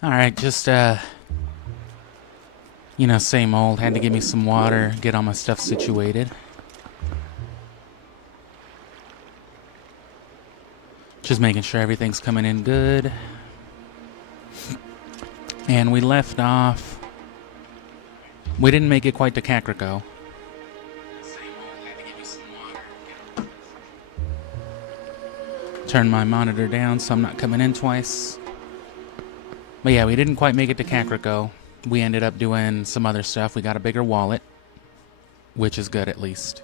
Alright, just, same old. Had to give me some water, get all my stuff situated. Just making sure everything's coming in good. And we left off. We didn't make it quite to Kakariko. Turn my monitor down so I'm not coming in twice. But yeah, we didn't quite make it to Kakariko. We ended up doing some other stuff. We got a bigger wallet, which is good at least.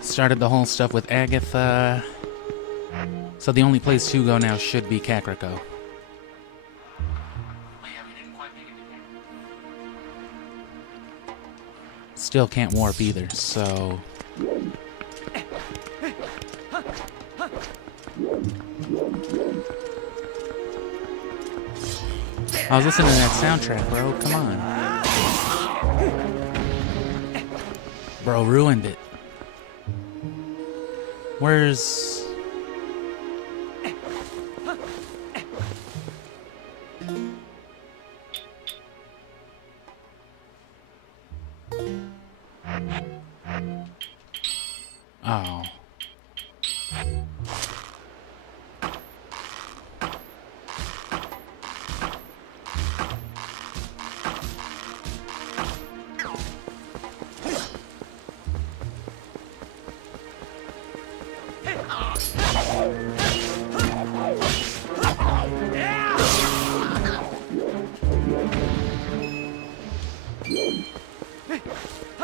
Started the whole stuff with Agatha. So the only place to go now should be Kakariko. Still can't warp either, so... I was listening to that soundtrack, bro. Come on. Bro, ruined it. Where's... Oh.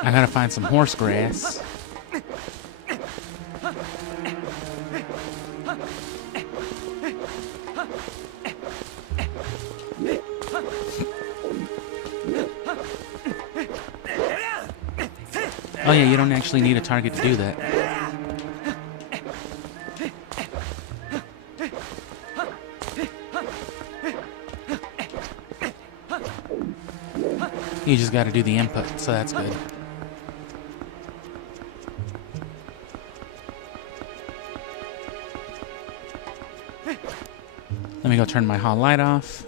I gotta find some horse grass. Oh yeah, you don't actually need a target to do that. You just gotta do the input, so that's good. Let me go turn my hall light off.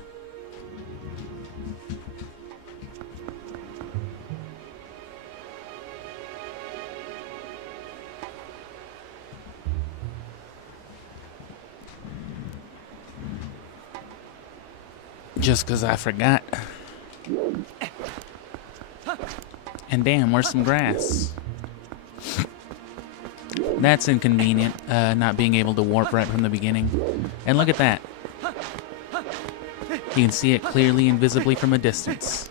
Just 'cause I forgot. And damn, where's some grass? That's inconvenient, not being able to warp right from the beginning. And look at that. You can see it clearly and visibly from a distance.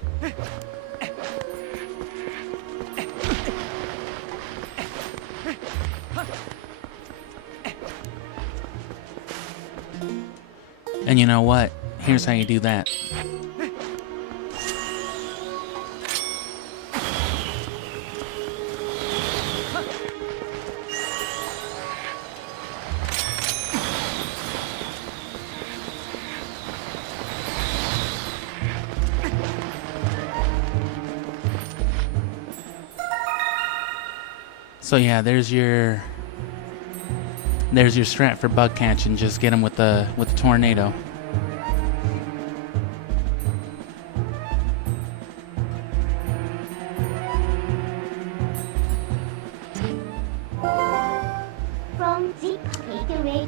And you know what? Here's how you do that. So yeah, there's your strat for bug catching. Just get them with the tornado. From the takeaway.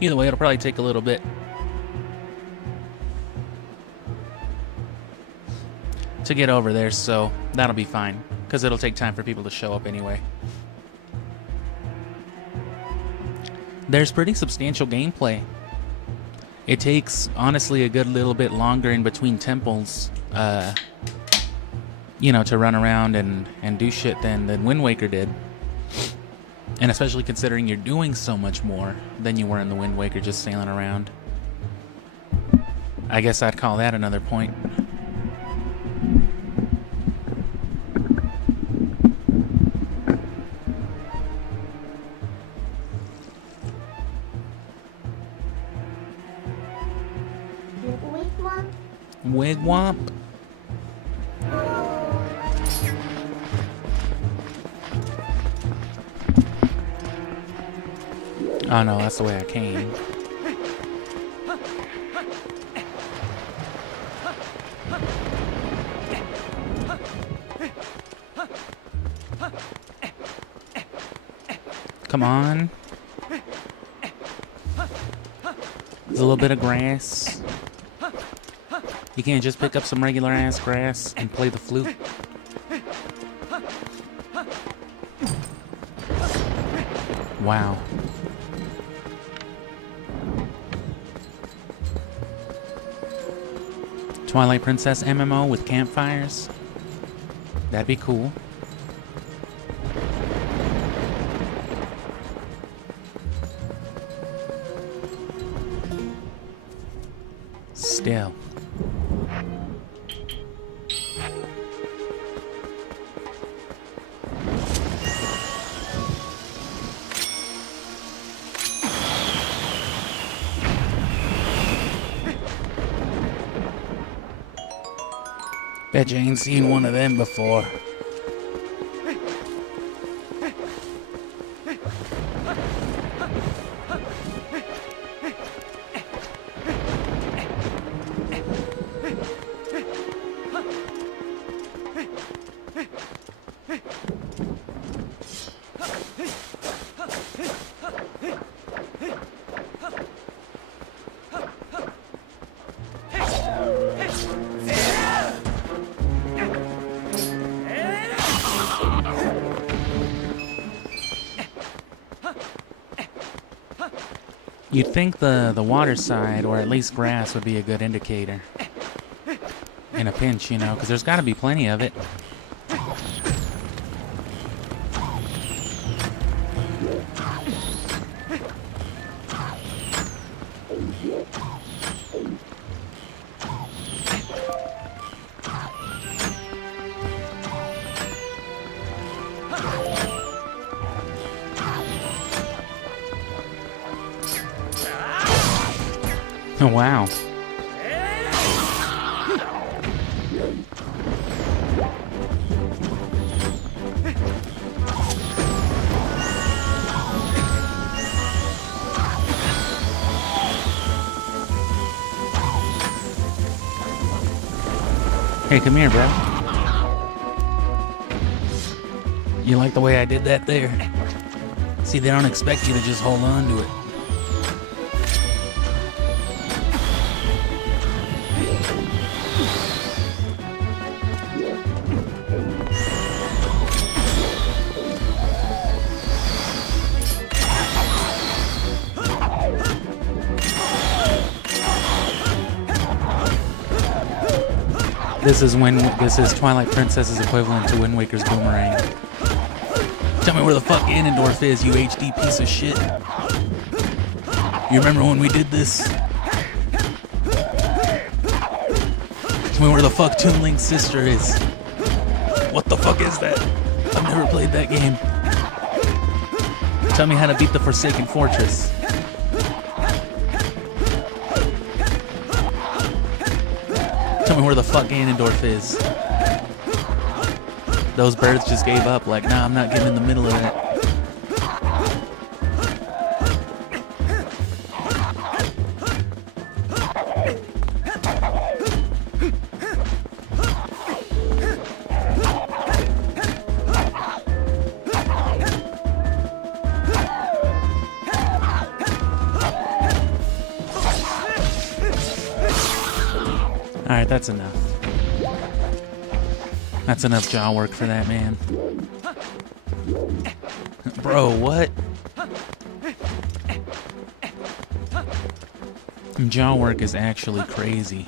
Either way, it'll probably take a little bit. To get over there, so that'll be fine. Because it'll take time for people to show up anyway. There's pretty substantial gameplay. It takes, honestly, a good little bit longer in between temples, to run around and do shit than Wind Waker did. And especially considering you're doing so much more than you were in the Wind Waker just sailing around. I guess I'd call that another point. Wigwamp. Oh no, that's the way I came. Come on. There's a little bit of grass. You can't just pick up some regular ass grass and play the flute. Wow. Twilight Princess MMO with campfires. That'd be cool. Still. Bet you ain't seen one of them before. You'd think the water side, or at least grass, would be a good indicator. In a pinch, you know, because there's got to be plenty of it. Oh, wow. Hey, come here, bro. You like the way I did that there? See, they don't expect you to just hold on to it. This is Twilight Princess's equivalent to Wind Waker's boomerang. Tell me where the fuck Ganondorf is, you HD piece of shit. You remember when we did this? Tell me where the fuck Toon Link's sister is. What the fuck is that? I've never played that game. Tell me how to beat the Forsaken Fortress. Tell me where the fuck Ganondorf is. Those birds just gave up, like, nah, I'm not getting in the middle of that. Alright, that's enough. That's enough jaw work for that man. Bro, what? Jaw work is actually crazy.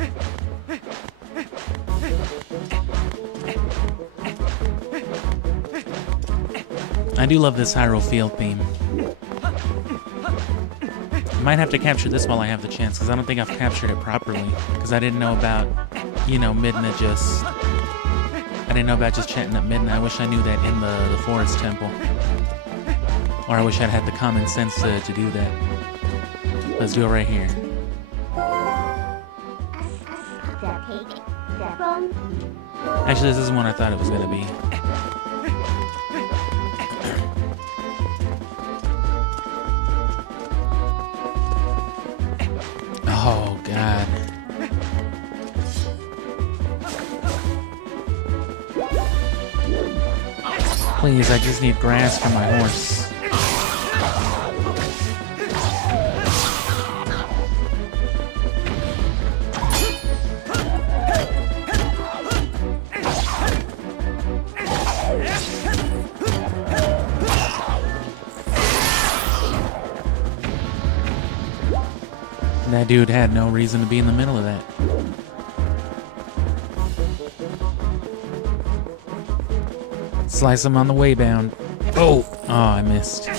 I do love this Hyrule Field theme. Might have to capture this while I have the chance, because I don't think I've captured it properly. Because I didn't know about, you know, Midna just... I didn't know about just chatting up Midna. I wish I knew that in the Forest Temple. Or I wish I'd had the common sense to do that. Let's do it right here. The pig from... Actually, this isn't what I thought it was gonna be. Oh, God. Please, I just need grass for my horse. That dude had no reason to be in the middle of that. Slice him on the way down. Oh, I missed.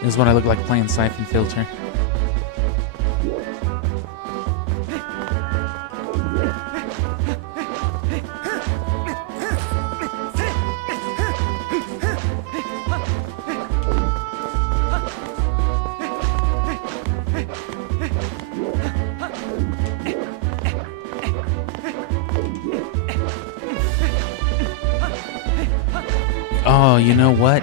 This is what I look like playing Siphon Filter. Oh, you know what?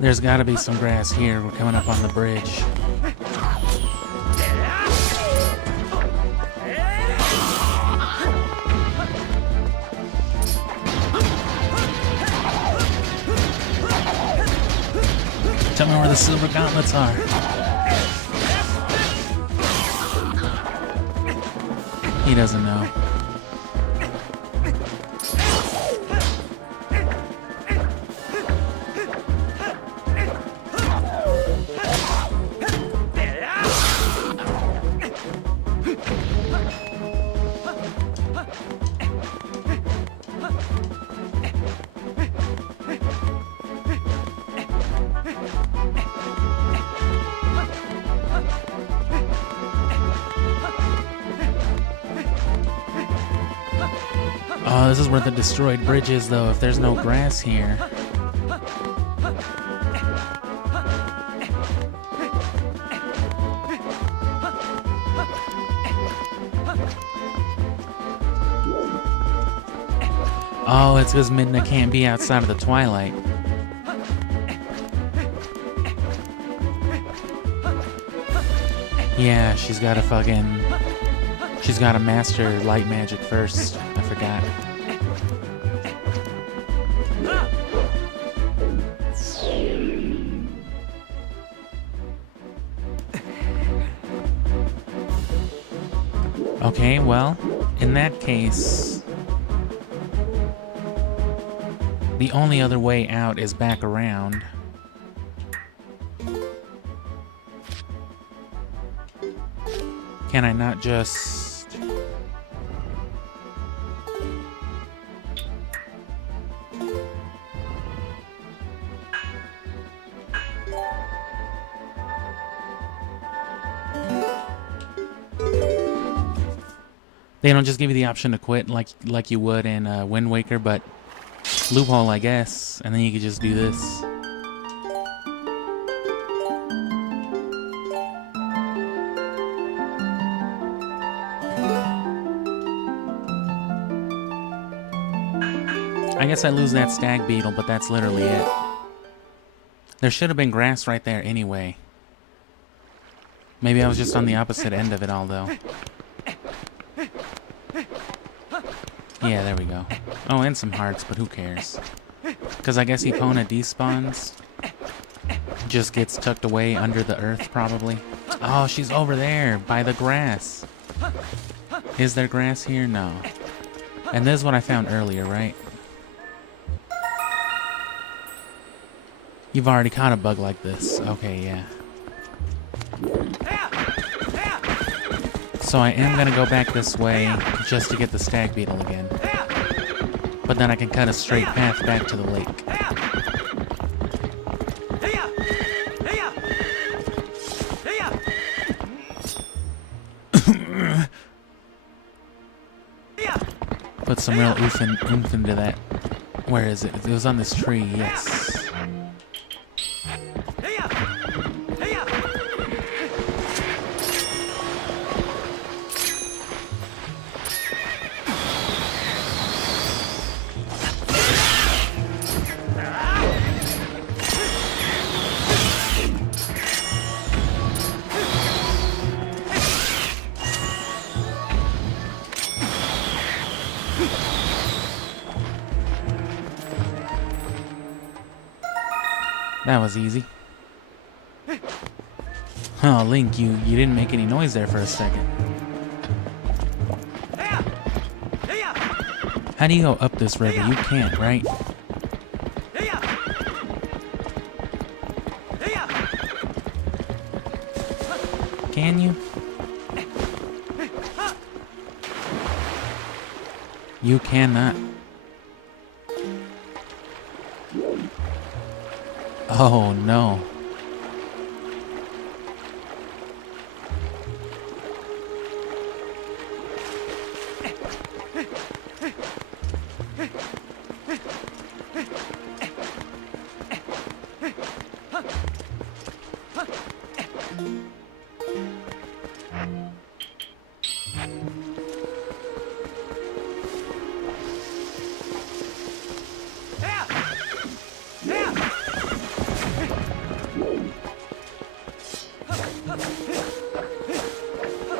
There's gotta be some grass here. We're coming up on the bridge. Tell me where the silver gauntlets are. He doesn't know. Oh, this is where the destroyed bridge is, though, if there's no grass here. Oh, it's because Midna can't be outside of the Twilight. Yeah, she's gotta master light magic first. I forgot. Okay, well, in that case, the only other way out is back around. Can I not just... They don't just give you the option to quit like you would in Wind Waker, but loophole, I guess, and then you could just do this. I guess I lose that stag beetle, but that's literally it. There should have been grass right there anyway. Maybe I was just on the opposite end of it all, though. Yeah, there we go. Oh, and some hearts, but who cares? Because I guess Epona despawns. Just gets tucked away under the earth, probably. Oh, she's over there, by the grass. Is there grass here? No. And this is what I found earlier, right? You've already caught a bug like this. Okay, yeah. So I am gonna go back this way just to get the stag beetle again. But then I can cut a straight path back to the lake. Put some real oomph into that. Where is it? It was on this tree, yes. That was easy. Oh, Link, you didn't make any noise there for a second. How do you go up this river? You can't, right? Can you? You cannot. Oh no.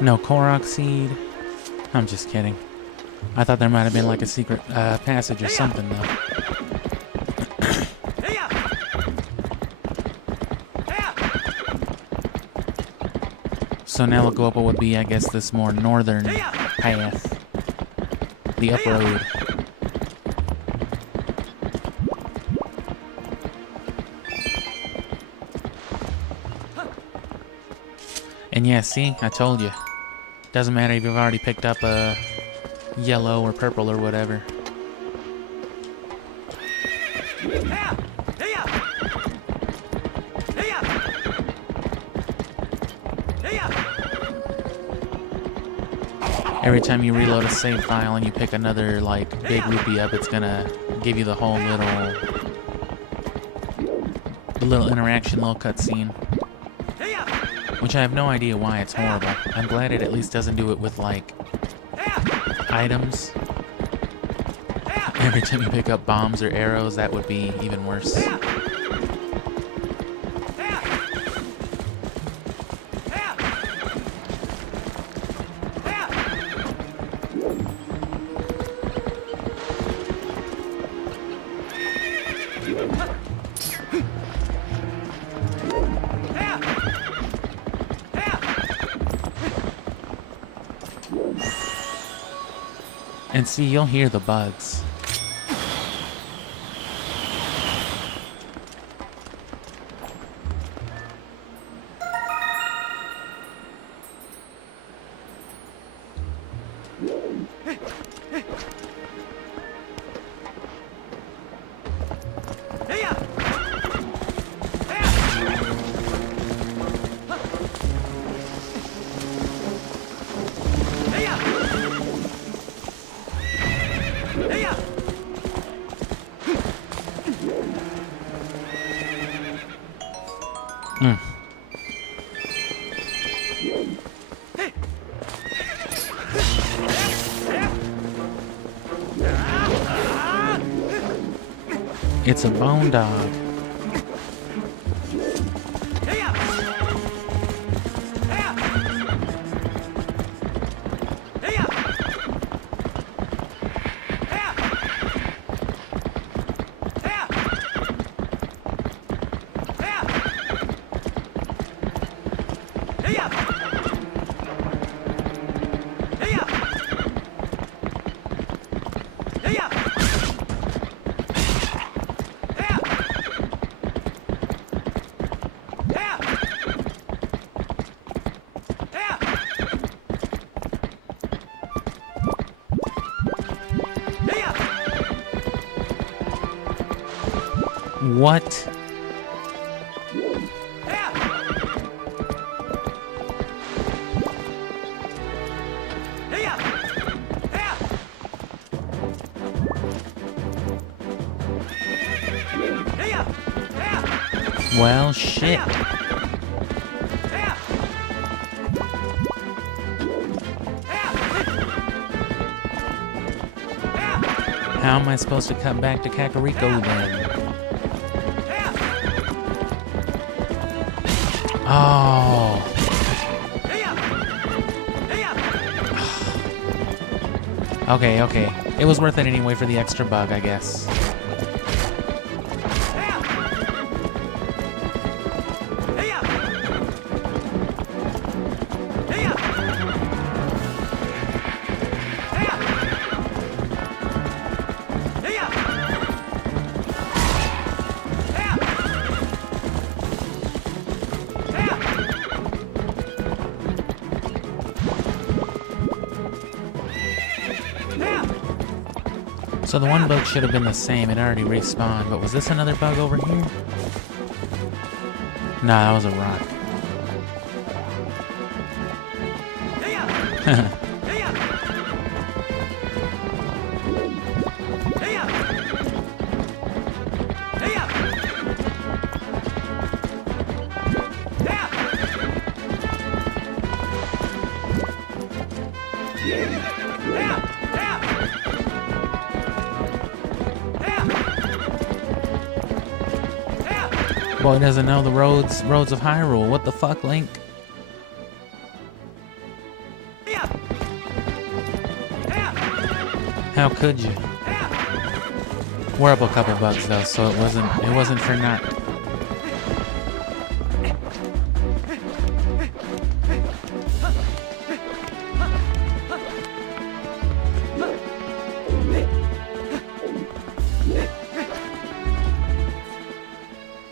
No Korok seed. I'm just kidding. I thought there might have been like a secret passage or something though. So now we'll go up what would be, I guess, this more northern path. The up road. And yeah, see, I told you. Doesn't matter if you've already picked up a yellow or purple or whatever. Every time you reload a save file and you pick another, like, big rupee up, it's gonna give you the whole little interaction, little cutscene. Which I have no idea why it's horrible. I'm glad it at least doesn't do it with, like, items. Every time you pick up bombs or arrows, that would be even worse. And see, you'll hear the bugs. It's a bone dog. What? Well, shit. How am I supposed to cut back to Kakariko then? Oh. Okay, okay. It was worth it anyway for the extra bug, I guess. So the one bug should have been the same. It already respawned. But was this another bug over here? Nah, that was a rock. Boy doesn't know the roads of Hyrule. What the fuck, Link? How could you? We're up a couple bucks though, so it wasn't for naught.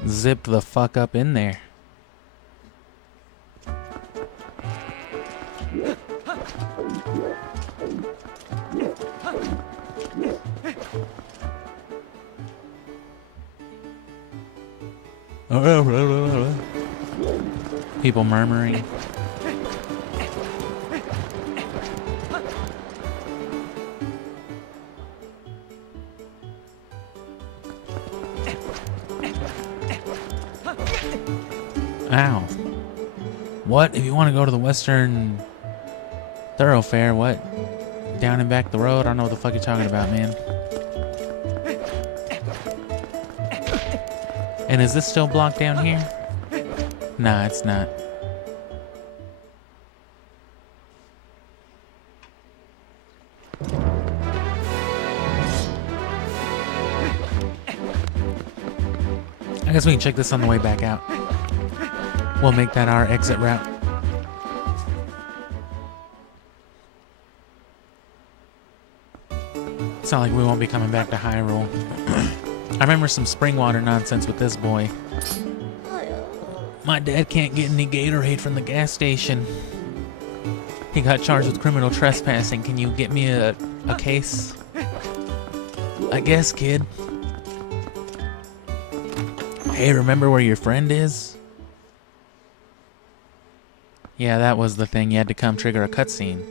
Zipped the fuck up in there. People murmuring. Ow. What? If you want to go to the Western Thoroughfare, what? Down and back the road? I don't know what the fuck you're talking about, man. And is this still blocked down here? Nah, it's not. I guess we can check this on the way back out. We'll make that our exit route. It's not like we won't be coming back to Hyrule. I remember some spring water nonsense with this boy. My dad can't get any Gatorade from the gas station. He got charged with criminal trespassing. Can you get me a case? I guess, kid. Hey, remember where your friend is? Yeah, that was the thing. You had to come trigger a cutscene.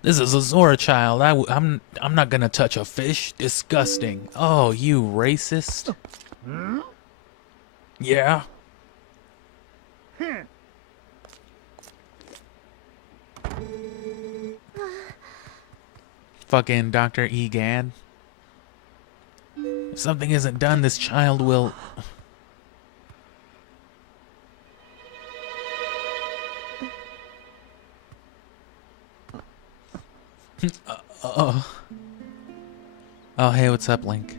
This is a Zora child. I'm not gonna touch a fish. Disgusting. Oh, you racist. Yeah. Fucking Dr. Egad. If something isn't done, this child will... Oh, hey, what's up, Link?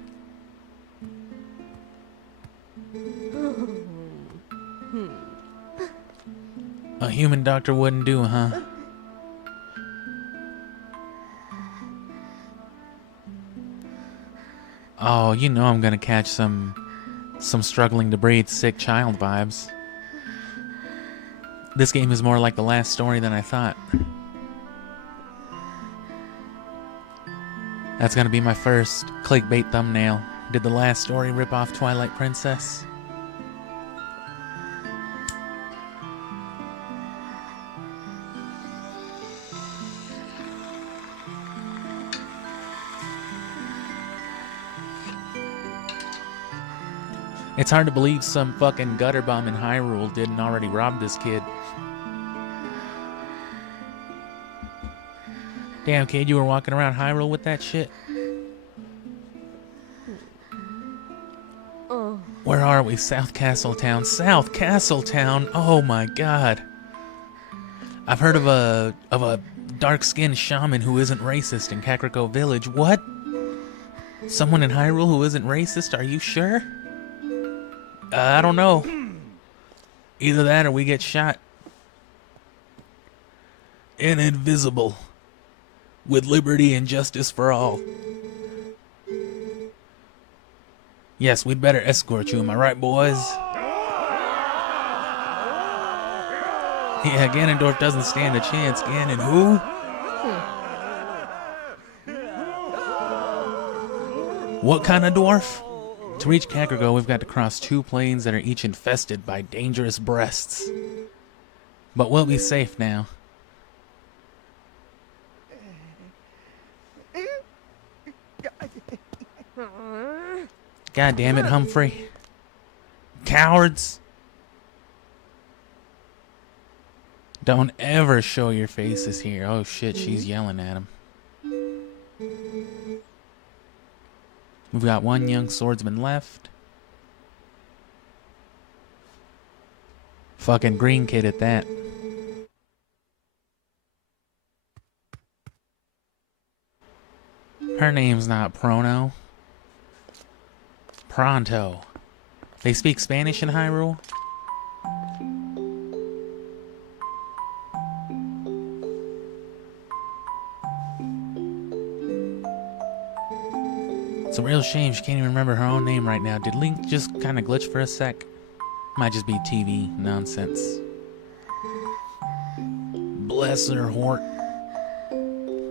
A human doctor wouldn't do, huh? Oh, you know I'm gonna catch some struggling to breathe sick child vibes. This game is more like the last story than I thought. That's gonna be my first clickbait thumbnail. Did the last story rip off Twilight Princess? It's hard to believe some fucking gutter bum in Hyrule didn't already rob this kid. Damn, kid, you were walking around Hyrule with that shit? Where are we? South Castletown. South Castletown! Oh my god. I've heard of a dark-skinned shaman who isn't racist in Kakariko Village. What? Someone in Hyrule who isn't racist? Are you sure? I don't know. Either that or we get shot. And invisible. With liberty and justice for all. Yes, we'd better escort you, am I right, boys? Yeah, Ganondorf doesn't stand a chance. Ganon who? What kind of dwarf? To reach Kakariko, we've got to cross 2 plains that are each infested by dangerous breasts. But we'll be safe now. God damn it, Humphrey. Cowards! Don't ever show your faces here. Oh shit, she's yelling at him. We've got 1 young swordsman left. Fucking green kid at that. Her name's not Prono. Pronto. They speak Spanish in Hyrule? It's a real shame she can't even remember her own name right now. Did Link just kind of glitch for a sec? Might just be TV nonsense. Bless her heart.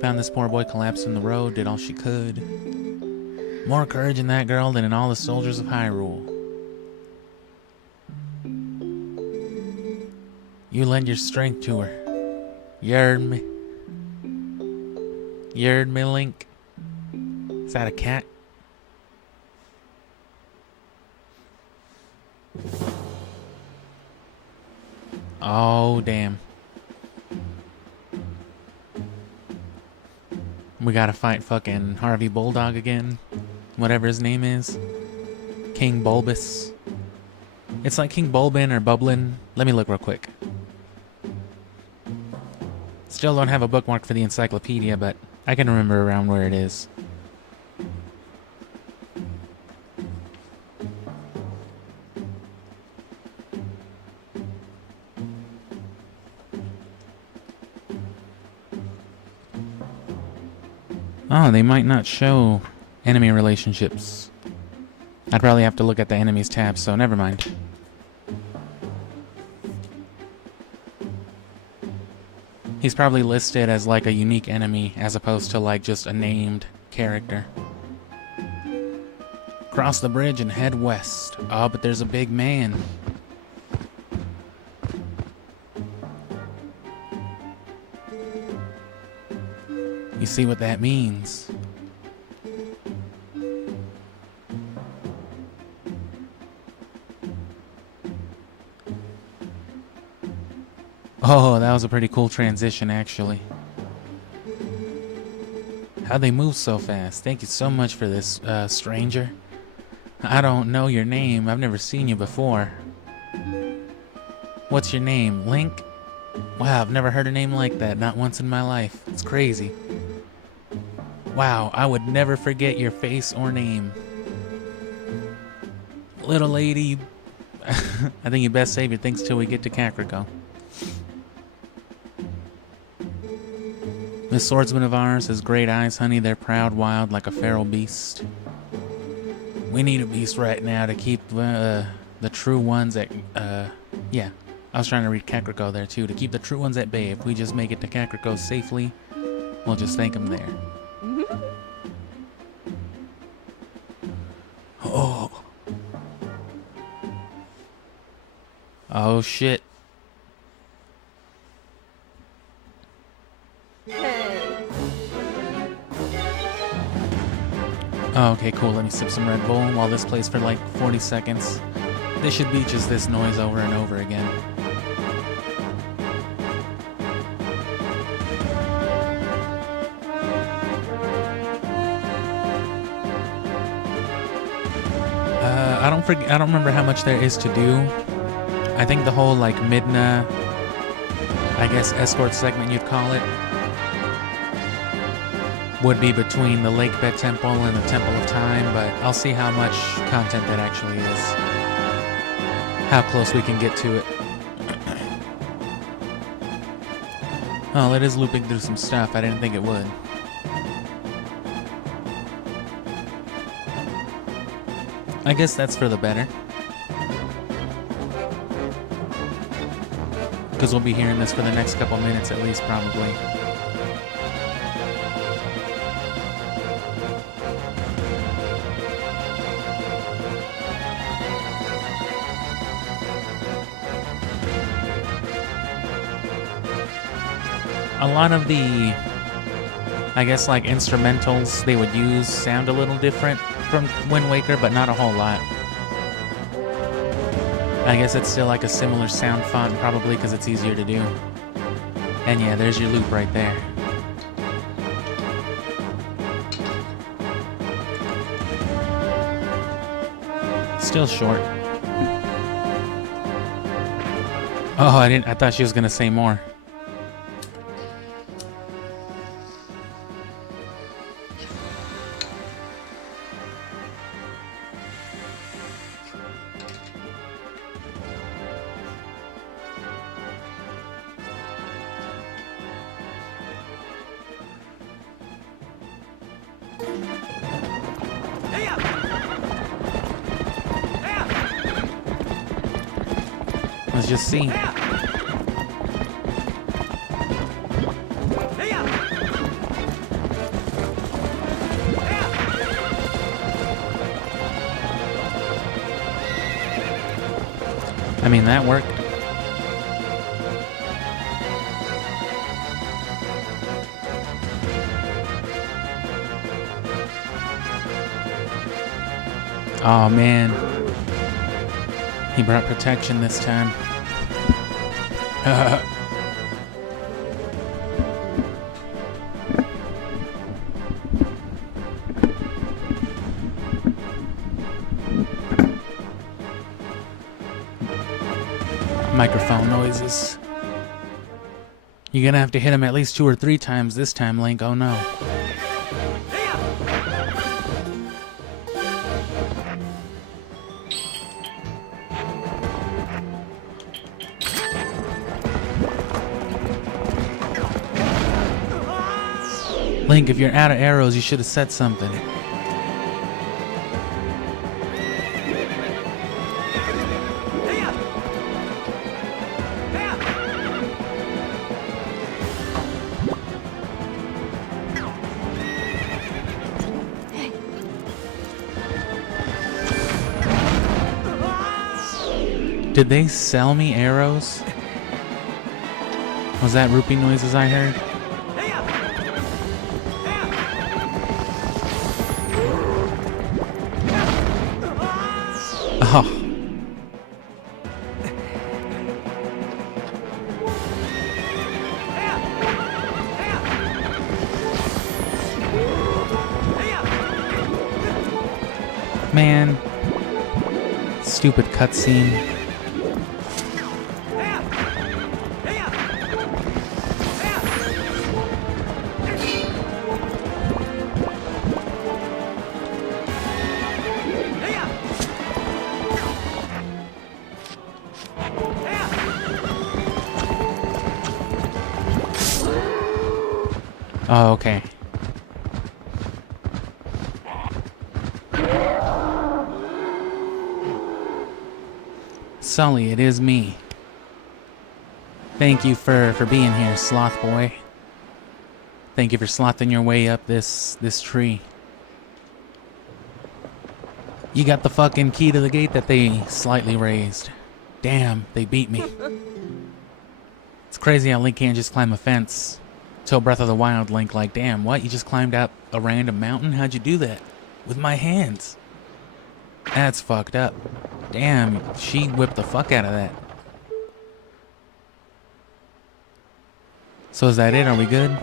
Found this poor boy collapsed in the road, did all she could. More courage in that girl than in all the soldiers of Hyrule. You lend your strength to her. You heard me? You heard me, Link? Is that a cat? Oh, damn. We gotta fight fucking Harvey Bulldog again. Whatever his name is. King Bulbous. It's like King Bulbin or Bublin. Let me look real quick. Still don't have a bookmark for the encyclopedia, but I can remember around where it is. Oh, they might not show enemy relationships. I'd probably have to look at the enemies tab, so never mind. He's probably listed as like a unique enemy as opposed to like just a named character. Cross the bridge and head west. Oh, but there's a big man. You see what that means? Oh, that was a pretty cool transition, actually. How'd they move so fast? Thank you so much for this, stranger. I don't know your name. I've never seen you before. What's your name? Link? Wow, I've never heard a name like that. Not once in my life. It's crazy. Wow, I would never forget your face or name. Little lady, I think you best save your things till we get to Kakariko. This swordsman of ours has great eyes, honey. They're proud, wild, like a feral beast. We need a beast right now to keep the true ones at, yeah. I was trying to read Kakariko there too. To keep the true ones at bay. If we just make it to Kakariko safely, we'll just thank them there. Oh shit. Oh, okay, cool. Let me sip some Red Bull while this plays for like 40 seconds. This should be just this noise over and over again. I don't remember how much there is to do. I think the whole like Midna, I guess escort segment you'd call it, would be between the Lakebed Temple and the Temple of Time, but I'll see how much content that actually is. How close we can get to it. Oh, it is looping through some stuff. I didn't think it would. I guess that's for the better. Because we'll be hearing this for the next couple minutes at least, probably. A lot of the, I guess, like instrumentals they would use sound a little different from Wind Waker, but not a whole lot. I guess it's still like a similar sound font, probably because it's easier to do. And yeah, there's your loop right there. Still short. Oh, I thought she was gonna say more. Let's just see. I mean, that worked. Oh man, he brought protection this time. Microphone noises. You're gonna have to hit him at least 2 or 3 times this time, Link. Oh no. Link, if you're out of arrows, you should have said something. Did they sell me arrows? Was that rupee noises I heard? Oh. Man. Stupid cutscene. Oh, okay. Sully, it is me. Thank you for being here, Sloth Boy. Thank you for slothing your way up this tree. You got the fucking key to the gate that they slightly raised. Damn, they beat me. It's crazy how Link can't just climb a fence. Till Breath of the Wild, Link like, damn, what? You just climbed up a random mountain? How'd you do that? With my hands. That's fucked up. Damn, she whipped the fuck out of that. So is that it? Are we good?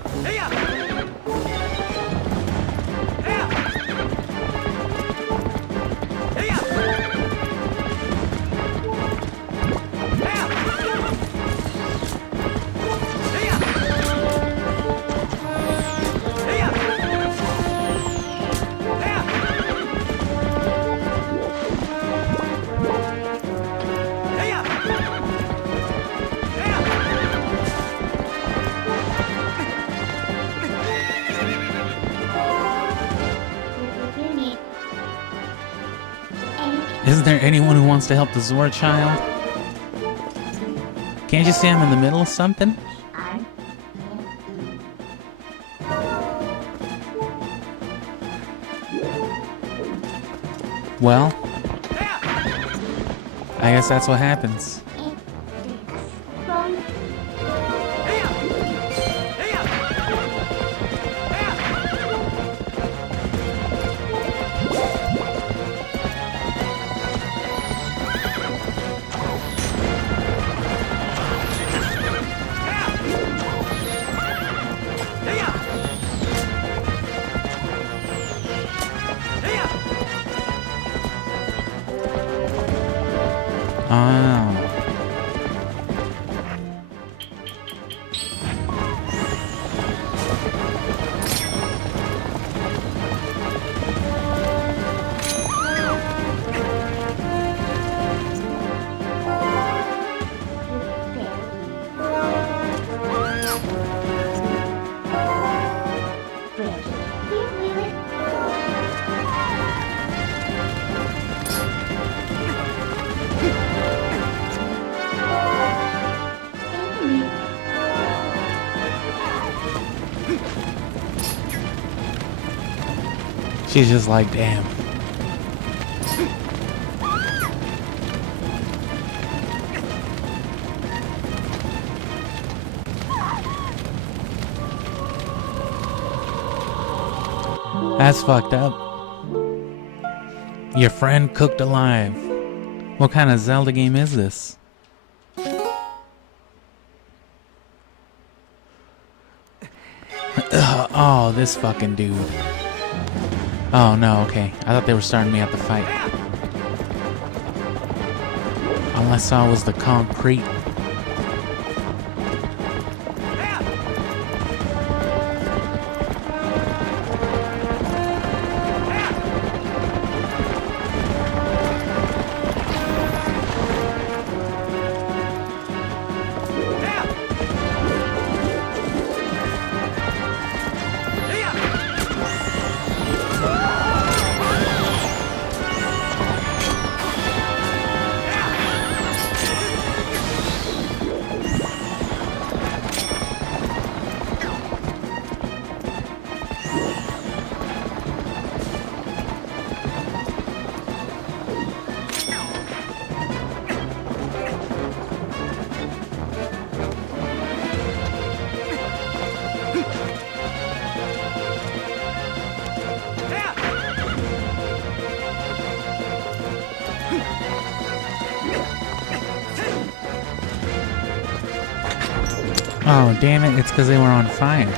Isn't there anyone who wants to help the Zora child? Can't you see I'm in the middle of something? Well, I guess that's what happens. Ah. She's just like, damn. That's fucked up. Your friend cooked alive. What kind of Zelda game is this? Oh, this fucking dude. Oh no, okay. I thought they were starting me at the fight. All I saw was the concrete. Oh, damn it, it's because they were on fire.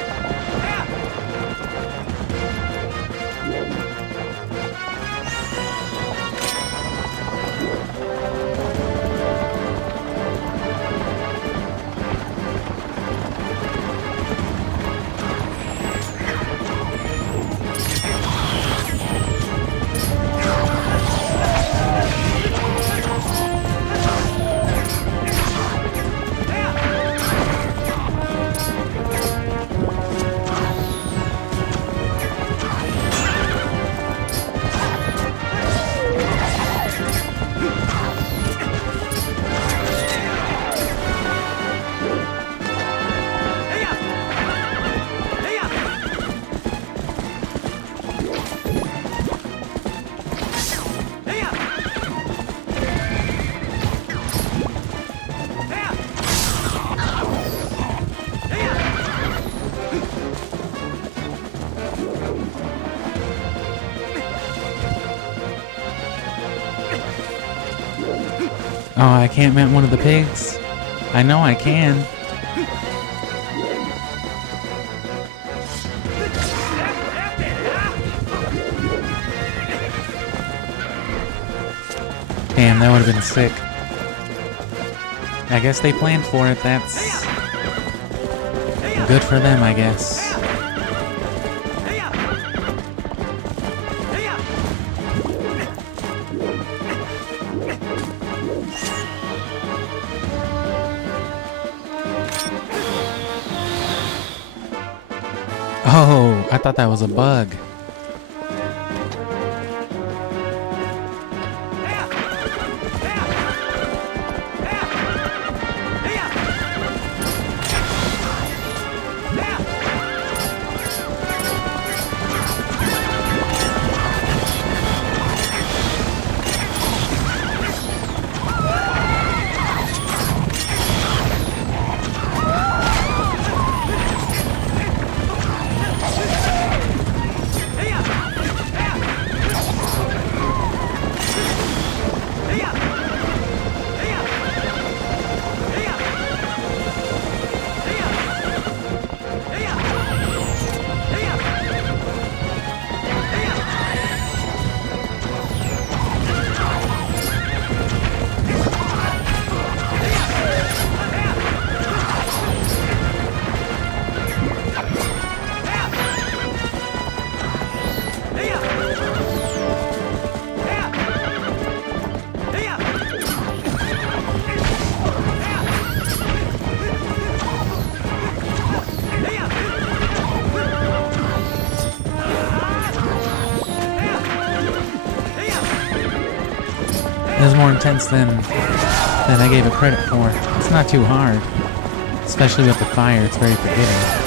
Oh, I can't mount one of the pigs? I know I can. Damn, that would have been sick. I guess they planned for it. That's good for them, I guess. Oh, I thought that was a bug. It was more intense than I gave it credit for. It's not too hard. Especially with the fire, it's very forgiving.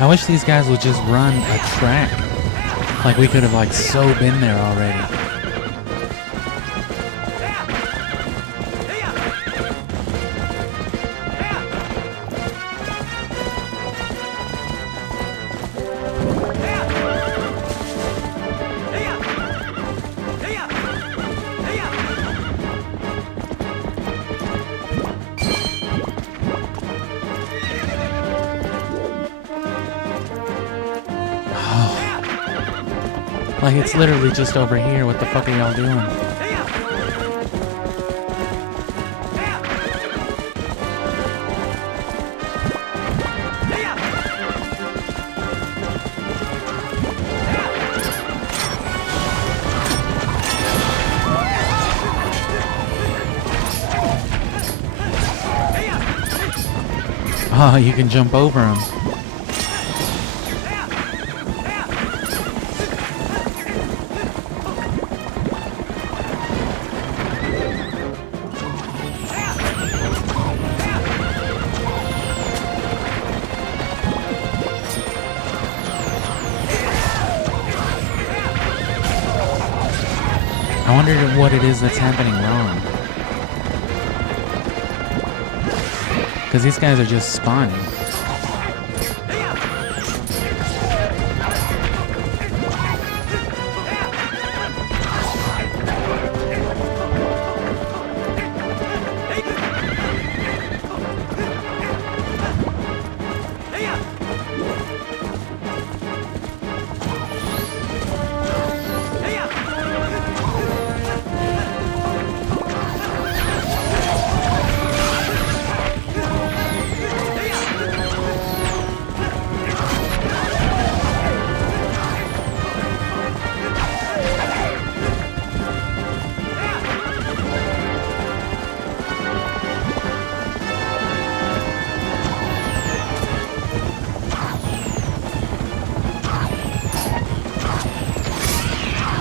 I wish these guys would just run a track. Like we could have like so been there already. Like, it's literally just over here. What the fuck are y'all doing? Oh, you can jump over them. I wonder what it is that's happening wrong. Because these guys are just spawning.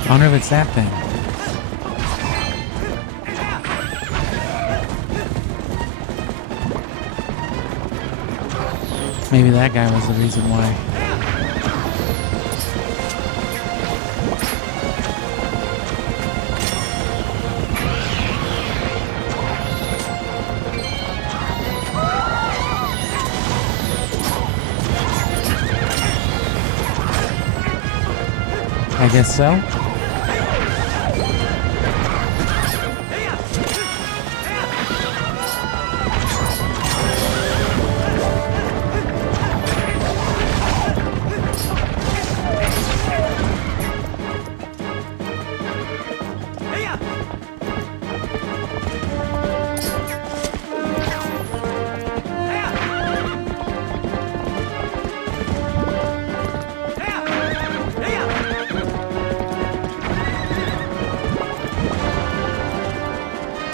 I wonder if it's that thing. Maybe that guy was the reason why. I guess so.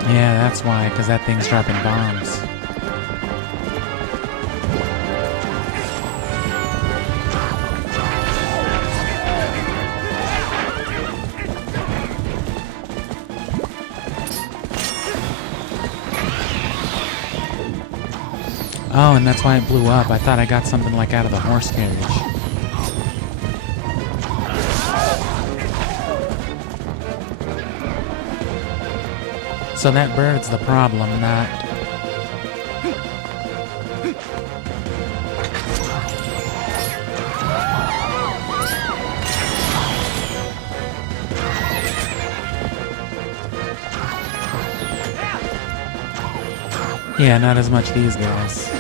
Yeah, that's why, because that thing's dropping bombs. Oh, and that's why it blew up. I thought I got something like out of the horse carriage. So that bird's the problem, not... Yeah, not as much these guys.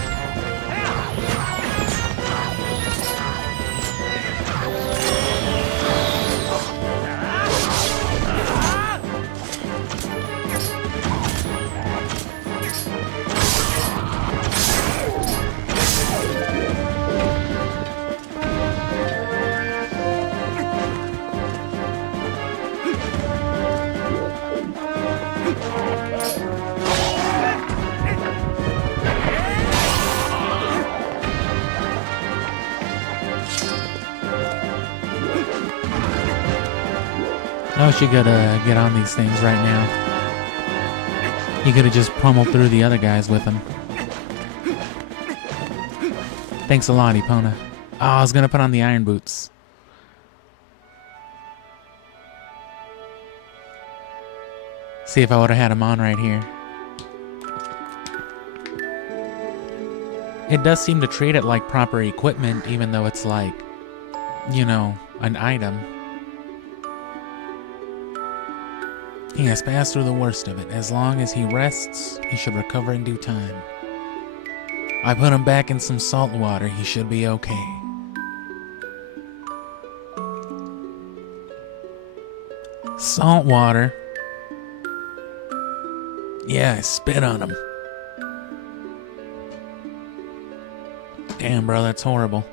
I wish you could get on these things right now. You could have just pummeled through the other guys with them. Thanks a lot, Epona. Oh, I was gonna put on the iron boots. See if I would have had them on right here. It does seem to treat it like proper equipment, even though it's like, you know, an item. He has passed through the worst of it. As long as he rests, he should recover in due time. I put him back in some salt water. He should be okay. Salt water? Yeah, I spit on him. Damn, bro, that's horrible.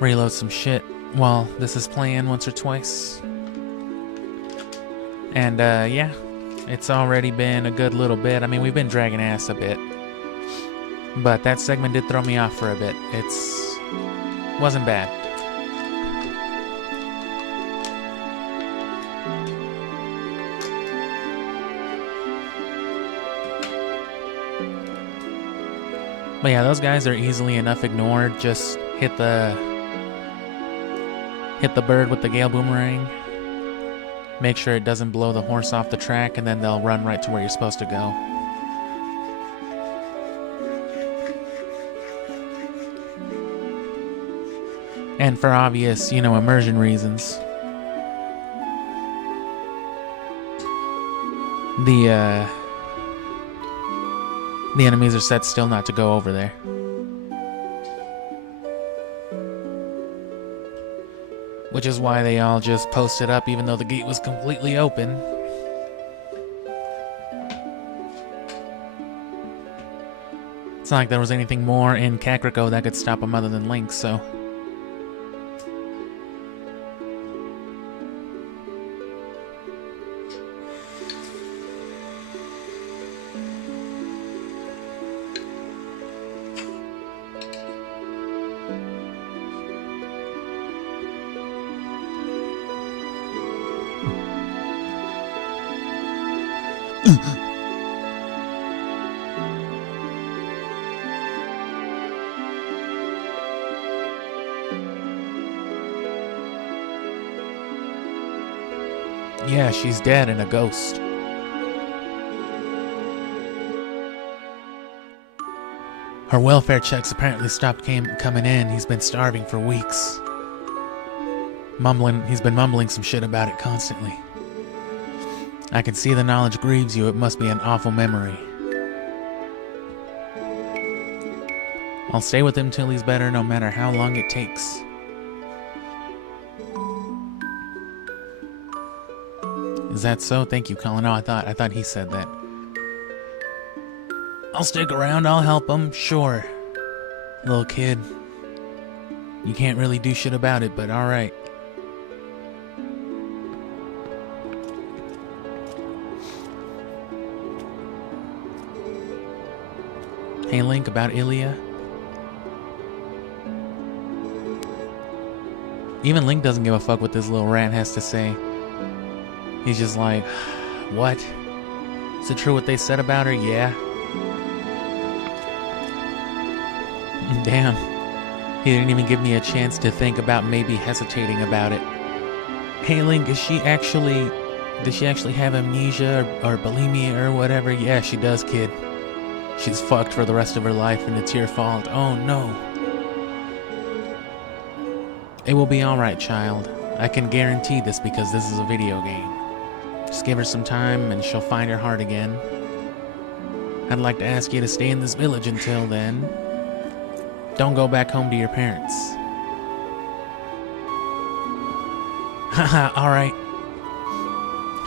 Reload some shit while this is playing once or twice. And, yeah. It's already been a good little bit. I mean, we've been dragging ass a bit. But that segment did throw me off for a bit. Wasn't bad. But yeah, those guys are easily enough ignored. Just hit the bird with the Gale Boomerang. Make sure it doesn't blow the horse off the track, and then they'll run right to where you're supposed to go. And for obvious, you know, immersion reasons. The enemies are set still not to go over there. Which is why they all just posted up even though the gate was completely open. It's not like there was anything more in Kakariko that could stop them other than Link, so... Yeah, she's dead and a ghost. Her welfare checks apparently stopped coming in. He's been starving for weeks. He's been mumbling some shit about it constantly. I can see the knowledge grieves you. It must be an awful memory. I'll stay with him till he's better, no matter how long it takes. Is that so? Thank you, Colin. Oh, I thought he said that. I'll stick around. I'll help him. Sure. Little kid. You can't really do shit about it, but alright. Hey, Link, about Ilya? Even Link doesn't give a fuck what this little rat has to say. He's just like, what? Is it true what they said about her? Yeah. Damn. He didn't even give me a chance to think about maybe hesitating about it. Hey, Link, does she actually have amnesia or bulimia or whatever? Yeah, she does, kid. She's fucked for the rest of her life and it's your fault. Oh, no. It will be alright, child. I can guarantee this because this is a video game. Just give her some time and she'll find her heart again. I'd like to ask you to stay in this village until then. Don't go back home to your parents. Haha, alright.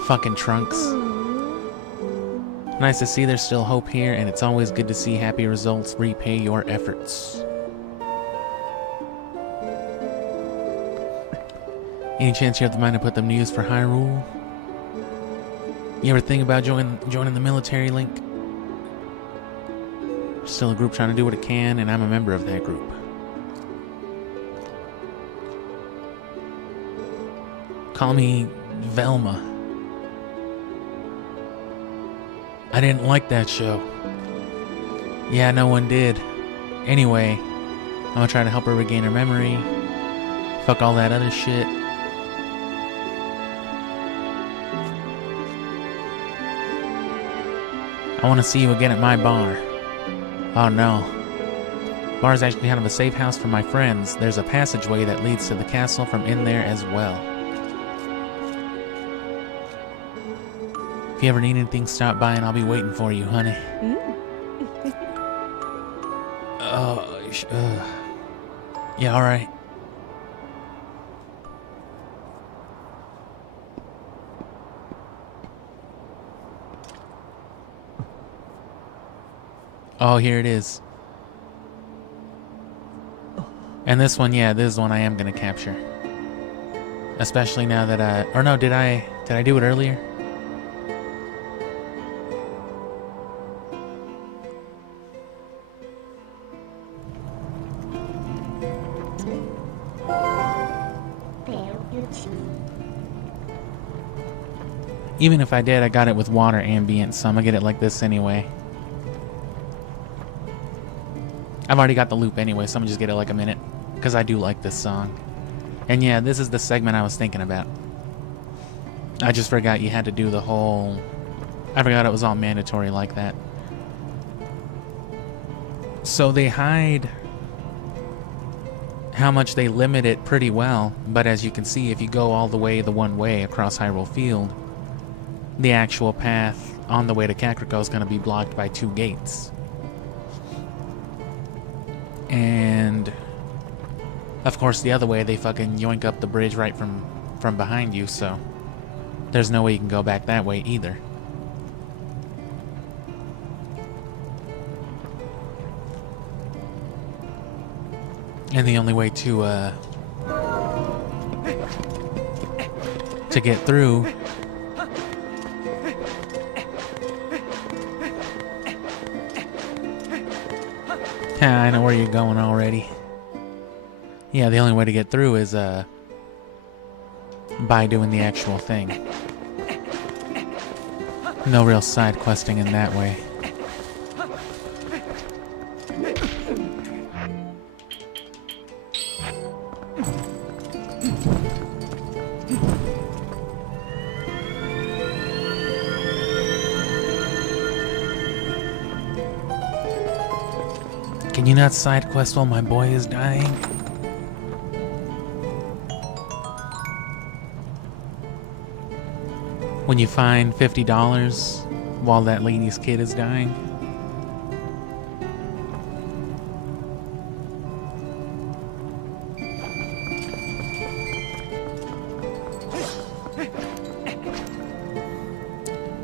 Fucking Trunks. Nice to see there's still hope here, and it's always good to see happy results repay your efforts. Any chance you have the mind to put them to use for Hyrule? You ever think about joining the military, Link? Still a group trying to do what it can, and I'm a member of that group. Call me Velma. I didn't like that show. Yeah, no one did. Anyway, I'm gonna try to help her regain her memory. Fuck all that other shit. I want to see you again at my bar. Oh no. Bar's actually kind of a safe house for my friends. There's a passageway that leads to the castle from in there as well. If you ever need anything, stop by and I'll be waiting for you, honey. Yeah, alright. Oh, here it is. And this one, yeah, this is the one I am gonna capture. Especially now that or no, did I do it earlier? Even if I did, I got it with water ambient, so I'm gonna get it like this anyway. I've already got the loop anyway, so I'm gonna just get it like a minute, because I do like this song. And yeah, this is the segment I was thinking about. I just forgot you had to do the whole... I forgot it was all mandatory like that. So they hide how much they limit it pretty well, but as you can see, if you go all the way the one way across Hyrule Field, the actual path on the way to Kakariko is going to be blocked by 2 gates. And of course the other way they fucking yoink up the bridge right from behind you, so there's no way you can go back that way either. And the only way to get through I know where you're going already. Yeah, the only way to get through is by doing the actual thing. No real side questing in that way. Can you not side quest while my boy is dying? When you find $50 while that lady's kid is dying?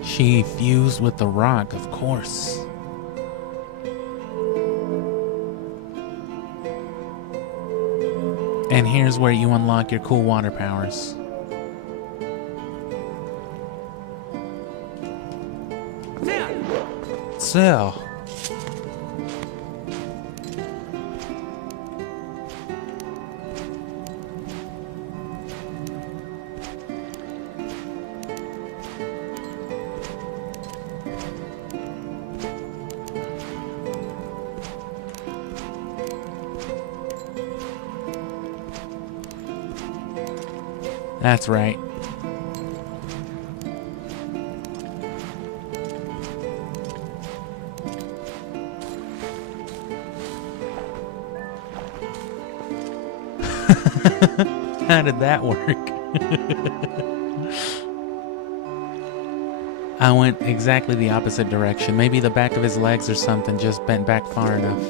She fused with the rock, of course. And here's where you unlock your cool water powers. So. That's right. How did that work? I went exactly the opposite direction. Maybe the back of his legs or something just bent back far enough.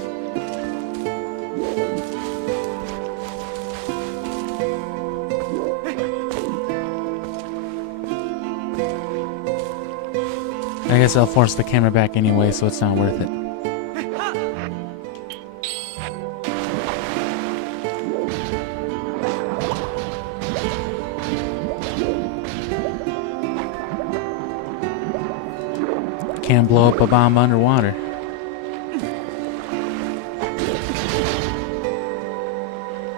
I guess I'll force the camera back anyway, so it's not worth it. Can't blow up a bomb underwater.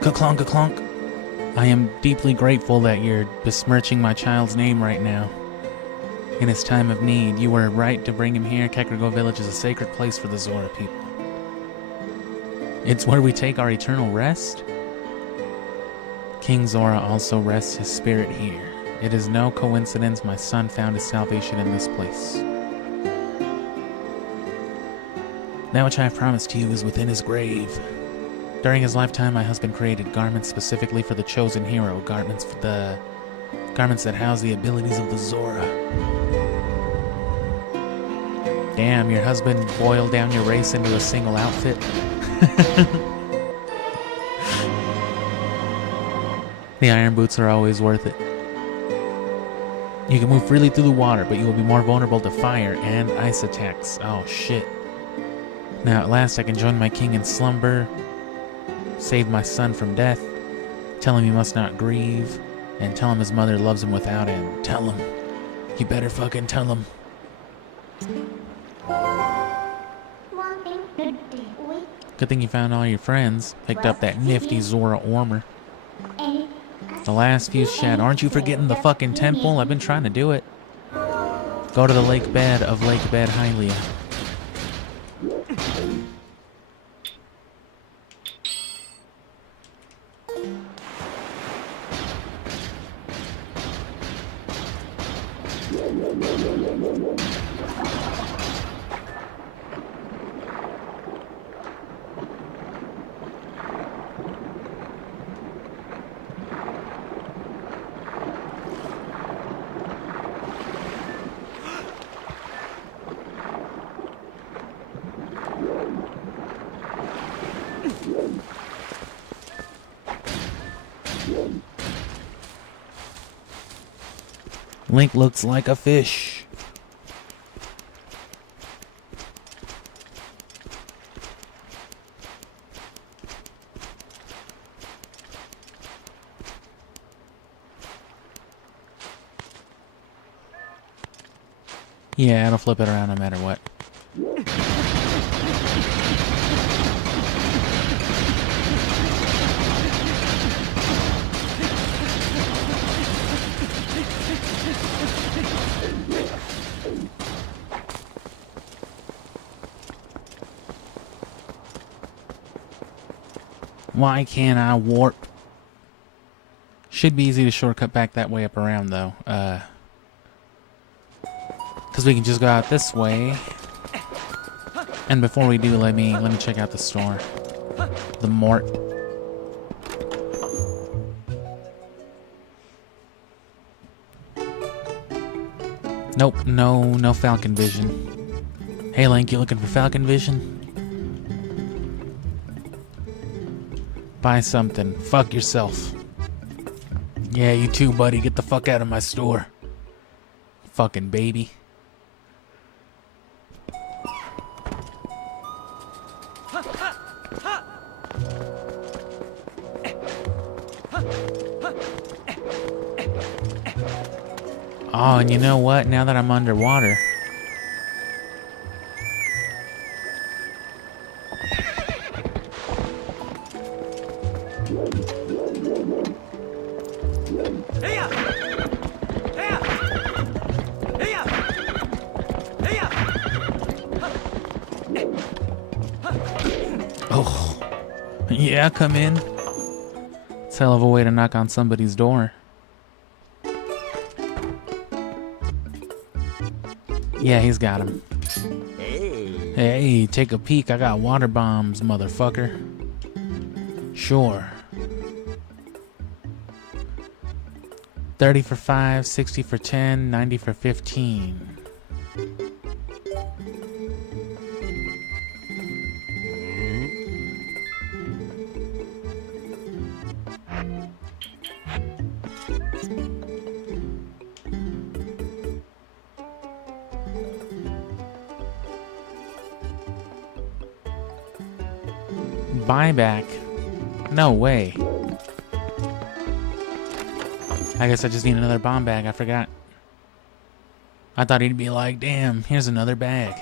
Ka-clonk, ka-clonk. I am deeply grateful that you're besmirching my child's name right now. In his time of need, you were right to bring him here. Kekrego Village is a sacred place for the Zora people. It's where we take our eternal rest. King Zora also rests his spirit here. It is no coincidence my son found his salvation in this place. That which I have promised to you is within his grave. During his lifetime, my husband created garments specifically for the chosen hero, garments that house the abilities of the Zora. Damn, your husband boiled down your race into a single outfit. The iron boots are always worth it. You can move freely through the water, but you will be more vulnerable to fire and ice attacks. Oh shit. Now at last I can join my king in slumber, save my son from death, tell him he must not grieve, and tell him his mother loves him without him. Tell him. You better fucking tell him. Good thing you found all your friends. Picked up that nifty Zora armor. The last fuse shed. Aren't you forgetting the fucking temple? I've been trying to do it. Go to the lake bed of Lakebed Hylia. Link looks like a fish. Yeah, it'll flip it around no matter what. Why can't I warp? Should be easy to shortcut back that way up around though. Cause we can just go out this way. And before we do, let me check out the store. The mort. Nope, no Falcon Vision. Hey Link, you looking for Falcon Vision? Buy something. Fuck yourself. Yeah, you too, buddy. Get the fuck out of my store. Fucking baby. Oh, and you know what? Now that I'm underwater... Oh, yeah, come in. It's a hell of a way to knock on somebody's door. Yeah, he's got him. Hey, take a peek. I got water bombs, motherfucker. Sure. 30 for 5, 60 for 10, 90 for 15. Buyback? No way. I guess I just need another bomb bag. I forgot. I thought he'd be like, damn, here's another bag.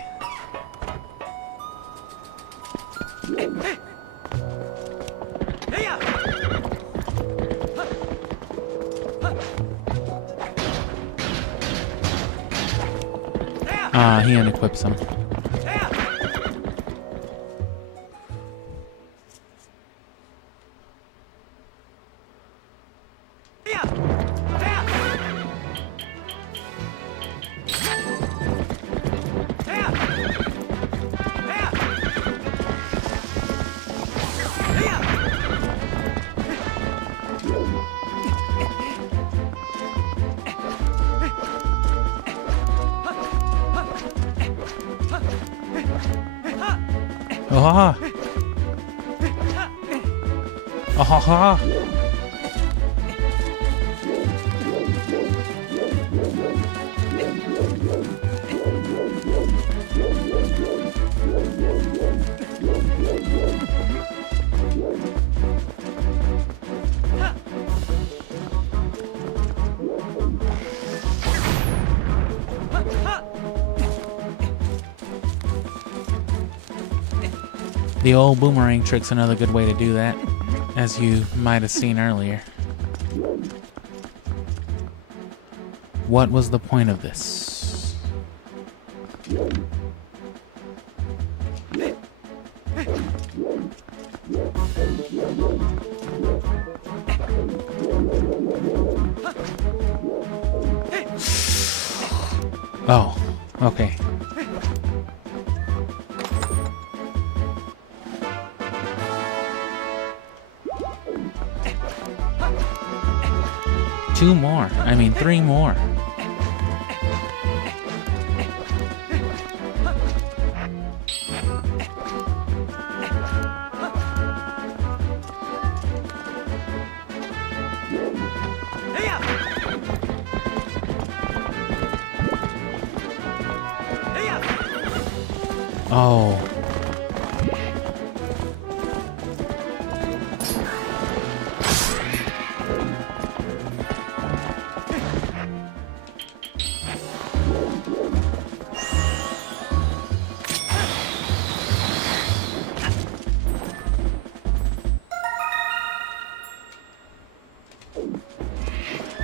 He unequips them. Ah! Ah! The old boomerang trick's another good way to do that, as you might have seen earlier. What was the point of this? Oh, okay. Two more. I mean, three more. Oh.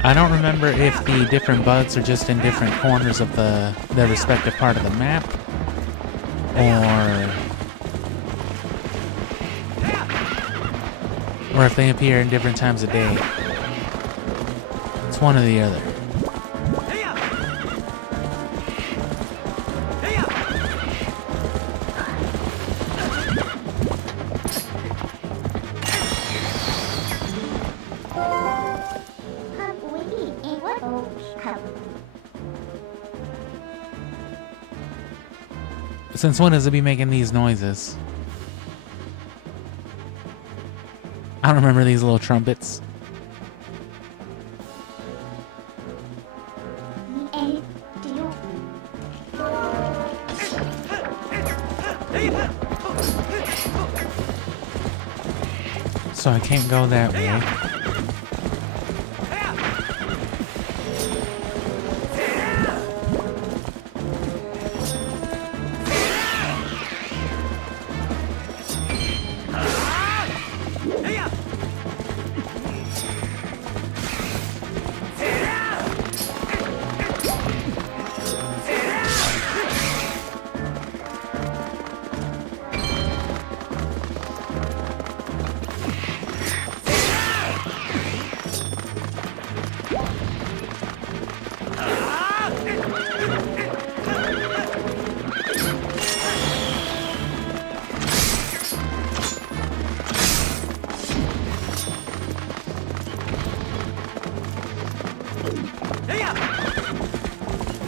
I don't remember if the different bugs are just in different corners of their respective part of the map, or Or if they appear in different times of day. It's one or the other. Since when does it be making these noises? I don't remember these little trumpets. So I can't go that way.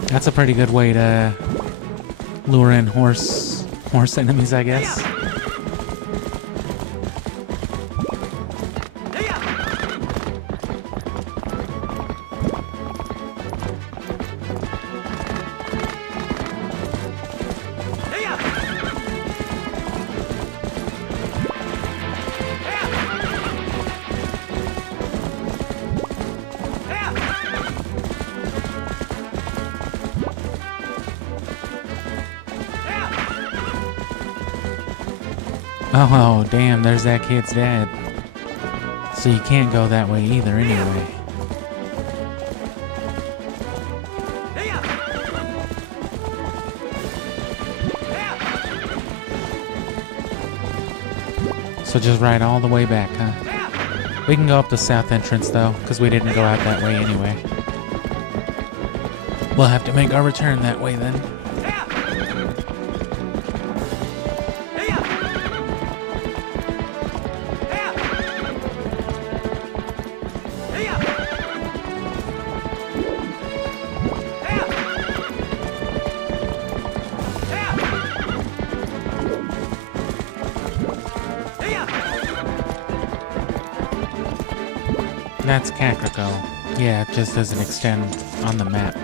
That's a pretty good way to lure in horse enemies, I guess. Oh, damn, there's that kid's dad. So you can't go that way either, anyway. So just ride all the way back, huh? We can go up the south entrance, though, because we didn't go out that way anyway. We'll have to make our return that way, then. That's Kakariko. Yeah, it just doesn't extend on the map.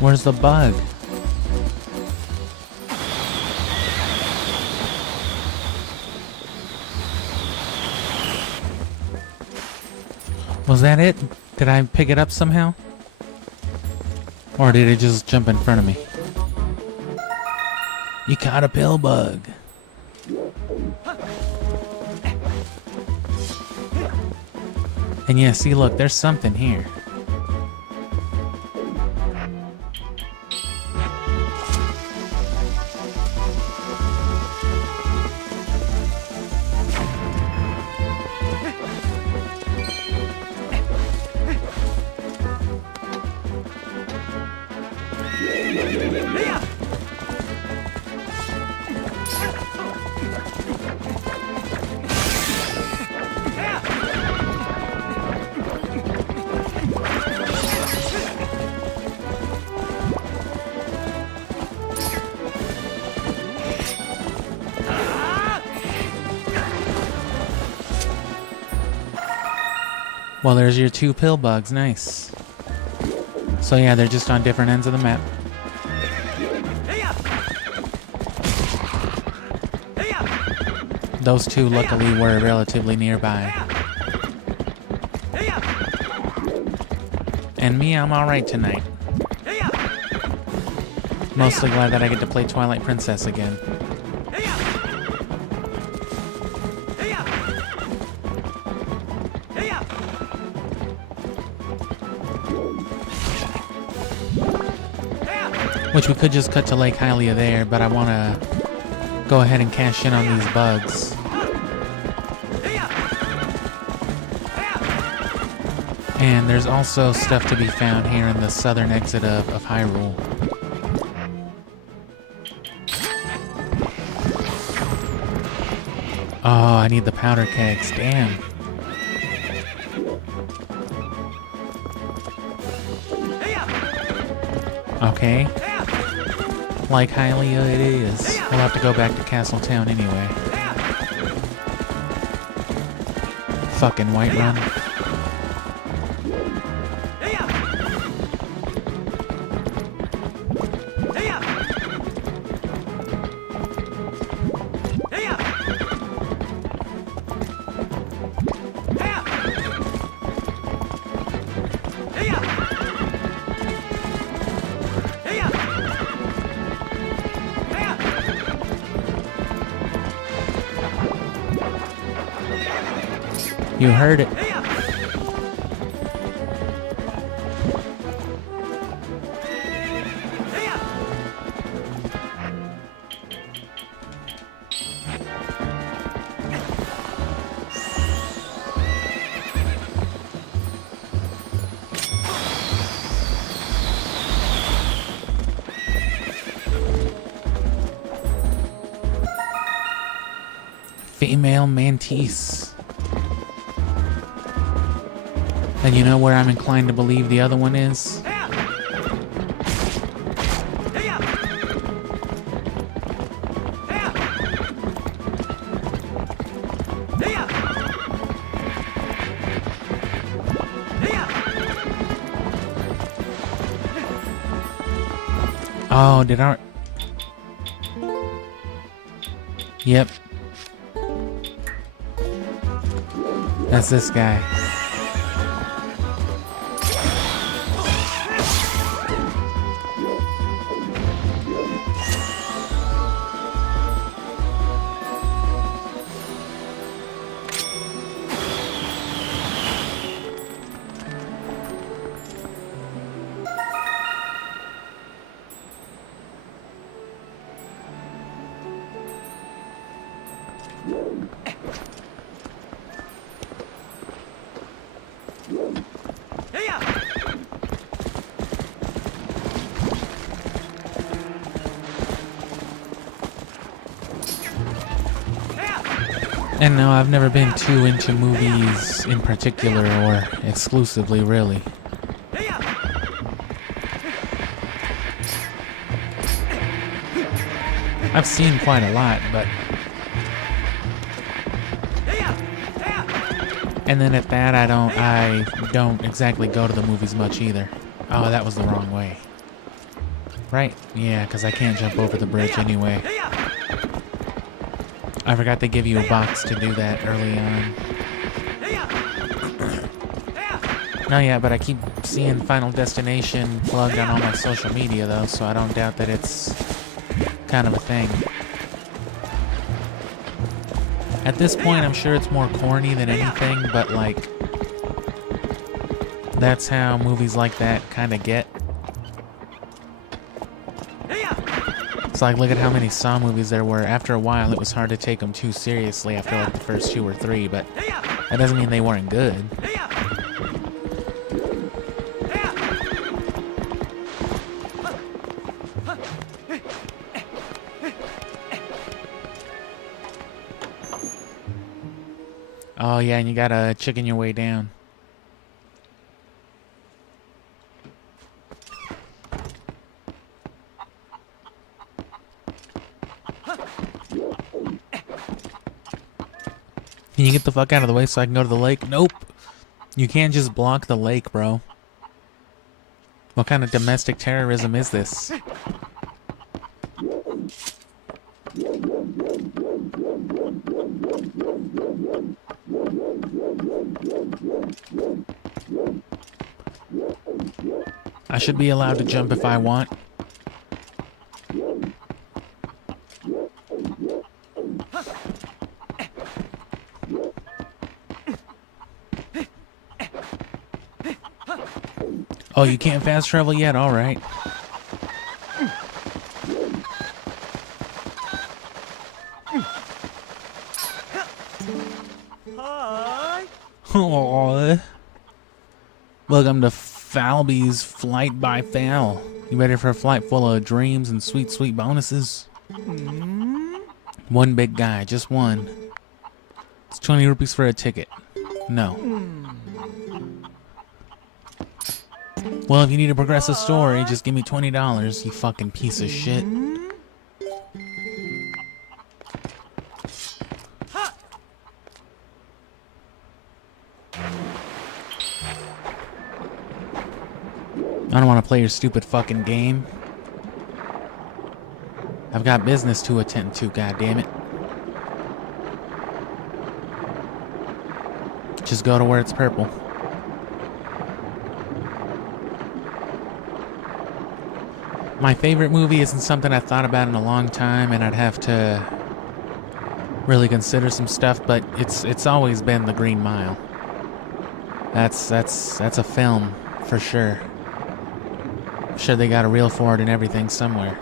Where's the bug? Was that it? Did I pick it up somehow? Or did it just jump in front of me? You caught a pill bug. And yeah, see, look, there's something here. Well, there's your 2 pill bugs. Nice. So yeah, they're just on different ends of the map. Those two luckily were relatively nearby. And me, I'm alright tonight. Mostly glad that I get to play Twilight Princess again. Which we could just cut to Lake Hylia there, but I want to go ahead and cash in on these bugs. And there's also stuff to be found here in the southern exit of Hyrule. Oh, I need the powder kegs. Damn. Okay. Like Hylia it is. We'll have to go back to Castle Town anyway. Fucking Whiterun. You heard it. Female Mantis. And you know where I'm inclined to believe the other one is? Oh, did I... Yep. That's this guy. And no, I've never been too into movies in particular, or exclusively, really. I've seen quite a lot, but... And then at that, I don't exactly go to the movies much either. Oh, that was the wrong way. Right? Yeah, because I can't jump over the bridge anyway. I forgot to give you a box to do that early on. No, yeah, but I keep seeing Final Destination plugged on all my social media, though, so I don't doubt that it's kind of a thing. At this point, I'm sure it's more corny than anything, but, like, that's how movies like that kind of get. It's like, look at how many Saw movies there were. After a while, it was hard to take them too seriously after, like, the first 2 or 3, but that doesn't mean they weren't good. Oh, yeah, and you gotta chicken your way down. Can you get the fuck out of the way so I can go to the lake? Nope. You can't just block the lake, bro. What kind of domestic terrorism is this? I should be allowed to jump if I want. Oh, you can't fast travel yet? All right. Hi. Aww. Welcome to Falby's Flight by Fal. You ready for a flight full of dreams and sweet, sweet bonuses? One big guy, just one. It's 20 rupees for a ticket. No. Well, if you need to progress the story, just give me $20, you fucking piece of shit. I don't want to play your stupid fucking game. I've got business to attend to, goddammit. Just go to where it's purple. My favorite movie isn't something I thought about in a long time, and I'd have to really consider some stuff, but it's always been The Green Mile. That's a film for sure. I'm sure they got a reel for it and everything somewhere.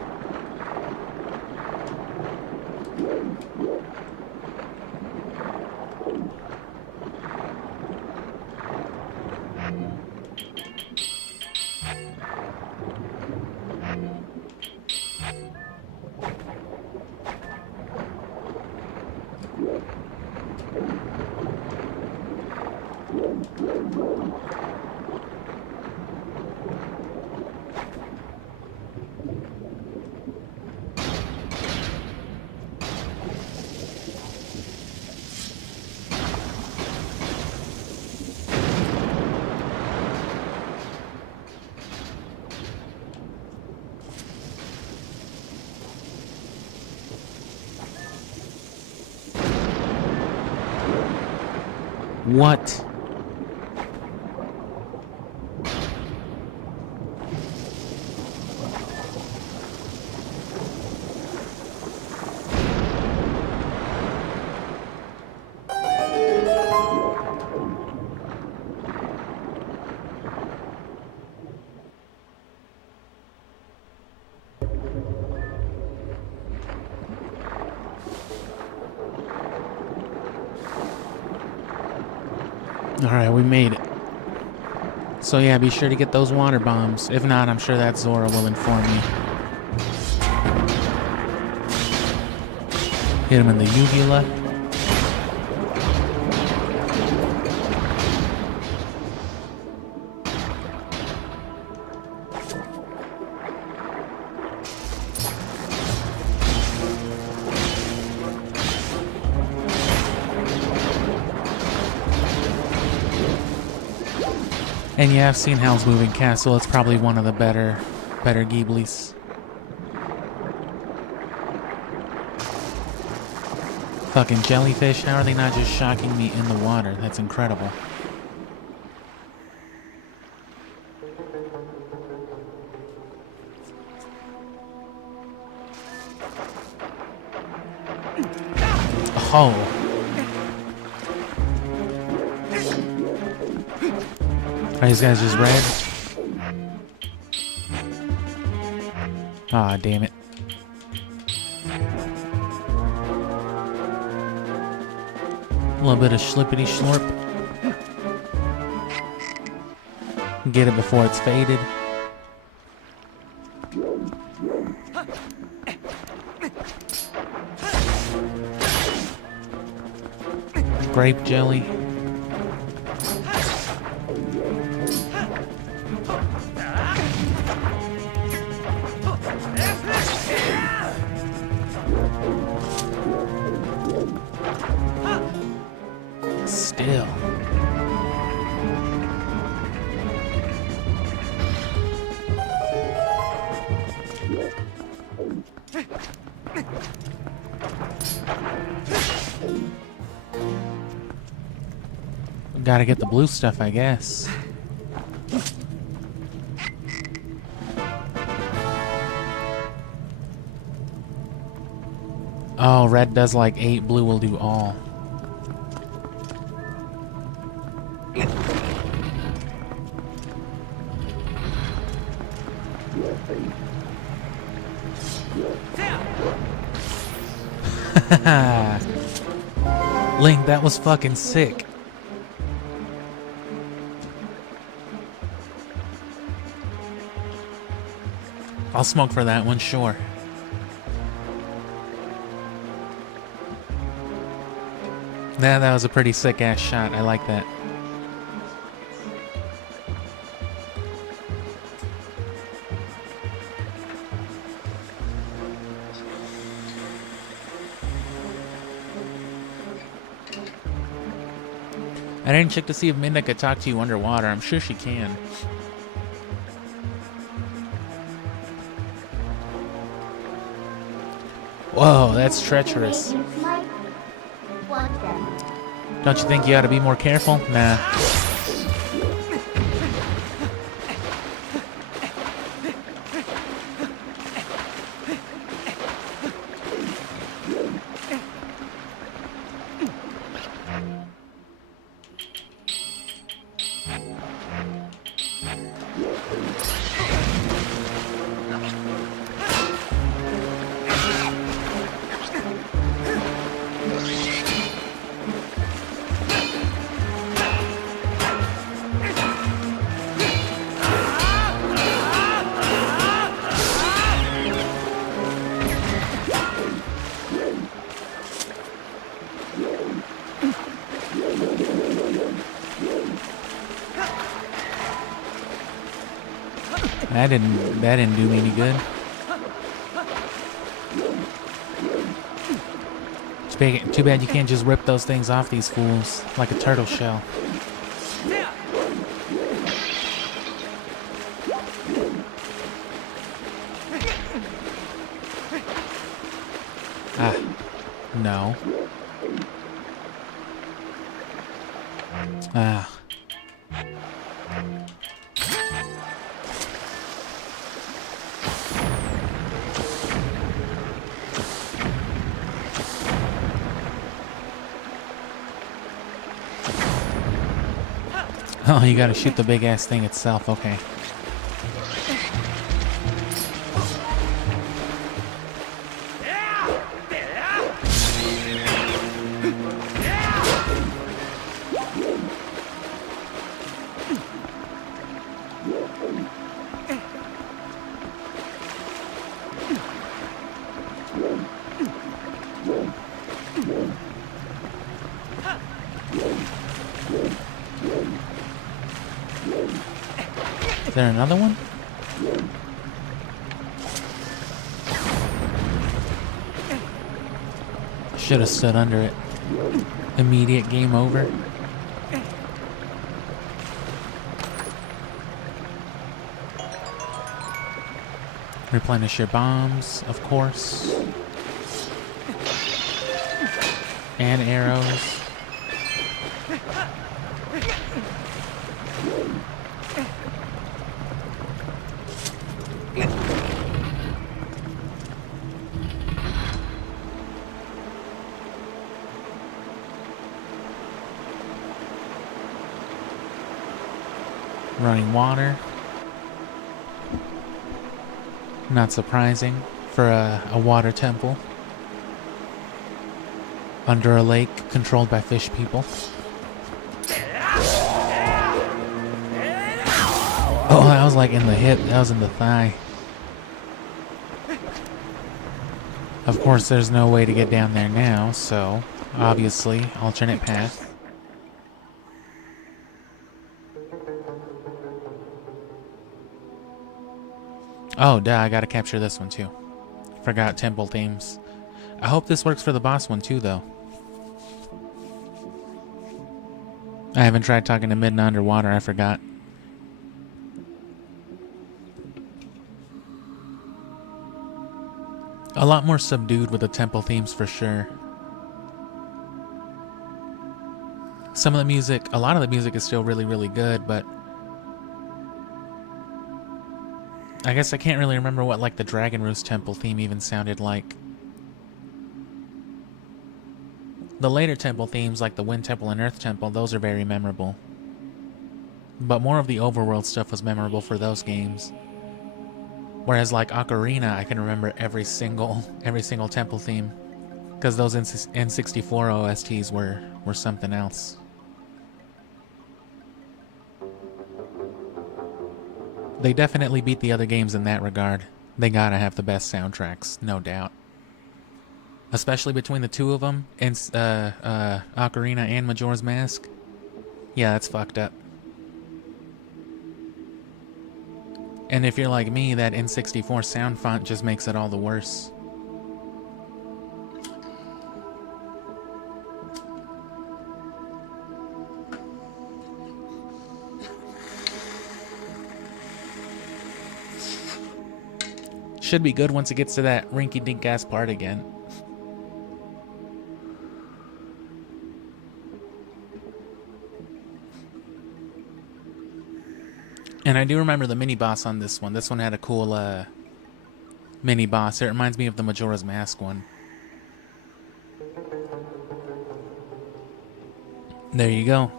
What? Alright, we made it. So yeah, be sure to get those water bombs. If not, I'm sure that Zora will inform you. Hit him in the uvula. And yeah, I've seen Howl's Moving Castle. It's probably one of the better Ghiblis. Fucking jellyfish, how are they not just shocking me in the water? That's incredible. Oh. Are these guys just red? Ah, damn it. A little bit of schlippity slurp. Get it before it's faded. Grape jelly. Gotta get the blue stuff, I guess. Oh, red does like 8, blue will do all. Link, that was fucking sick. I'll smoke for that one, sure. That was a pretty sick ass shot. I like that. I didn't check to see if Minda could talk to you underwater. I'm sure she can. Whoa, that's treacherous. Don't you think you ought to be more careful? Nah. That didn't do me any good. Too bad you can't just rip those things off these fools like a turtle shell. Ah, no. Ah. Oh, you gotta shoot the big ass thing itself, okay. Is there another one? Should have stood under it. Immediate game over. Replenish your bombs, of course. And arrows. Running water. Not surprising for a water temple. Under a lake controlled by fish people. Oh, that was like in the hip. That was in the thigh. Of course, there's no way to get down there now, so obviously, alternate path. Oh, duh, I gotta capture this one too. Forgot temple themes. I hope this works for the boss one too, though. I haven't tried talking to Midna underwater, I forgot. A lot more subdued with the temple themes for sure. Some of the music, a lot of the music is still really, really good, but I guess I can't really remember what like the Dragon Roost Temple theme even sounded like. The later temple themes like the Wind Temple and Earth Temple, those are very memorable. But more of the overworld stuff was memorable for those games. Whereas like Ocarina, I can remember every single temple theme, because those N64 OSTs were something else. They definitely beat the other games in that regard. They gotta have the best soundtracks, no doubt. Especially between the two of them, Ocarina and Majora's Mask. Yeah, that's fucked up. And if you're like me, that N64 sound font just makes it all the worse. Should be good once it gets to that rinky-dink ass part again. And I do remember the mini-boss on this one. This one had a cool mini-boss. It reminds me of the Majora's Mask one. There you go.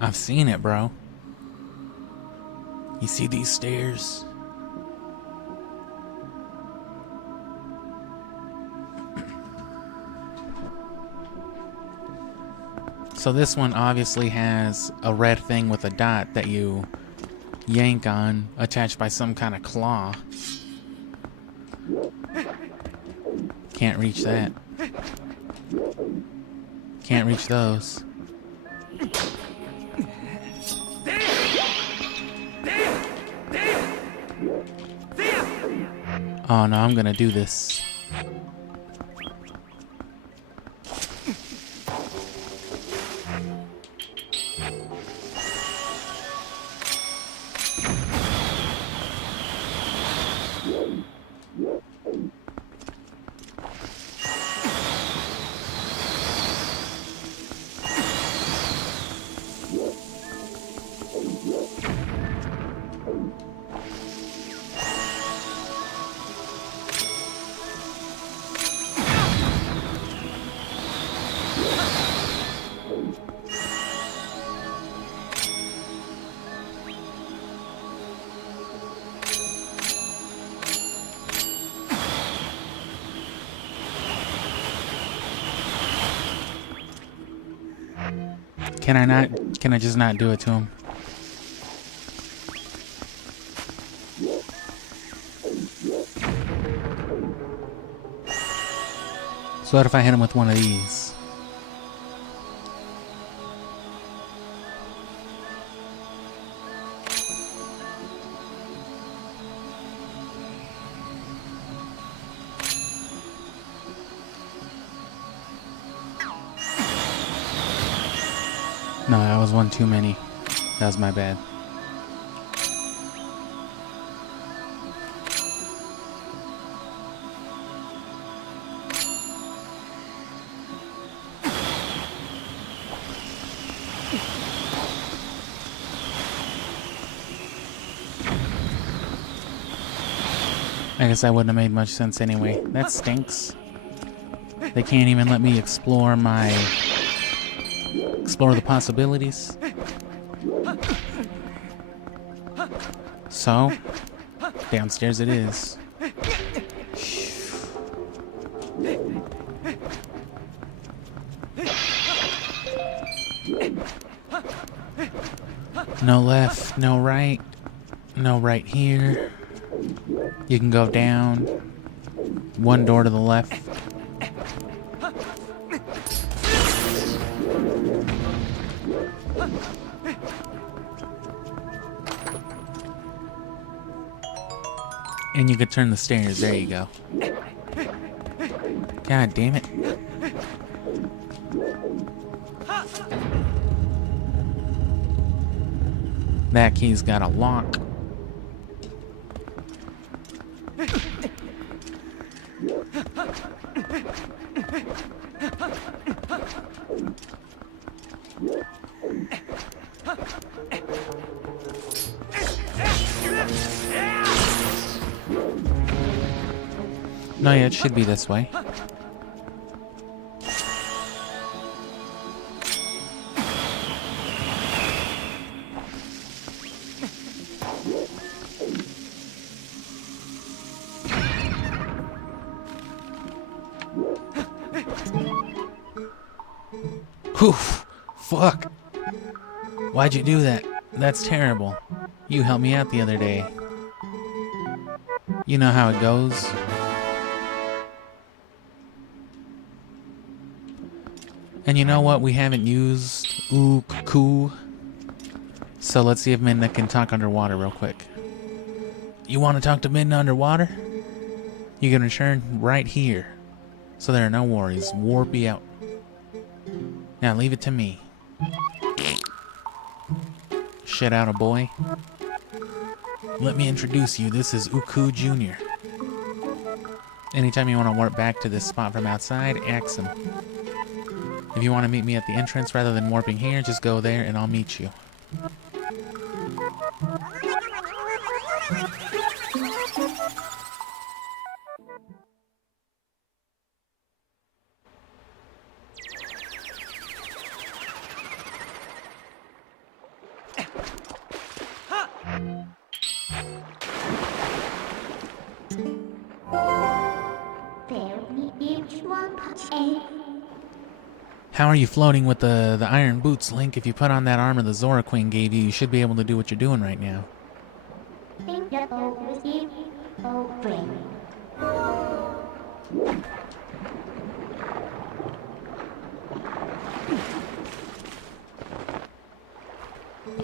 I've seen it, bro. You see these stairs? So this one obviously has a red thing with a dot that you yank on, attached by some kind of claw. Can't reach that. Can't reach those. Oh no, I'm gonna do this. Can I just not do it to him? So what if I hit him with one of these? No, that was one too many. That was my bad. I guess that wouldn't have made much sense anyway. That stinks. They can't even let me explore the possibilities. So, downstairs it is. No left, no right. No right here. You can go down. One door to the left. And you could turn the stairs. There you go. God damn it. That key's got a lock. No, yeah, it should be this way. Whew, fuck. Why'd you do that? That's terrible. You helped me out the other day. You know how it goes. And you know what? We haven't used Cuckoo. So let's see if Midna can talk underwater real quick. You want to talk to Midna underwater? You can return right here. So there are no worries. Warpy out. Now leave it to me. Shut out a boy. Let me introduce you. This is Uku Jr. Anytime you want to warp back to this spot from outside, ask him. If you want to meet me at the entrance rather than warping here, just go there and I'll meet you. How are you floating with the iron boots, Link? If you put on that armor the Zora Queen gave you, you should be able to do what you're doing right now.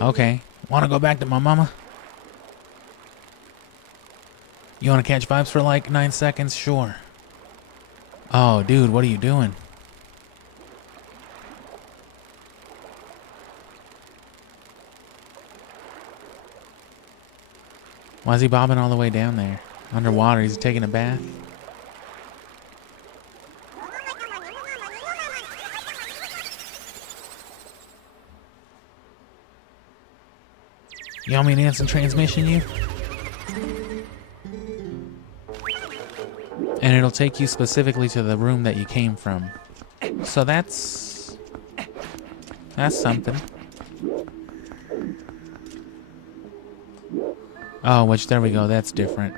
Okay. Want to go back to my mama? You want to catch vibes for like 9 seconds? Sure. Oh, dude, what are you doing? Why is he bobbing all the way down there? Underwater, he's taking a bath? You want me to instant transmission you? And it'll take you specifically to the room that you came from. So that's something. Oh, which, there we go, that's different.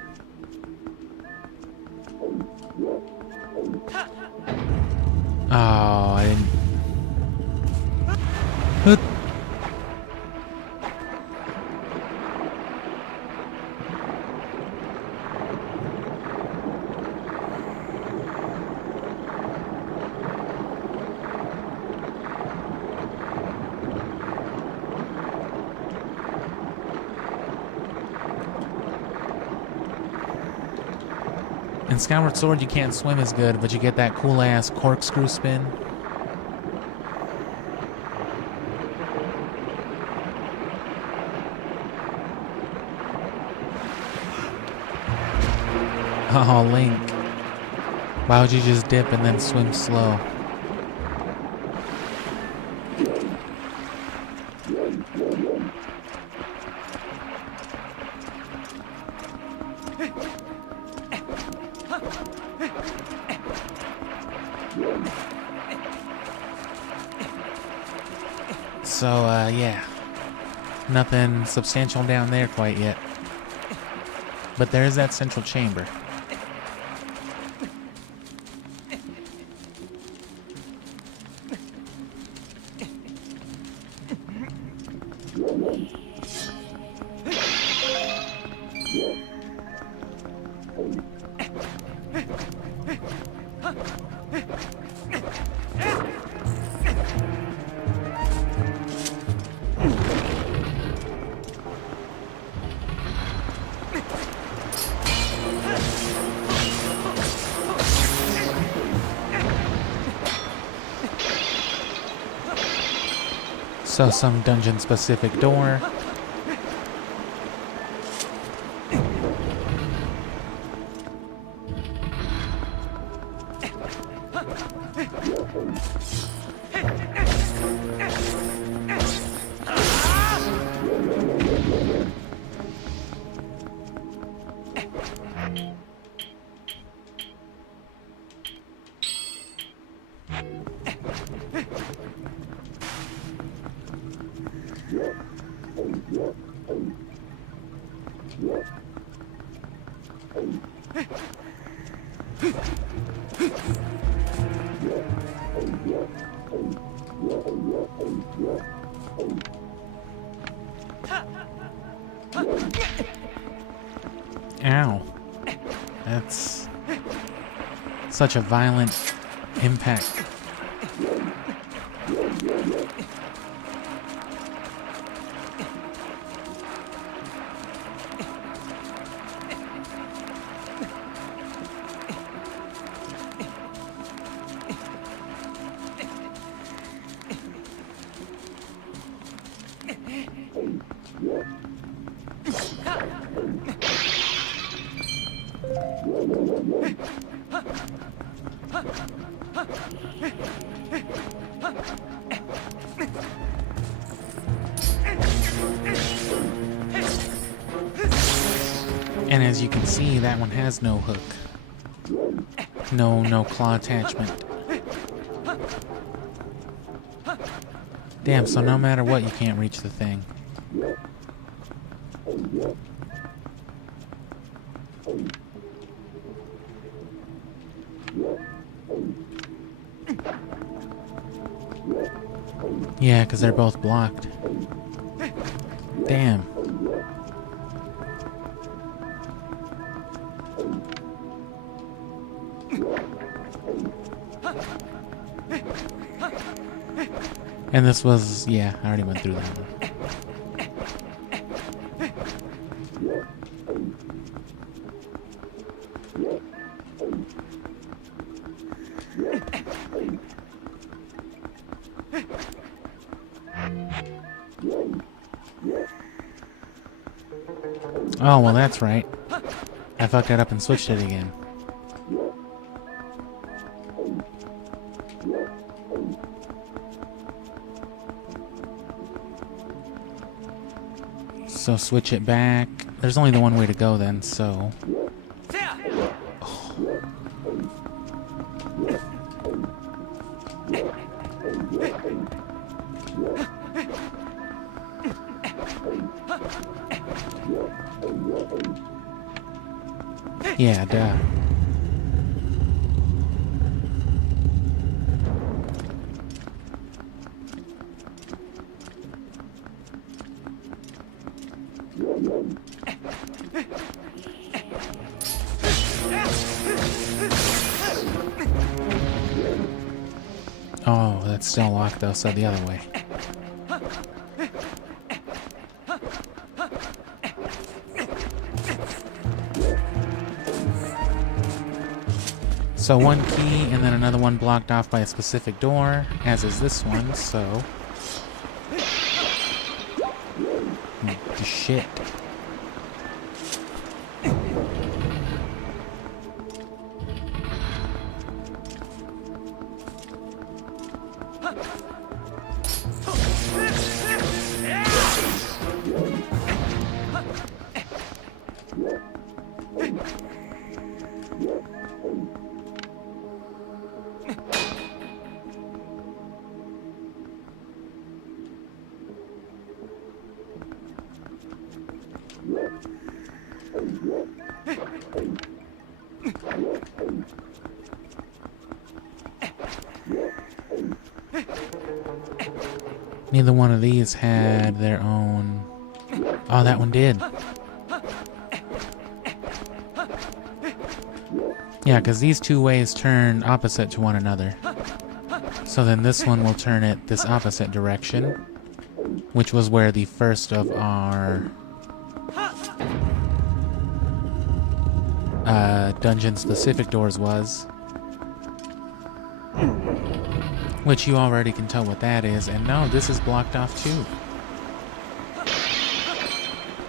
Oh, I didn't... In Skyward Sword, you can't swim as good, but you get that cool-ass corkscrew spin. Oh, Link. Why would you just dip and then swim slow? So, yeah. Nothing substantial down there quite yet. But there is that central chamber. So some dungeon-specific door. Ow. That's such a violent impact. And as you can see, that one has no hook. No claw attachment. Damn, so no matter what, you can't reach the thing. Yeah, because they're both blocked. Damn. And this was, yeah, I already went through that one. Oh, well, that's right. I fucked it up and switched it again. So switch it back. There's only the one way to go then, so... Oh. Yeah, duh. Oh, that's still locked though, so the other way. So one key and then another one blocked off by a specific door, as is this one, so... Shit. Neither one of these had their own... Oh, that one did. Yeah, because these two ways turn opposite to one another. So then this one will turn it this opposite direction, which was where the first of our dungeon-specific doors was. Which you already can tell what that is. And no, this is blocked off too.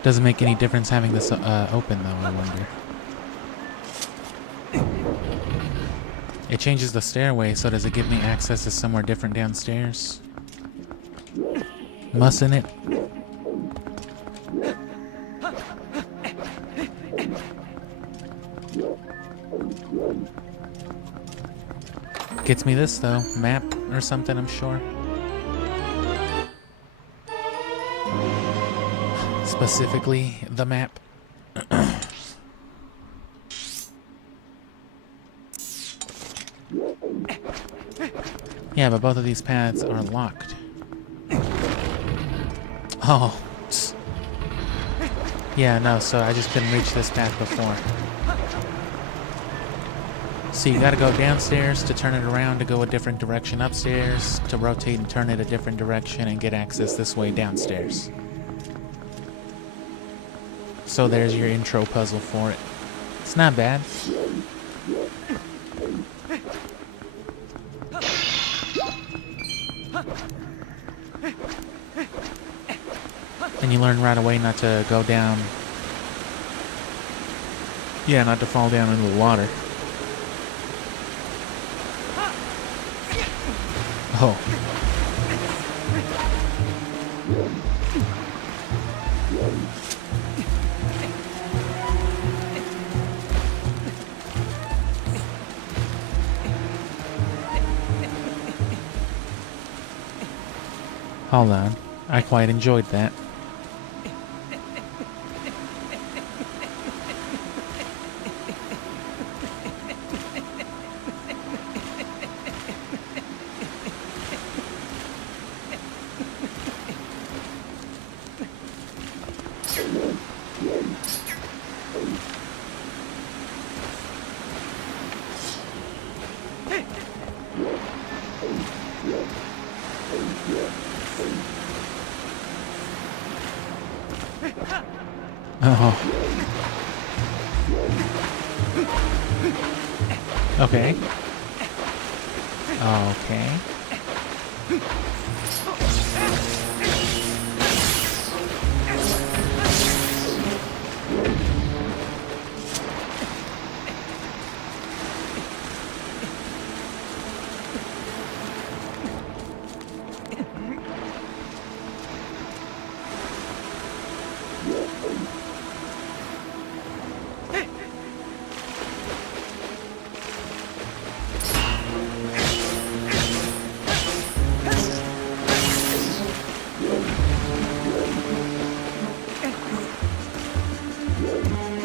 Doesn't make any difference having this open though, I wonder. It changes the stairway, so does it give me access to somewhere different downstairs? Mustn't it? Gets me this though, map or something, I'm sure. Specifically, the map. Yeah, but both of these paths are locked. Oh. Yeah, no, so I just couldn't reach this path before. So you gotta go downstairs to turn it around to go a different direction upstairs, to rotate and turn it a different direction and get access this way downstairs. So there's your intro puzzle for it. It's not bad. And you learn right away not to go down. Yeah, not to fall down into the water. Oh. Hold on. I quite enjoyed that. Oh. Okay. Okay.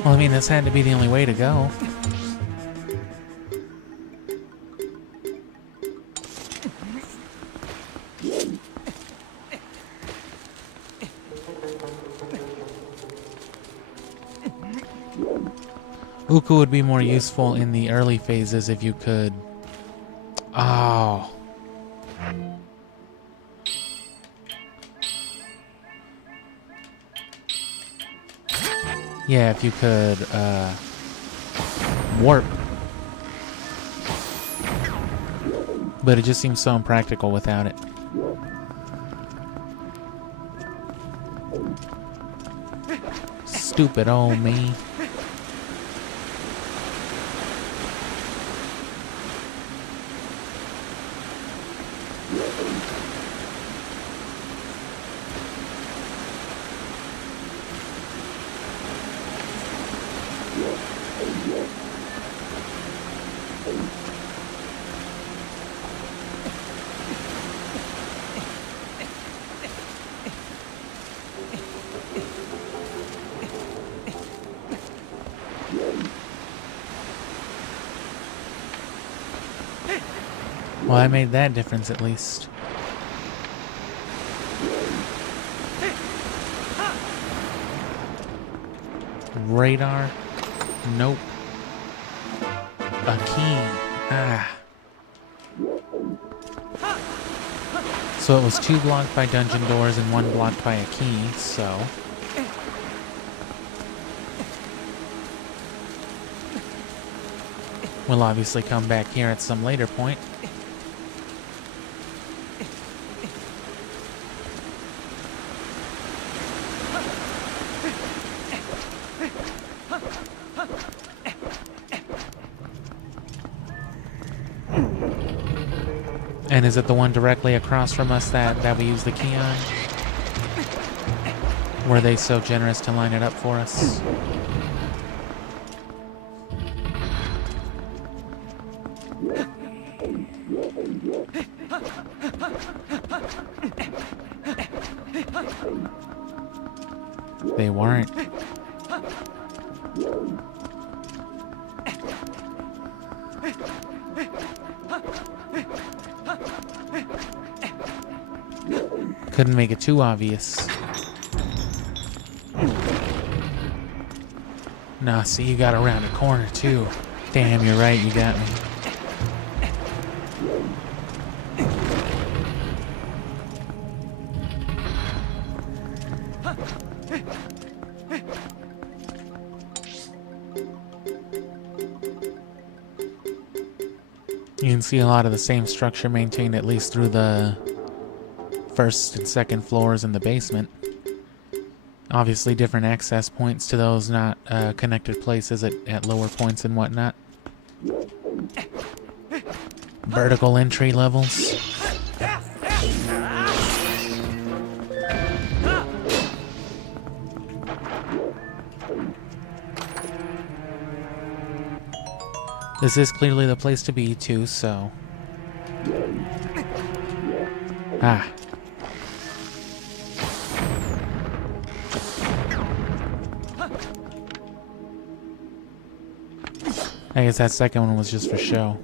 Well, I mean, this had to be the only way to go. Uku would be more useful in the early phases if you could... Oh. Yeah, if you could, warp. But it just seems so impractical without it. Stupid old me. Well, I made that difference at least. Radar? Nope. A key. Ah. So it was 2 blocked by dungeon doors and 1 blocked by a key, so... We'll obviously come back here at some later point. And is it the one directly across from us that we use the key on? Were they so generous to line it up for us? They weren't. Couldn't make it too obvious. Nah, see, you got around a corner too. Damn, you're right, you got me. You can see a lot of the same structure maintained at least through the first and second floors in the basement. Obviously different access points to those not connected places at lower points and whatnot. Vertical entry levels. This is clearly the place to be too, so... Ah. I guess that second one was just for show.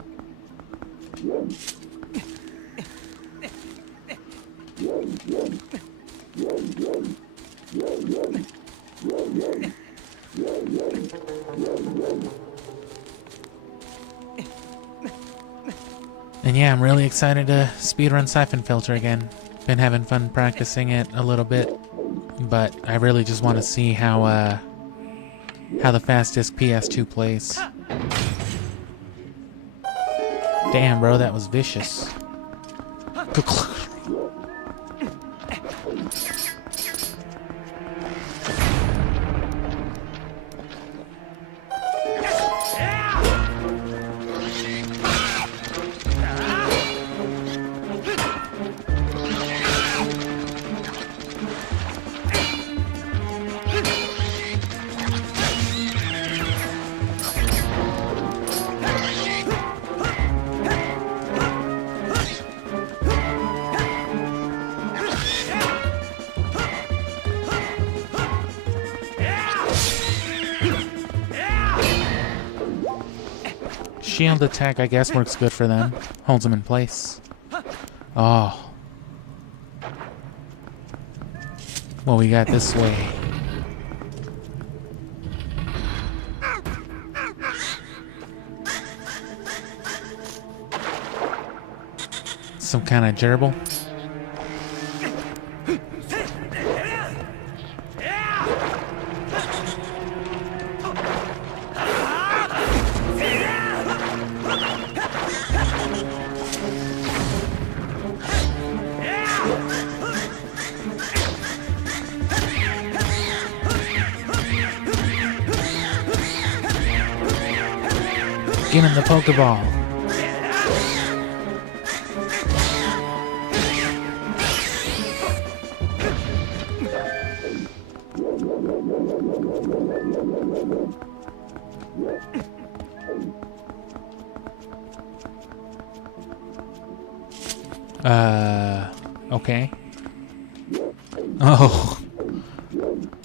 And yeah, I'm really excited to speedrun Siphon Filter again. Been having fun practicing it a little bit, but I really just want to see how the fast disc PS2 plays. Damn, bro, that was vicious. Shield attack, I guess, works good for them. Holds them in place. Oh. What we got this way? Some kind of gerbil? Get him the Pokeball. Okay. Oh.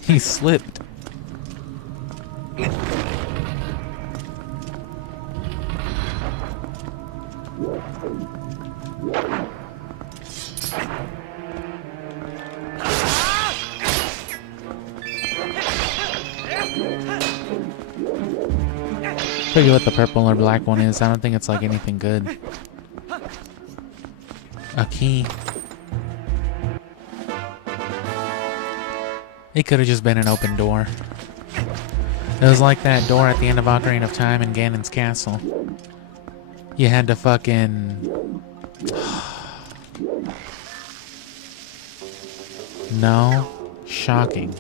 He slipped. Figure what the purple or black one is. I don't think it's like anything good. A key. It could have just been an open door. It was like that door at the end of Ocarina of Time in Ganon's castle. You had to fucking... No. Shocking.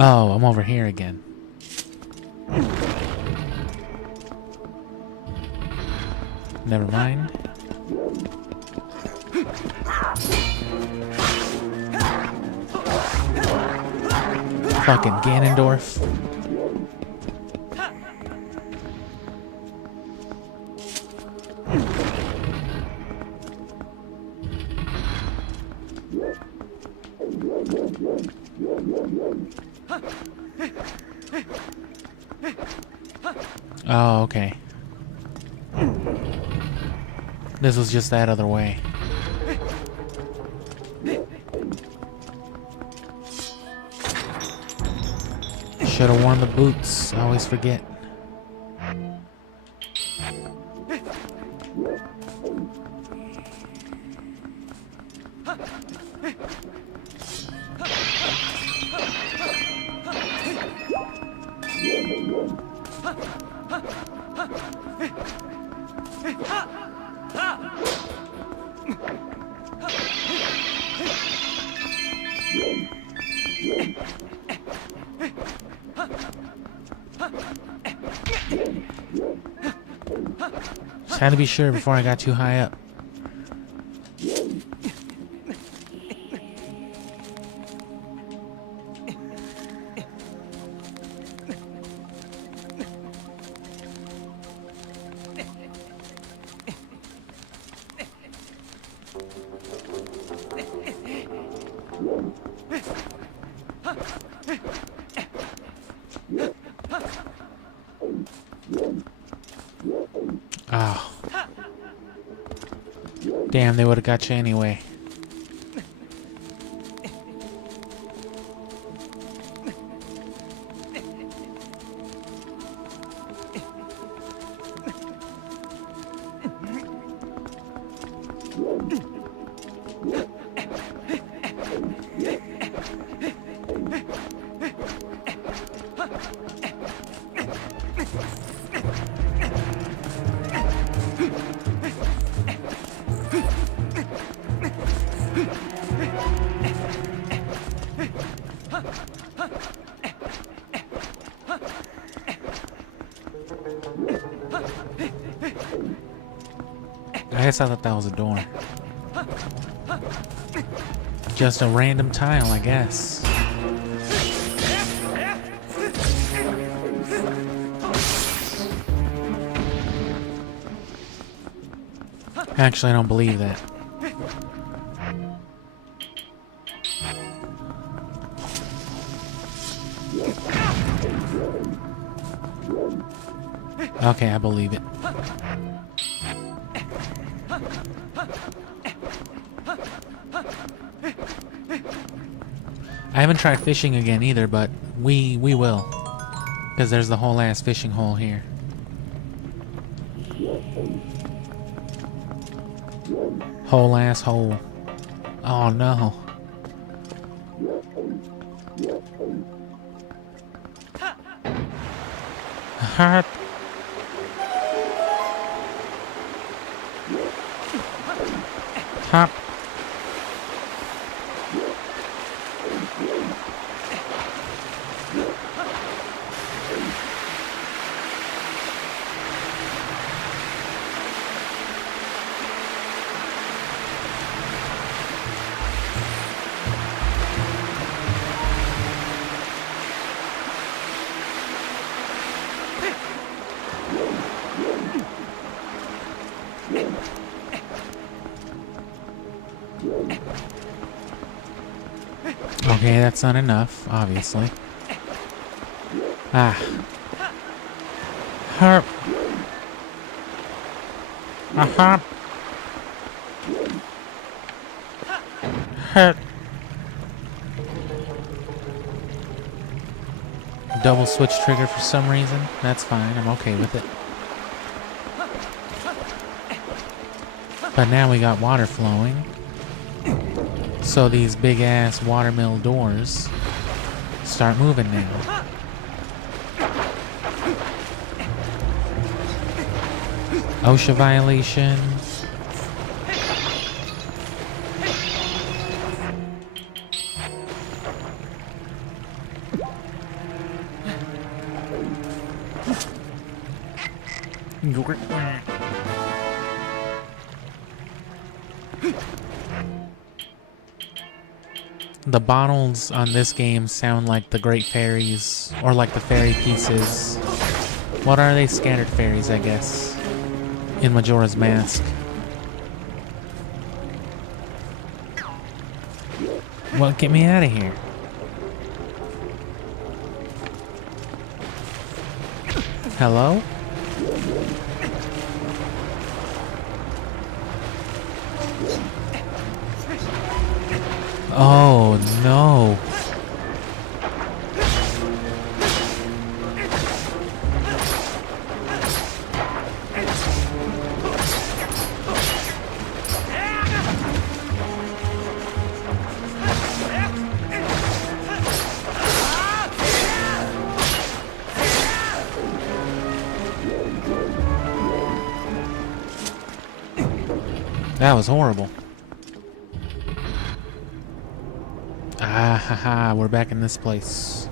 Oh, I'm over here again. Never mind. Fucking Ganondorf. Oh, okay. This was just that other way. Should have worn the boots. I always forget. Just had to be sure before I got too high up. Oh. Damn, they would have got you anyway. I guess I thought that was a door. Just a random tile, I guess. Actually, I don't believe that. Okay, I believe it. I haven't tried fishing again either, but we will. Because there's the whole ass fishing hole here. Whole ass hole. Oh no. Hurt. Hop. Okay, that's not enough, obviously. Ah. Herp. Aha. Hurt. Double switch trigger for some reason. That's fine, I'm okay with it. But now we got water flowing. So these big ass watermill doors start moving now. OSHA violation. The bottles on this game sound like the Great Fairies, or like the fairy pieces. What are they? Scattered fairies, I guess. In Majora's Mask. Well, get me out of here. Hello? Oh, no. That was horrible. Ah, haha, we're back in this place.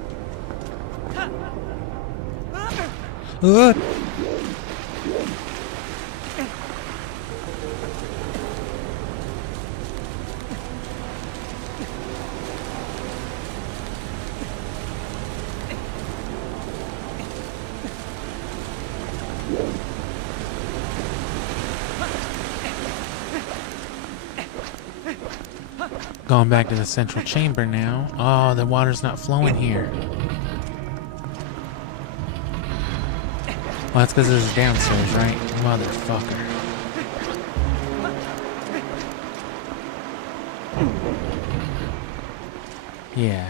Going back to the central chamber now. Oh, the water's not flowing here. Well, that's because this is downstairs, right? Motherfucker. Yeah.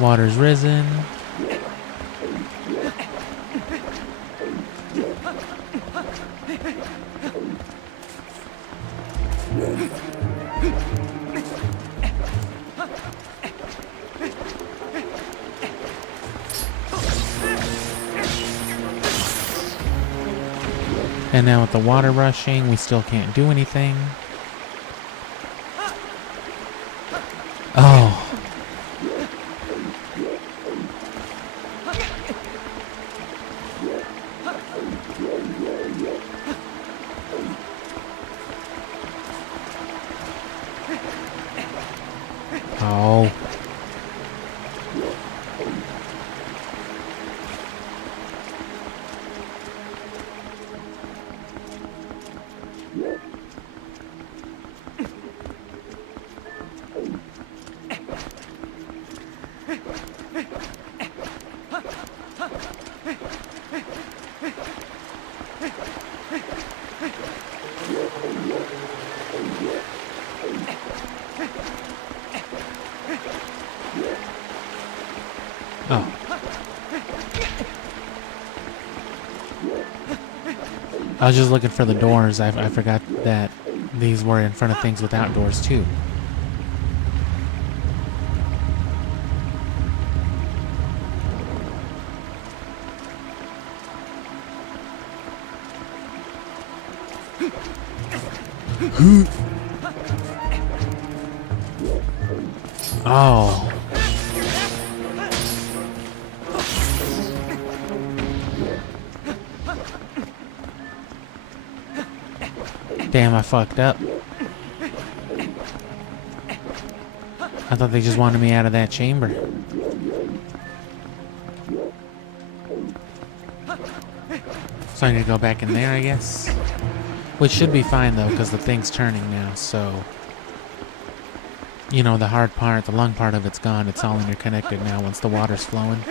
Water's risen. And now with the water rushing, we still can't do anything. Oh. Oh. Oh. I was just looking for the doors. I forgot that these were in front of things without doors too. Oh. Damn, I fucked up. I thought they just wanted me out of that chamber. So I need to go back in there, I guess. Which should be fine, though, because the thing's turning now, so... You know, the hard part, the lung part of it's gone. It's all interconnected now once the water's flowing.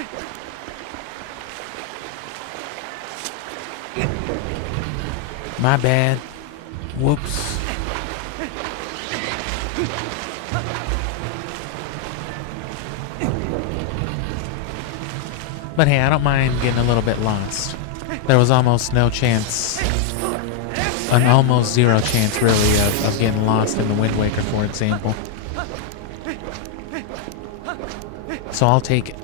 My bad. Whoops. But hey, I don't mind getting a little bit lost. There was almost no chance, an almost zero chance really, of getting lost in the Wind Waker, for example. So I'll take it.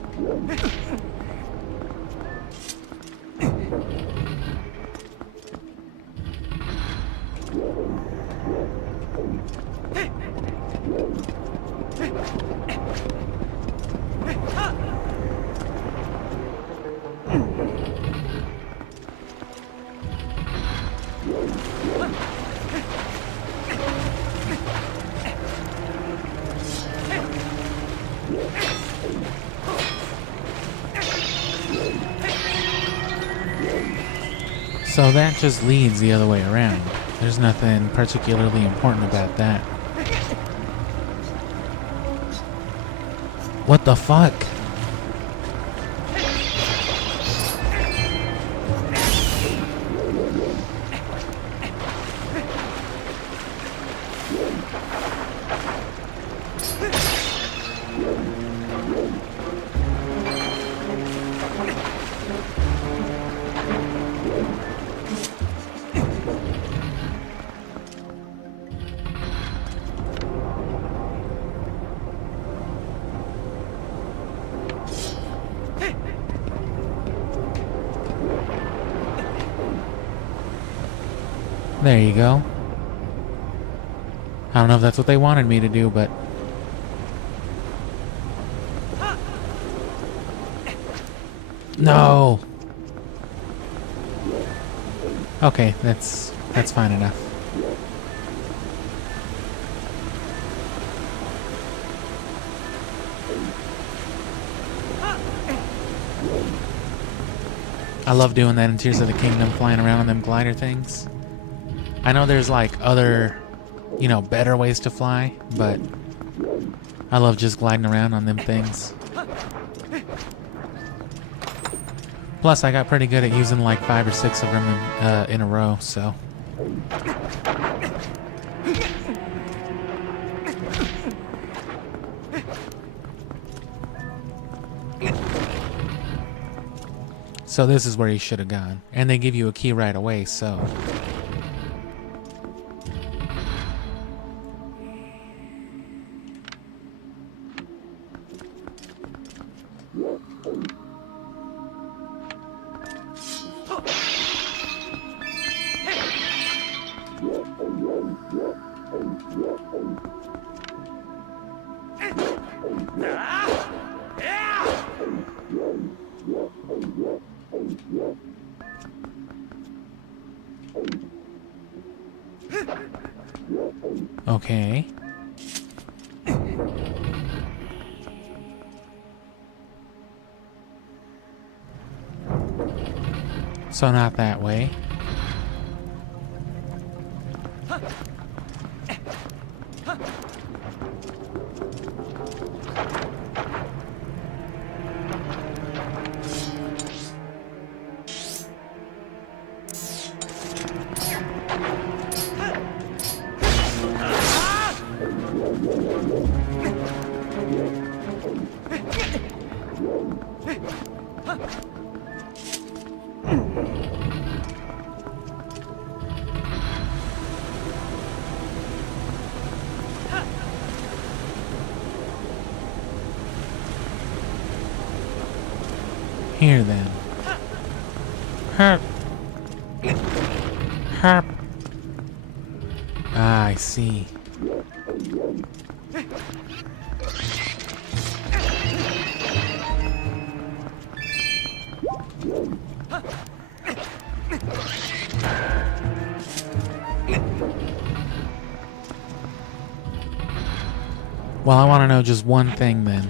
So that just leads the other way around. There's nothing particularly important about that. What the fuck? There you go. I don't know if that's what they wanted me to do, but... No! Okay, that's fine enough. I love doing that in Tears of the Kingdom, flying around on them glider things. I know there's like other, you know, better ways to fly, but I love just gliding around on them things. Plus, I got pretty good at using like 5 or 6 of them in a row, so. So this is where you should have gone. And they give you a key right away, so. Okay. So not that way. Here then. Herp. Herp. Ah, I see. Well, I want to know just one thing then.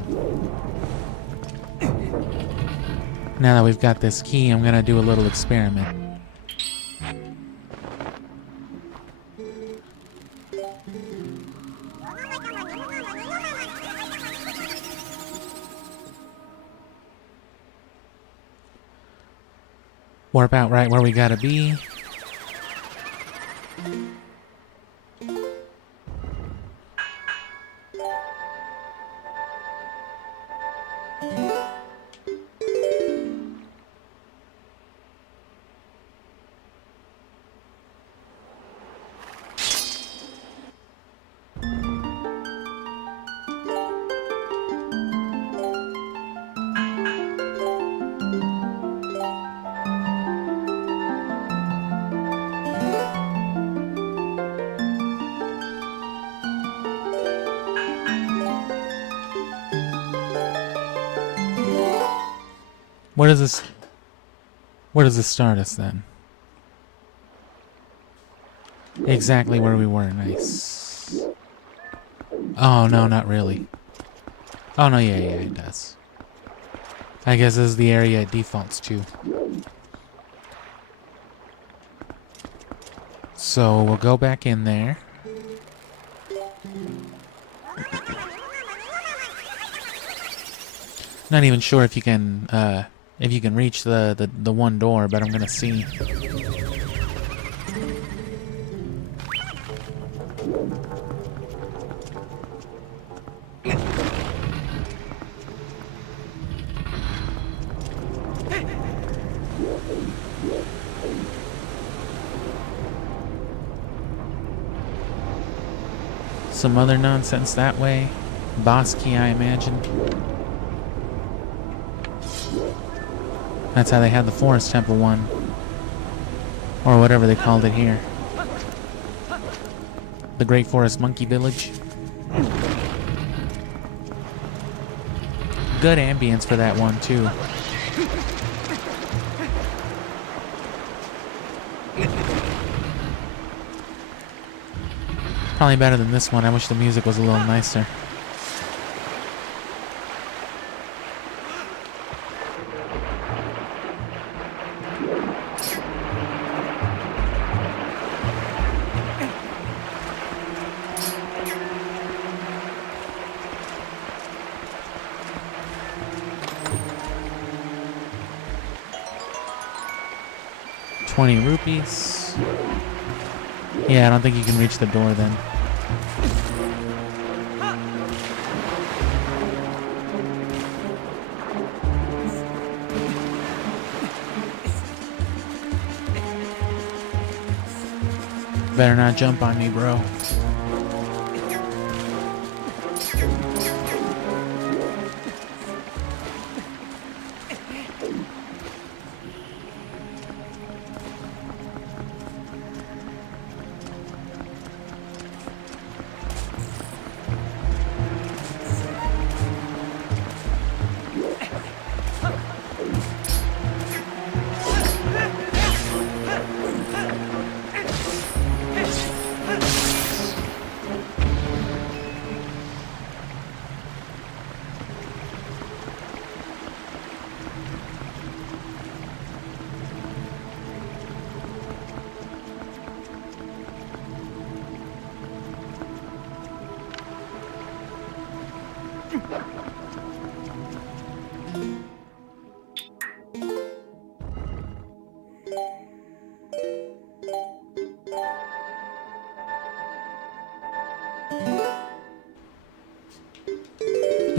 Now that we've got this key, I'm gonna do a little experiment. Warp out right where we gotta be. Where does this start us then? Exactly where we were. Nice. Oh, no, not really. Oh, no, yeah, it does. I guess this is the area it defaults to. So we'll go back in there. Not even sure if you can reach the one door, but I'm gonna see. Some other nonsense that way. Boss key, I imagine. That's how they had the Forest Temple one. Or whatever they called it here. The Great Forest Monkey Village. Good ambience for that one, too. Probably better than this one. I wish the music was a little nicer. ₹20. Yeah, I don't think you can reach the door then. Better not jump on me, bro.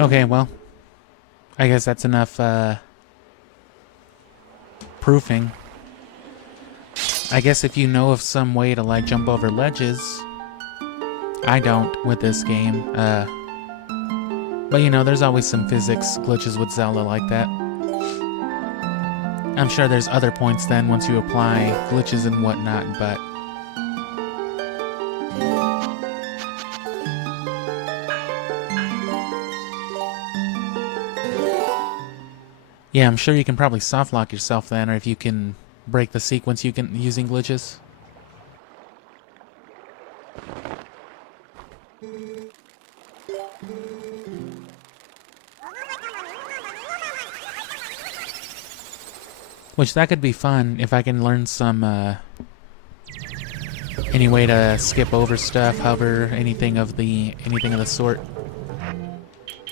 Okay, well, I guess that's enough proofing. I guess if you know of some way to like jump over ledges, I don't with this game. But you know, there's always some physics glitches with Zelda like that. I'm sure there's other points then once you apply glitches and whatnot, but yeah, I'm sure you can probably soft lock yourself then, or if you can break the sequence you can using glitches. Which that could be fun if I can learn some any way to skip over stuff, hover, anything of the sort.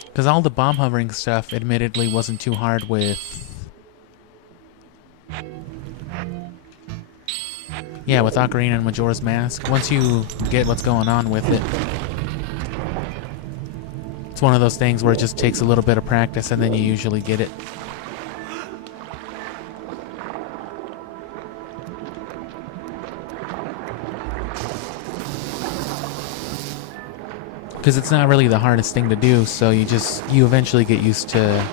Because all the bomb hovering stuff, admittedly, wasn't too hard with... yeah, with Ocarina and Majora's Mask. Once you get what's going on with it, it's one of those things where it just takes a little bit of practice and then you usually get it. Because it's not really the hardest thing to do, so you eventually get used to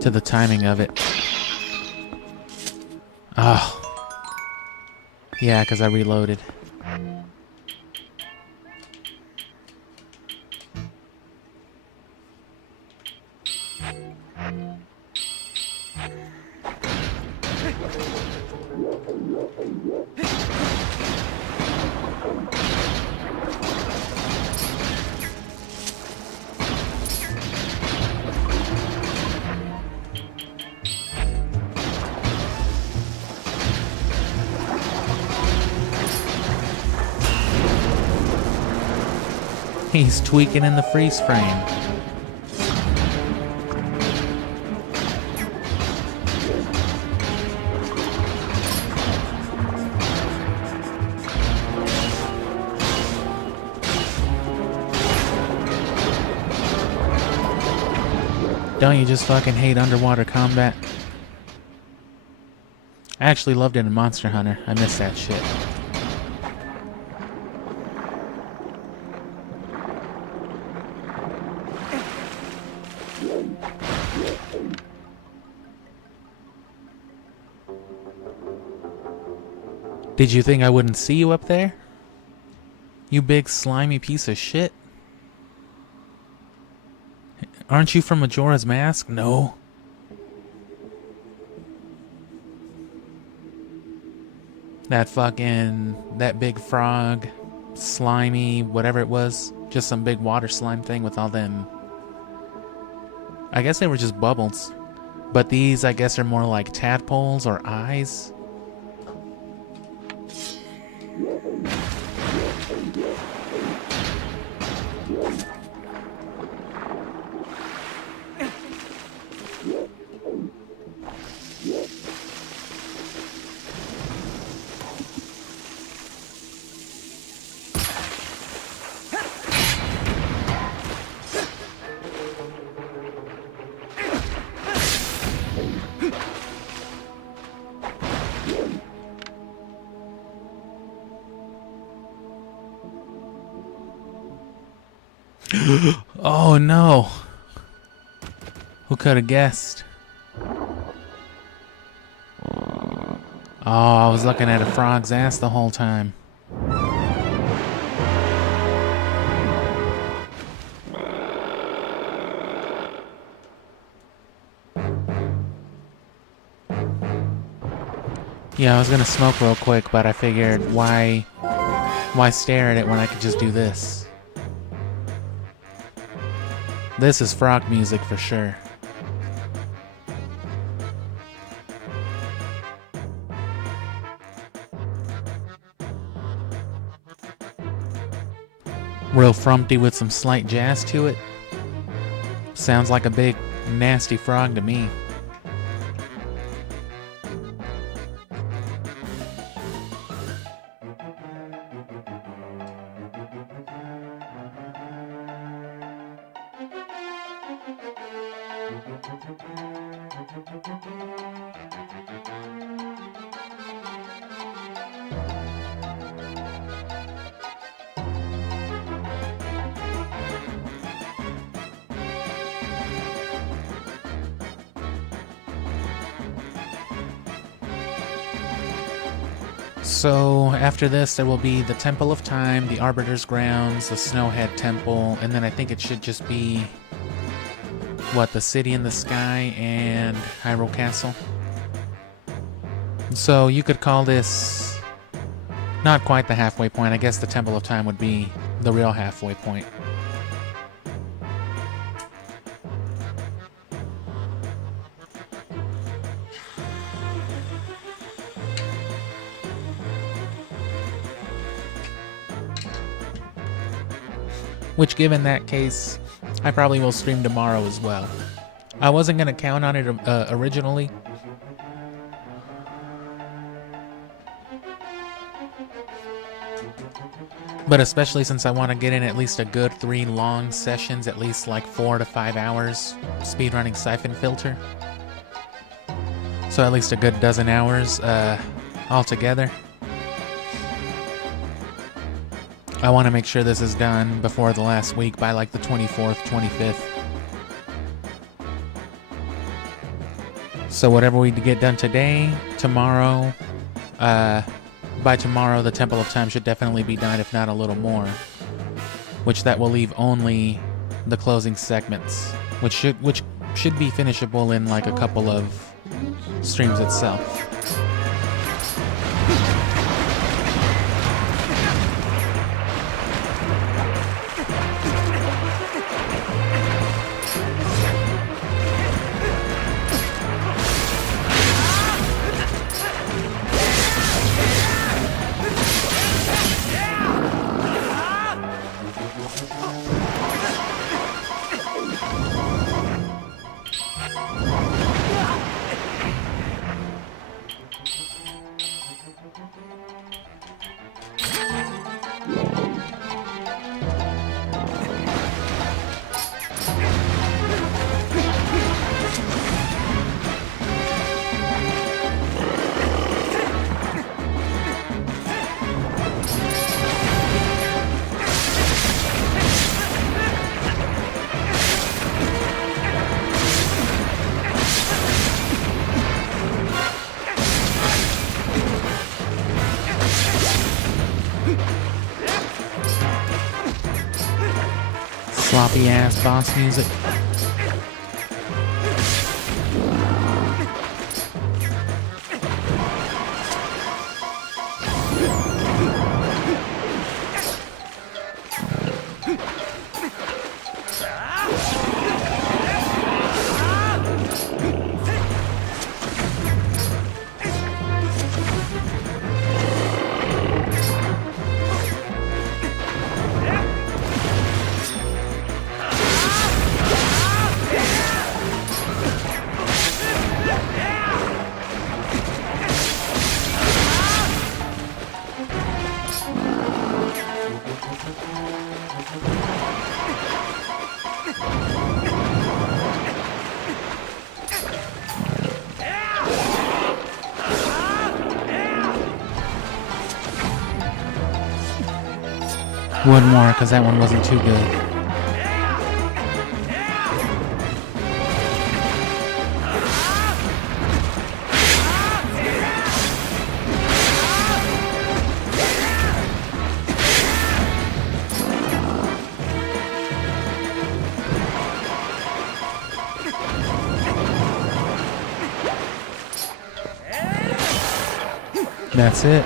the timing of it. Oh. Yeah, because I reloaded. He's tweaking in the freeze frame. Don't you just fucking hate underwater combat? I actually loved it in Monster Hunter. I miss that shit. Did you think I wouldn't see you up there? You big slimy piece of shit. Aren't you from Majora's Mask? No. That big frog, slimy, whatever it was. Just some big water slime thing with all them. I guess they were just bubbles. But these, I guess, are more like tadpoles or eyes. Oh no. Who could have guessed? Oh, I was looking at a frog's ass the whole time. Yeah, I was gonna smoke real quick, but I figured why stare at it when I could just do this? This is frog music for sure. Real frumpty with some slight jazz to it. Sounds like a big, nasty frog to me. So after this, there will be the Temple of Time, the Arbiter's Grounds, the Snowhead Temple, and then I think it should just be, what, the City in the Sky and Hyrule Castle. So you could call this not quite the halfway point. I guess the Temple of Time would be the real halfway point. Which, given that case, I probably will stream tomorrow as well. I wasn't going to count on it originally. But especially since I want to get in at least a good 3 long sessions, at least like 4 to 5 hours speedrunning Siphon Filter. So at least a good dozen hours altogether. I want to make sure this is done before the last week by like the 24th, 25th. So whatever we get done today, tomorrow, by tomorrow the Temple of Time should definitely be done, if not a little more. Which that will leave only the closing segments, which should be finishable in like a couple of streams itself. Sloppy ass boss music. One more, because that one wasn't too good. That's it.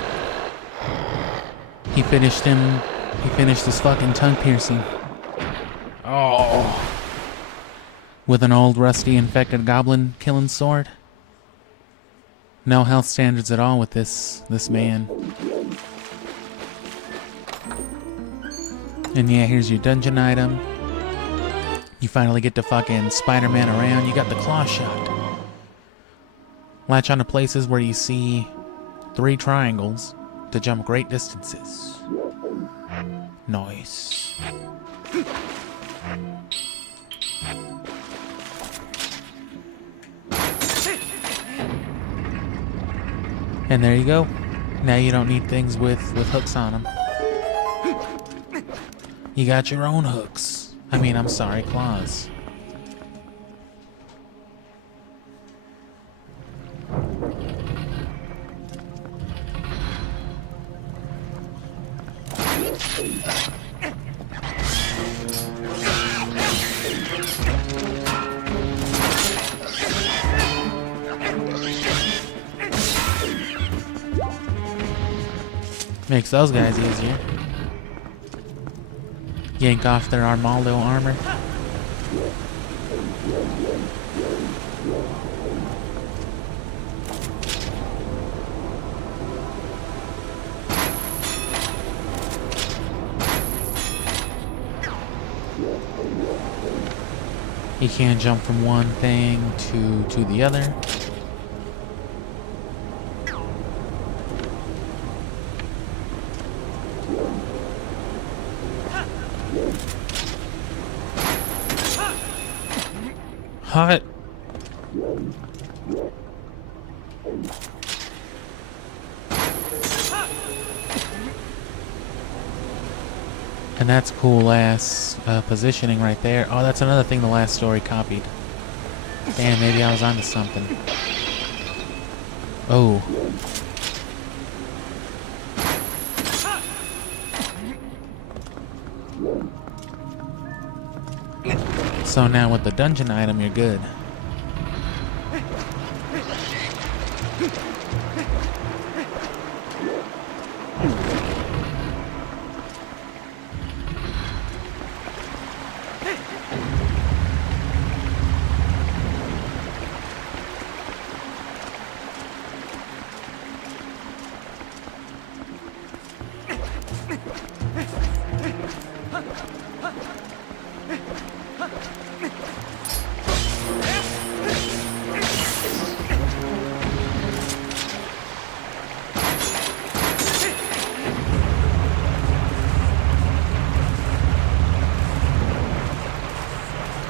He finished him. He finished his fucking tongue piercing. Oh. With an old rusty infected goblin killing sword. No health standards at all with this man. And yeah, here's your dungeon item. You finally get to fucking Spider-Man around. You got the claw shot. Latch onto places where you see 3 triangles to jump great distances. Nice. And there you go. Now you don't need things with hooks on them. You got your own hooks. I mean, I'm sorry, claws. Makes those guys easier. Yank off their Armaldo armor. You can't jump from one thing to the other. Hot. And that's cool ass positioning right there. Oh, that's another thing the last story copied. Damn, maybe I was onto something. Oh. So now with the dungeon item, you're good.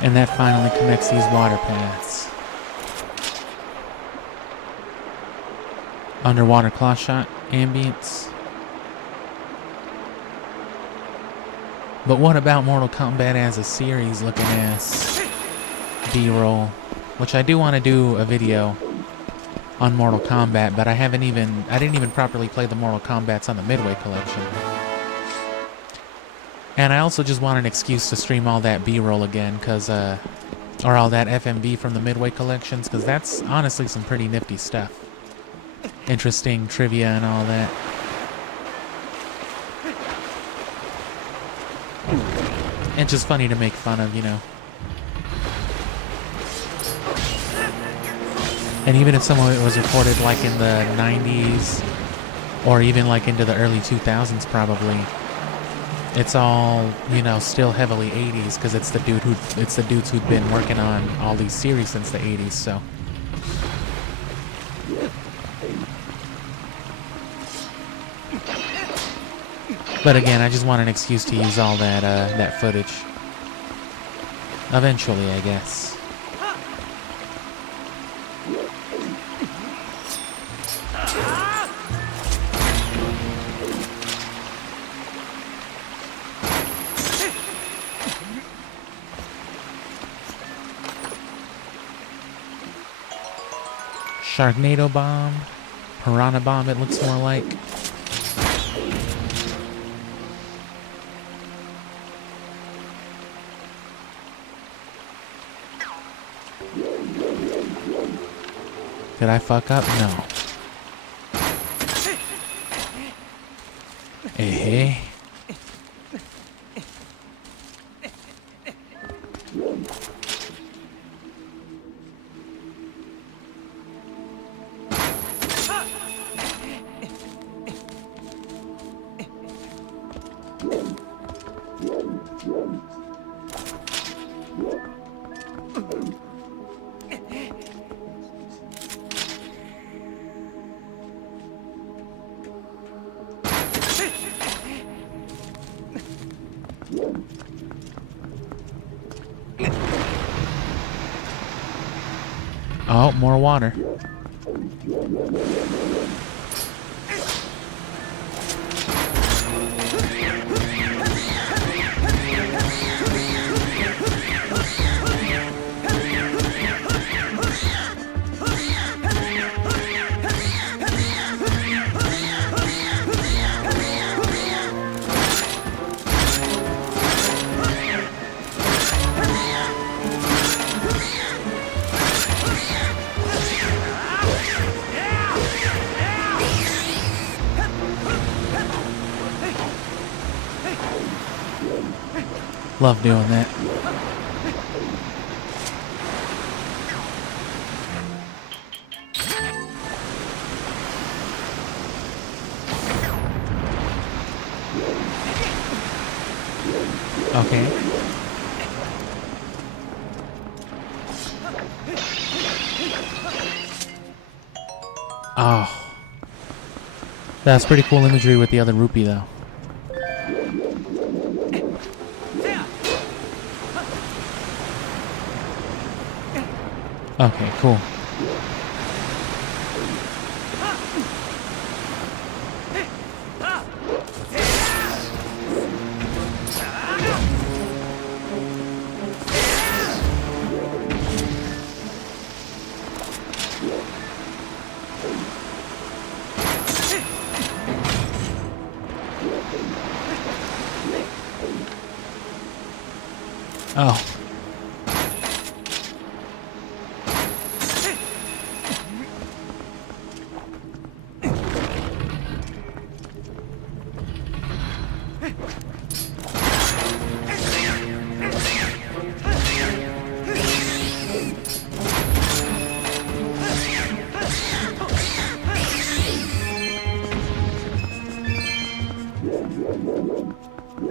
And that finally connects these water paths. Underwater claw shot ambience. But what about Mortal Kombat as a series looking ass B-roll? Which I do want to do a video on Mortal Kombat, but I didn't even properly play the Mortal Kombats on the Midway collection. And I also just want an excuse to stream all that B-roll again, or all that FMV from the Midway collections, because that's honestly some pretty nifty stuff. Interesting trivia and all that. And just funny to make fun of, you know. And even if some of it was recorded like in the 90s, or even like into the early 2000s probably, it's all, you know, still heavily 80s, because it's the dudes who've been working on all these series since the 80s, so. But again, I just want an excuse to use all that footage. Eventually, I guess. Sharknado bomb, piranha bomb it looks more like. Did I fuck up? No. Eh. Oh, more water. Love doing that. Okay. Oh. That's pretty cool imagery with the other rupee though. Okay, cool. Oh.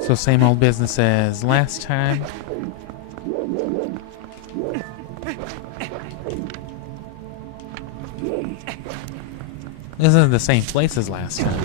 So same old business as last time. This isn't the same place as last time.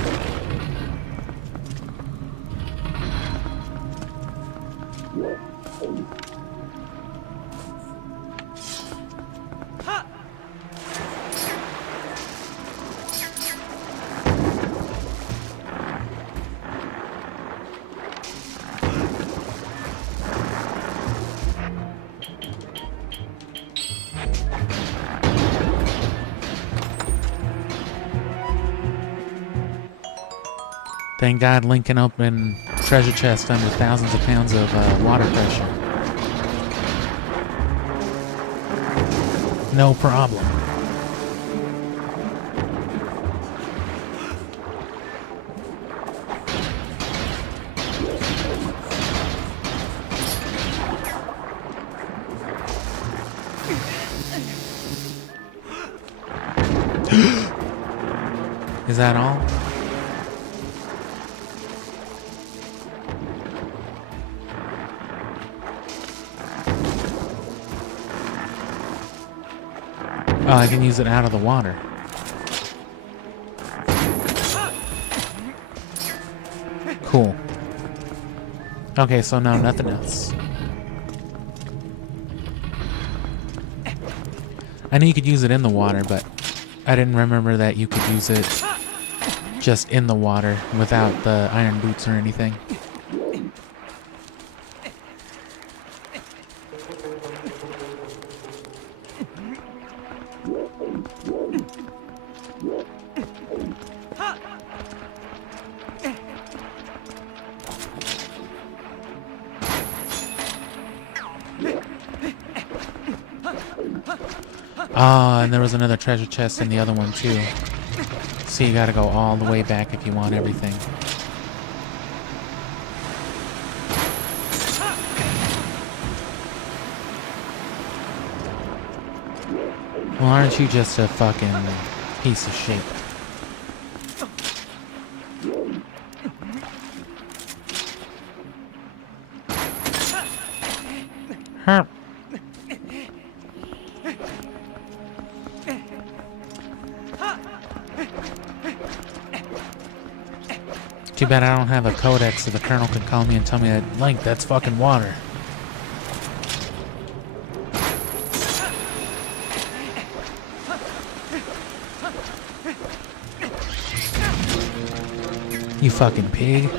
Thank God Lincoln opened treasure chest under thousands of pounds of water pressure. No problem. Is that all? Oh, I can use it out of the water. Cool. Okay, so no, nothing else. I knew you could use it in the water, but I didn't remember that you could use it just in the water without the iron boots or anything. Ah, and there was another treasure chest in the other one too. So you gotta go all the way back if you want everything. Well, aren't you just a fucking piece of shit? Herp. Too bad I don't have a codex so the colonel can call me and tell me that, Link, that's fucking water. You fucking pig.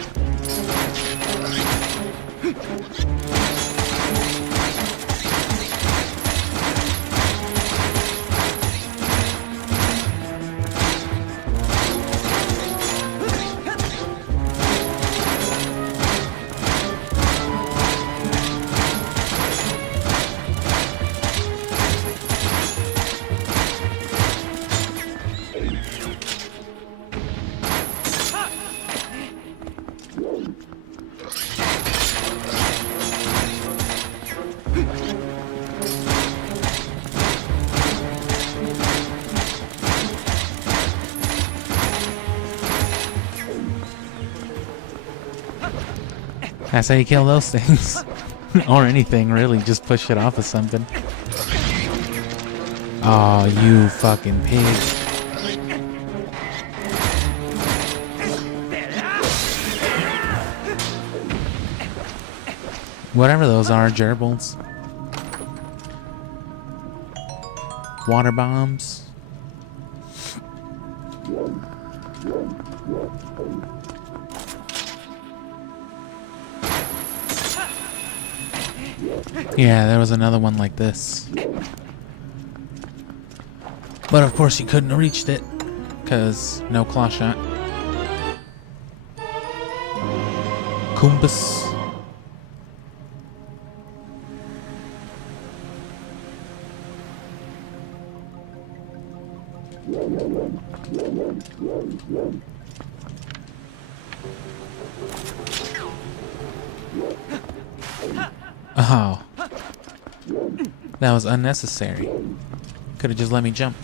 That's how you kill those things. Or anything, really. Just push it off of something. Oh, you fucking pig. Whatever those are, gerbils. Water bombs. Yeah, there was another one like this. But of course you couldn't have reached it, because no claw shot. Compass. Oh. That was unnecessary. Could have just let me jump.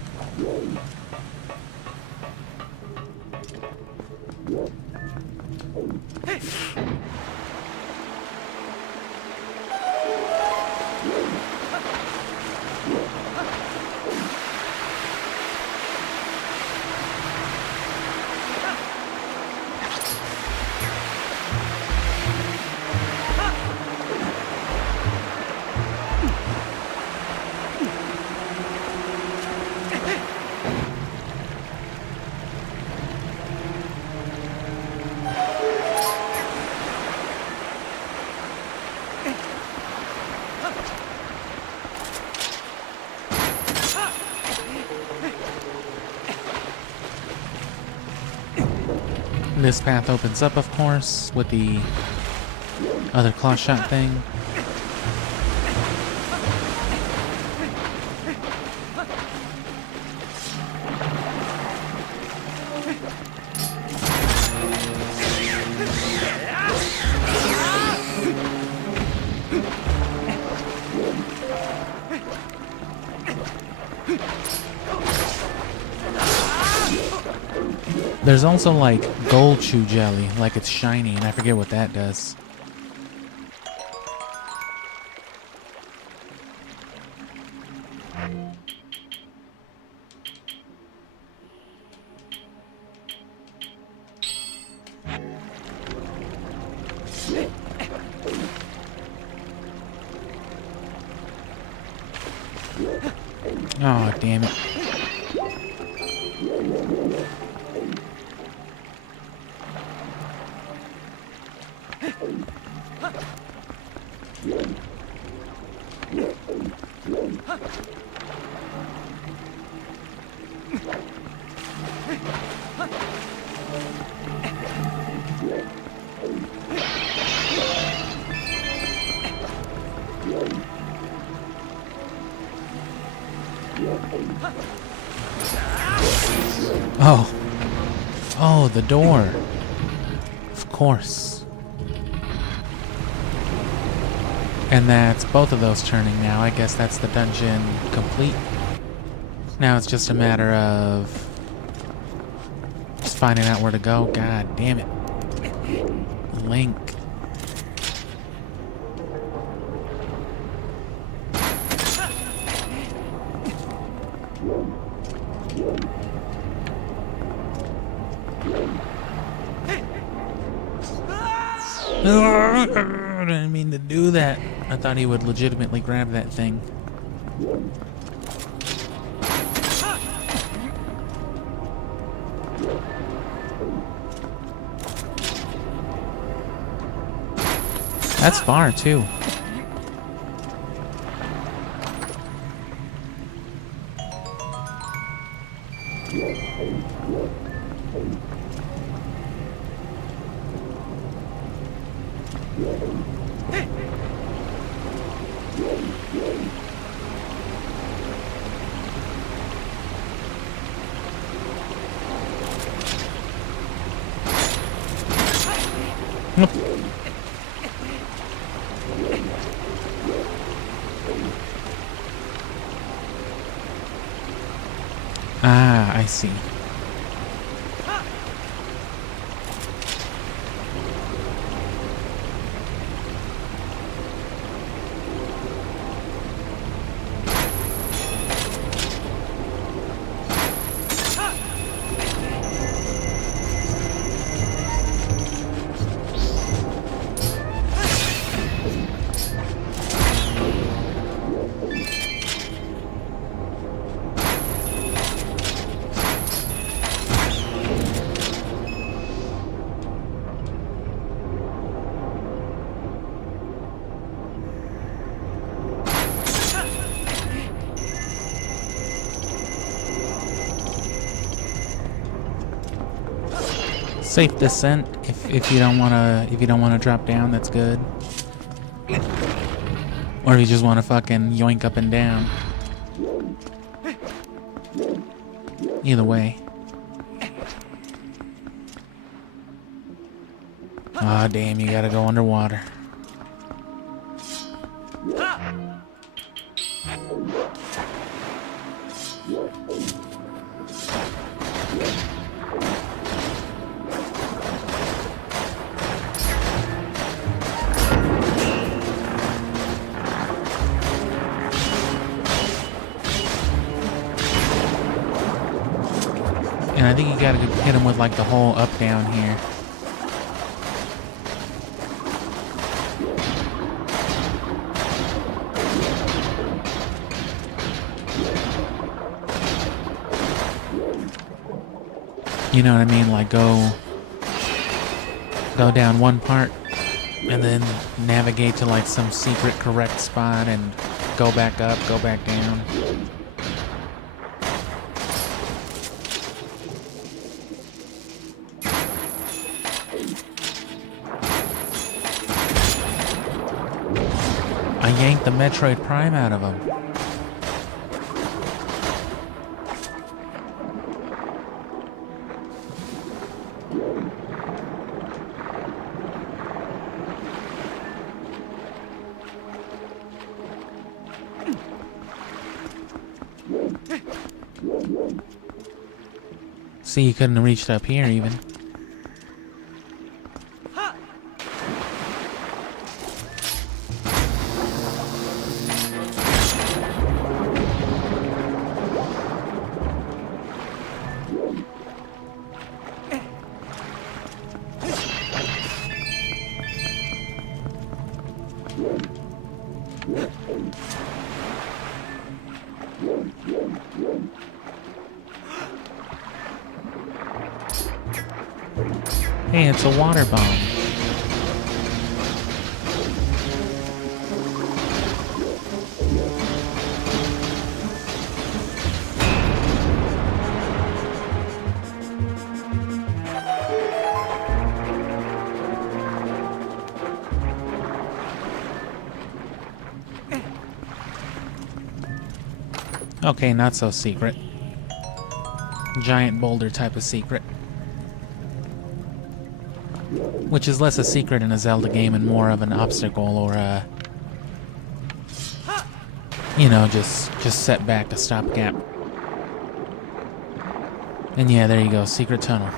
This path opens up, of course, with the other claw shot thing. There's also like gold chew jelly, like it's shiny, and I forget what that does. Oh, damn it. Oh. Oh, the door. Of course. And that's both of those turning now. I guess that's the dungeon complete. Now it's just a matter of just finding out where to go. God damn it. Link. I didn't mean to do that. I thought he would legitimately grab that thing. That's far, too. Ah, I see. Safe descent if you don't wanna drop down, that's good. Or if you just wanna fucking yoink up and down. Either way. Aw, damn, you gotta go underwater. And I think you gotta hit him with like the whole up down here. You know what I mean? Like go down one part and then navigate to like some secret correct spot and go back up, go back down. I yanked the Metroid Prime out of him. See, you couldn't have reached up here even. Hey, it's a water bomb. Okay, not so secret. Giant boulder type of secret. Which is less a secret in a Zelda game and more of an obstacle or a, you know, just set back, a stopgap. And yeah, there you go, secret tunnel.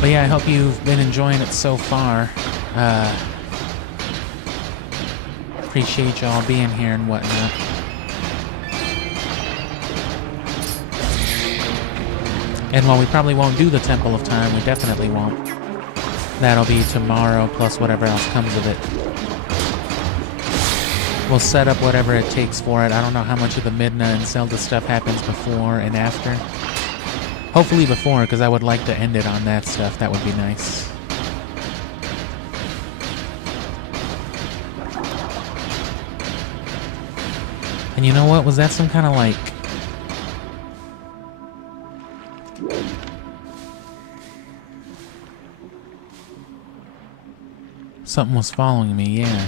But yeah, I hope you've been enjoying it so far. Appreciate y'all being here and whatnot. And while we probably won't do the Temple of Time, we definitely won't. That'll be tomorrow, plus whatever else comes of it. We'll set up whatever it takes for it. I don't know how much of the Midna and Zelda stuff happens before and after. Hopefully before, because I would like to end it on that stuff. That would be nice. And you know what? Was that some kind of like... Something was following me, yeah.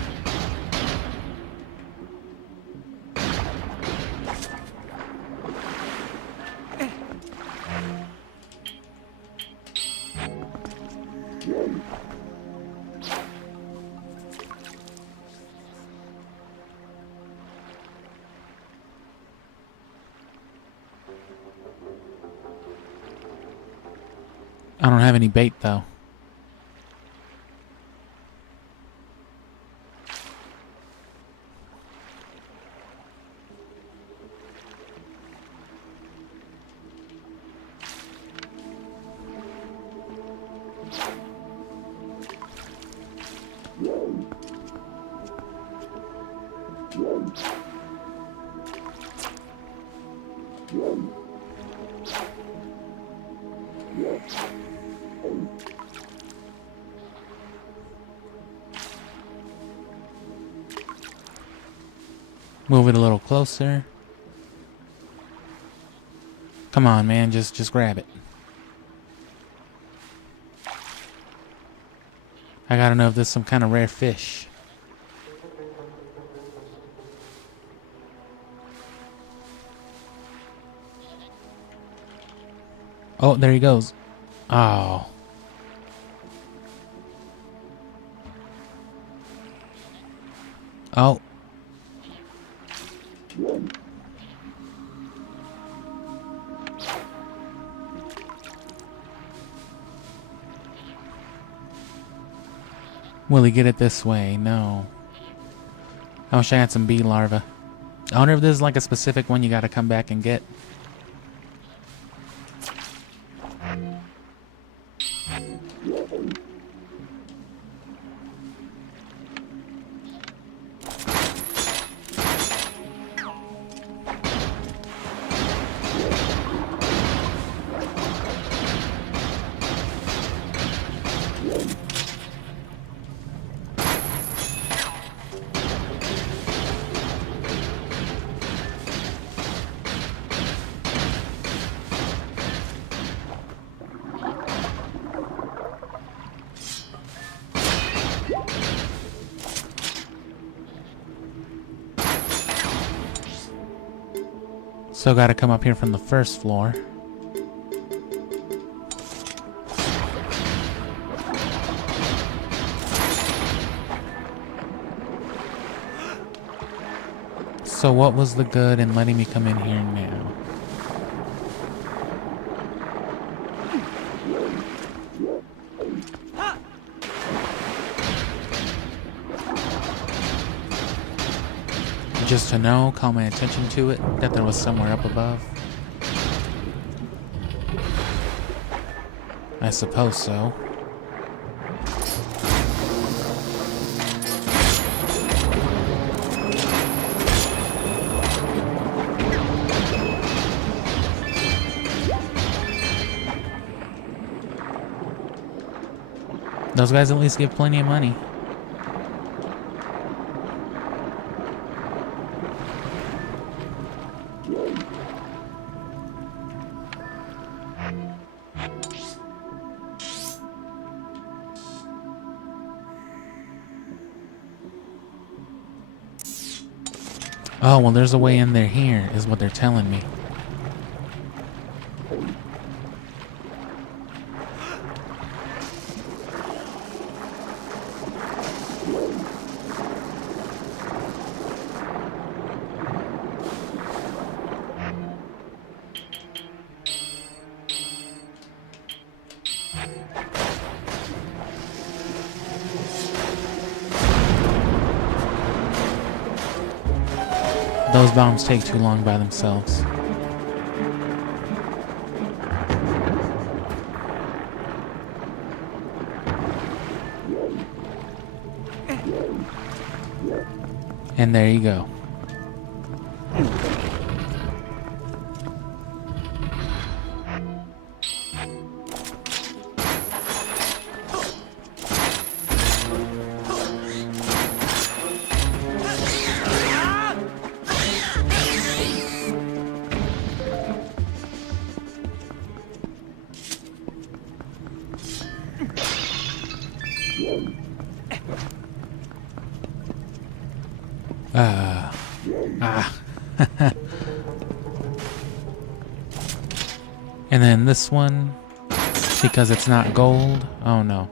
I don't have any bait, though. Move it a little closer. Come on, man, just grab it. I gotta know if this is some kind of rare fish. Oh, there he goes. Oh. Oh. Will he get it this way? No. I wish I had some bee larvae. I wonder if there's like a specific one you gotta come back and get. So gotta come up here from the first floor. So what was the good in letting me come in here now? Just to know, call my attention to it, that there was somewhere up above? I suppose so. Those guys at least give plenty of money. Oh, well, there's a way in there here, is what they're telling me. Those bombs take too long by themselves. And there you go. And then this one, because it's not gold. Oh no.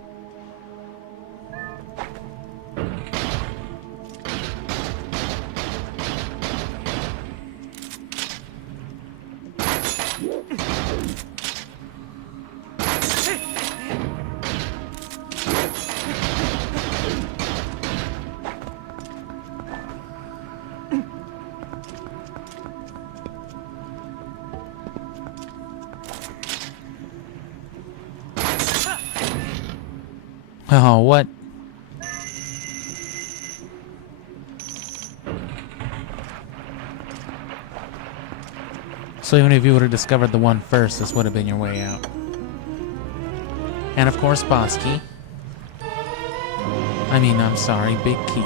Oh, what? So even if you would have discovered the one first, this would have been your way out. And of course, boss key. I mean, I'm sorry, big key.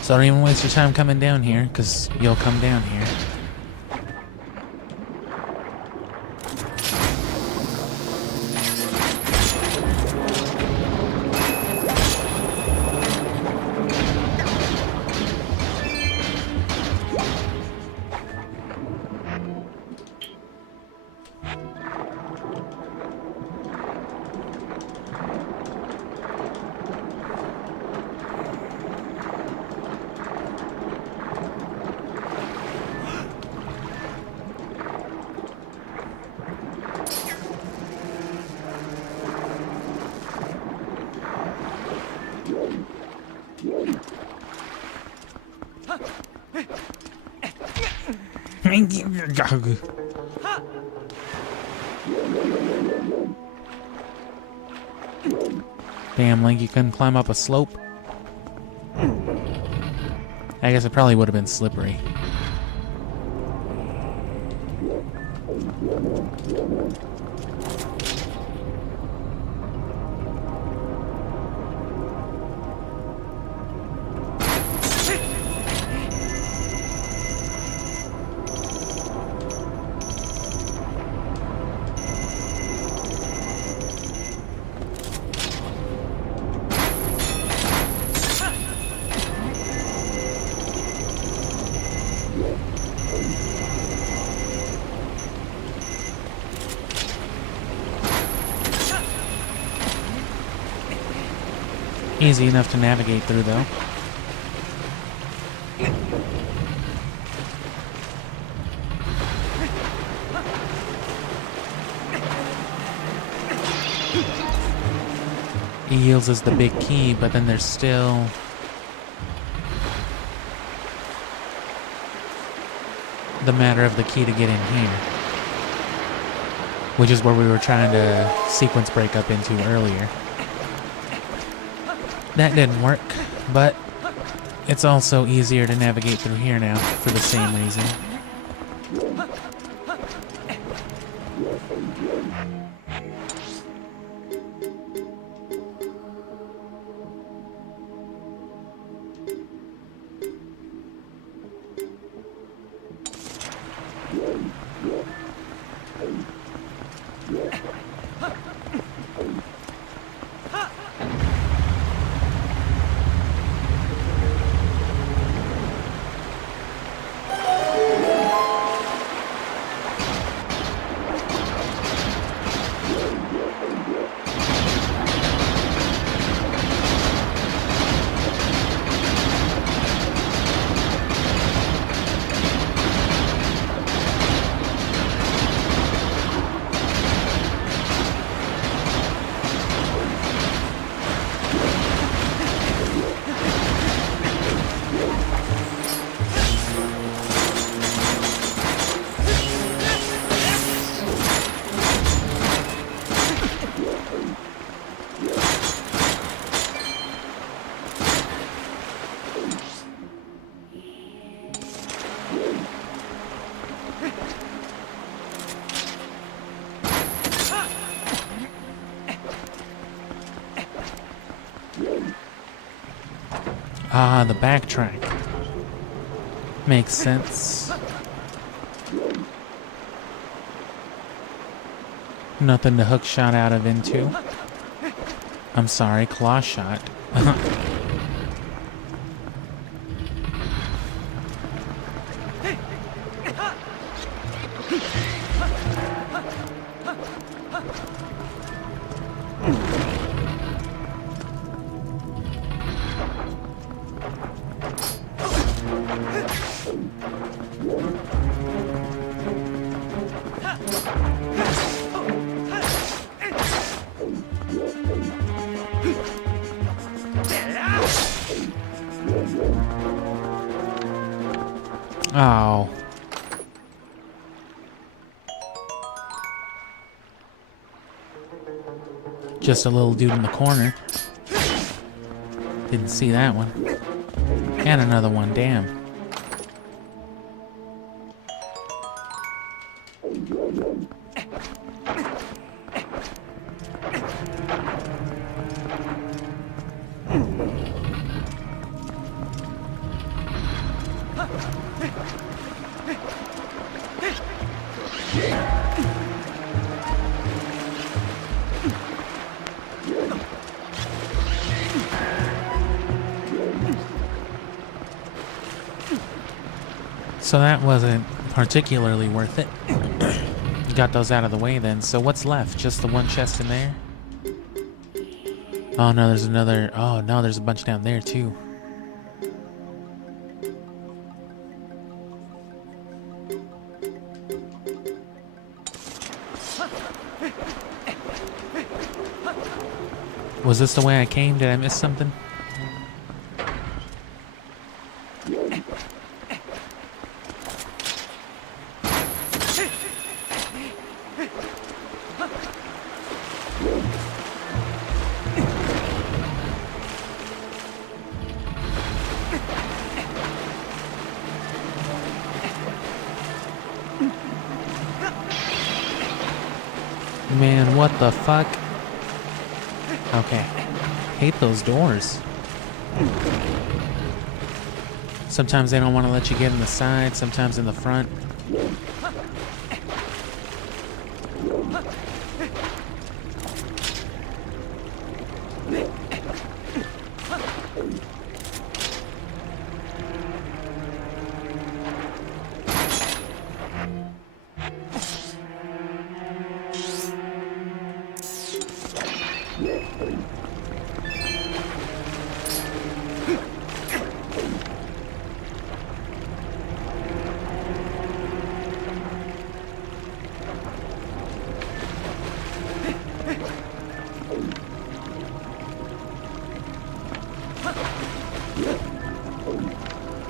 So don't even waste your time coming down here, because you'll come down here. Damn, Link, you couldn't climb up a slope? I guess it probably would have been slippery. Easy enough to navigate through, though. Eels is the big key, but then there's still... the matter of the key to get in here. Which is where we were trying to sequence break up into earlier. That didn't work, but it's also easier to navigate through here now for the same reason. Ah, the backtrack. Makes sense. Nothing to hook shot out of into. I'm sorry, claw shot. Oh. Just a little dude in the corner. Didn't see that one. And another one, damn. So that wasn't particularly worth it. Got those out of the way then. So what's left? Just the one chest in there? Oh no, there's another. Oh no, there's a bunch down there too. Was this the way I came? Did I miss something? What the fuck? Okay. Hate those doors. Sometimes they don't want to let you get in the side, sometimes in the front.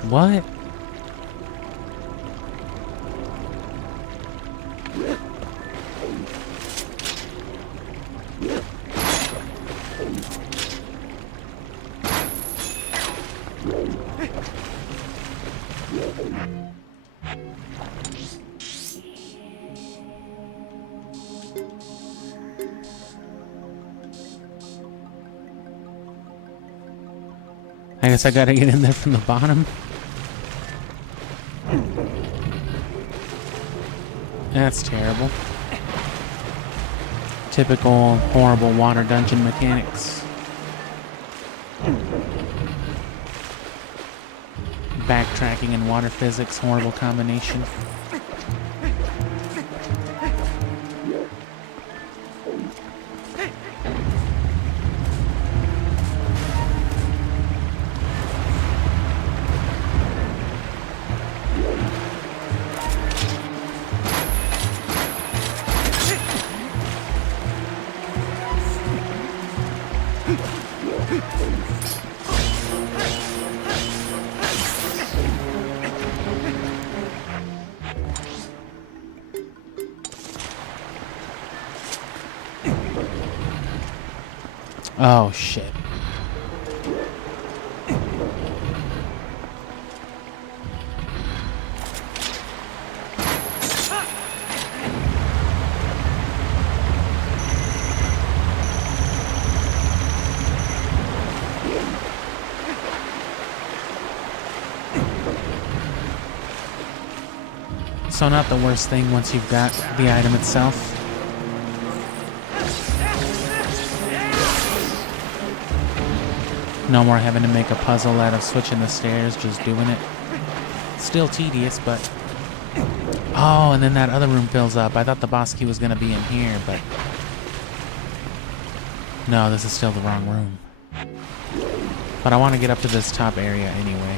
What? I guess I gotta get in there from the bottom. That's terrible. Typical horrible water dungeon mechanics. Backtracking and water physics, horrible combination. Oh, shit. So not the worst thing once you've got the item itself. No more having to make a puzzle out of switching the stairs, just doing it. Still tedious, but... Oh, and then that other room fills up. I thought the boss key was going to be in here, but... No, this is still the wrong room. But I want to get up to this top area anyway.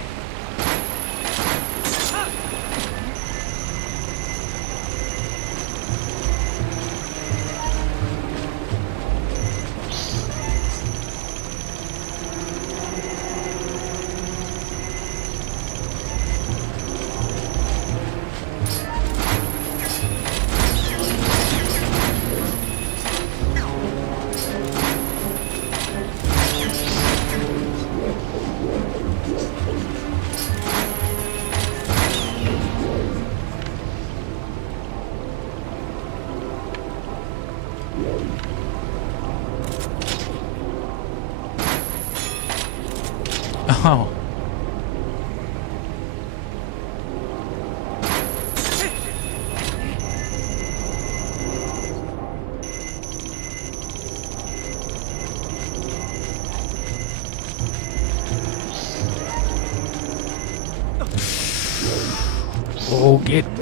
Oh.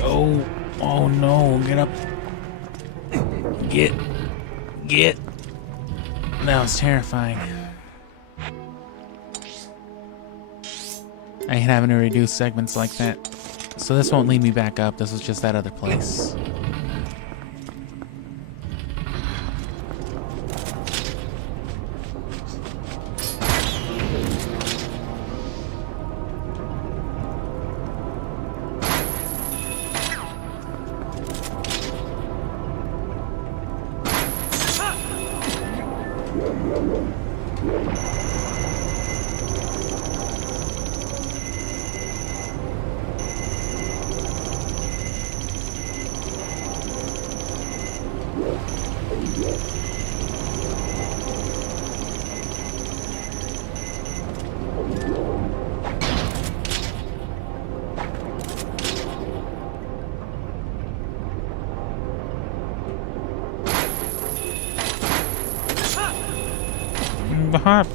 Oh, oh no, get up. Get. That was terrifying. I hate having to reduce segments like that. So this won't lead me back up, this was just that other place. the harp.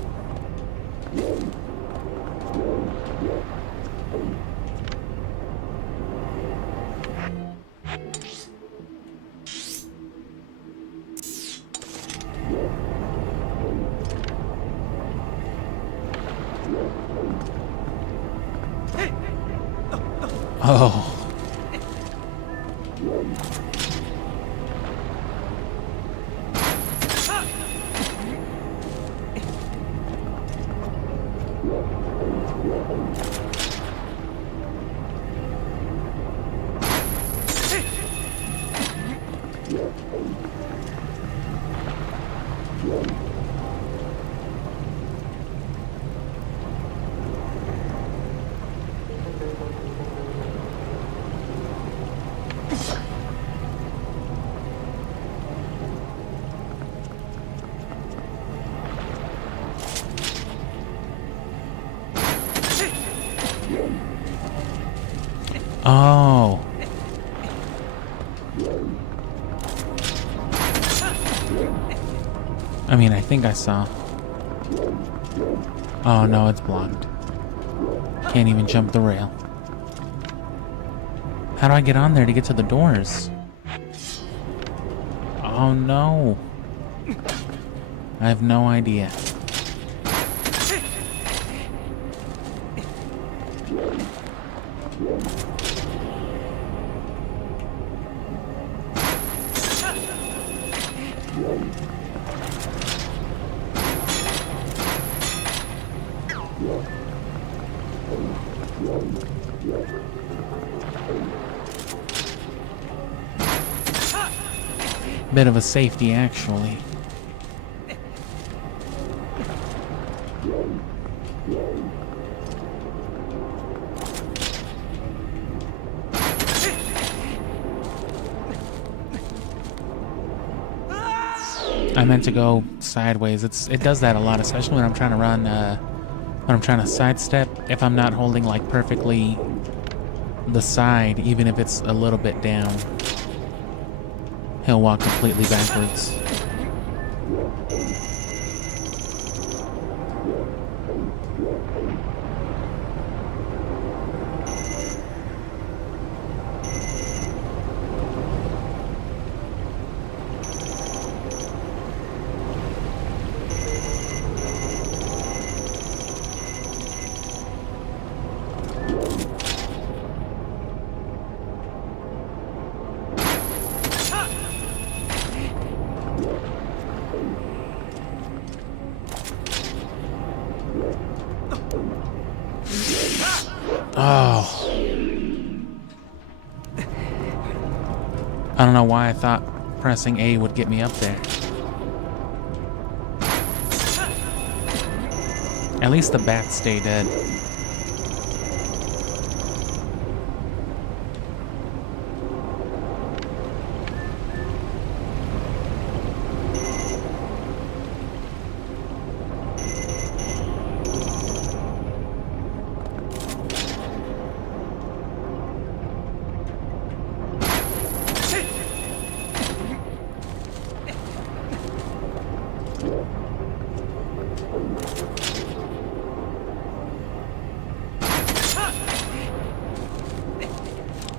Oh. Oh. I mean, I think I saw. Oh no, it's blocked. Can't even jump the rail. How do I get on there to get to the doors? Oh no. I have no idea. Bit of a safety, actually. I meant to go sideways. It does that a lot, especially when I'm trying to run, when I'm trying to sidestep. If I'm not holding like perfectly the side, even if it's a little bit down, he'll walk completely backwards. Oh. I don't know why I thought pressing A would get me up there. At least the bats stay dead.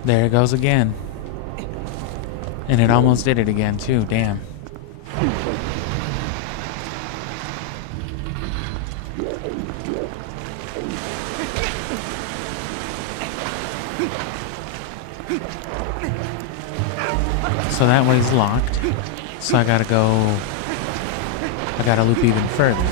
There it goes again. And it almost did it again, too. Damn. So that way's locked. So I gotta loop even further.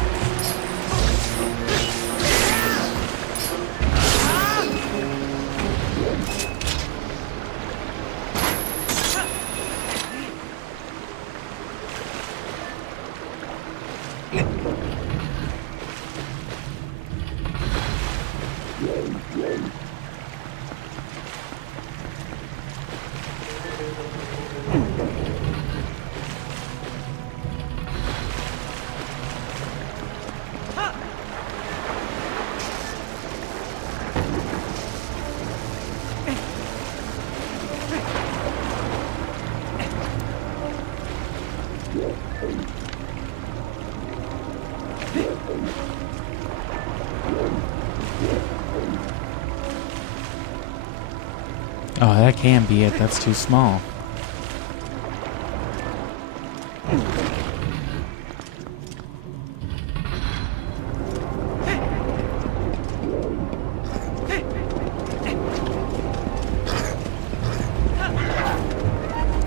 Oh, that can be it. That's too small.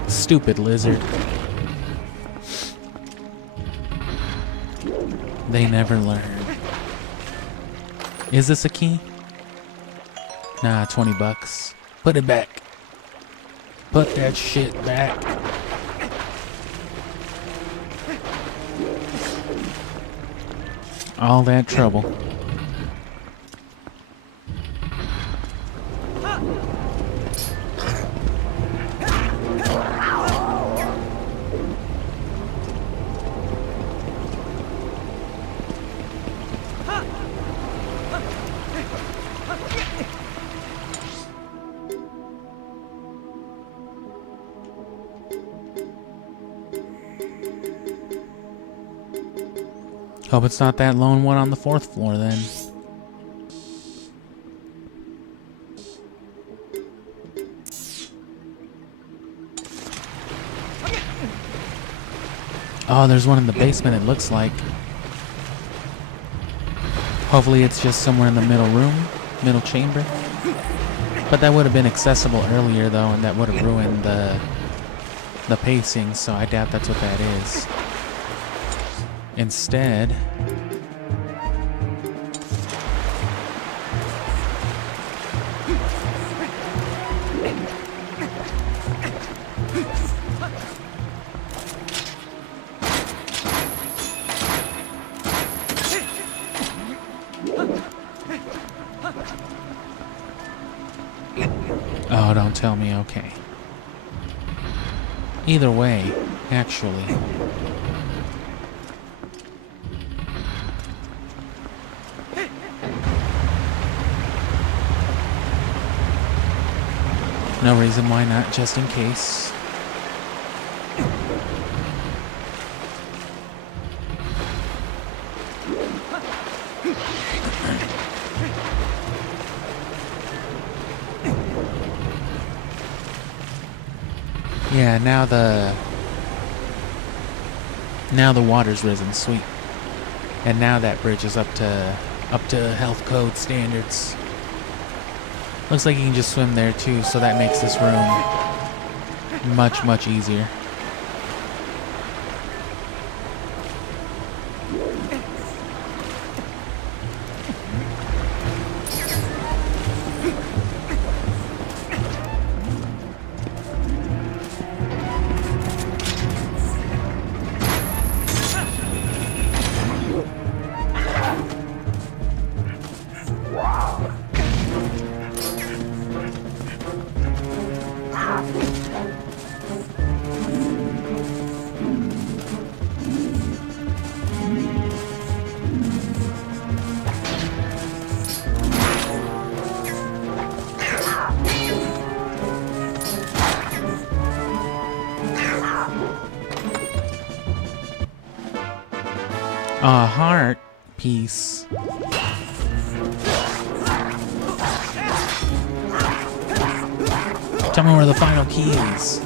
Stupid lizard. They never learn. Is this a key? Nah, 20 bucks. Put it back. Put that shit back. All that trouble. Hope it's not that lone one on the 4th floor then. Oh, there's one in the basement, it looks like. Hopefully it's just somewhere in the middle room, middle chamber. But that would have been accessible earlier though, and that would have ruined the pacing, so I doubt that's what that is. Instead, oh, don't tell me, okay. Either way, actually. No reason why not, just in case. Yeah, now the water's risen, sweet. And now that bridge is up to health code standards. Looks like you can just swim there too, so that makes this room much, much easier. A heart piece. Tell me where the final key is.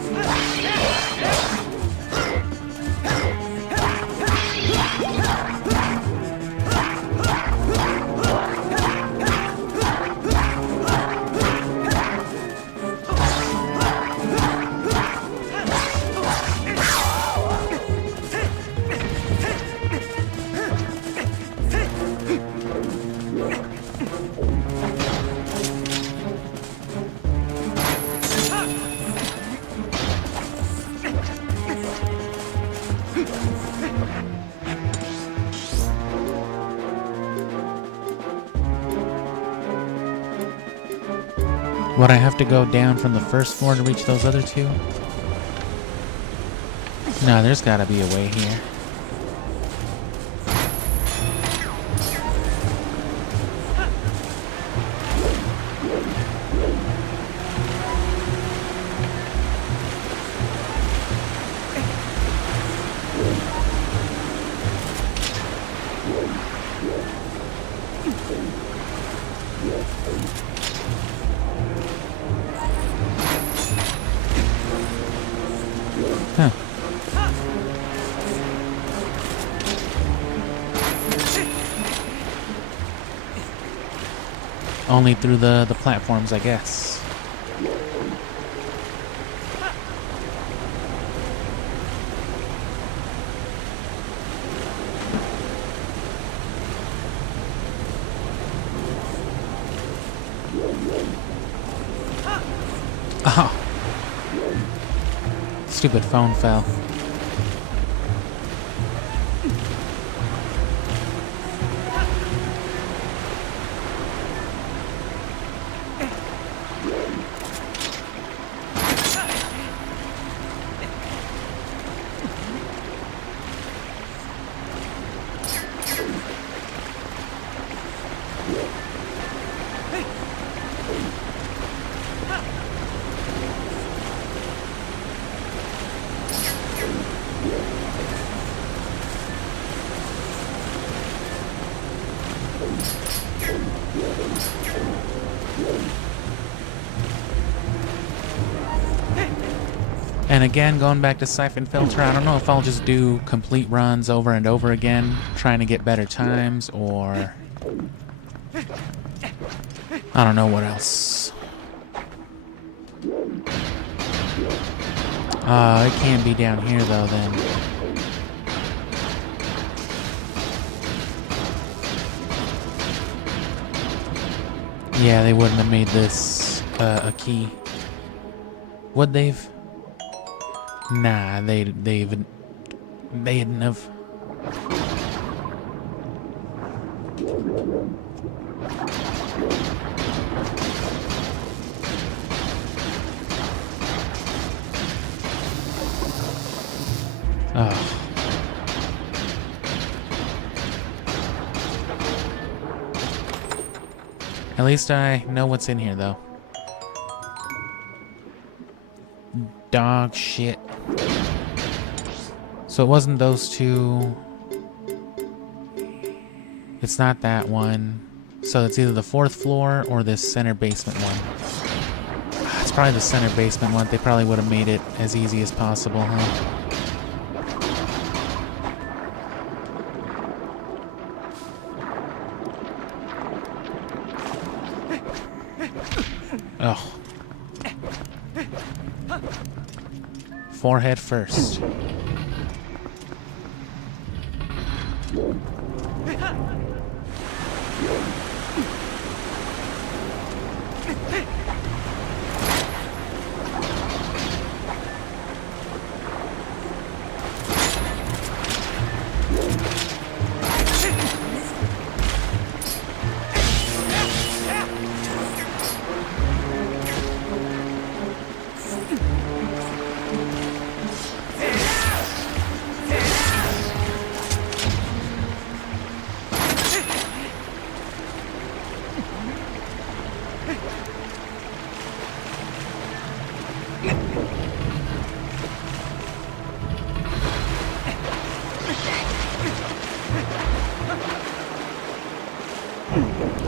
Would I have to go down from the first floor to reach those other two? No, there's gotta be a way here. Huh. Only through the platforms, I guess. Oh. Stupid phone fell. And again, going back to Siphon Filter, I don't know if I'll just do complete runs over and over again, trying to get better times, or I don't know what else. It can't be down here though then. Yeah, they wouldn't have made this a key. Would they've? Nah, they didn't have. Oh. At least I know what's in here, though. Dog shit. So it wasn't those two. It's not that one. So it's either the fourth floor or this center basement one. It's probably the center basement one. They probably would have made it as easy as possible, huh? Oh. Forehead first.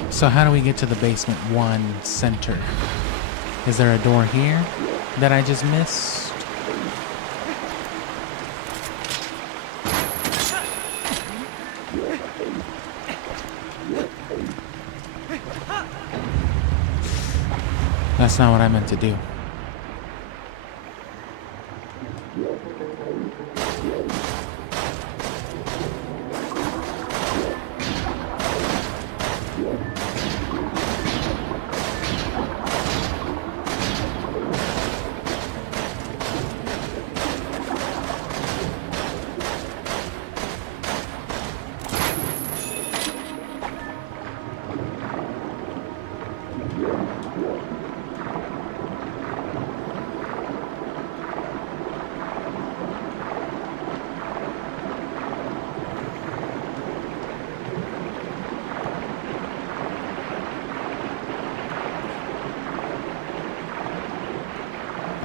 So how do we get to the basement 1 center? Is there a door here that I just missed? That's not what I meant to do.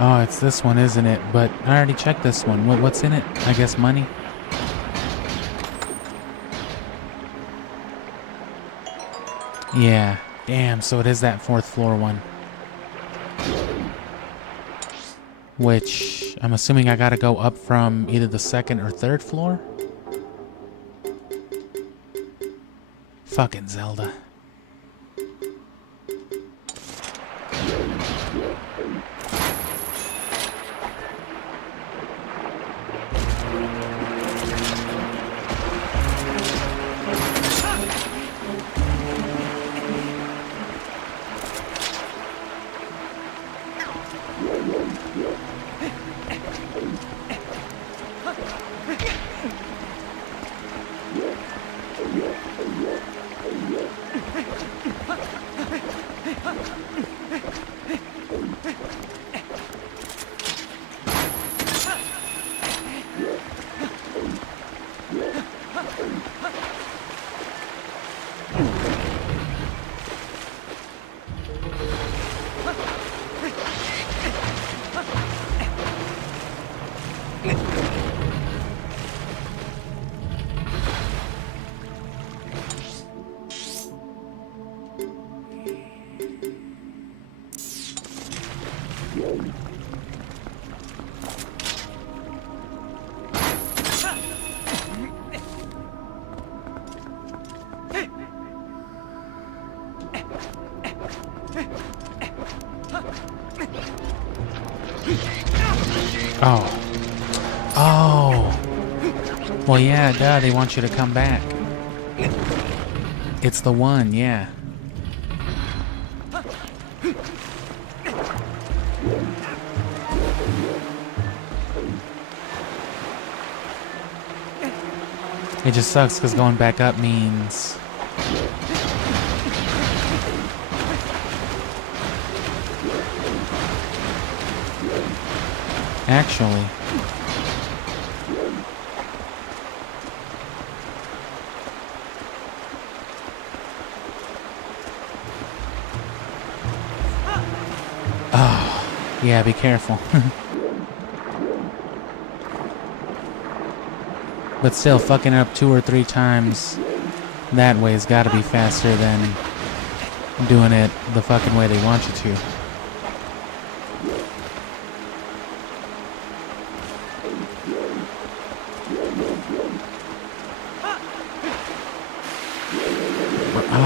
Oh, it's this one, isn't it? But I already checked this one. What's in it? I guess money? Yeah. Damn, so it is that 4th floor one. Which, I'm assuming I gotta go up from either the 2nd or 3rd floor? Fucking Zelda. Oh. Oh. Well, yeah, duh, they want you to come back. It's the one, yeah. It just sucks because going back up means... Actually... Oh, yeah, be careful. But still, fucking up 2 or 3 times that way has got to be faster than doing it the fucking way they want you to.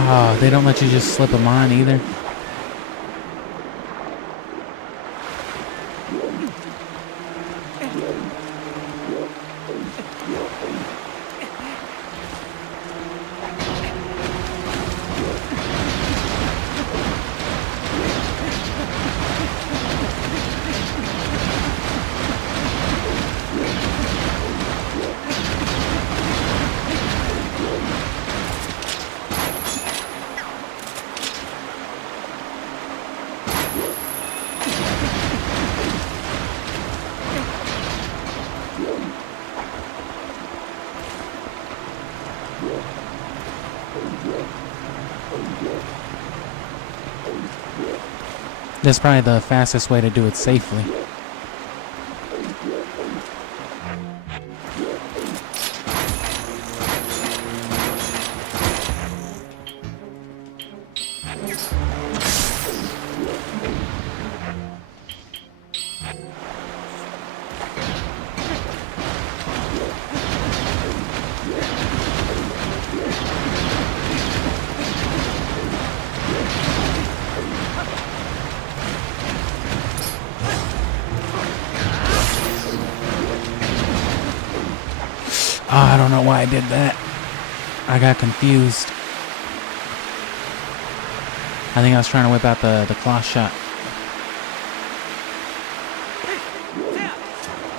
Oh, they don't let you just slip them on either. That's probably the fastest way to do it safely. Oh, I don't know why I did that. I got confused. I think I was trying to whip out the claw shot.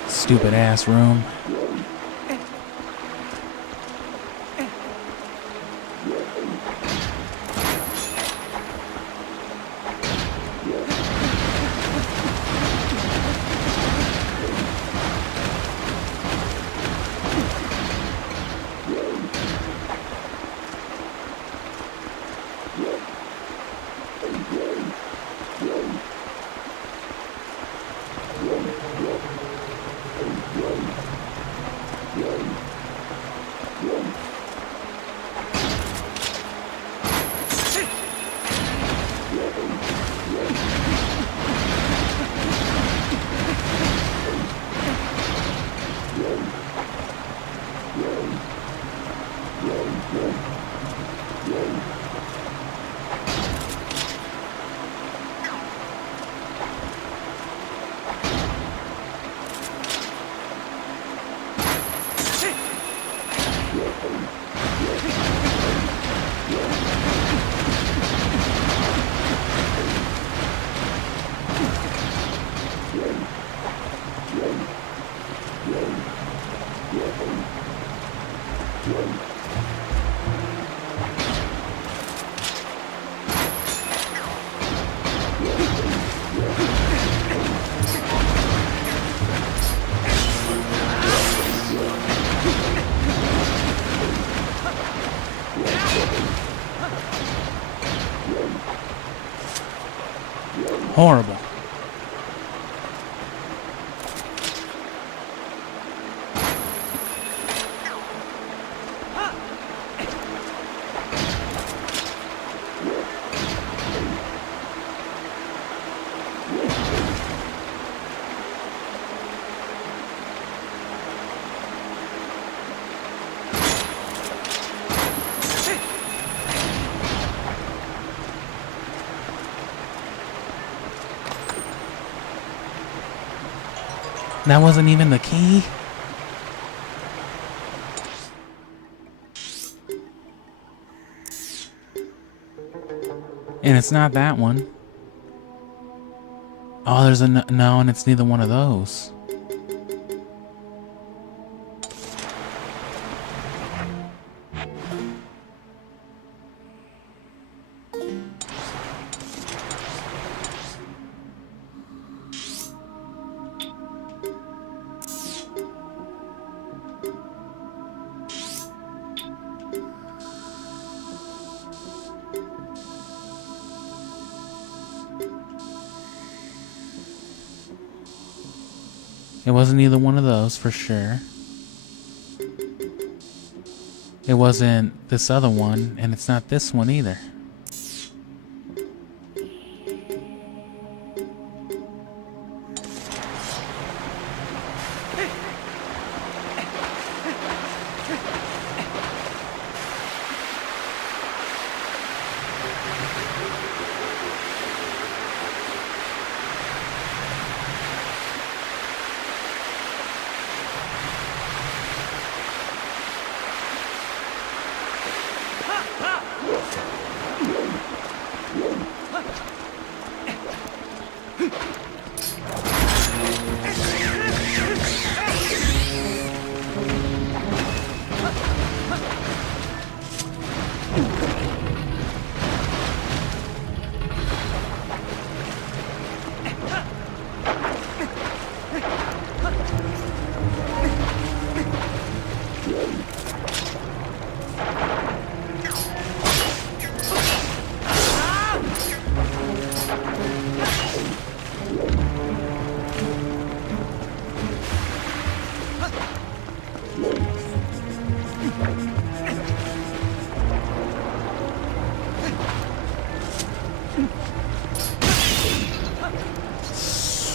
Stupid ass room. Horrible. That wasn't even the key? And it's not that one. Oh, there's a no, and it's neither one of those. It wasn't either one of those for sure. It wasn't this other one, and it's not this one either.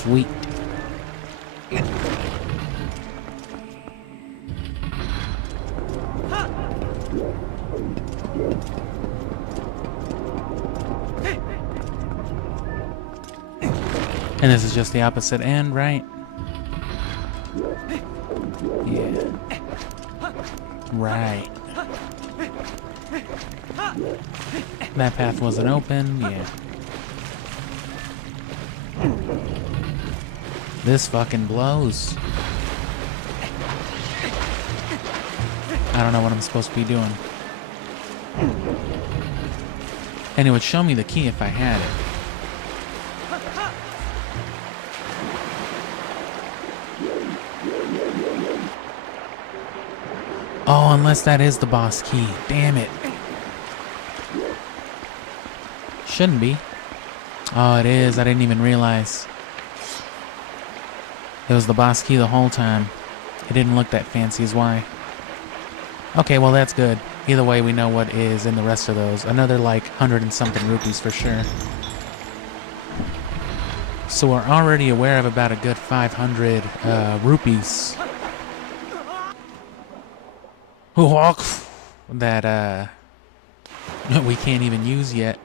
Sweet. And this is just the opposite end, right? Yeah. Right. That path wasn't open, yeah. This fucking blows. I don't know what I'm supposed to be doing. And it would show me the key if I had it. Oh, unless that is the boss key. Damn it. Shouldn't be. Oh, it is. I didn't even realize. It was the boss key the whole time. It didn't look that fancy as why. Okay, well that's good. Either way, we know what is in the rest of those. Another like 100 and something rupees for sure. So we're already aware of about a good 500 rupees. That we can't even use yet.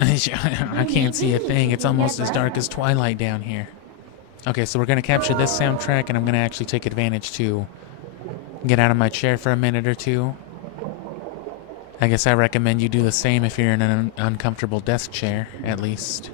I can't see a thing. It's almost as dark as Twilight down here. Okay, so we're going to capture this soundtrack, and I'm going to actually take advantage to get out of my chair for a minute or two. I guess I recommend you do the same if you're in an uncomfortable desk chair, at least.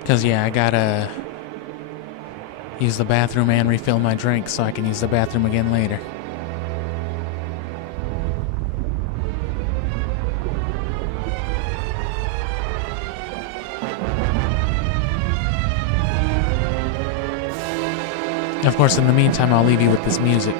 Because, yeah, I gotta use the bathroom and refill my drink so I can use the bathroom again later. Of course, in the meantime, I'll leave you with this music.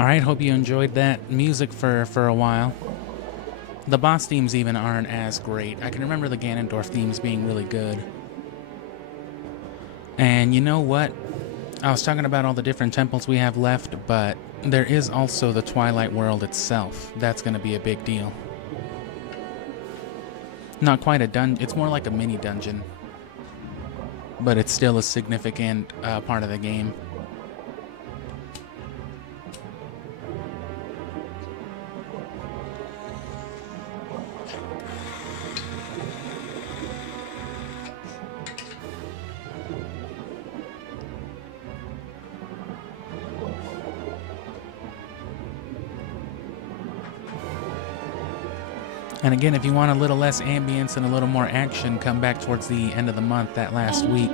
Alright, hope you enjoyed that music for a while. The boss themes even aren't as great. I can remember the Ganondorf themes being really good. And you know what? I was talking about all the different temples we have left, but there is also the Twilight world itself. That's going to be a big deal. Not quite a dungeon. It's more like a mini dungeon. But it's still a significant part of the game. And again, if you want a little less ambience and a little more action, come back towards the end of the month, that last week,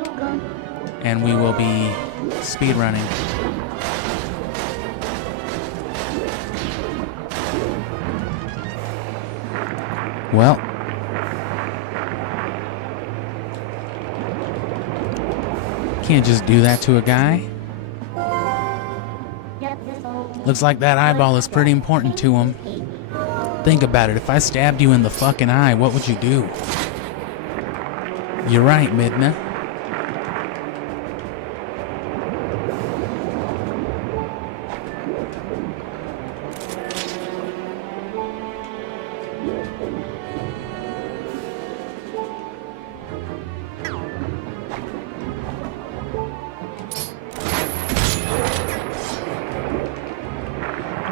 and we will be speedrunning. Well, can't just do that to a guy. Looks like that eyeball is pretty important to him. Think about it, if I stabbed you in the fucking eye, what would you do? You're right, Midna.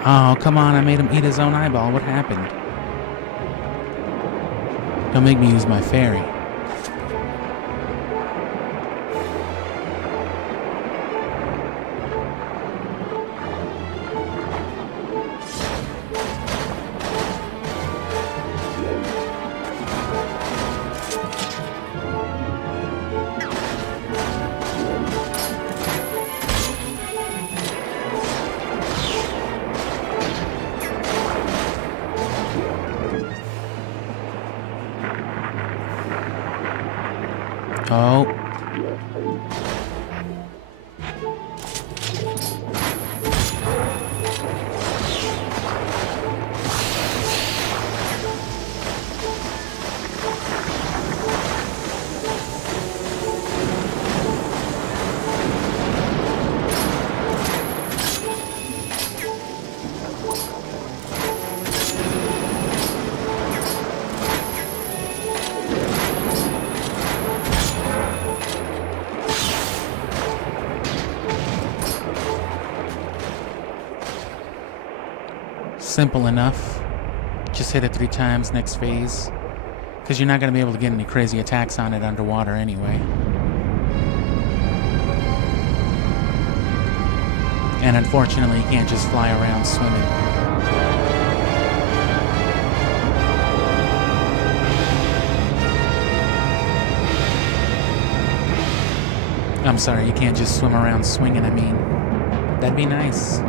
Oh, come on, I made him eat his own eyeball. What happened? Don't make me use my fairy. Oh. Simple enough. Just hit it 3 times next phase. Because you're not going to be able to get any crazy attacks on it underwater anyway. And unfortunately, you can't just fly around swimming. I'm sorry, you can't just swim around swinging, I mean. That'd be nice.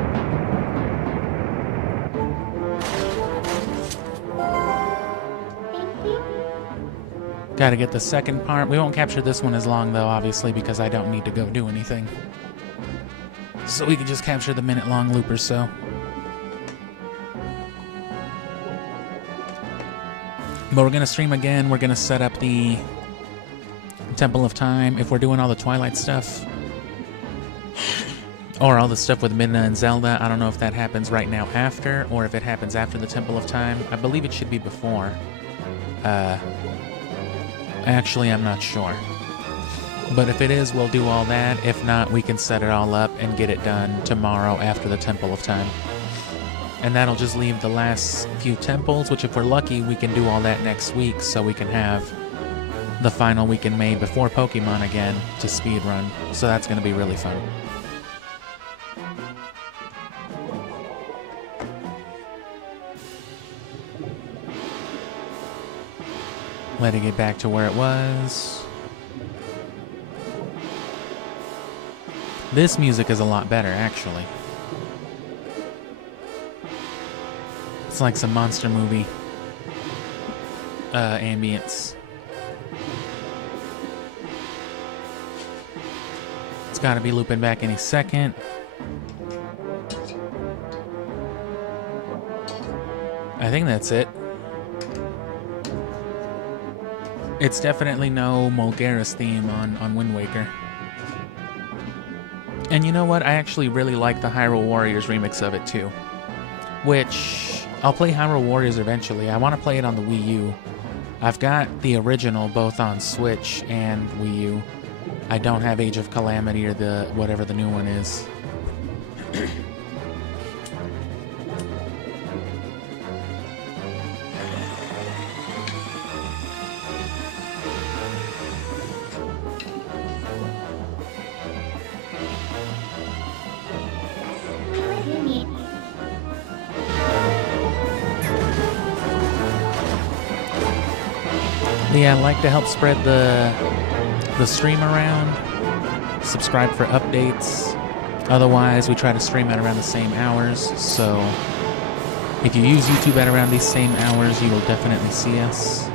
Gotta get the second part. We won't capture this one as long, though, obviously, because I don't need to go do anything. So we can just capture the minute-long loop or so. But we're gonna stream again. We're gonna set up the Temple of Time. If we're doing all the Twilight stuff, or all the stuff with Midna and Zelda, I don't know if that happens right now after, or if it happens after the Temple of Time. I believe it should be before. Actually, I'm not sure. But if it is, we'll do all that. If not, we can set it all up and get it done tomorrow after the Temple of Time. And that'll just leave the last few temples, which if we're lucky, we can do all that next week, so we can have the final week in May before Pokemon again to speedrun. So that's going to be really fun. Letting it back to where it was. This music is a lot better, actually. It's like some monster movie ambience. It's got to be looping back any second. I think that's it. It's definitely no Mulgaris theme on Wind Waker. And you know what? I actually really like the Hyrule Warriors remix of it too. Which, I'll play Hyrule Warriors eventually. I want to play it on the Wii U. I've got the original both on Switch and Wii U. I don't have Age of Calamity or the whatever the new one is. Yeah, I'd like to help spread the stream around. Subscribe for updates. Otherwise, we try to stream at around the same hours. So if you use YouTube at around these same hours, you will definitely see us.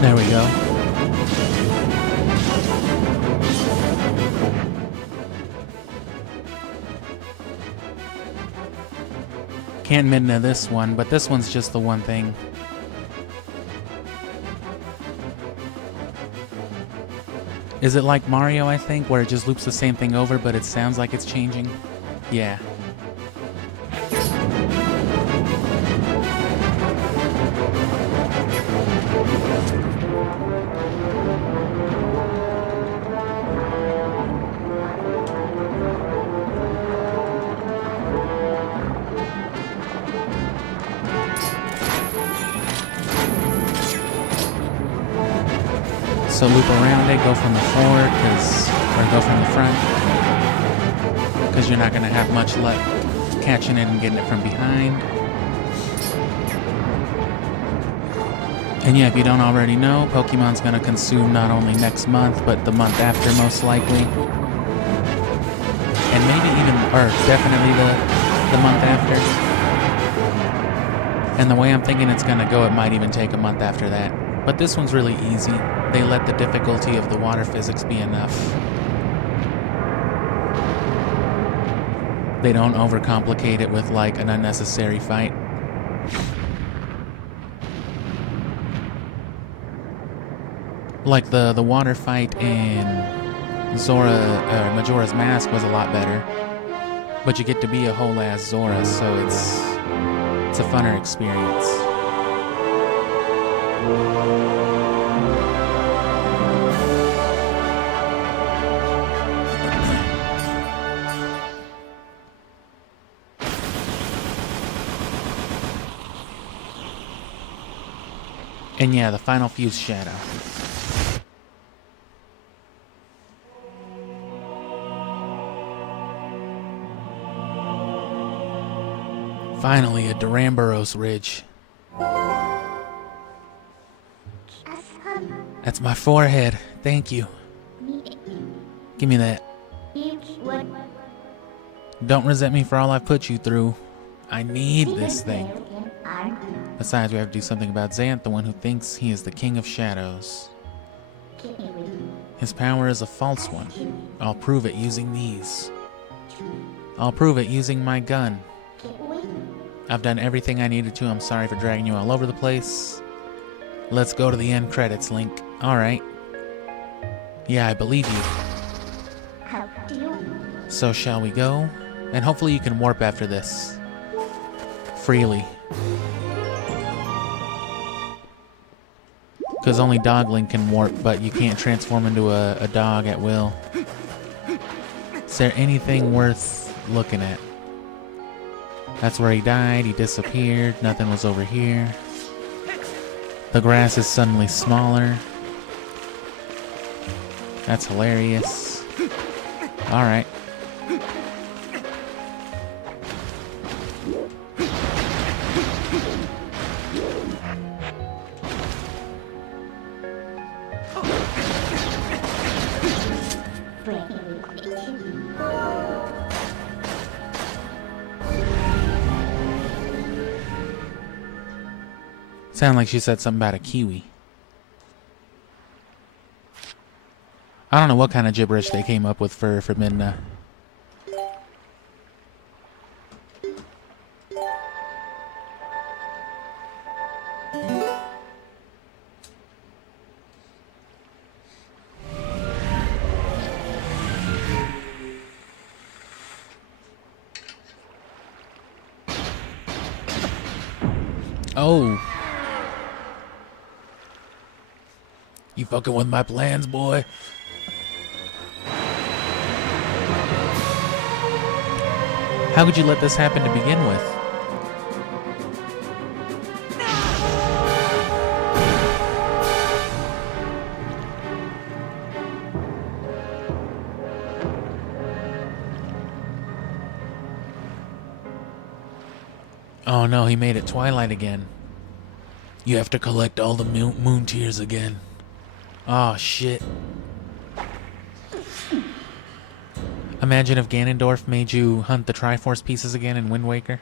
There we go. Can't admit into this one, but this one's just the one thing. Is it like Mario, I think, where it just loops the same thing over, but it sounds like it's changing? Yeah. So loop around it, go from the forward, or go from the front, because you're not going to have much luck catching it and getting it from behind. And yeah, if you don't already know, Pokemon's going to consume not only next month, but the month after most likely. And maybe even, or definitely the month after. And the way I'm thinking it's going to go, it might even take a month after that. But this one's really easy. They let the difficulty of the water physics be enough. They don't overcomplicate it with like an unnecessary fight. Like the water fight in Majora's Mask was a lot better. But you get to be a whole ass Zora, so it's a funner experience. And yeah, the final fuse shadow. Finally, a Duramboros Ridge. That's my forehead. Thank you. Give me that. Don't resent me for all I've put you through. I need this thing. Besides, we have to do something about Xanth, the one who thinks he is the King of Shadows. His power is a false one. I'll prove it using these. I'll prove it using my gun. I've done everything I needed to. I'm sorry for dragging you all over the place. Let's go to the end credits, Link. Alright. Yeah, I believe you. So shall we go? And hopefully you can warp after this. Freely. Because only Dog Link can warp, but you can't transform into a dog at will. Is there anything worth looking at? That's where he died, he disappeared, nothing was over here. The grass is suddenly smaller. That's hilarious. Alright. Sound like she said something about a kiwi. I don't know what kind of gibberish they came up with for Midna. Oh. You fucking with my plans, boy? How could you let this happen to begin with? Oh no, he made it Twilight again. You have to collect all the moon tears again. Oh shit. Imagine if Ganondorf made you hunt the Triforce pieces again in Wind Waker.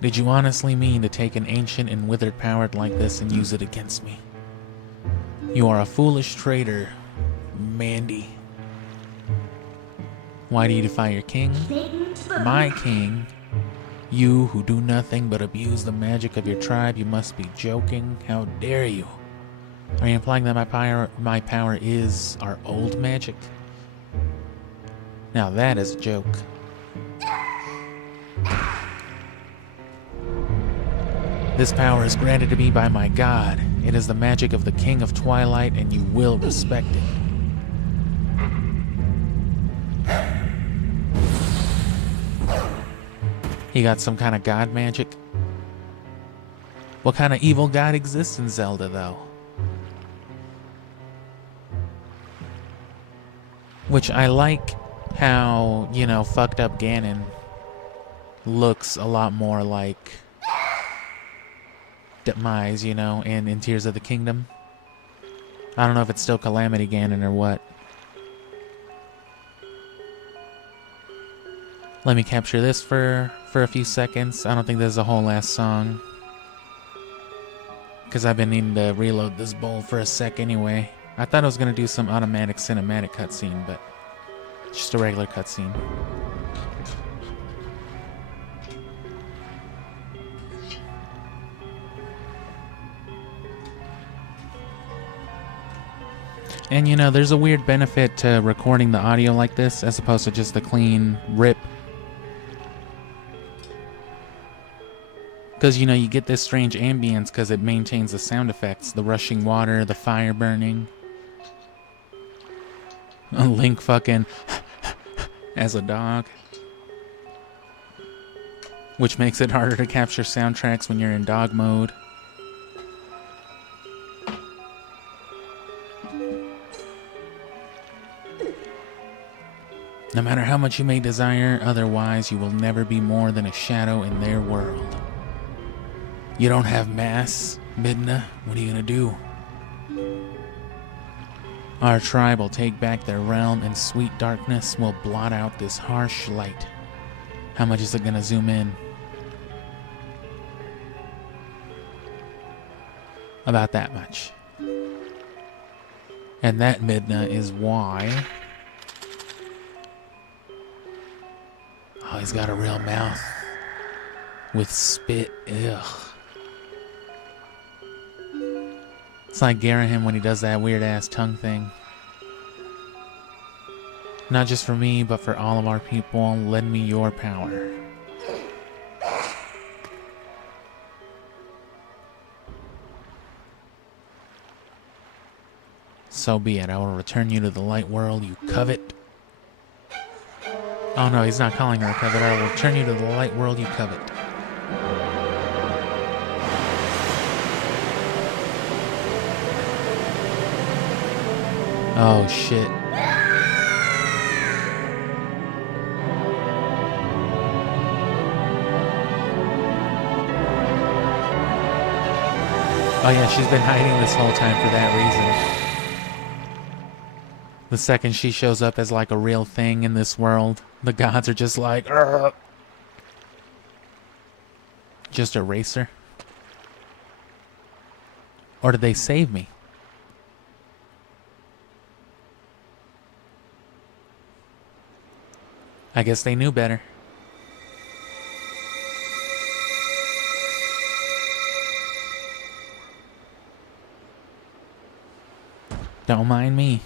Did you honestly mean to take an ancient and withered power like this and use it against me? You are a foolish traitor, Mandy. Why do you defy your king? My king? You who do nothing but abuse the magic of your tribe, you must be joking. How dare you? Are you implying that my power is our old magic? Now that is a joke. This power is granted to me by my god. It is the magic of the King of Twilight, and you will respect it. He got some kind of god magic. What kind of evil god exists in Zelda, though? Which I like how, you know, fucked up Ganon looks a lot more like Demise, you know, in Tears of the Kingdom. I don't know if it's still Calamity Ganon or what. Let me capture this for a few seconds. I don't think there's a whole last song, because I've been needing to reload this bowl for a sec anyway. I thought I was going to do some automatic cinematic cutscene, but it's just a regular cutscene. And you know, there's a weird benefit to recording the audio like this as opposed to just the clean rip. Because, you know, you get this strange ambience because it maintains the sound effects. The rushing water, the fire burning. Link fucking as a dog. Which makes it harder to capture soundtracks when you're in dog mode. No matter how much you may desire otherwise, you will never be more than a shadow in their world. You don't have mass, Midna. What are you gonna do? Our tribe will take back their realm, and sweet darkness will blot out this harsh light. How much is it gonna zoom in? About that much. And that, Midna, is why... Oh, he's got a real mouth. With spit. Ugh. It's like Garahim when he does that weird-ass tongue thing. Not just for me, but for all of our people, lend me your power. So be it. I will return you to the light world you covet. Oh no, he's not calling her a covet. I will return you to the light world you covet. Oh shit. Oh yeah, she's been hiding this whole time for that reason. The second she shows up as like a real thing in this world, the gods are just like, "Ugh." Just erase her. Or did they save me? I guess they knew better. Don't mind me.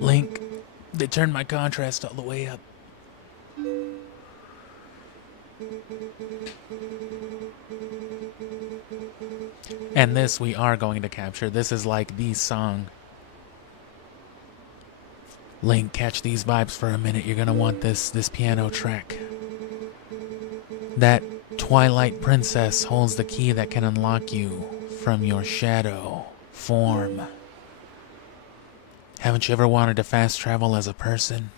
Link, they turned my contrast all the way up. And this we are going to capture. This is like the song. Link, catch these vibes for a minute. You're gonna want this piano track. That Twilight Princess holds the key that can unlock you from your shadow form. Haven't you ever wanted to fast travel as a person?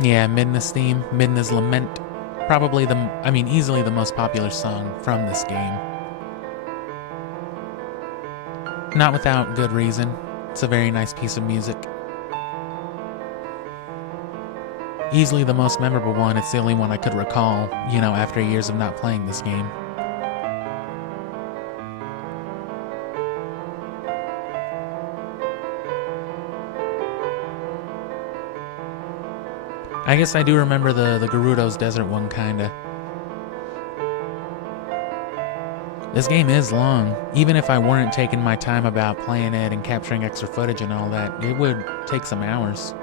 Yeah, Midna's theme, Midna's Lament. Probably easily the most popular song from this game. Not without good reason. It's a very nice piece of music. Easily the most memorable one. It's the only one I could recall, after years of not playing this game. I guess I do remember the Gerudo's Desert one, kinda. This game is long. Even if I weren't taking my time about playing it and capturing extra footage and all that, it would take some hours.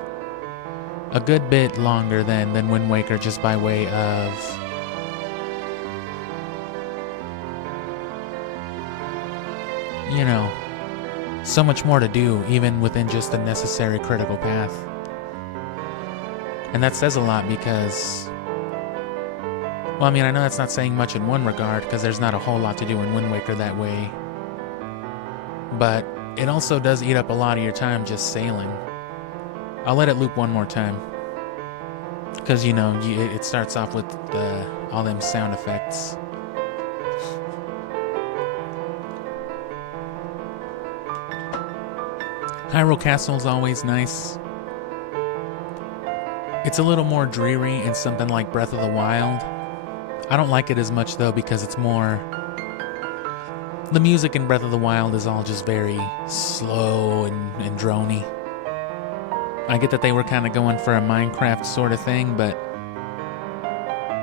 A good bit longer than Wind Waker, just by way of... so much more to do, even within just the necessary critical path. And that says a lot because... Well, I know that's not saying much in one regard, because there's not a whole lot to do in Wind Waker that way. But it also does eat up a lot of your time just sailing. I'll let it loop one more time. Because, it starts off with all them sound effects. Hyrule Castle's always nice. It's a little more dreary in something like Breath of the Wild. I don't like it as much, though, because it's more... The music in Breath of the Wild is all just very slow and droney. I get that they were kind of going for a Minecraft sort of thing, but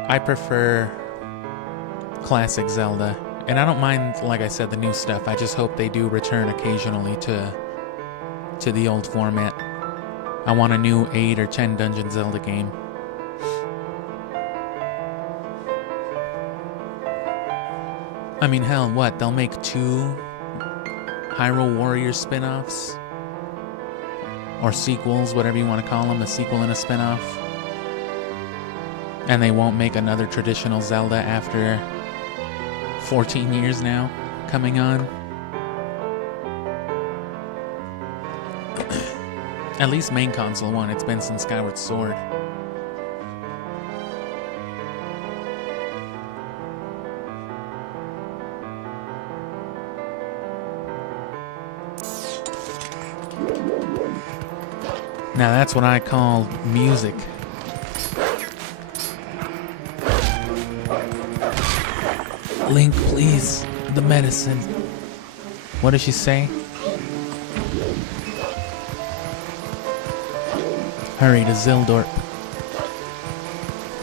I prefer classic Zelda. And I don't mind, like I said, the new stuff. I just hope they do return occasionally to the old format. I want a new 8 or 10 dungeon Zelda game. Hell, what? They'll make 2 Hyrule Warriors spin-offs? Or sequels, whatever you want to call them, a sequel and a spin-off. And they won't make another traditional Zelda after 14 years now coming on. At least main console one. It's been since Skyward Sword. Now that's what I call music. Link, please. The medicine. What does she say? Hurry to Zildorp.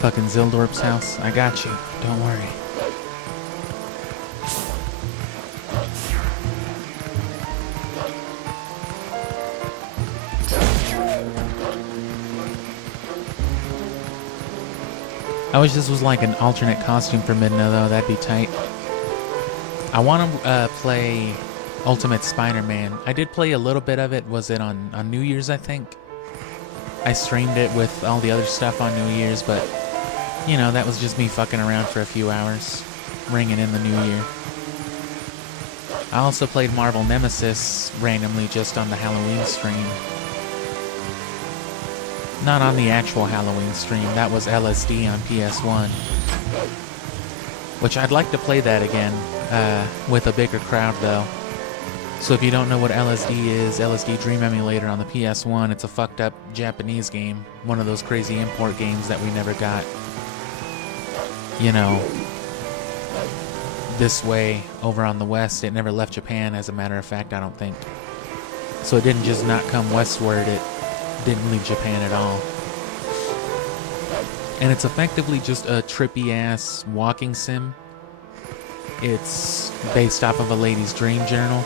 Fucking Zildorp's house. I got you. Don't worry. I wish this was like an alternate costume for Midna, though. That'd be tight. I want to play Ultimate Spider-Man. I did play a little bit of it. Was it on New Year's, I think? I streamed it with all the other stuff on New Year's, but, you know, that was just me fucking around for a few hours, ringing in the new year. I also played Marvel Nemesis randomly just on the Halloween stream. Not on the actual Halloween stream, that was LSD on PS1. Which I'd like to play that again, with a bigger crowd though. So if you don't know what LSD is, LSD Dream Emulator on the PS1, it's a fucked up Japanese game. One of those crazy import games that we never got, you know, this way over on the West. It never left Japan, as a matter of fact, I don't think. So it didn't just not come westward, it didn't leave Japan at all. And it's effectively just a trippy-ass walking sim. It's based off of a lady's dream journal.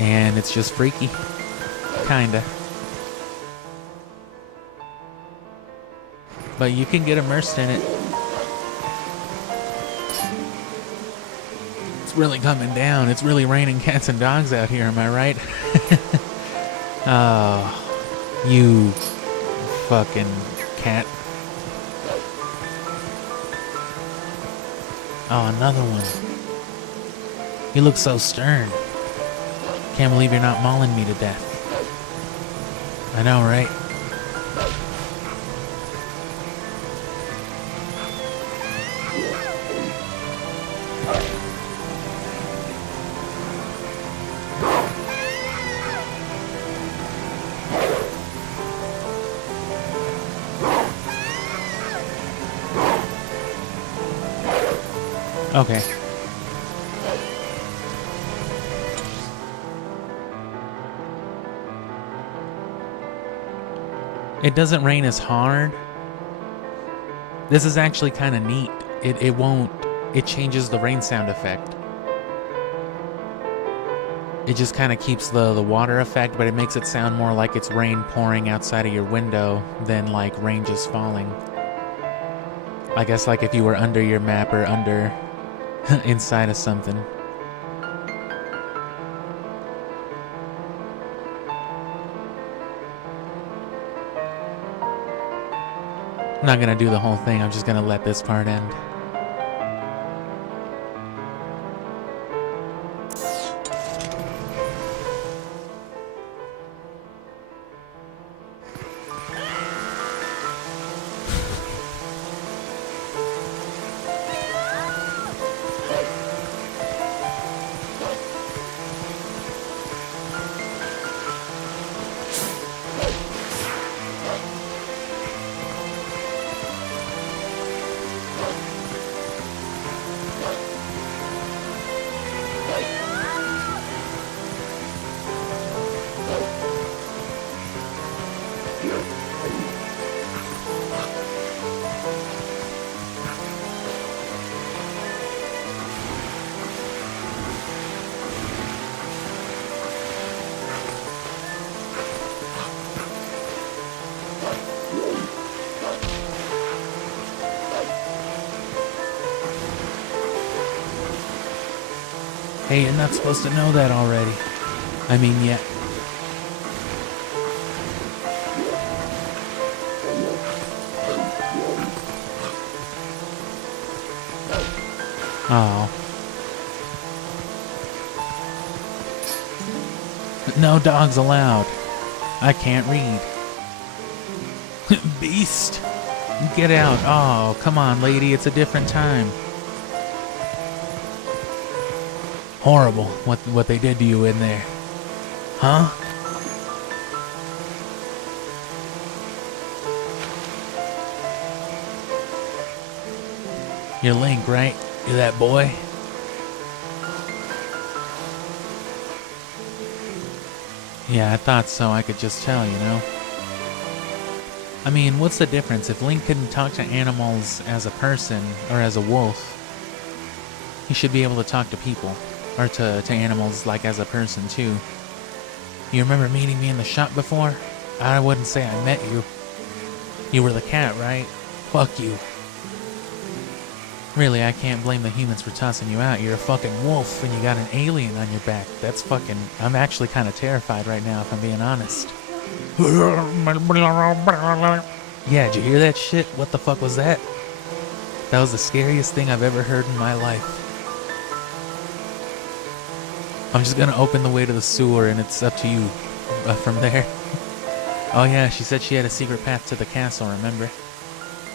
And it's just freaky. Kinda. But you can get immersed in it. It's really coming down. It's really raining cats and dogs out here, am I right? Oh, you fucking cat. Oh, another one. You look so stern. Can't believe you're not mauling me to death. I know, right? Okay. It doesn't rain as hard. This is actually kind of neat. It changes the rain sound effect. It just kind of keeps the water effect, but it makes it sound more like it's rain pouring outside of your window than like rain just falling. I guess like if you were under your map or under inside of something. I'm not gonna do the whole thing, I'm just gonna let this part end. Hey, you're not supposed to know that already. I mean, yet. Oh. No dogs allowed. I can't read. Beast. Get out. Oh, come on, lady. It's a different time. Horrible what they did to you in there. Huh? You're Link, right? You're that boy? Yeah, I thought so. I could just tell, you know? I mean, what's the difference? If Link couldn't talk to animals as a person, or as a wolf, he should be able to talk to people. Or to animals, like, as a person, too. You remember meeting me in the shop before? I wouldn't say I met you. You were the cat, right? Fuck you. Really, I can't blame the humans for tossing you out. You're a fucking wolf and you got an alien on your back. That's fucking... I'm actually kind of terrified right now, if I'm being honest. Yeah, did you hear that shit? What the fuck was that? That was the scariest thing I've ever heard in my life. I'm just gonna open the way to the sewer and it's up to you from there. Oh yeah, she said she had a secret path to the castle, remember?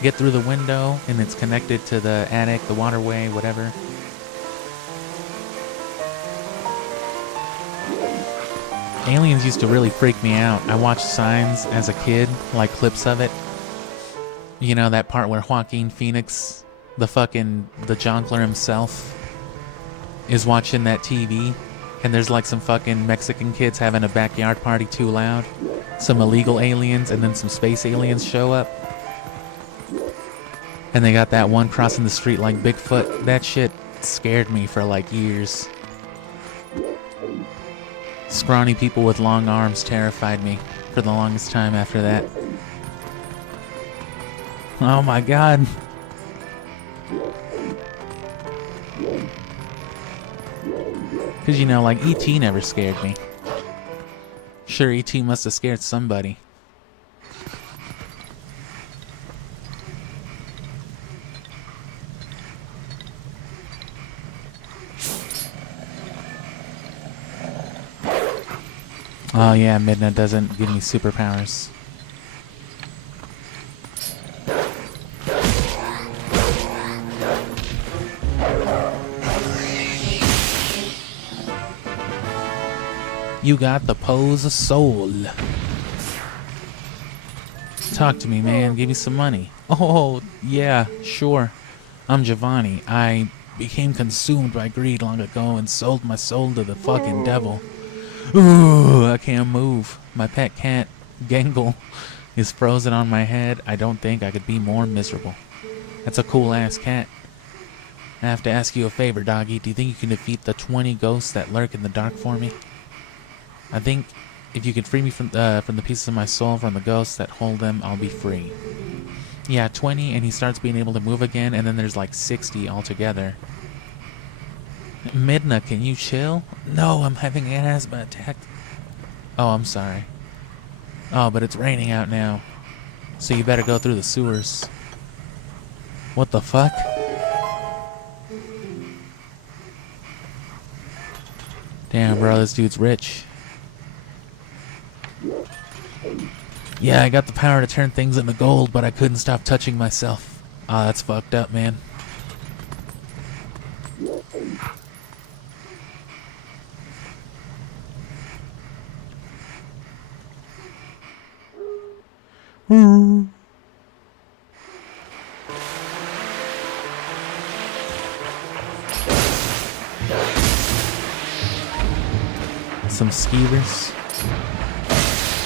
Get through the window and it's connected to the attic, the waterway, whatever. Aliens used to really freak me out. I watched Signs as a kid, like clips of it. You know, that part where Joaquin Phoenix, the jongleur himself, is watching that TV. And there's like some fucking Mexican kids having a backyard party too loud. Some illegal aliens and then some space aliens show up. And they got that one crossing the street like Bigfoot. That shit scared me for like years. Scrawny people with long arms terrified me for the longest time after that. Oh my god. Because, you know, like, E.T. never scared me. Sure, E.T. must have scared somebody. Oh yeah, Midna doesn't give me superpowers. You got the pose of soul. Talk to me, man. Give me some money. Oh, yeah, sure. I'm Giovanni. I became consumed by greed long ago and sold my soul to the fucking devil. Ooh, I can't move. My pet cat, Gangle, is frozen on my head. I don't think I could be more miserable. That's a cool-ass cat. I have to ask you a favor, doggy. Do you think you can defeat the 20 ghosts that lurk in the dark for me? I think if you can free me from the pieces of my soul from the ghosts that hold them, I'll be free. Yeah, 20, and he starts being able to move again, and then there's like 60 altogether. Midna, can you chill? No, I'm having an asthma attack. Oh, I'm sorry. Oh, but it's raining out now. So you better go through the sewers. What the fuck? Damn, bro, this dude's rich. Yeah, I got the power to turn things into gold, but I couldn't stop touching myself. Ah, that's fucked up, man. Some skeevers.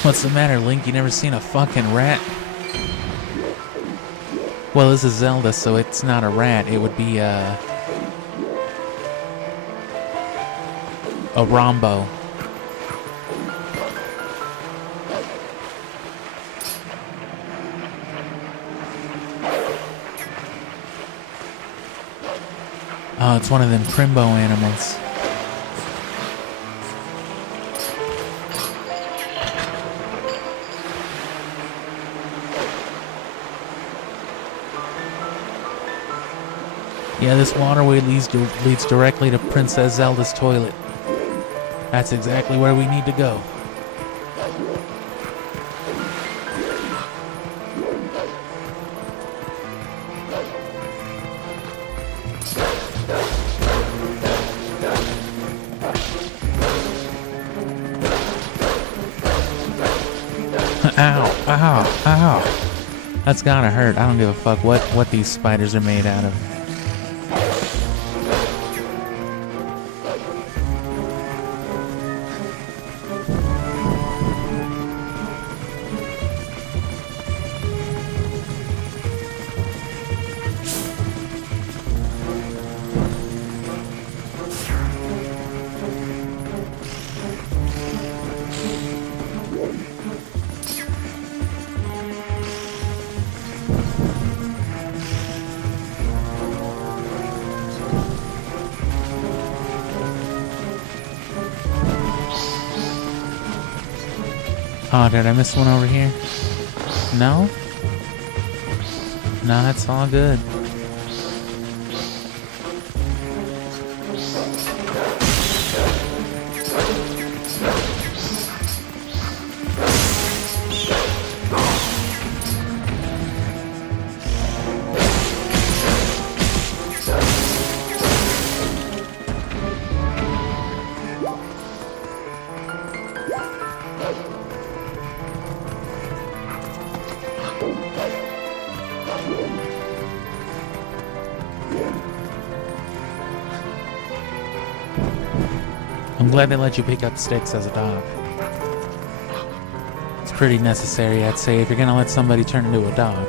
What's the matter, Link? You never seen a fucking rat? Well, this is Zelda, so it's not a rat. It would be a Rombo. Oh, it's one of them Crimbo animals. Yeah, this waterway leads directly to Princess Zelda's toilet. That's exactly where we need to go. Ow, ow, ow. That's gotta hurt. I don't give a fuck what these spiders are made out of. Oh, did I miss one over here? No? No, that's all good. I'm glad they let you pick up sticks as a dog. It's pretty necessary, I'd say, if you're gonna let somebody turn into a dog.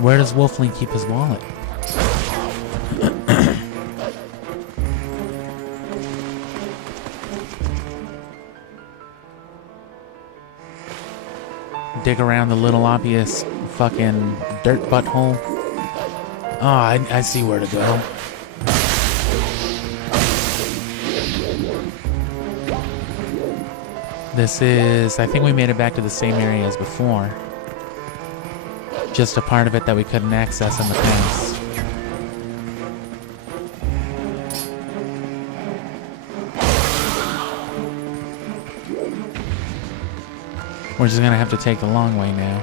Where does Wolfling keep his wallet? Dig around the little obvious fucking dirt butthole. Oh, I see where to go. This is... I think we made it back to the same area as before. Just a part of it that we couldn't access in the past. We're just gonna have to take the long way now.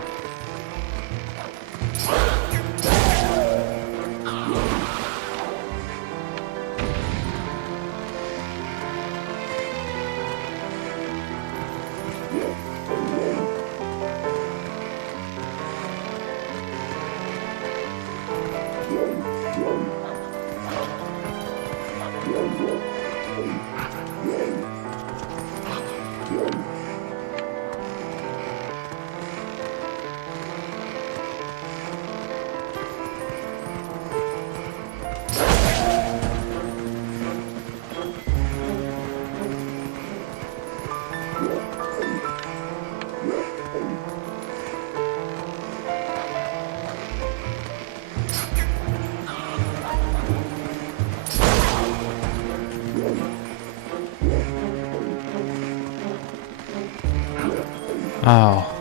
Oh.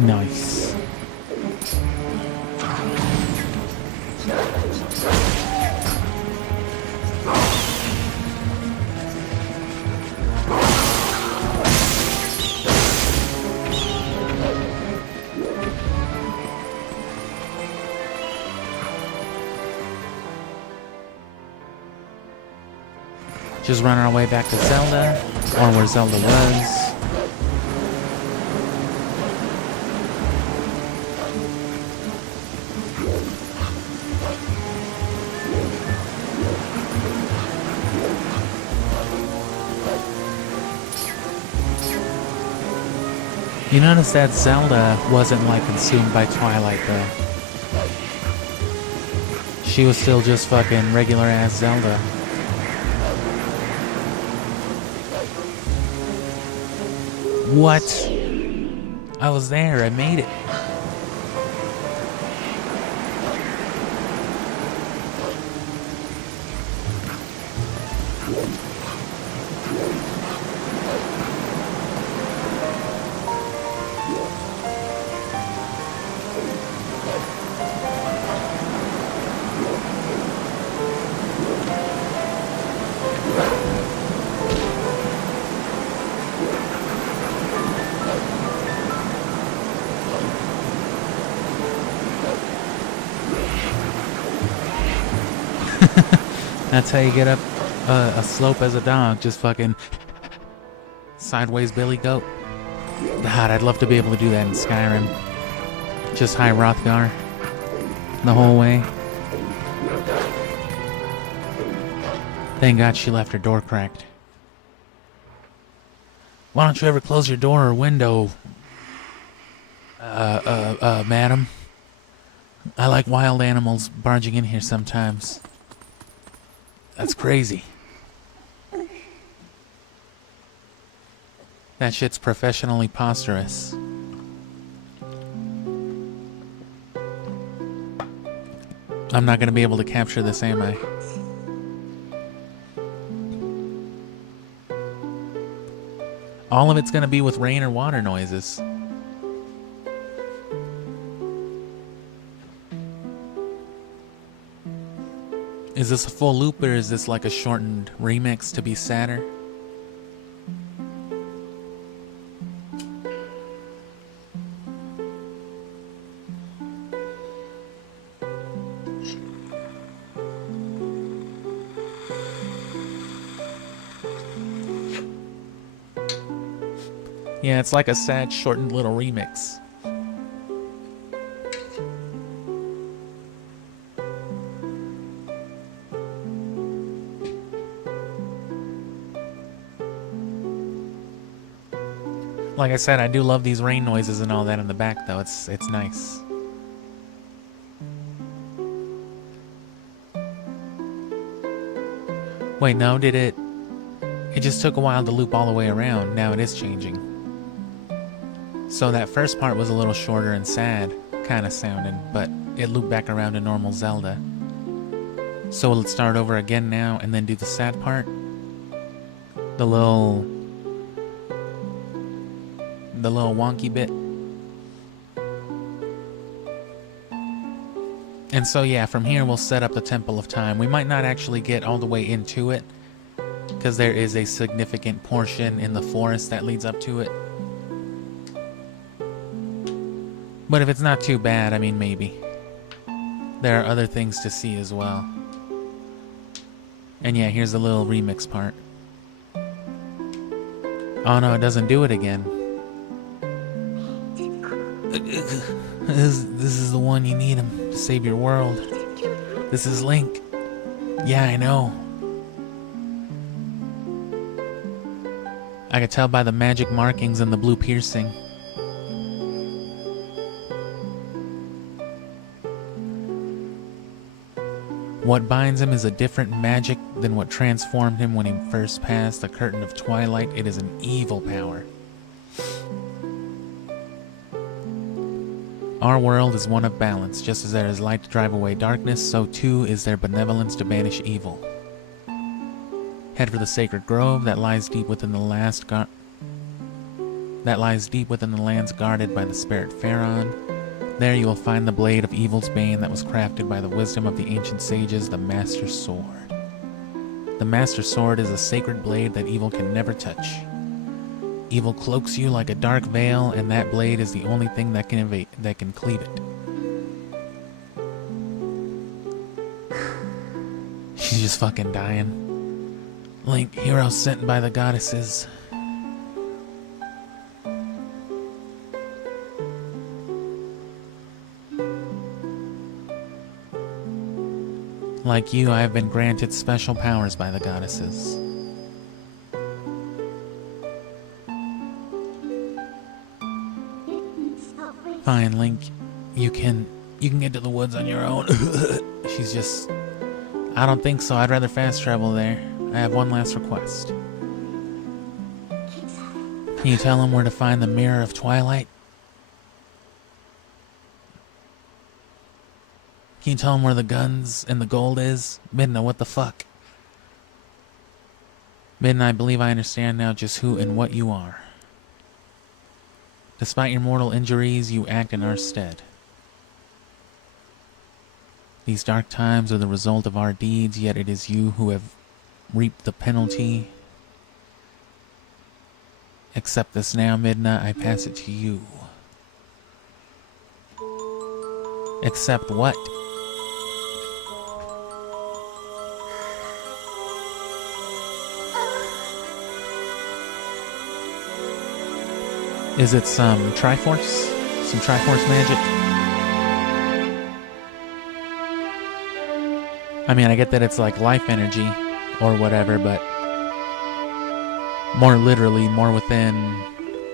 Nice. Just run our way back to Zelda, or where Zelda was. You notice that Zelda wasn't like consumed by Twilight though. She was still just fucking regular ass Zelda. What? I was there, I made it. That's how you get up a slope as a dog, just fucking sideways Billy Goat. God, I'd love to be able to do that in Skyrim. Just high Rothgar the whole way. Thank God she left her door cracked. Why don't you ever close your door or window, madam? I like wild animals barging in here sometimes. That's crazy. That shit's professionally preposterous. I'm not gonna be able to capture this, am I? All of it's gonna be with rain or water noises. Is this a full loop or is this like a shortened remix to be sadder? Yeah, it's like a sad, shortened little remix. Like I said, I do love these rain noises and all that in the back, though. It's nice. Wait, no, did it? It just took a while to loop all the way around. Now it is changing. So that first part was a little shorter and sad, kind of sounding, but it looped back around to normal Zelda. So will it start over again now and then do the sad part? The little wonky bit. And so yeah, from here we'll set up the Temple of Time. We might not actually get all the way into it, because there is a significant portion in the forest that leads up to it. But if it's not too bad, I mean, maybe. There are other things to see as well. And yeah, here's the little remix part. Oh no, it doesn't do it again. This is the one you need him to save your world. This is Link. Yeah, I know. I could tell by the magic markings and the blue piercing. What binds him is a different magic than what transformed him when he first passed the curtain of Twilight. It is an evil power. Our world is one of balance. Just as there is light to drive away darkness, so too is there benevolence to banish evil. Head for the sacred grove that lies deep within the lands guarded by the spirit Pharaon. There you will find the blade of evil's bane that was crafted by the wisdom of the ancient sages, the Master Sword. The Master Sword is a sacred blade that evil can never touch. Evil cloaks you like a dark veil, and that blade is the only thing that can cleave it. She's just fucking dying. Link, hero sent by the goddesses. Like you, I have been granted special powers by the goddesses. Fine, Link. You can get to the woods on your own. She's just... I don't think so. I'd rather fast travel there. I have one last request. Can you tell him where to find the Mirror of Twilight? Can you tell him where the guns and the gold is? Midna, what the fuck? Midna, I believe I understand now just who and what you are. Despite your mortal injuries, you act in our stead. These dark times are the result of our deeds, yet it is you who have reaped the penalty. Accept this now, Midna. I pass it to you. Accept what? Is it some Triforce? Some Triforce magic? I mean, I get that it's like life energy, or whatever, but more literally, more within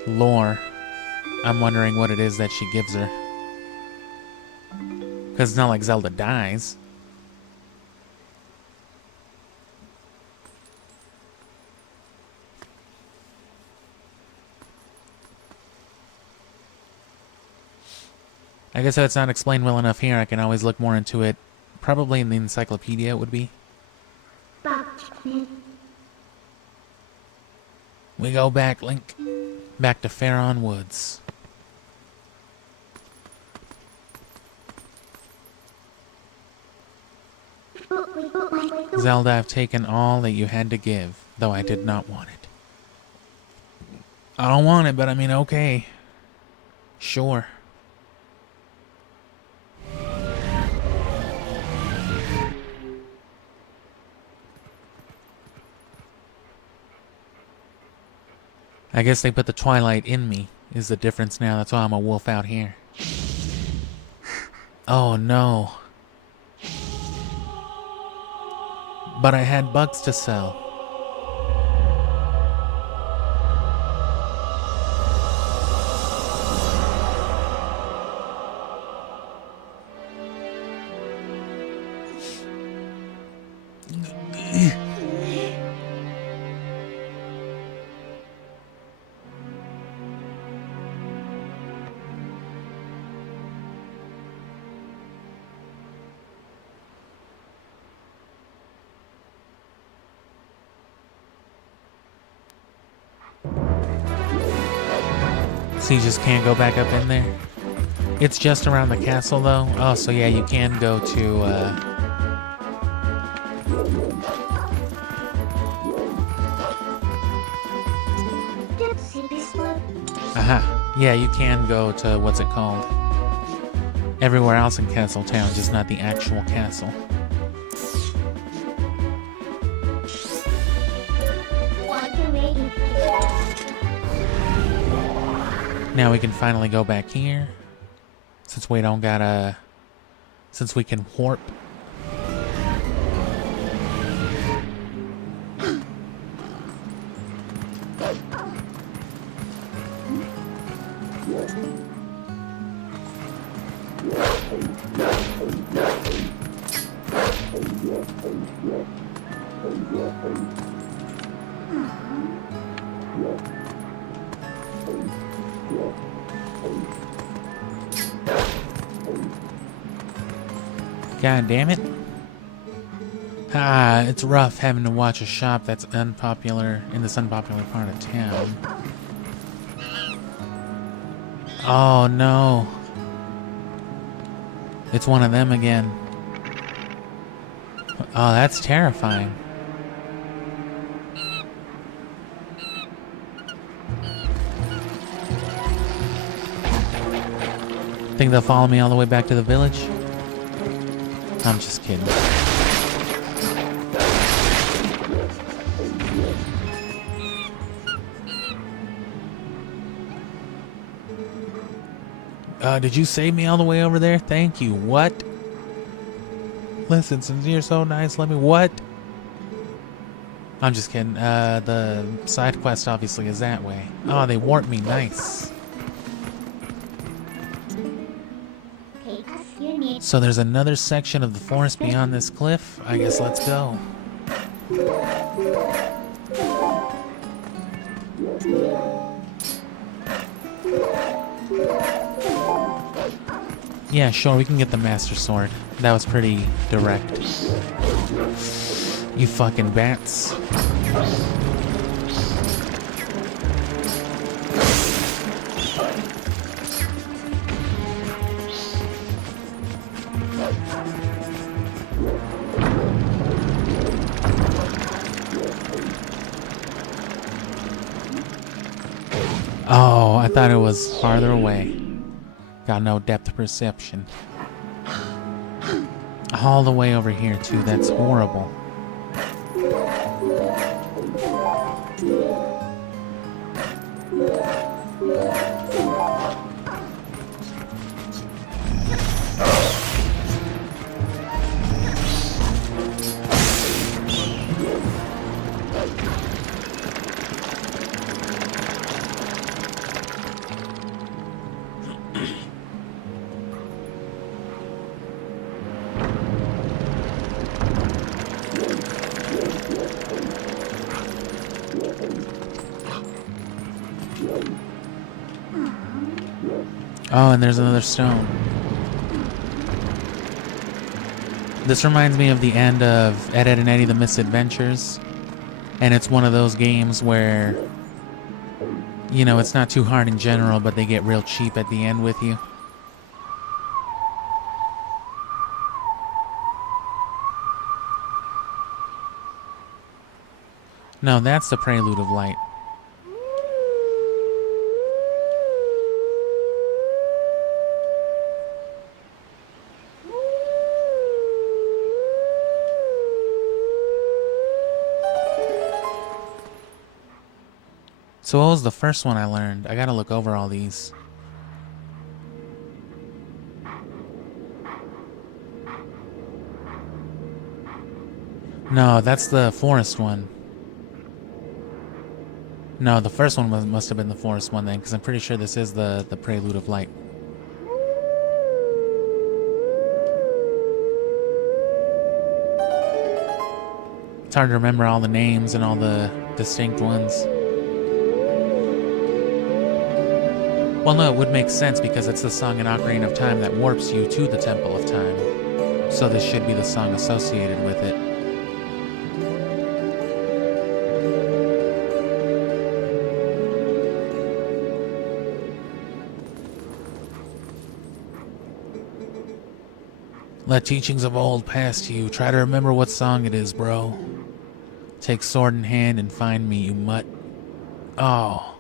lore, I'm wondering what it is that she gives her. Because it's not like Zelda dies. I guess if it's not explained well enough here, I can always look more into it. Probably in the encyclopedia it would be. We go back, Link. Back to Faron Woods. Zelda, I've taken all that you had to give, though I did not want it. I don't want it, but I mean, okay. Sure. I guess they put the Twilight in me, is the difference now. That's why I'm a wolf out here. Oh no. But I had bugs to sell. So you just can't go back up in there? It's just around the castle, though? Oh, so yeah, you can go to, Aha. Yeah, you can go to, what's it called? Everywhere else in Castle Town, just not the actual castle. Now we can finally go back here. Since we don't gotta... Since we can warp. God damn it. Ah, it's rough having to watch a shop that's unpopular in this unpopular part of town. Oh no. It's one of them again. Oh, that's terrifying. Think they'll follow me all the way back to the village? I'm just kidding. Did you save me all the way over there? Thank you. What? Listen, since you're so nice, let me... What? I'm just kidding. The side quest obviously is that way. Oh, they warped me. Nice. So there's another section of the forest beyond this cliff. I guess let's go. Yeah, sure, we can get the Master Sword. That was pretty direct. You fucking bats. Oh, I thought it was farther away. Got no depth perception. All the way over here, too. That's horrible. Oh, and there's another stone. This reminds me of the end of Ed, Edd and Eddy the Misadventures. And it's one of those games where, you know, it's not too hard in general, but they get real cheap at the end with you. No, that's the Prelude of Light. So what was the first one I learned? I gotta look over all these. No, that's the forest one. No, the first one must have been the forest one then, because I'm pretty sure this is the Prelude of Light. It's hard to remember all the names and all the distinct ones. Well, no, it would make sense because it's the song in Ocarina of Time that warps you to the Temple of Time. So this should be the song associated with it. Let teachings of old pass to you. Try to remember what song it is, bro. Take sword in hand and find me, you mutt. Oh.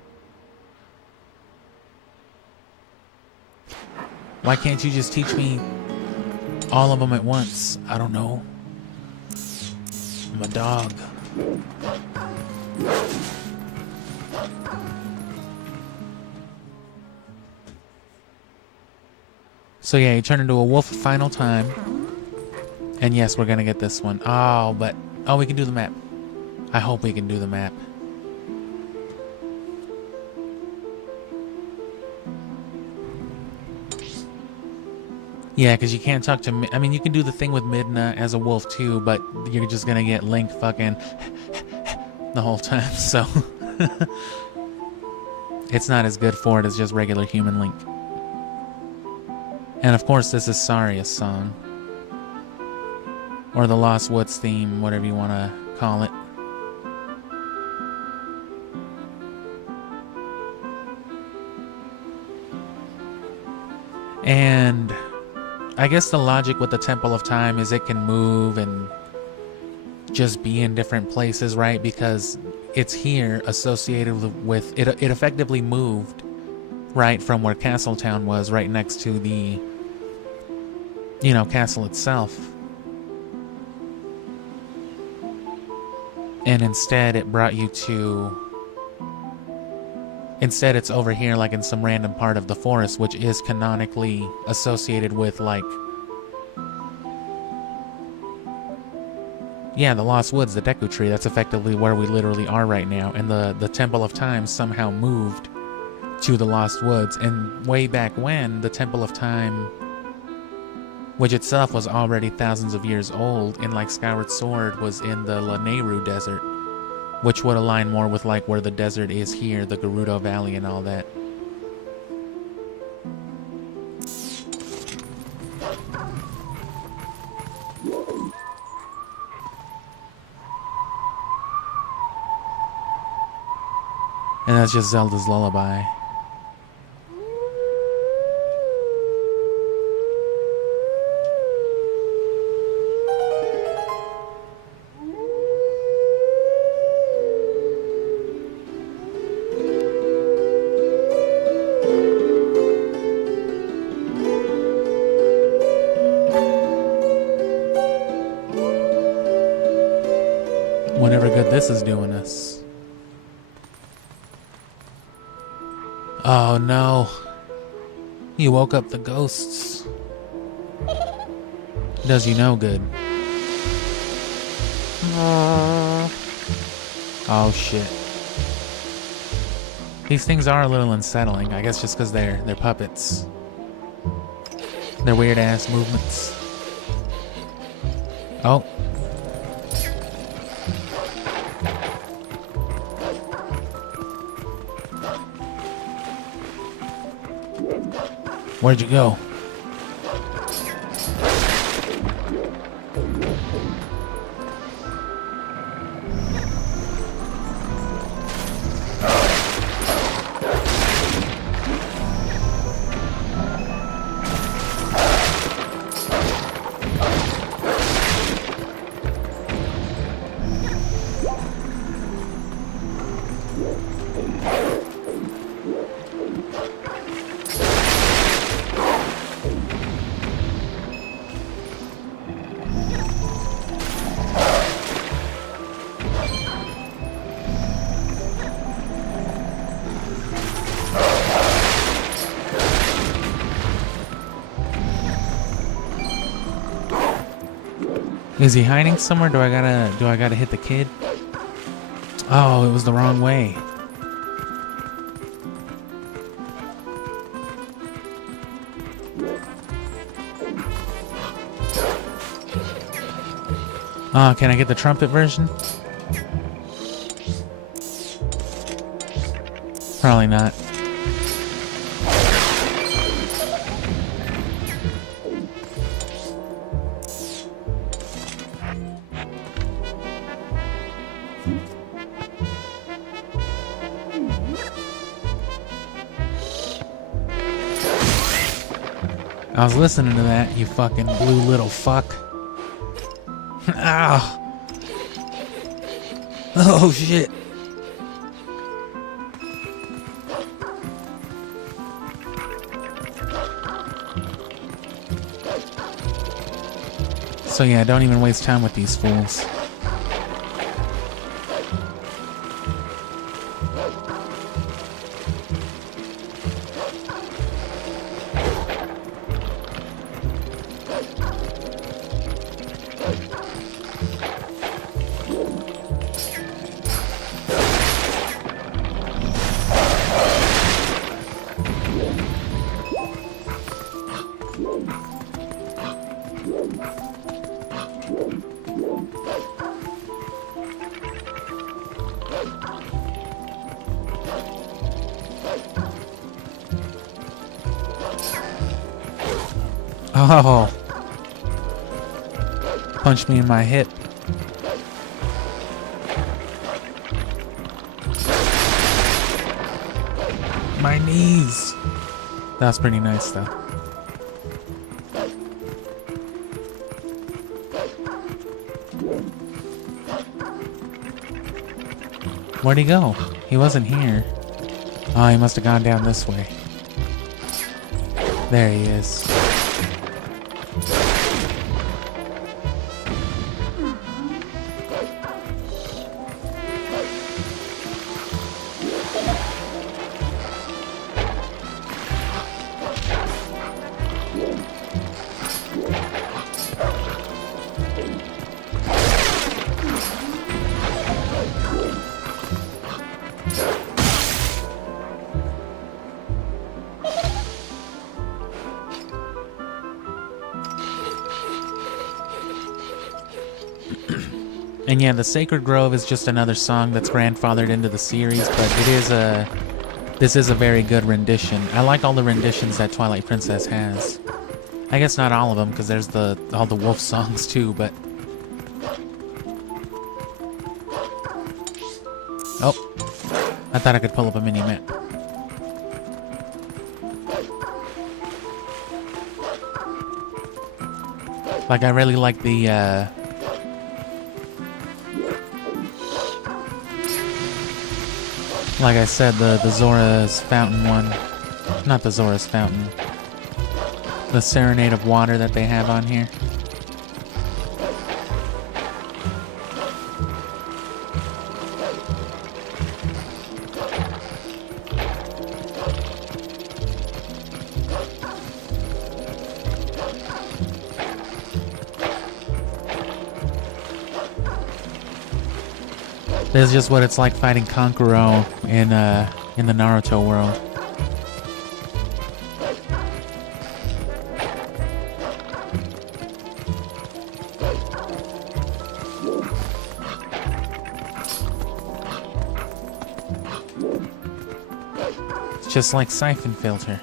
Why can't you just teach me all of them at once? I don't know. I'm a dog. So yeah, you turn into a wolf final time. And yes, we're gonna get this one. Oh, but... Oh, we can do the map. I hope we can do the map. Yeah, because you can't talk to... I mean, you can do the thing with Midna as a wolf too, but you're just gonna get Link fucking... the whole time, so... It's not as good for it as just regular human Link. And of course, this is Saria's song. Or the Lost Woods theme, whatever you want to call it. And I guess the logic with the Temple of Time is it can move and just be in different places, right? Because it's here associated with... It effectively moved, right, from where Castletown was, right next to the, you know, castle itself. And instead it brought you to... Instead it's over here, like in some random part of the forest, which is canonically associated with, like... Yeah, the Lost Woods, the Deku Tree, that's effectively where we literally are right now. And the Temple of Time somehow moved to the Lost Woods. And way back when, the Temple of Time, which itself was already thousands of years old, in like Skyward Sword, was in the Lanayru Desert, which would align more with like where the desert is here, the Gerudo Valley and all that. And that's just Zelda's lullaby. Whatever good this is doing us. Oh no. You woke up the ghosts. Does you no good. Oh shit. These things are a little unsettling, I guess just because they're puppets. Their weird ass movements. Oh. Where'd you go? Is he hiding somewhere? Do I gotta hit the kid? Oh, it was the wrong way. Oh, can I get the trumpet version? Probably not. I was listening to that, you fucking blue little fuck. Ah! Oh shit! So yeah, don't even waste time with these fools. Oh. Punch me in my hip. My knees. That was pretty nice though. Where'd he go? He wasn't here. Oh, he must have gone down this way. There he is. And yeah, the Sacred Grove is just another song that's grandfathered into the series, but this is a very good rendition. I like all the renditions that Twilight Princess has. I guess not all of them, because there's all the wolf songs too, but... Oh, I thought I could pull up a mini-map. Like, I really like the, like I said, the Zora's Fountain one. Not the Zora's Fountain. The Serenade of Water that they have on here. This is just what it's like fighting Kankuro in the Naruto world. It's just like Siphon Filter.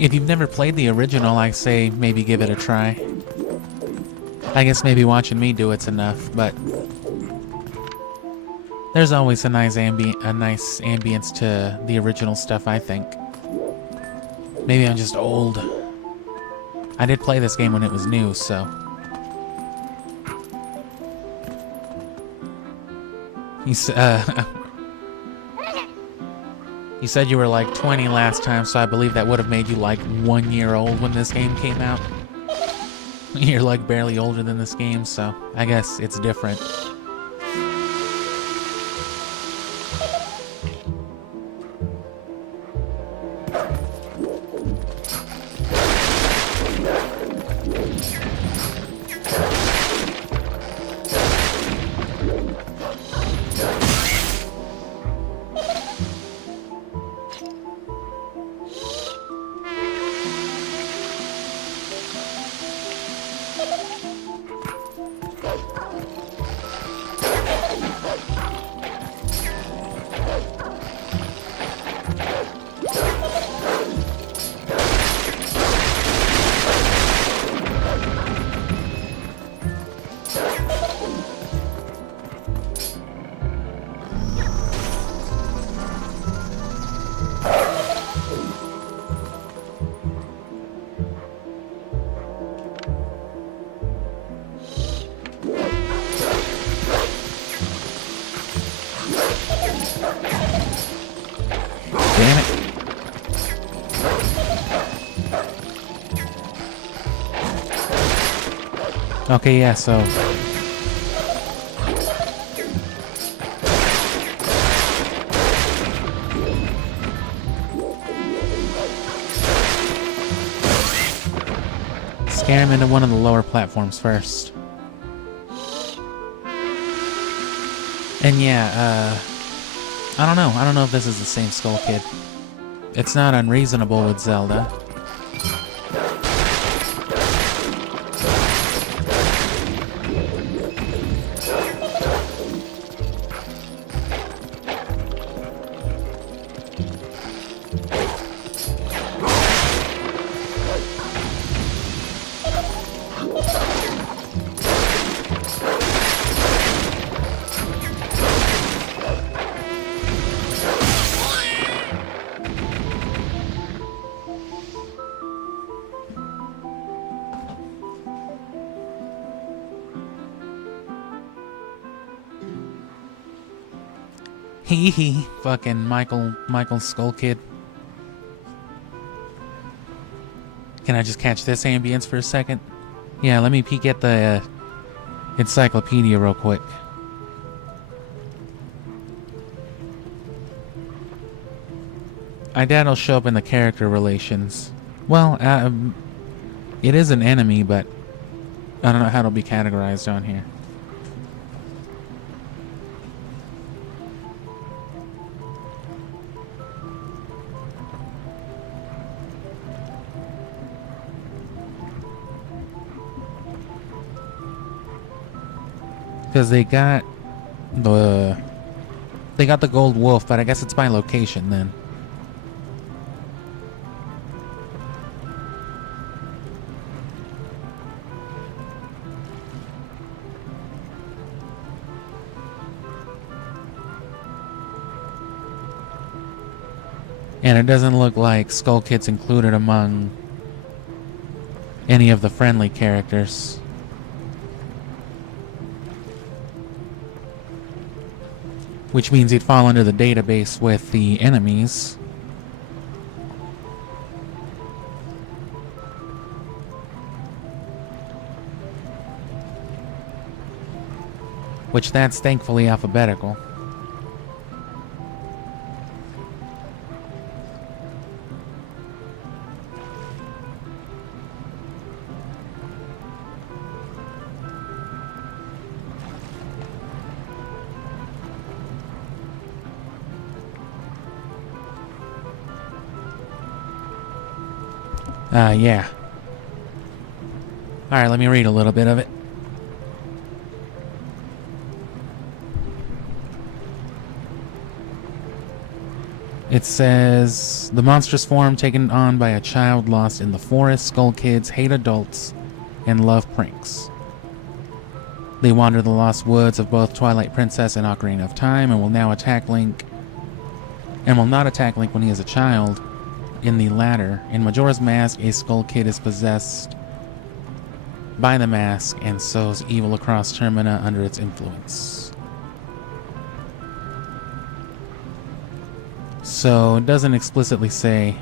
If you've never played the original, I say maybe give it a try. I guess maybe watching me do it's enough, but there's always a nice ambience to the original stuff, I think. Maybe I'm just old. I did play this game when it was new, so. You said you were like 20 last time, so I believe that would have made you like 1 year old when this game came out. You're like barely older than this game, so I guess it's different. Damn it. Okay, yeah, so... scare him into one of the lower platforms first. And yeah, I don't know. I don't know if this is the same Skull Kid. It's not unreasonable with Zelda. Hee hee, fucking Michael Skull Kid. Can I just catch this ambience for a second? Yeah, let me peek at the encyclopedia real quick. I doubt it'll show up in the character relations. Well, it is an enemy, but I don't know how it'll be categorized on here. Because they got the gold wolf, but I guess it's by location then. And it doesn't look like Skull Kid's included among any of the friendly characters. Which means he'd fall into the database with the enemies. Which that's thankfully alphabetical. Yeah. Alright, let me read a little bit of it. It says, the monstrous form taken on by a child lost in the forest. Skull kids hate adults and love pranks. They wander the lost woods of both Twilight Princess and Ocarina of Time and will now attack Link. And will not attack Link when he is a child. In the latter, in Majora's Mask, a Skull Kid is possessed by the mask and sows evil across Termina under its influence. So it doesn't explicitly say,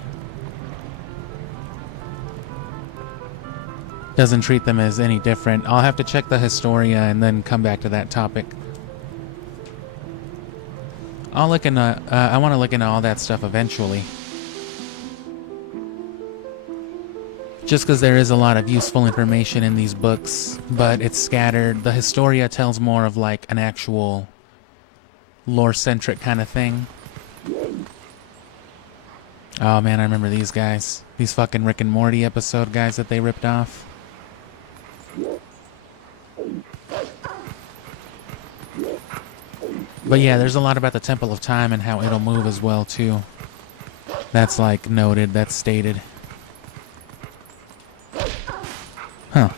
doesn't treat them as any different. I'll have to check the Historia and then come back to that topic. I'll look into, I want to look into all that stuff eventually. Just because there is a lot of useful information in these books, but it's scattered. The Historia tells more of like an actual lore-centric kind of thing. Oh man, I remember these guys. These fucking Rick and Morty episode guys that they ripped off. But yeah, there's a lot about the Temple of Time and how it'll move as well too. That's like noted, that's stated. Huh.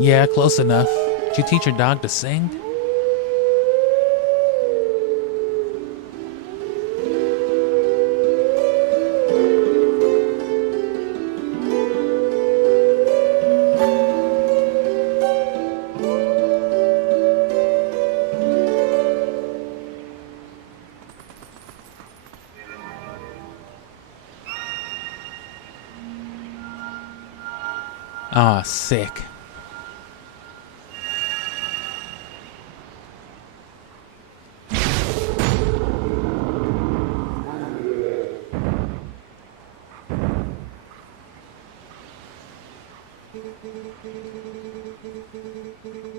Yeah, close enough. Did you teach your dog to sing? Ah, sick.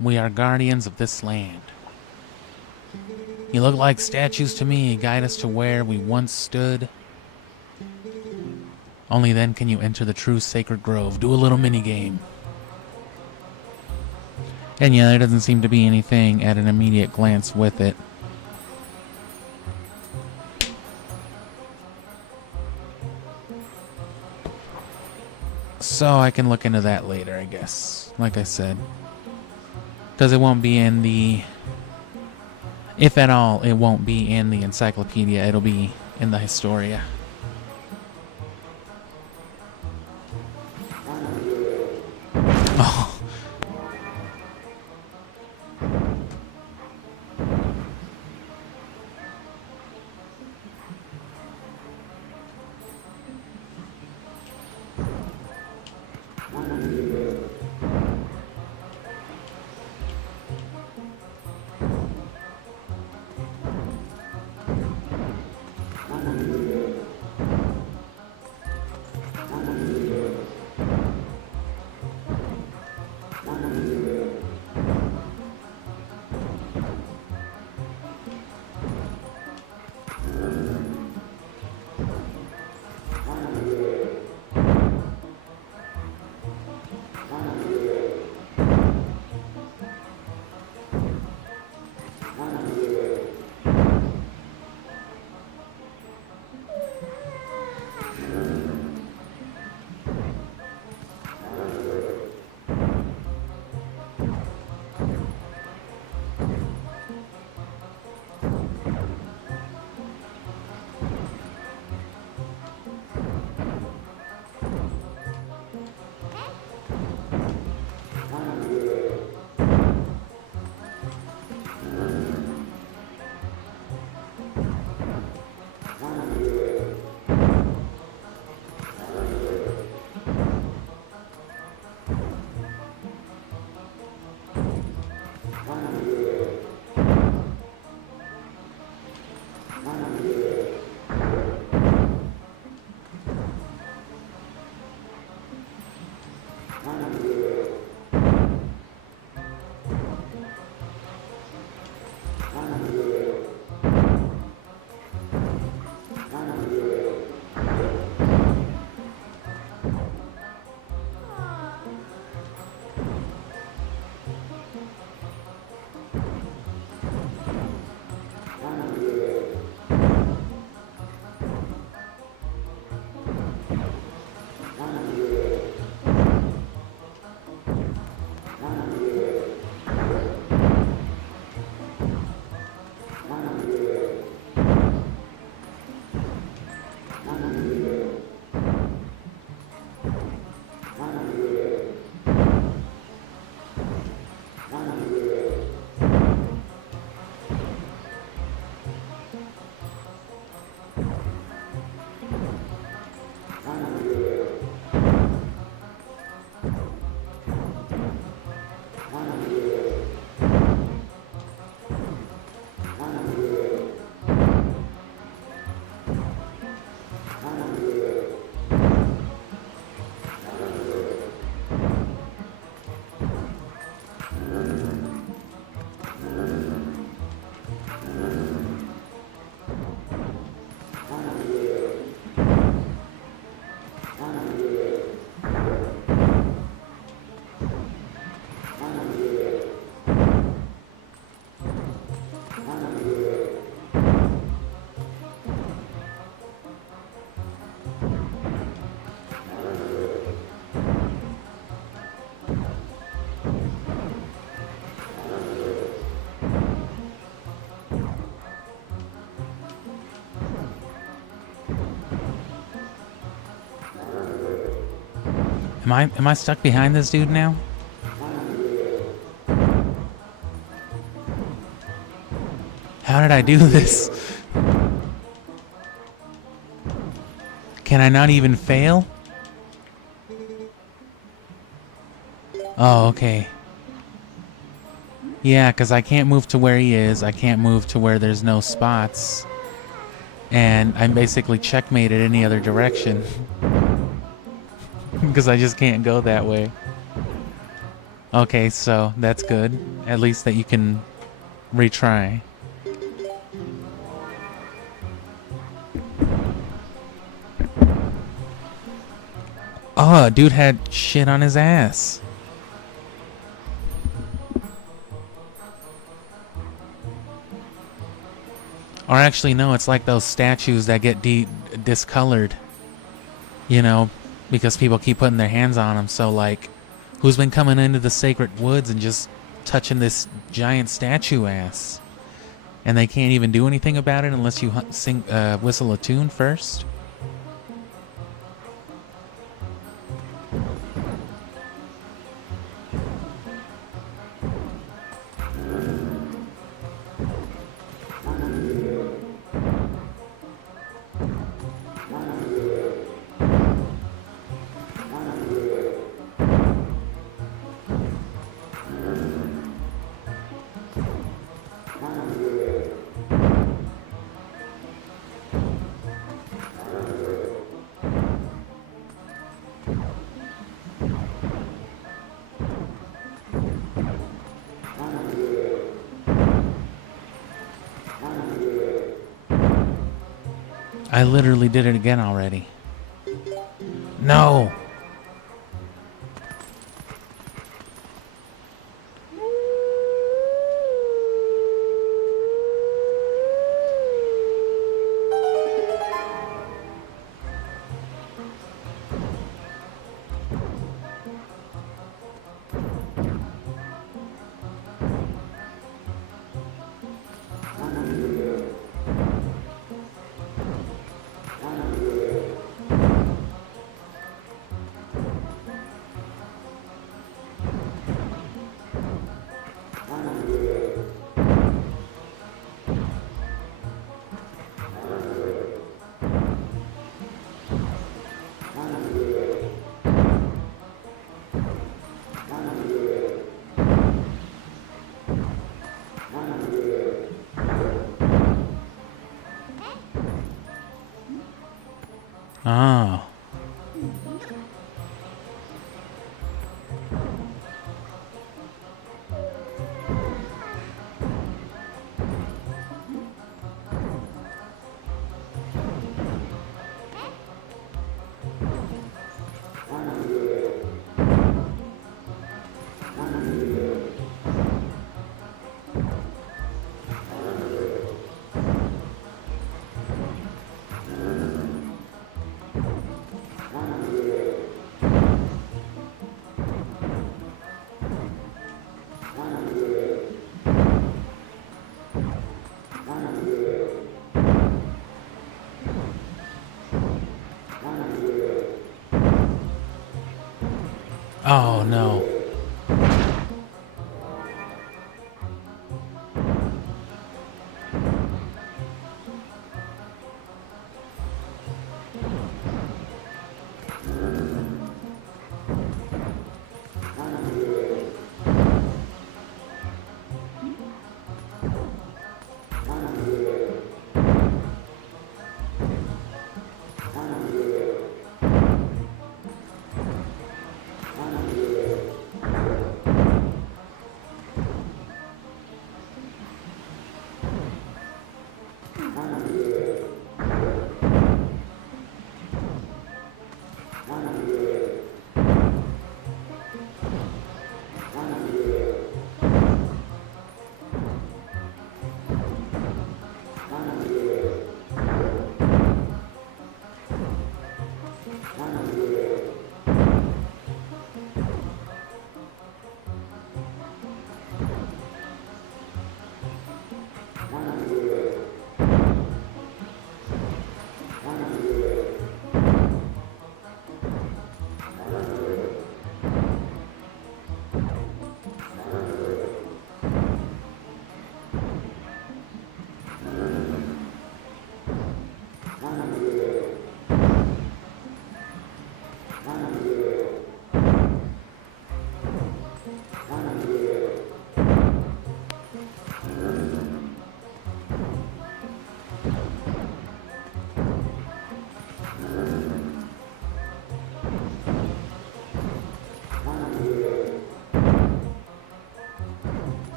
We are guardians of this land. You look like statues to me. Guide us to where we once stood. Only then can you enter the true sacred grove. Do a little mini-game. And yeah, there doesn't seem to be anything at an immediate glance with it. So I can look into that later, I guess. Like I said. Because it won't be in the... If at all, it won't be in the encyclopedia. It'll be in the Historia. Oh. Am I stuck behind this dude now? How did I do this? Can I not even fail? Oh, okay. Yeah, because I can't move to where he is. I can't move to where there's no spots. And I'm basically checkmated any other direction. Because I just can't go that way. Okay, so that's good. At least that you can retry. Oh, dude had shit on his ass. Or actually, no, it's like those statues that get discolored. You know, because people keep putting their hands on them. So, like, who's been coming into the sacred woods and just touching this giant statue ass? And they can't even do anything about it unless you whistle a tune first? I literally did it again already. No! Oh. Oh no.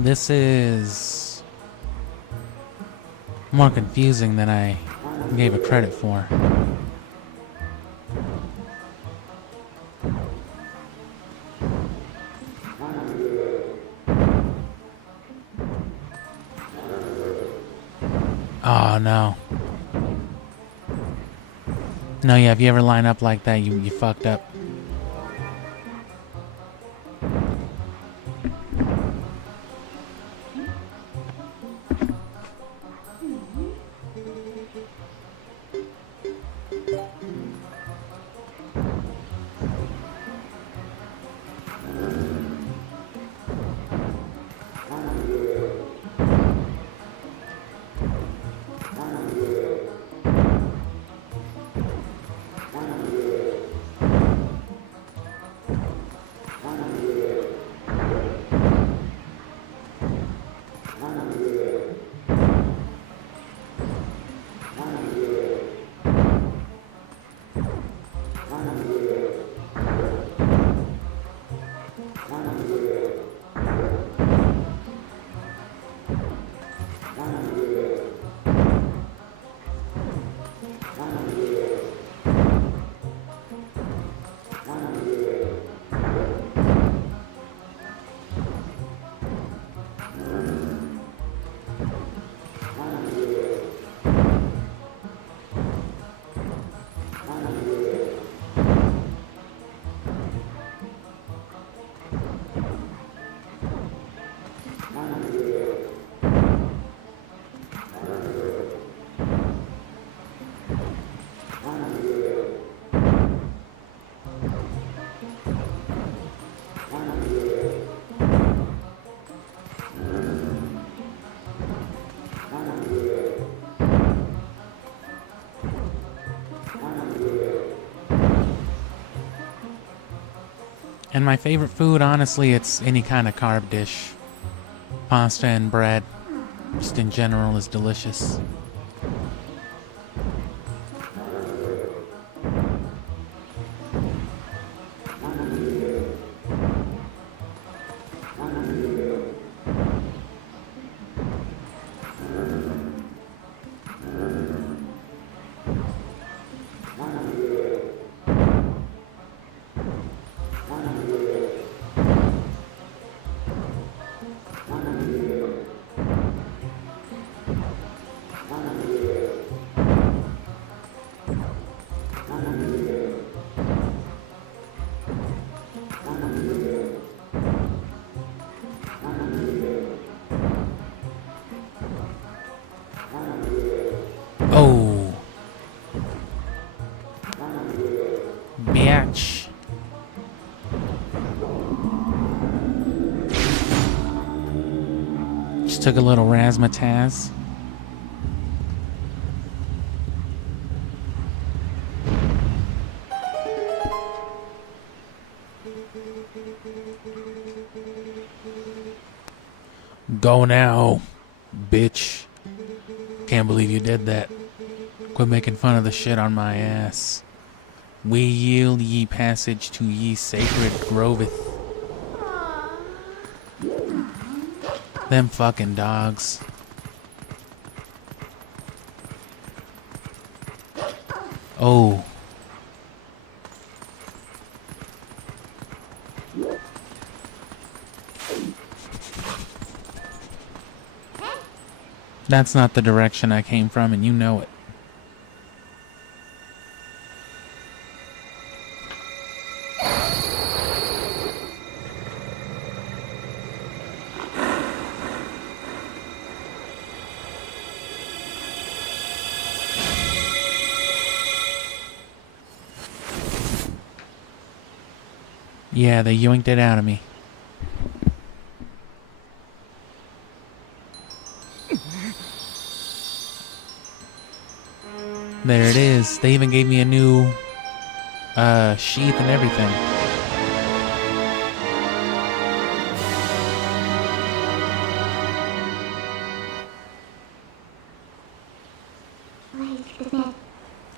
This is more confusing than I gave it credit for. Oh no. No, yeah, if you ever line up like that, you fucked up. And my favorite food, honestly, it's any kind of carb dish. Pasta and bread, just in general, is delicious. Oh. Biatch. Just took a little razzmatazz. Go now, bitch. Can't believe you did that. Quit making fun of the shit on my ass. We yield ye passage to ye sacred groveth. Them fucking dogs. Oh. That's not the direction I came from, and you know it. Yeah, they yoinked it out of me. There it is. They even gave me a new sheath and everything.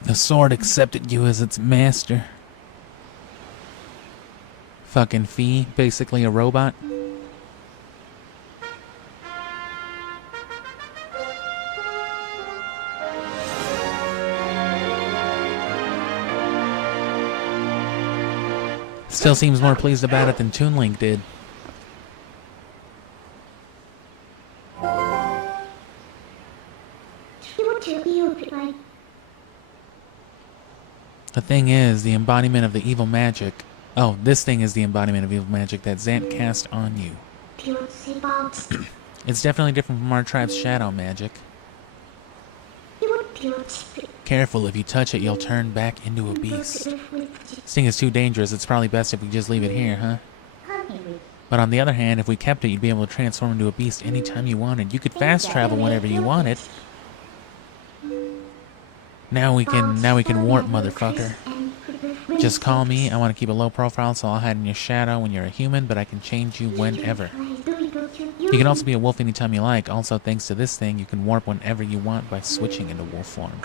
The sword accepted you as its master. Fucking Fee, basically a robot. Still seems more pleased about it than Toon Link did. The thing is, the embodiment of the evil magic... Oh, this thing is the embodiment of evil magic that Zant cast on you. It's definitely different from our tribe's shadow magic. Careful, if you touch it, you'll turn back into a beast. This thing is too dangerous. It's probably best if we just leave it here, huh? But on the other hand, if we kept it, you'd be able to transform into a beast anytime you wanted. You could fast travel whenever you wanted. Now we can warp, motherfucker. Just call me. I want to keep a low profile, so I'll hide in your shadow when you're a human, but I can change you whenever. You can also be a wolf anytime you like. Also, thanks to this thing, you can warp whenever you want by switching into wolf form.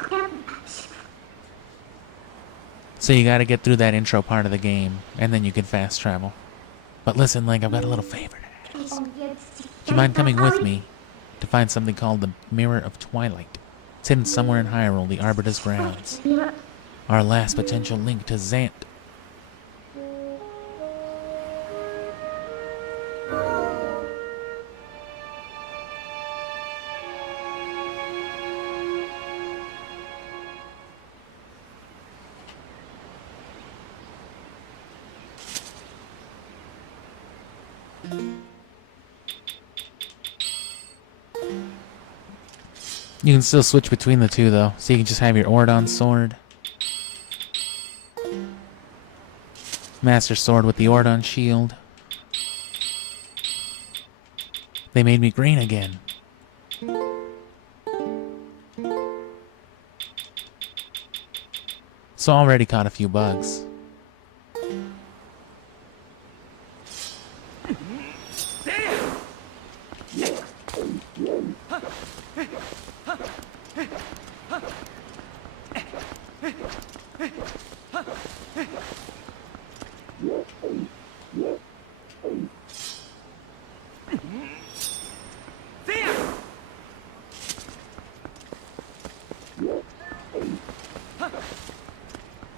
So you gotta get through that intro part of the game, and then you can fast travel. But listen, Link, I've got a little favor to ask. Do you mind coming with me to find something called the Mirror of Twilight? It's hidden somewhere in Hyrule, the Arbiter's grounds. Our last potential link to Zant. You can still switch between the two, though. So you can just have your Ordon sword. Master sword with the Ordon shield. They made me green again. So I already caught a few bugs.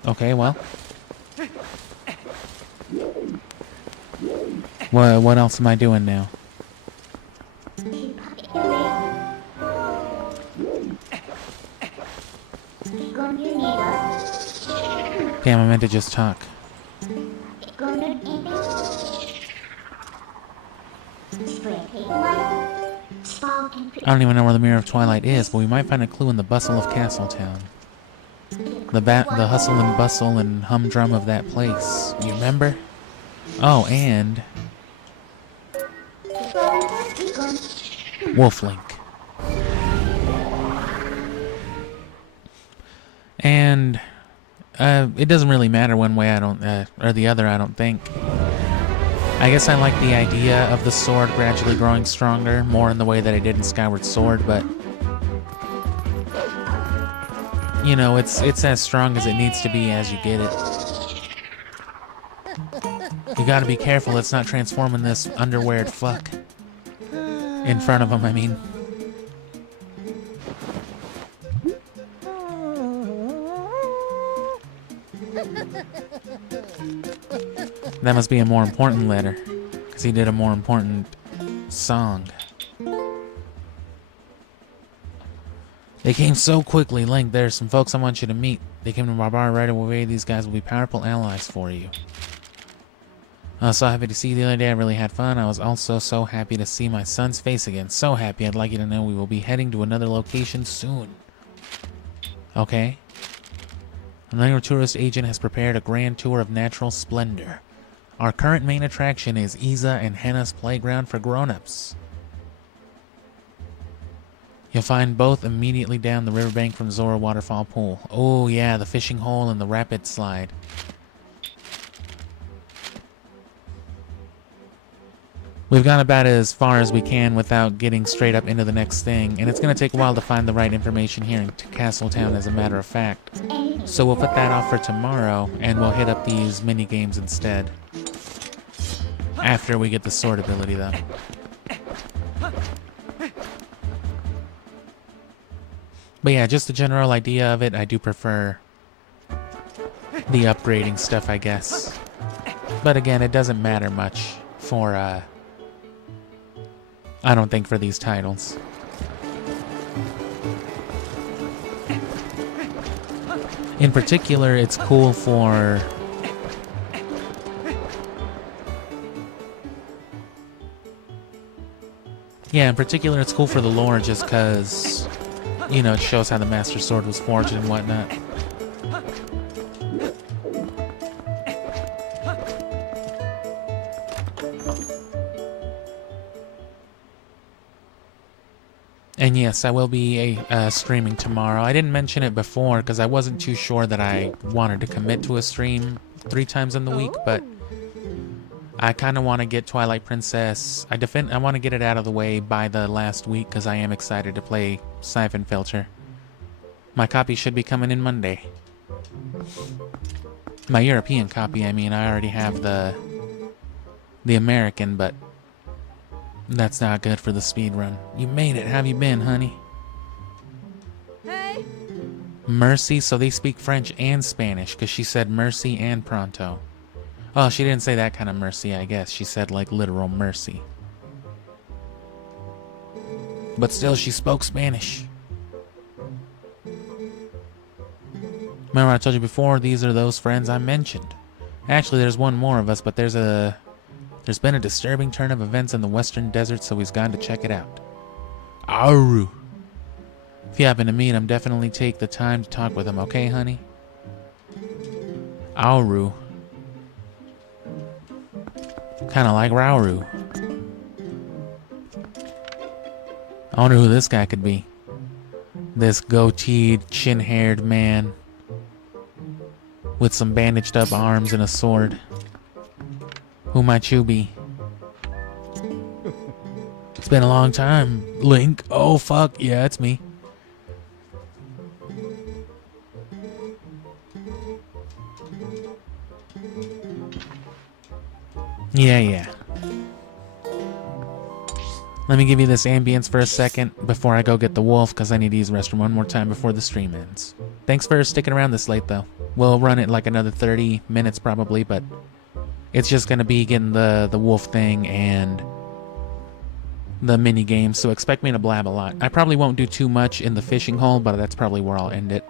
Okay, well. What else am I doing now? Damn, I meant to just talk. I don't even know where the Mirror of Twilight is, but we might find a clue in the bustle of Castletown. The hustle and bustle and humdrum of that place. You remember? Oh, and... Wolf Link. And... it doesn't really matter one way, or the other, I don't think. I guess I like the idea of the sword gradually growing stronger, more in the way that I did in Skyward Sword, but... You know, it's as strong as it needs to be as you get it. You gotta be careful, let's not transforming this underweared fuck. In front of him, I mean. That must be a more important letter, because he did a more important song. They came so quickly, Link. There's some folks I want you to meet. They came to Barbar right away. These guys will be powerful allies for you. I was so happy to see you the other day. I really had fun. I was also so happy to see my son's face again. So happy. I'd like you to know we will be heading to another location soon. Okay. Another tourist agent has prepared a grand tour of natural splendor. Our current main attraction is Iza and Henna's playground for grown-ups. You'll find both immediately down the riverbank from Zora Waterfall Pool. Oh yeah, the fishing hole and the rapid slide. We've gone about as far as we can without getting straight up into the next thing, and it's going to take a while to find the right information here in Castletown, as a matter of fact. So we'll put that off for tomorrow, and we'll hit up these mini-games instead. After we get the sword ability, though. But yeah, just the general idea of it, I do prefer the upgrading stuff, I guess. But again, it doesn't matter much for, I don't think for these titles. In particular, it's cool for... Yeah, in particular, it's cool for the lore just because, you know, it shows how the Master Sword was forged and whatnot. And yes, I will be streaming tomorrow. I didn't mention it before because I wasn't too sure that I wanted to commit to a stream 3 times in the week, but I kind of want to get Twilight Princess. I want to get it out of the way by the last week because I am excited to play Siphon Filter. My copy should be coming in Monday. My European copy, I mean, I already have the American, but that's not good for the speed run. You made it. How have you been, honey? Hey. Mercy, so they speak French and Spanish because she said mercy and pronto. Oh, she didn't say that kind of mercy, I guess. She said like literal mercy. But still, she spoke Spanish. Remember I told you before, these are those friends I mentioned. Actually, there's one more of us, but there's been a disturbing turn of events in the western desert, so he's gone to check it out. Auru. If you happen to meet him, definitely take the time to talk with him, okay, honey? Auru. Kinda like Rauru. I wonder who this guy could be. This goateed, chin-haired man with some bandaged up arms and a sword. Who might you be? It's been a long time, Link. Oh, fuck. Yeah, it's me. Yeah. Let me give you this ambience for a second before I go get the wolf, because I need to use the restroom one more time before the stream ends. Thanks for sticking around this late, though. We'll run it like another 30 minutes probably, but it's just going to be getting the wolf thing and the mini game, so expect me to blab a lot. I probably won't do too much in the fishing hole, but that's probably where I'll end it.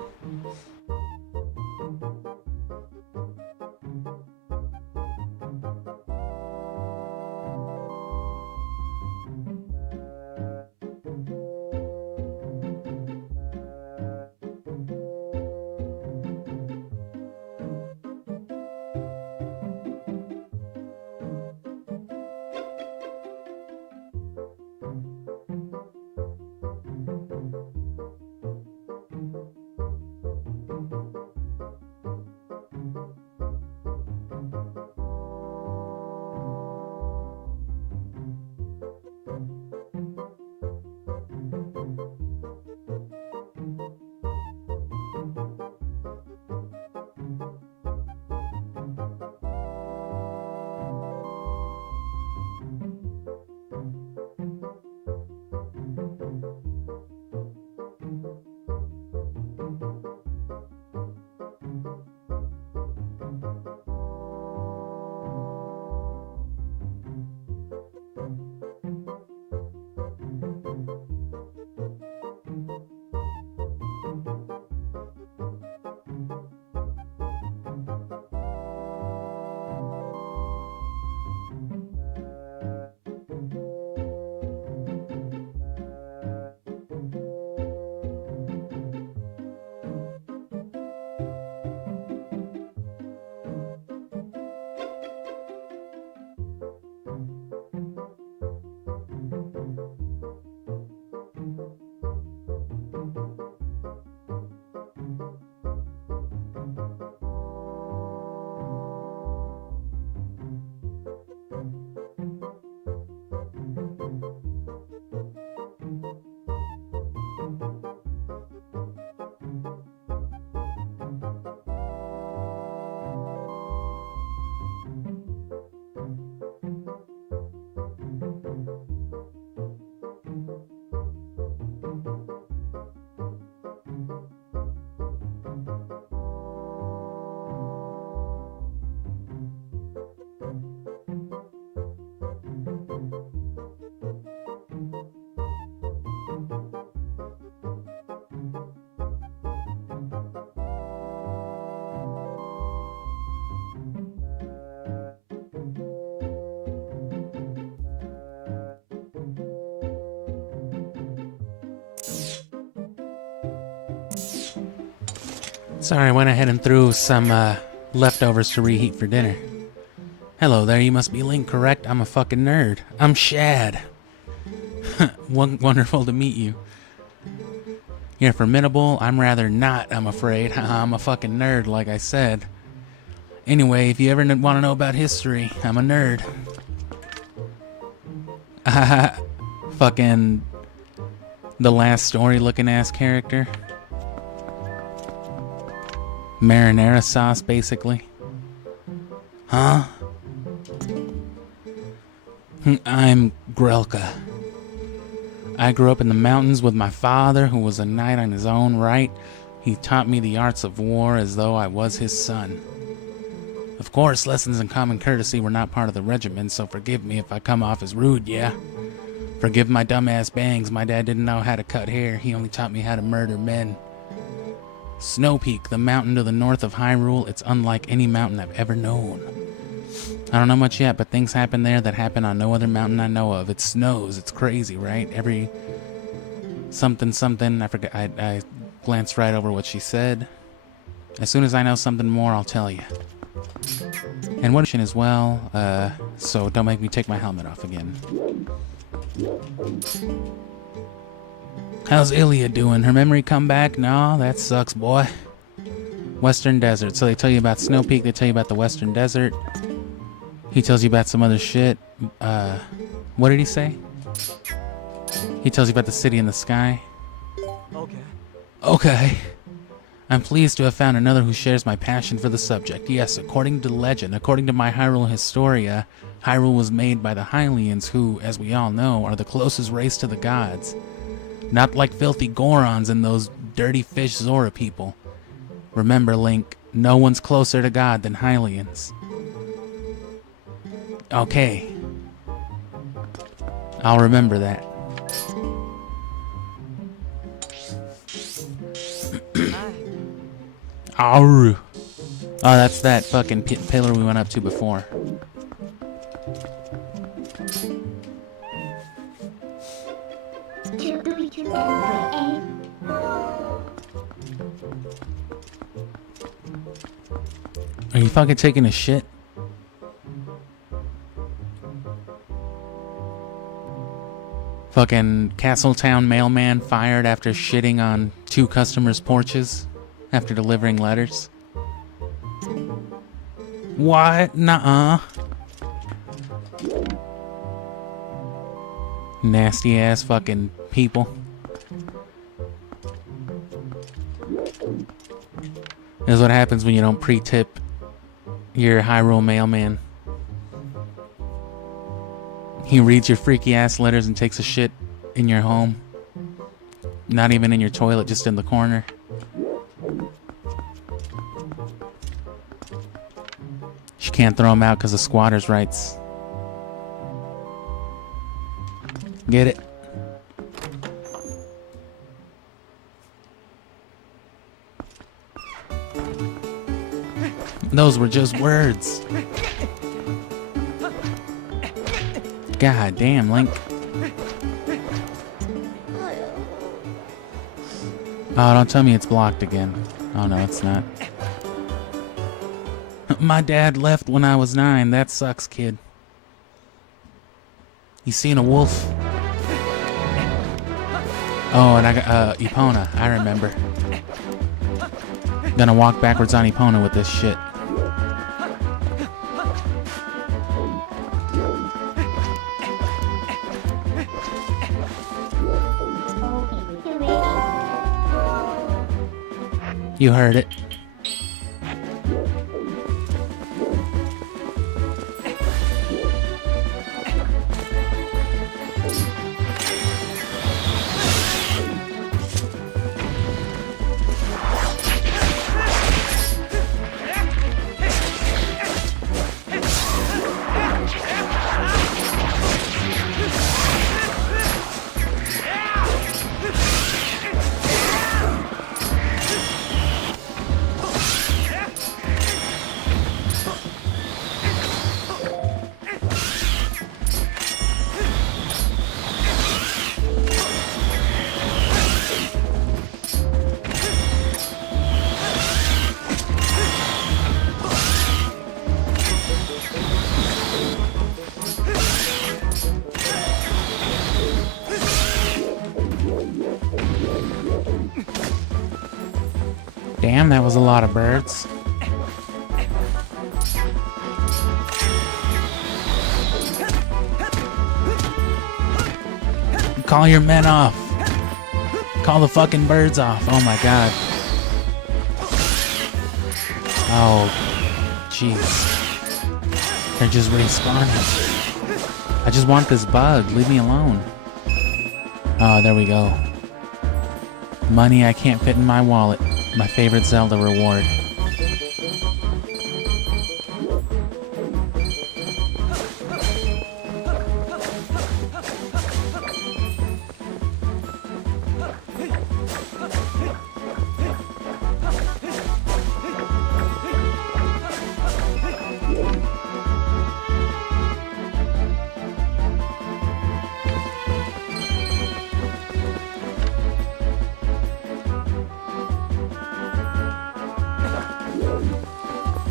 Sorry, I went ahead and threw some leftovers to reheat for dinner. Hello there, you must be Link, correct? I'm a fucking nerd. I'm Shad. Wonderful to meet you. You're formidable. I'm rather not, I'm afraid. I'm a fucking nerd, like I said. Anyway, if you ever want to know about history, I'm a nerd. Fucking the last story looking ass character. Marinara sauce, basically. Huh? I'm Grelka. I grew up in the mountains with my father, who was a knight in his own right. He taught me the arts of war as though I was his son. Of course, lessons in common courtesy were not part of the regiment, so forgive me if I come off as rude, yeah? Forgive my dumbass bangs. My dad didn't know how to cut hair. He only taught me how to murder men. Snow Peak, the mountain to the north of Hyrule. It's unlike any mountain I've ever known. I don't know much yet, but things happen there that happen on no other mountain I know of. It snows. It's crazy, right? Every something, I forgot. I glanced right over what she said. As soon as I know something more, I'll tell you. And what as well, so don't make me take my helmet off again. How's Ilya doing? Her memory come back? No, that sucks, boy. Western Desert. So they tell you about Snow Peak, they tell you about the Western Desert. He tells you about some other shit. What did he say? He tells you about the city in the sky. Okay. I'm pleased to have found another who shares my passion for the subject. Yes, according to legend, according to my Hyrule Historia, Hyrule was made by the Hylians, who, as we all know, are the closest race to the gods. Not like filthy Gorons and those dirty fish Zora people. Remember, Link, no one's closer to God than Hylians. Okay. I'll remember that. Oh, that's that fucking pillar we went up to before. Are you fucking taking a shit? Fucking Castletown mailman fired after shitting on 2 customers' porches after delivering letters. What? Nuh-uh. Nasty ass fucking people. This is what happens when you don't pre-tip your Hyrule mailman. He reads your freaky ass letters and takes a shit in your home. Not even in your toilet, just in the corner. She can't throw him out because of squatters' rights. Get it? Those were just words. God damn, Link. Oh, don't tell me it's blocked again. Oh, no, it's not. My dad left when I was 9. That sucks, kid. You seen a wolf? Oh, and I got, Epona. I remember. Gonna walk backwards on Epona with this shit. You heard it. Damn, that was a lot of birds. Call your men off. Call the fucking birds off. Oh my god. Oh, jeez. They're just respawning. I just want this bug. Leave me alone. Oh, there we go. Money I can't fit in my wallet. My favorite Zelda reward.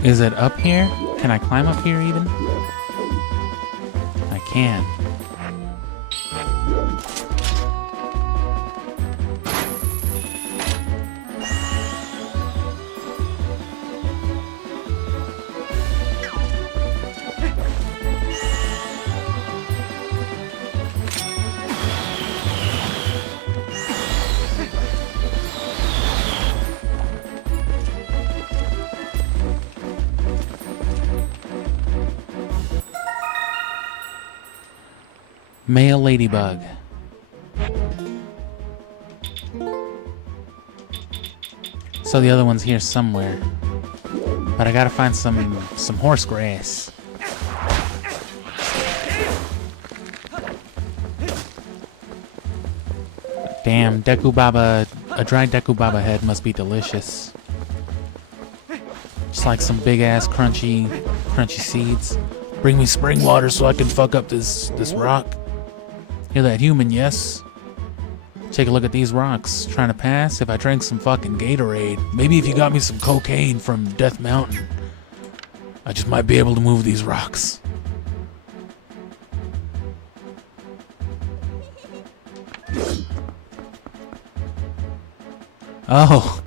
Is it up here? Can I climb up here even? I can. Male ladybug. So the other one's here somewhere. But I gotta find some horse grass. Damn, Deku Baba, a dried Deku Baba head must be delicious. Just like some big ass crunchy seeds. Bring me spring water so I can fuck up this rock. You're that human, yes? Take a look at these rocks. Trying to pass? If I drank some fucking Gatorade. Maybe if you got me some cocaine from Death Mountain. I just might be able to move these rocks. Oh.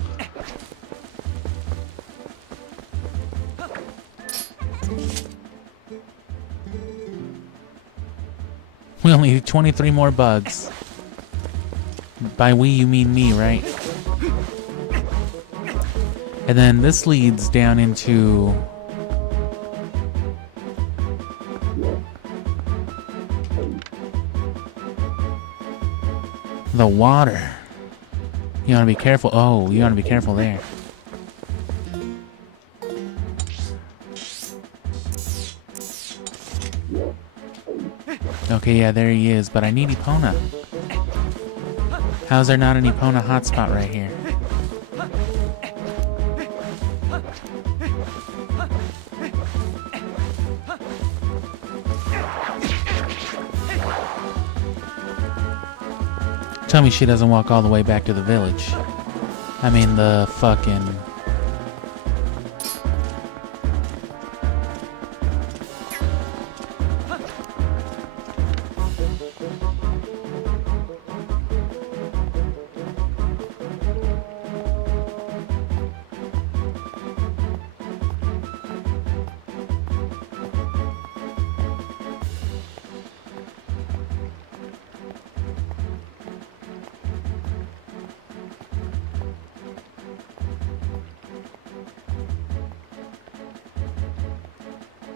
We only need 23 more bugs. By we, you mean me, right? And then this leads down into... the water. You want to be careful. Oh, you want to be careful there. Okay, yeah, there he is, but I need Epona. How's there not an Epona hotspot right here? Tell me she doesn't walk all the way back to the village. I mean, the fucking...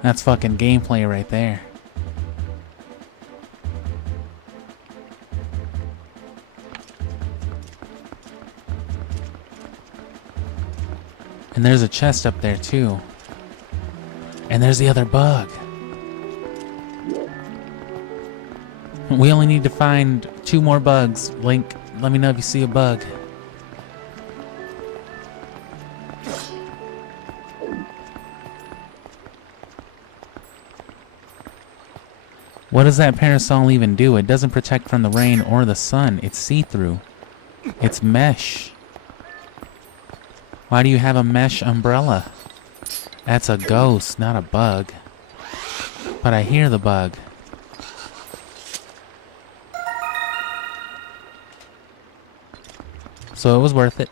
That's fucking gameplay right there. And there's a chest up there too. And there's the other bug. We only need to find 2 more bugs. Link, let me know if you see a bug. What does that parasol even do? It doesn't protect from the rain or the sun. It's see-through. It's mesh. Why do you have a mesh umbrella? That's a ghost, not a bug. But I hear the bug. So it was worth it.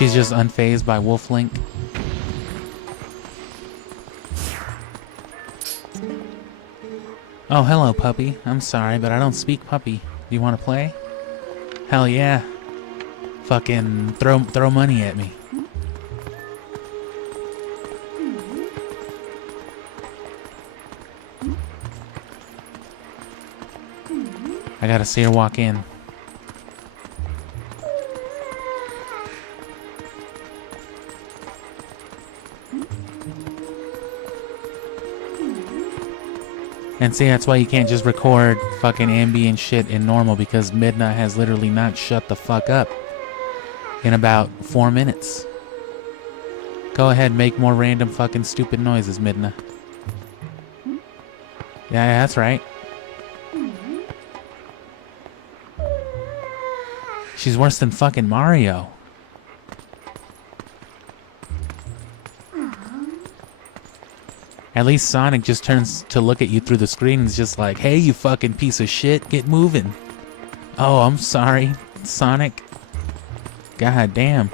She's just unfazed by Wolf Link. Oh, hello, puppy. I'm sorry, but I don't speak puppy. Do you want to play? Hell yeah. Fucking throw money at me. I gotta see her walk in. And see, that's why you can't just record fucking ambient shit in normal, because Midna has literally not shut the fuck up in about 4 minutes. Go ahead, make more random fucking stupid noises, Midna. Yeah, that's right. She's worse than fucking Mario. At least Sonic just turns to look at you through the screen and is just like, hey, you fucking piece of shit, get moving. Oh, I'm sorry, Sonic. God damn.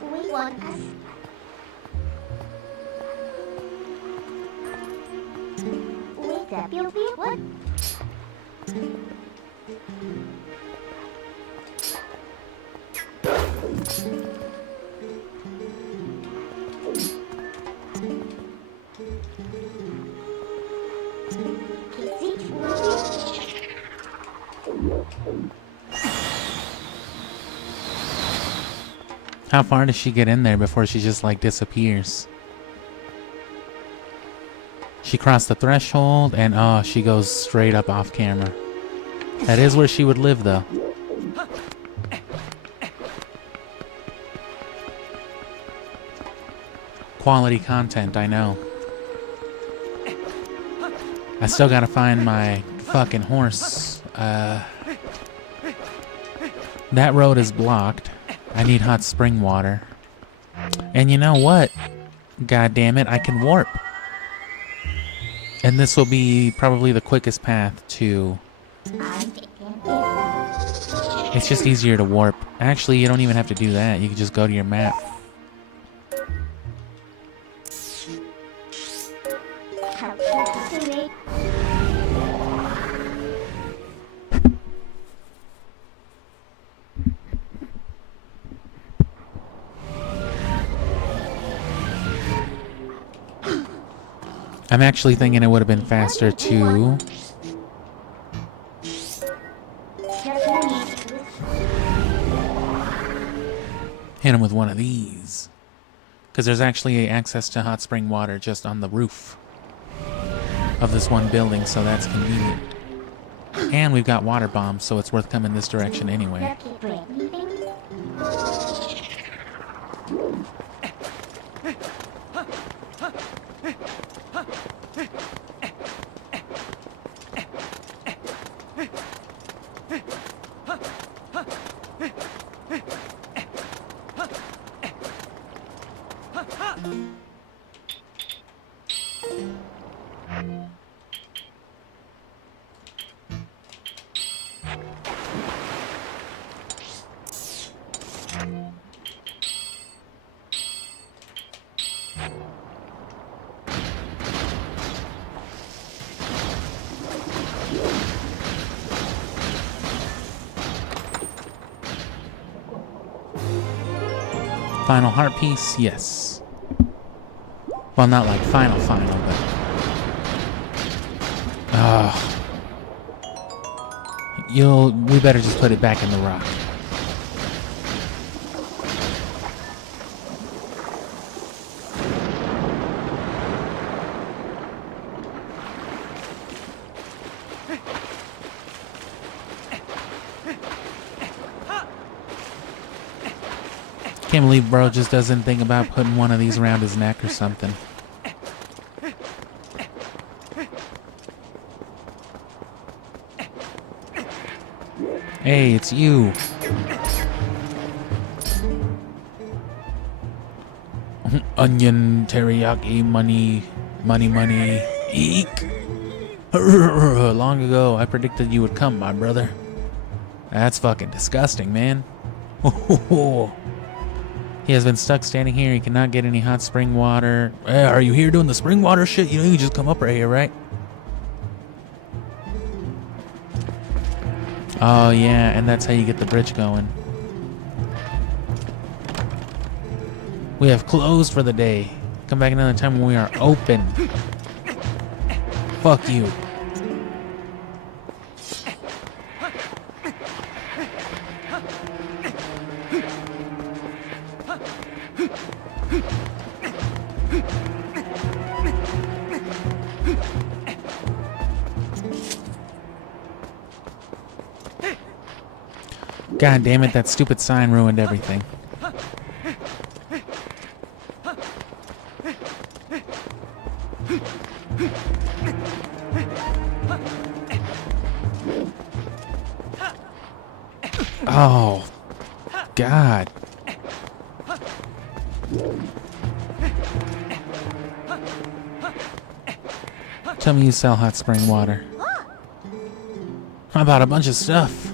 We want us. With the pew pew what? How far does she get in there before she just like disappears? She crossed the threshold and oh, she goes straight up off camera. That is where she would live though. Quality content, I know. I still gotta find my fucking horse. That road is blocked. I need hot spring water. And you know what? God damn it, I can warp. And this will be probably the quickest path to... It's just easier to warp. Actually, you don't even have to do that. You can just go to your map. I'm actually thinking it would have been faster to hit him with one of these, because there's actually access to hot spring water just on the roof of this one building, so that's convenient. And we've got water bombs, so it's worth coming this direction anyway. Final heart piece, yes. Well, not like final, but... we better just put it back in the rock. Can't believe bro just doesn't think about putting one of these around his neck or something. Hey, it's you. Onion, teriyaki, money, eek. Long ago, I predicted you would come, my brother. That's fucking disgusting, man. Oh, he has been stuck standing here. He cannot get any hot spring water. Are you here doing the spring water shit? You know you can just come up right here, right? Oh, yeah, and that's how you get the bridge going. We have closed for the day. Come back another time when we are open. Fuck you. God damn it, that stupid sign ruined everything. Oh, God. Tell me you sell hot spring water. I bought a bunch of stuff.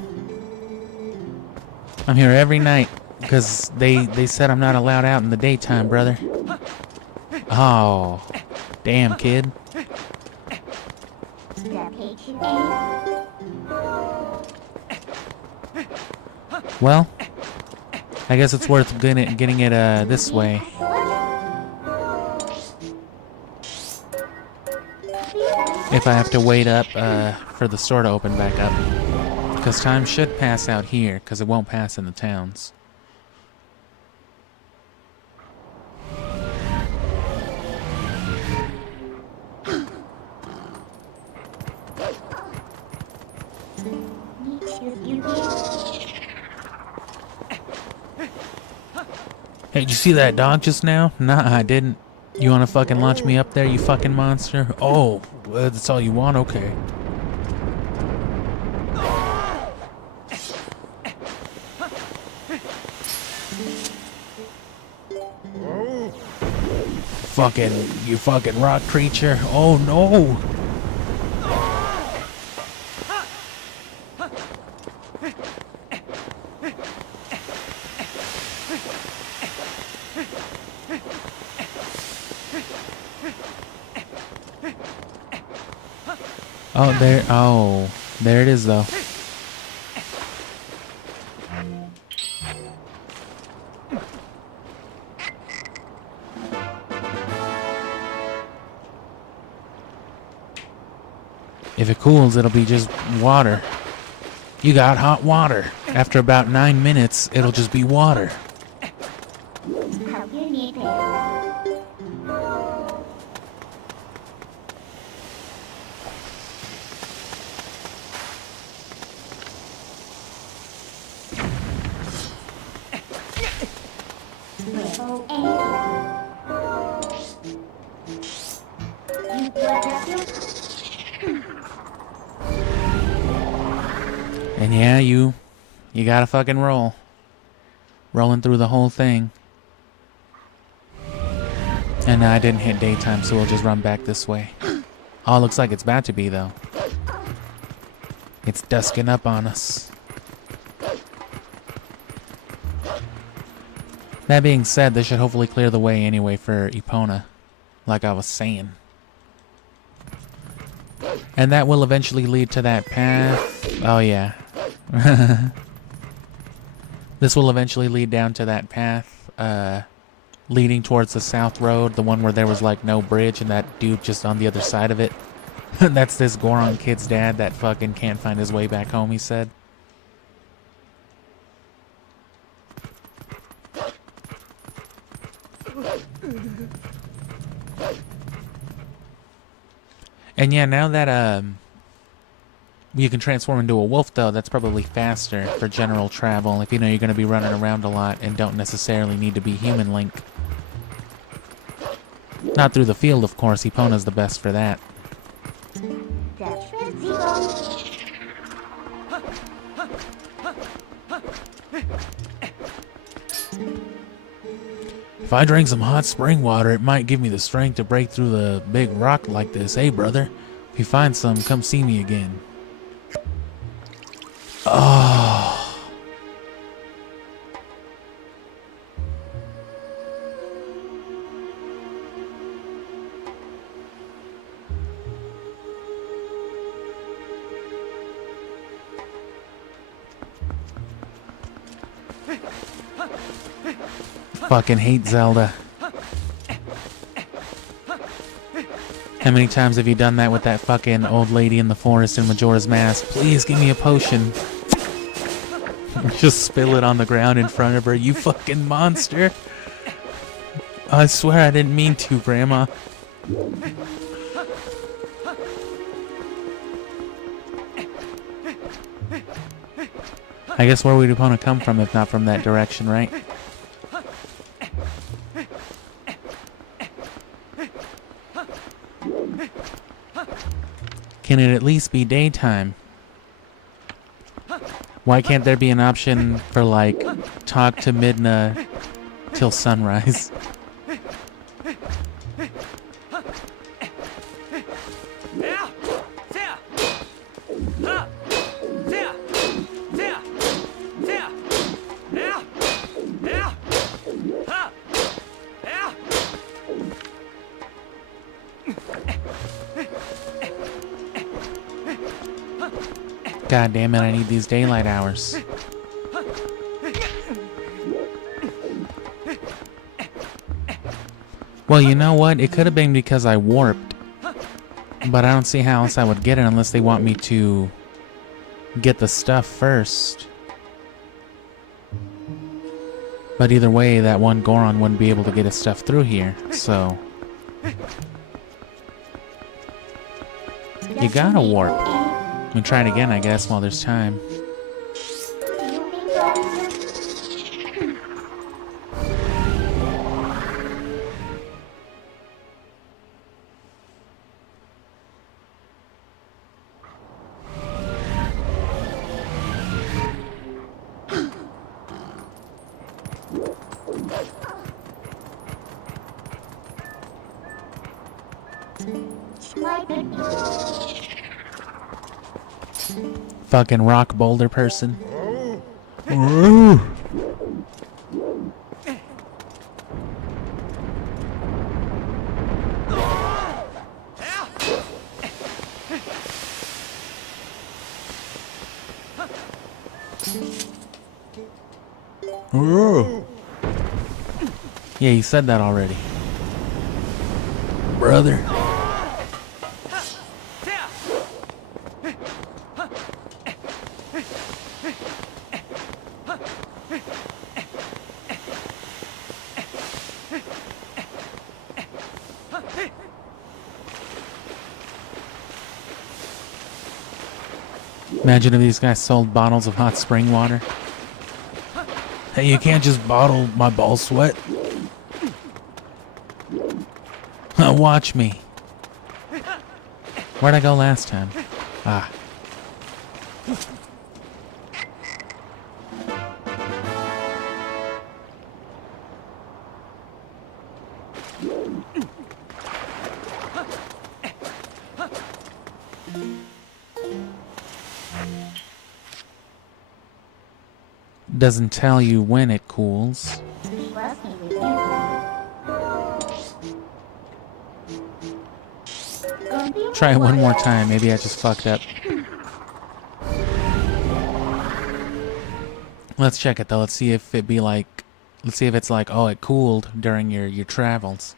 I'm here every night because they said I'm not allowed out in the daytime, brother. Oh, damn, kid. Well, I guess it's worth getting it this way. If I have to wait up for the store to open back up. Because time should pass out here, because it won't pass in the towns. Hey, did you see that dog just now? Nah, I didn't. You wanna fucking launch me up there, you fucking monster? Oh, well, that's all you want? Okay. You fucking rock creature. Oh no! Oh, there it is though. If it cools, it'll be just water. You got hot water. After about 9 minutes, it'll just be water. And yeah, you gotta fucking roll. Rolling through the whole thing. And I didn't hit daytime, so we'll just run back this way. Oh, looks like it's about to be, though. It's dusking up on us. That being said, this should hopefully clear the way anyway for Epona, like I was saying. And that will eventually lead to that path. Oh, yeah. This will eventually lead down to that path, leading towards the south road, the one where there was like no bridge and that dude just on the other side of it. That's this Goron kid's dad that fucking can't find his way back home, he said. And yeah, now that you can transform into a wolf, though, that's probably faster for general travel if you know you're going to be running around a lot and don't necessarily need to be human Link. Not through the field, of course. Epona's the best for that. If I drink some hot spring water, it might give me the strength to break through the big rock like this. Hey, brother, if you find some, come see me again. Oh. Fucking hate Zelda. How many times have you done that with that fucking old lady in the forest in Majora's Mask? Please give me a potion. Just spill it on the ground in front of her. You fucking monster. I swear I didn't mean to, Grandma. I guess where would Epona come from if not from that direction, right? Can it at least be daytime? Why can't there be an option for, like, talk to Midna till sunrise? God damn it, I need these daylight hours. Well, you know what? It could have been because I warped. But I don't see how else I would get it unless they want me to get the stuff first. But either way, that one Goron wouldn't be able to get his stuff through here, so... You gotta warp. We try it again, I guess, while there's time. Fucking rock boulder person. Yeah, you said that already. Brother. Imagine if these guys sold bottles of hot spring water. Hey, you can't just bottle my ball sweat. Watch me. Where'd I go last time? Ah. Doesn't tell you when it cools. Try it one more time. Maybe I just fucked up. Let's check it though. Let's see if it be like. Let's see if it's like, oh, it cooled during your travels.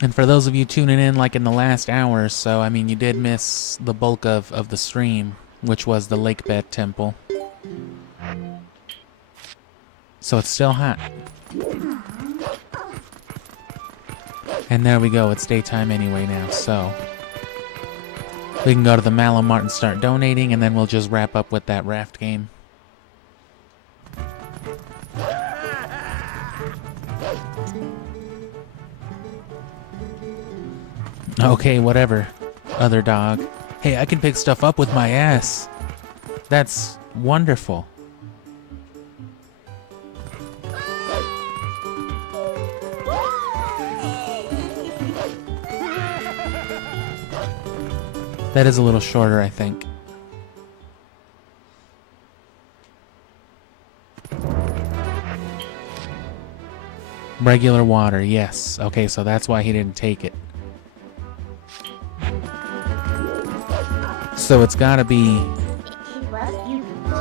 And for those of you tuning in like in the last hour or so, I mean, you did miss the bulk of the stream, which was the Lakebed Temple. So it's still hot. And there we go, it's daytime anyway now, so... We can go to the Mallow Mart and start donating, and then we'll just wrap up with that raft game. Okay, whatever, other dog. Hey, I can pick stuff up with my ass. That's wonderful. That is a little shorter, I think. Regular water, yes. Okay, so that's why he didn't take it. So it's gotta be... It was beautiful.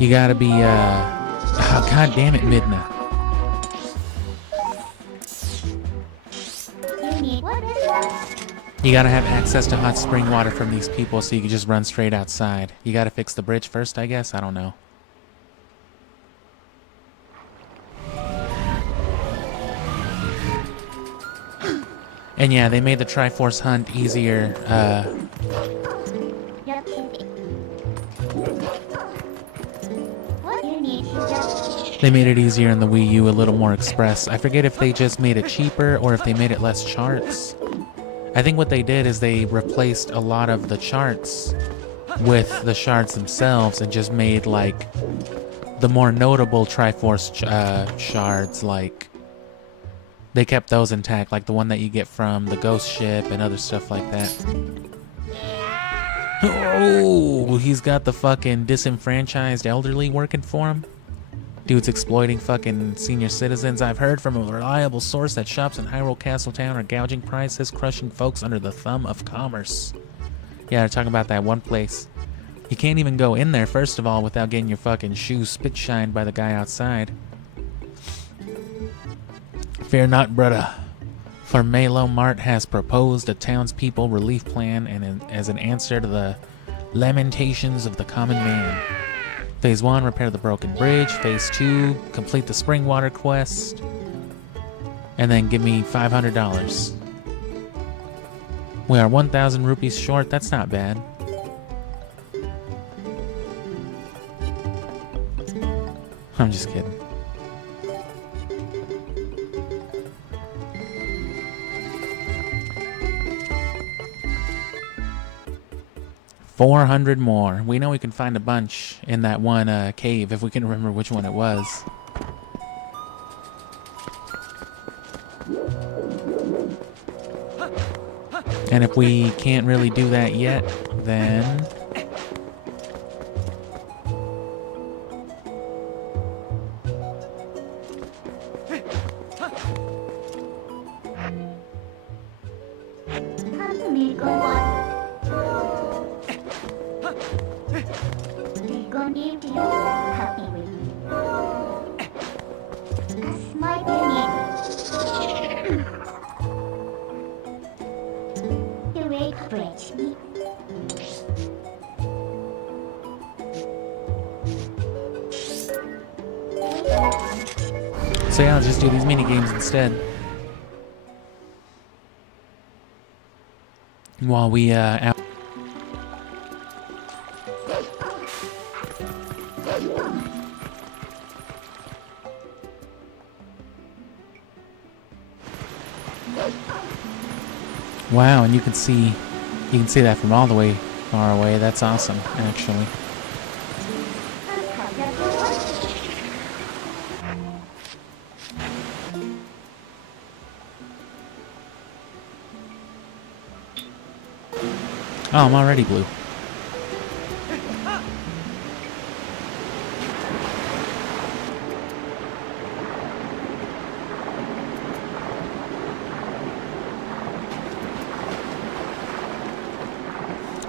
You gotta be, oh, god damn it, Midna. You need water? You gotta have access to hot spring water from these people so you can just run straight outside. You gotta fix the bridge first, I guess? I don't know. And yeah, they made the Triforce hunt easier, Just what you need is just they made it easier in the Wii U, a little more express. I forget if they just made it cheaper or if they made it less charts. I think what they did is they replaced a lot of the charts with the shards themselves and just made, like, the more notable Triforce shards, like, they kept those intact, like the one that you get from the ghost ship and other stuff like that. Oh, he's got the fucking disenfranchised elderly working for him. Dude's exploiting fucking senior citizens. I've heard from a reliable source that shops in Hyrule Castletown are gouging prices, crushing folks under the thumb of commerce. Yeah, they're talking about that one place. You can't even go in there, first of all, without getting your fucking shoes spit shined by the guy outside. Fear not, brother, for Malo Mart has proposed a townspeople relief plan and as an answer to the lamentations of the common man. Phase 1, repair the broken bridge. Phase 2, complete the spring water quest. And then give me $500. We are 1,000 rupees short. That's not bad. I'm just kidding. $400 more. We know we can find a bunch in that one cave if we can remember which one it was. And if we can't really do that yet, then... have to make a one. They gonna give you happy with me. As my unit. The way breaks me. So yeah, I'll just do these mini games instead. While we out. Wow, and you can see that from all the way far away. That's awesome, actually. Oh, I'm already blue.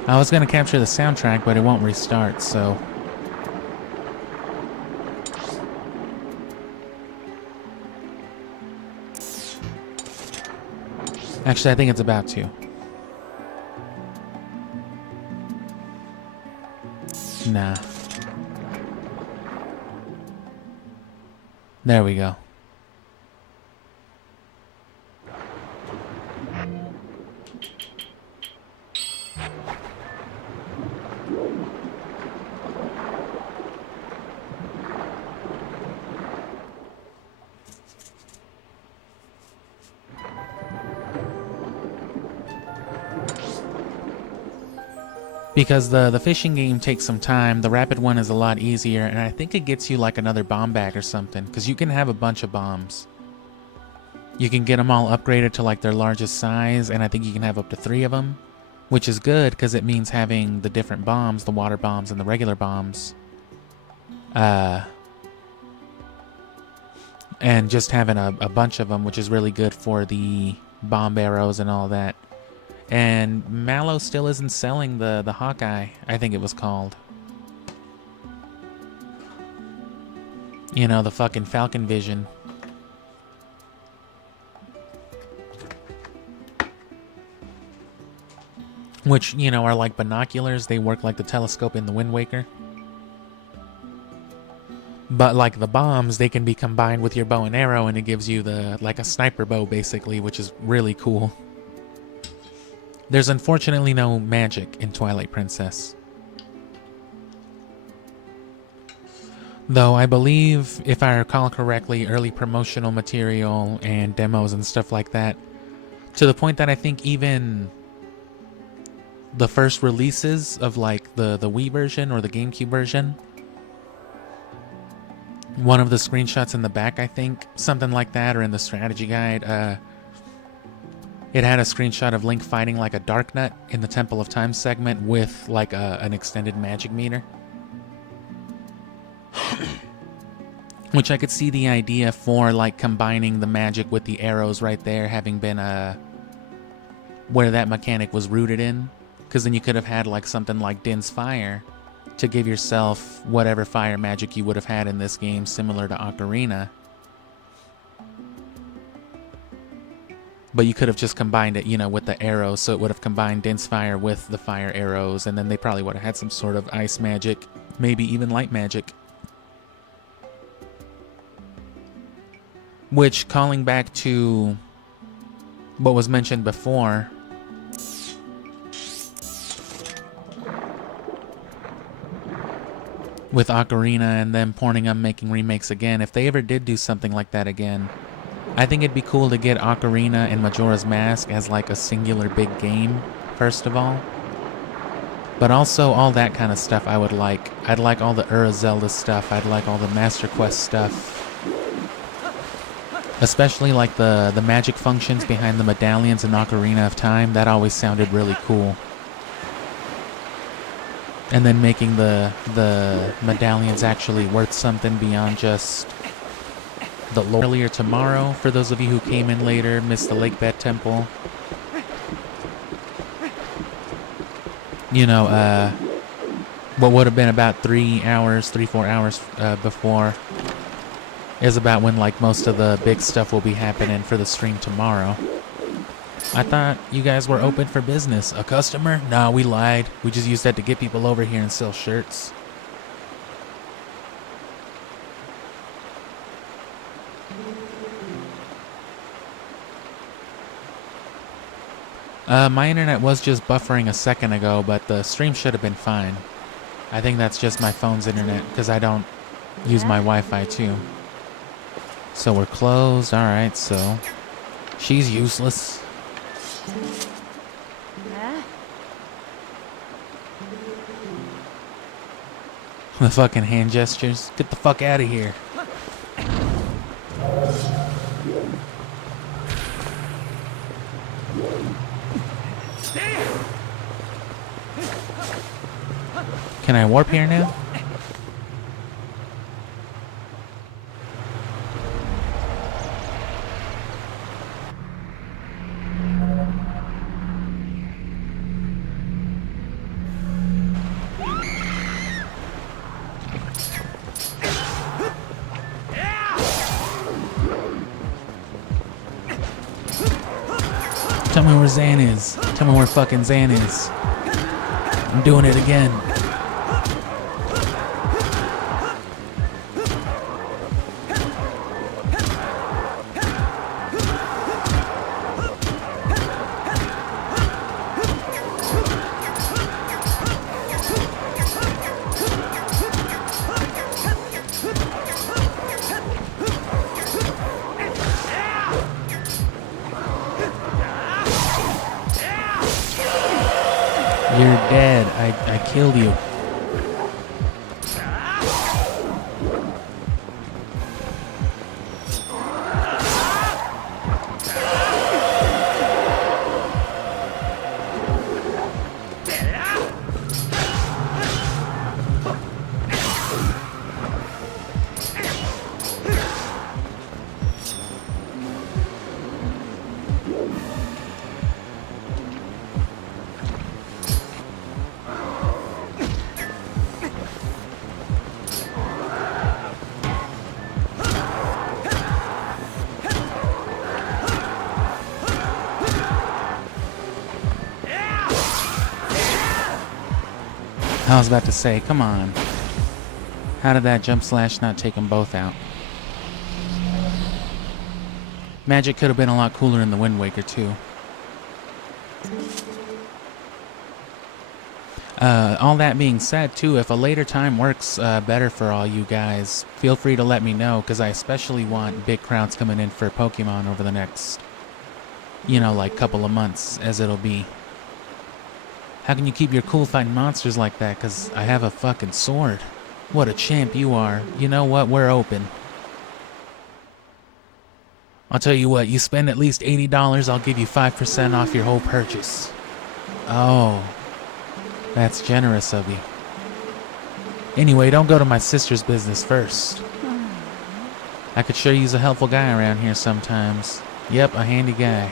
I was gonna capture the soundtrack, but it won't restart, so... Actually, I think it's about to. Nah. There we go. Because the fishing game takes some time, the rapid one is a lot easier, and I think it gets you like another bomb bag or something, because you can have a bunch of bombs. You can get them all upgraded to like their largest size, and I think you can have up to 3 of them, which is good because it means having the different bombs, the water bombs and the regular bombs. And just having a bunch of them, which is really good for the bomb arrows and all that. And Mallow still isn't selling the Hawkeye, I think it was called. You know, the fucking Falcon Vision. Which, you know, are like binoculars. They work like the telescope in the Wind Waker. But like the bombs, they can be combined with your bow and arrow, and it gives you the like a sniper bow, basically, which is really cool. There's unfortunately no magic in Twilight Princess. Though I believe, if I recall correctly, early promotional material and demos and stuff like that, to the point that I think even the first releases of like the Wii version or the GameCube version, one of the screenshots in the back, I think, something like that, or in the strategy guide, it had a screenshot of Link fighting like a Dark Nut in the Temple of Time segment with like an extended magic meter. Which I could see the idea for, like, combining the magic with the arrows right there, having been where that mechanic was rooted in. Because then you could have had like something like Din's Fire to give yourself whatever fire magic you would have had in this game, similar to Ocarina. But you could have just combined it, you know, with the arrows, so it would have combined Din's Fire with the fire arrows, and then they probably would have had some sort of ice magic, maybe even light magic. Which, calling back to what was mentioned before, with Ocarina and them porting on making remakes again, if they ever did do something like that again, I think it'd be cool to get Ocarina and Majora's Mask as like a singular big game, first of all. But also all that kind of stuff I would like. I'd like all the Zelda stuff, I'd like all the Master Quest stuff. Especially like the magic functions behind the medallions in Ocarina of Time, that always sounded really cool. And then making the medallions actually worth something beyond just the lore. Earlier tomorrow, for those of you who came in later, missed the Lakebed Temple. You know, what would have been about 3 hours, 3-4 hours before is about when like most of the big stuff will be happening for the stream tomorrow. I thought you guys were open for business. A customer? Nah, we lied. We just used that to get people over here and sell shirts. My internet was just buffering a second ago, but the stream should have been fine. I think that's just my phone's internet, because I don't use my Wi-Fi too. So we're closed. Alright, so she's useless. The fucking hand gestures. Get the fuck out of here. Can I warp here now? Tell me where Zan is. Tell me where fucking Zan is. I'm doing it again. You're dead. I killed you. I was about to say, come on. How did that jump slash not take them both out? Magic could have been a lot cooler in the Wind Waker too. All that being said too, if a later time works better for all you guys, feel free to let me know, because I especially want big crowds coming in for Pokemon over the next, you know, like couple of months, as it'll be. How can you keep your cool fighting monsters like that? Because I have a fucking sword. What a champ you are. You know what? We're open. I'll tell you what, you spend at least $80, I'll give you 5% off your whole purchase. Oh, that's generous of you. Anyway, don't go to my sister's business first. I could sure use a helpful guy around here sometimes. Yep, a handy guy.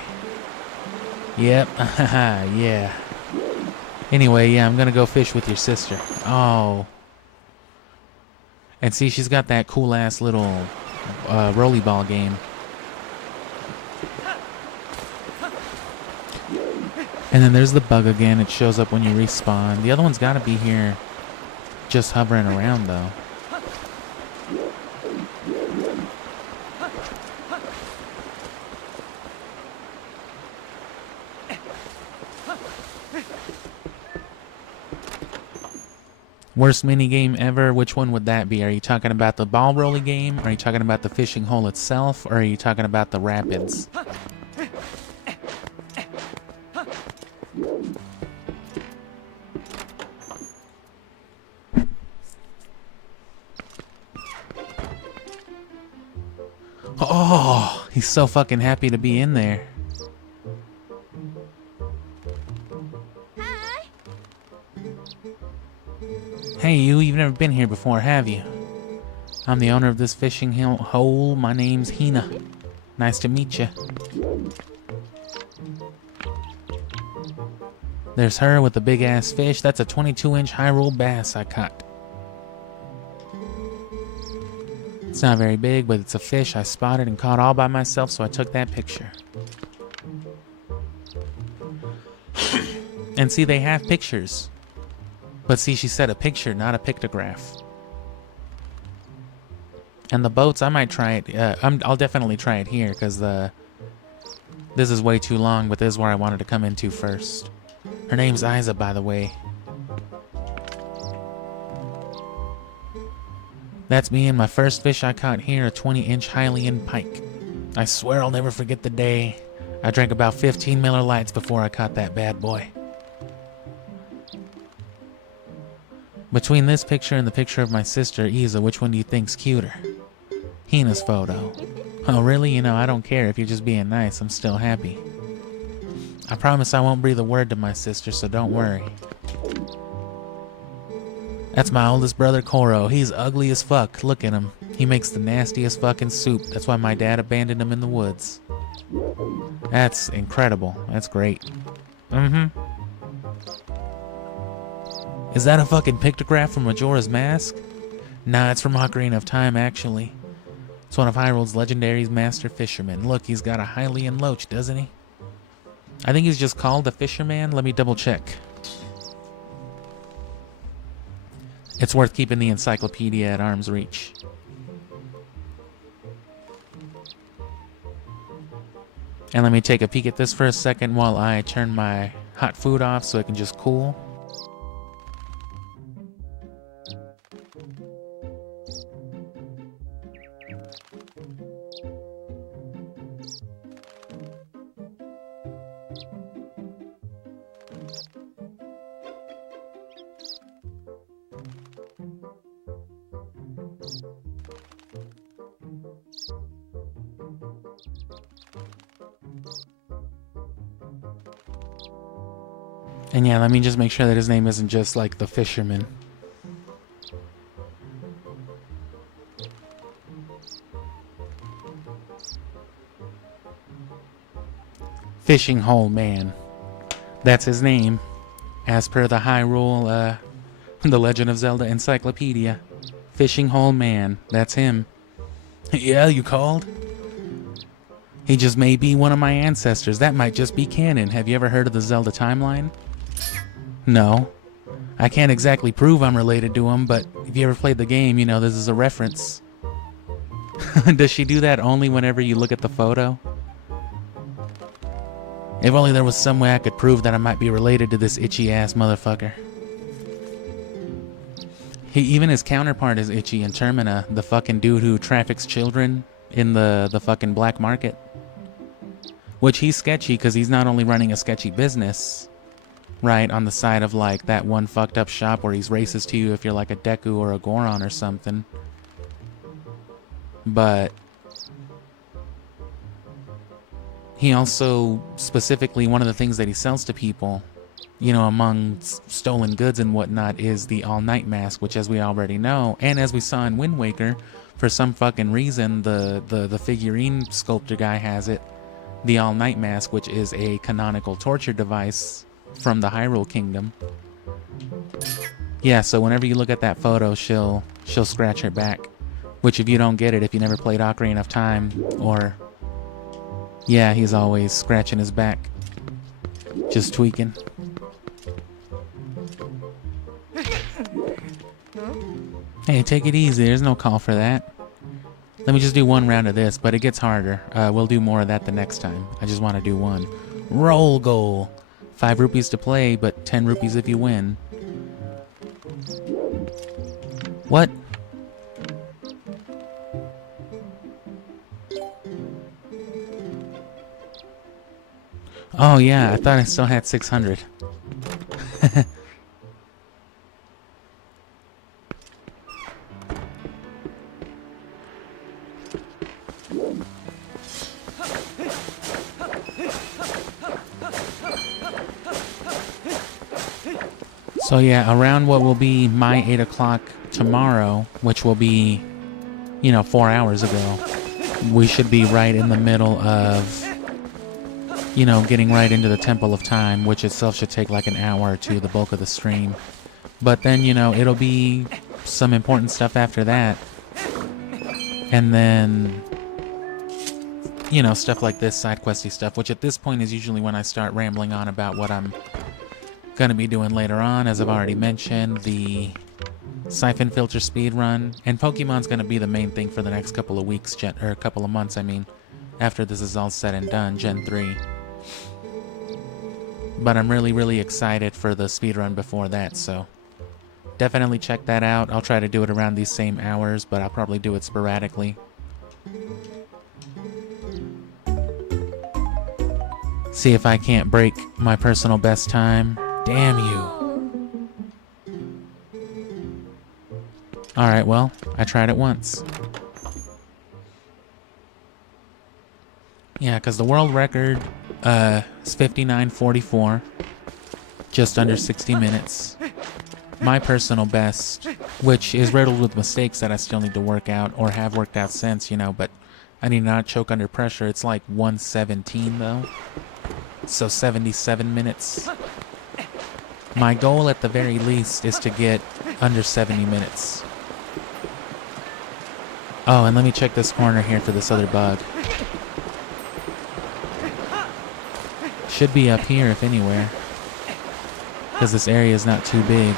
Yep, yeah. Anyway, yeah, I'm gonna go fish with your sister. Oh. And see, she's got that cool-ass little rollerball game. And then there's the bug again. It shows up when you respawn. The other one's got to be here just hovering around, though. Worst minigame ever? Which one would that be? Are you talking about the ball rolling game? Are you talking about the fishing hole itself? Or are you talking about the rapids? Oh, he's so fucking happy to be in there. Hi. Hey, you've never been here before, have you? I'm the owner of this fishing hole. My name's Hina. Nice to meet you. There's her with the big ass fish. That's a 22-inch Hyrule bass I caught. It's not very big, but it's a fish I spotted and caught all by myself, so I took that picture. And see, they have pictures. But see, she said a picture, not a pictograph. And the boats, I might try it. I'll definitely try it here, because this is way too long, but this is where I wanted to come into first. Her name's Isa, by the way. That's me and my first fish I caught here, a 20-inch Hylian pike. I swear I'll never forget the day I drank about 15 Miller Lights before I caught that bad boy. Between this picture and the picture of my sister, Isa, which one do you think's cuter? Hina's photo. Oh, really? You know, I don't care if you're just being nice. I'm still happy. I promise I won't breathe a word to my sister, so don't worry. That's my oldest brother, Koro. He's ugly as fuck. Look at him. He makes the nastiest fucking soup. That's why my dad abandoned him in the woods. That's incredible. That's great. Mm-hmm. Is that a fucking pictograph from Majora's Mask? Nah, it's from Ocarina of Time, actually. It's one of Hyrule's legendary master fishermen. Look, he's got a Hylian loach, doesn't he? I think he's just called the fisherman. Let me double check. It's worth keeping the encyclopedia at arm's reach. And let me take a peek at this for a second while I turn my hot food off so it can just cool. And yeah, let me just make sure that his name isn't just like the fisherman. Fishing Hole Man. That's his name. As per the Hyrule, The Legend of Zelda Encyclopedia. Fishing Hole Man. That's him. Yeah, you called? He just may be one of my ancestors. That might just be canon. Have you ever heard of the Zelda timeline? No. I can't exactly prove I'm related to him, but if you ever played the game, you know this is a reference. Does she do that only whenever you look at the photo? If only there was some way I could prove that I might be related to this itchy-ass motherfucker. Even his counterpart is itchy in Termina, the fucking dude who traffics children in the fucking black market. Which he's sketchy because he's not only running a sketchy business, right, on the side of like that one fucked up shop where he's racist to you if you're like a Deku or a Goron or something. But he also, specifically, one of the things that he sells to people, you know, among stolen goods and whatnot, is the all-night mask, which, as we already know, and as we saw in Wind Waker, for some fucking reason, the figurine sculptor guy has it, the all-night mask, which is a canonical torture device from the Hyrule Kingdom. Yeah, so whenever you look at that photo, she'll scratch her back. Which, if you don't get it, if you never played Ocarina of Time, or... yeah, he's always scratching his back. Just tweaking. Hey, take it easy. There's no call for that. Let me just do one round of this, but it gets harder. We'll do more of that the next time. I just want to do one. Roll goal. 5 rupees to play, but 10 rupees if you win. What? Oh yeah, I thought I still had 600. So yeah, around what will be my 8 o'clock tomorrow, which will be, you know, 4 hours ago, we should be right in the middle of, you know, getting right into the Temple of Time, which itself should take like an hour or two, the bulk of the stream. But then, you know, it'll be some important stuff after that. And then, you know, stuff like this, side questy stuff, which at this point is usually when I start rambling on about what I'm gonna be doing later on. As I've already mentioned, the Siphon Filter speedrun, and Pokemon's gonna be the main thing for the next couple of weeks, or a couple of months, I mean, after this is all said and done, Gen 3. But I'm really, really excited for the speedrun before that, so definitely check that out. I'll try to do it around these same hours, but I'll probably do it sporadically. See if I can't break my personal best time. Damn you. Alright, well, I tried it once. Yeah, because the world record is 59:44. Just under 60 minutes. My personal best, which is riddled with mistakes that I still need to work out, or have worked out since, you know, but I need not choke under pressure. It's like 117 though. So 77 minutes. My goal at the very least is to get under 70 minutes. Oh, and let me check this corner here for this other bug. Should be up here if anywhere, because this area is not too big.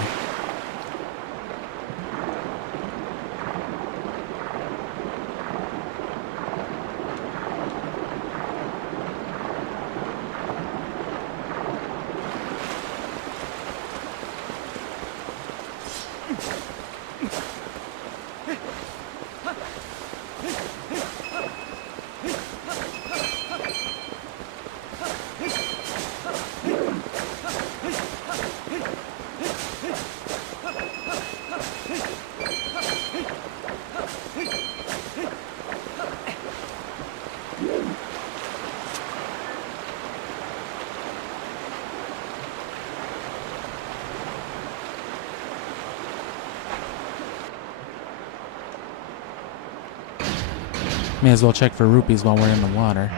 May as well check for rupees while we're in the water.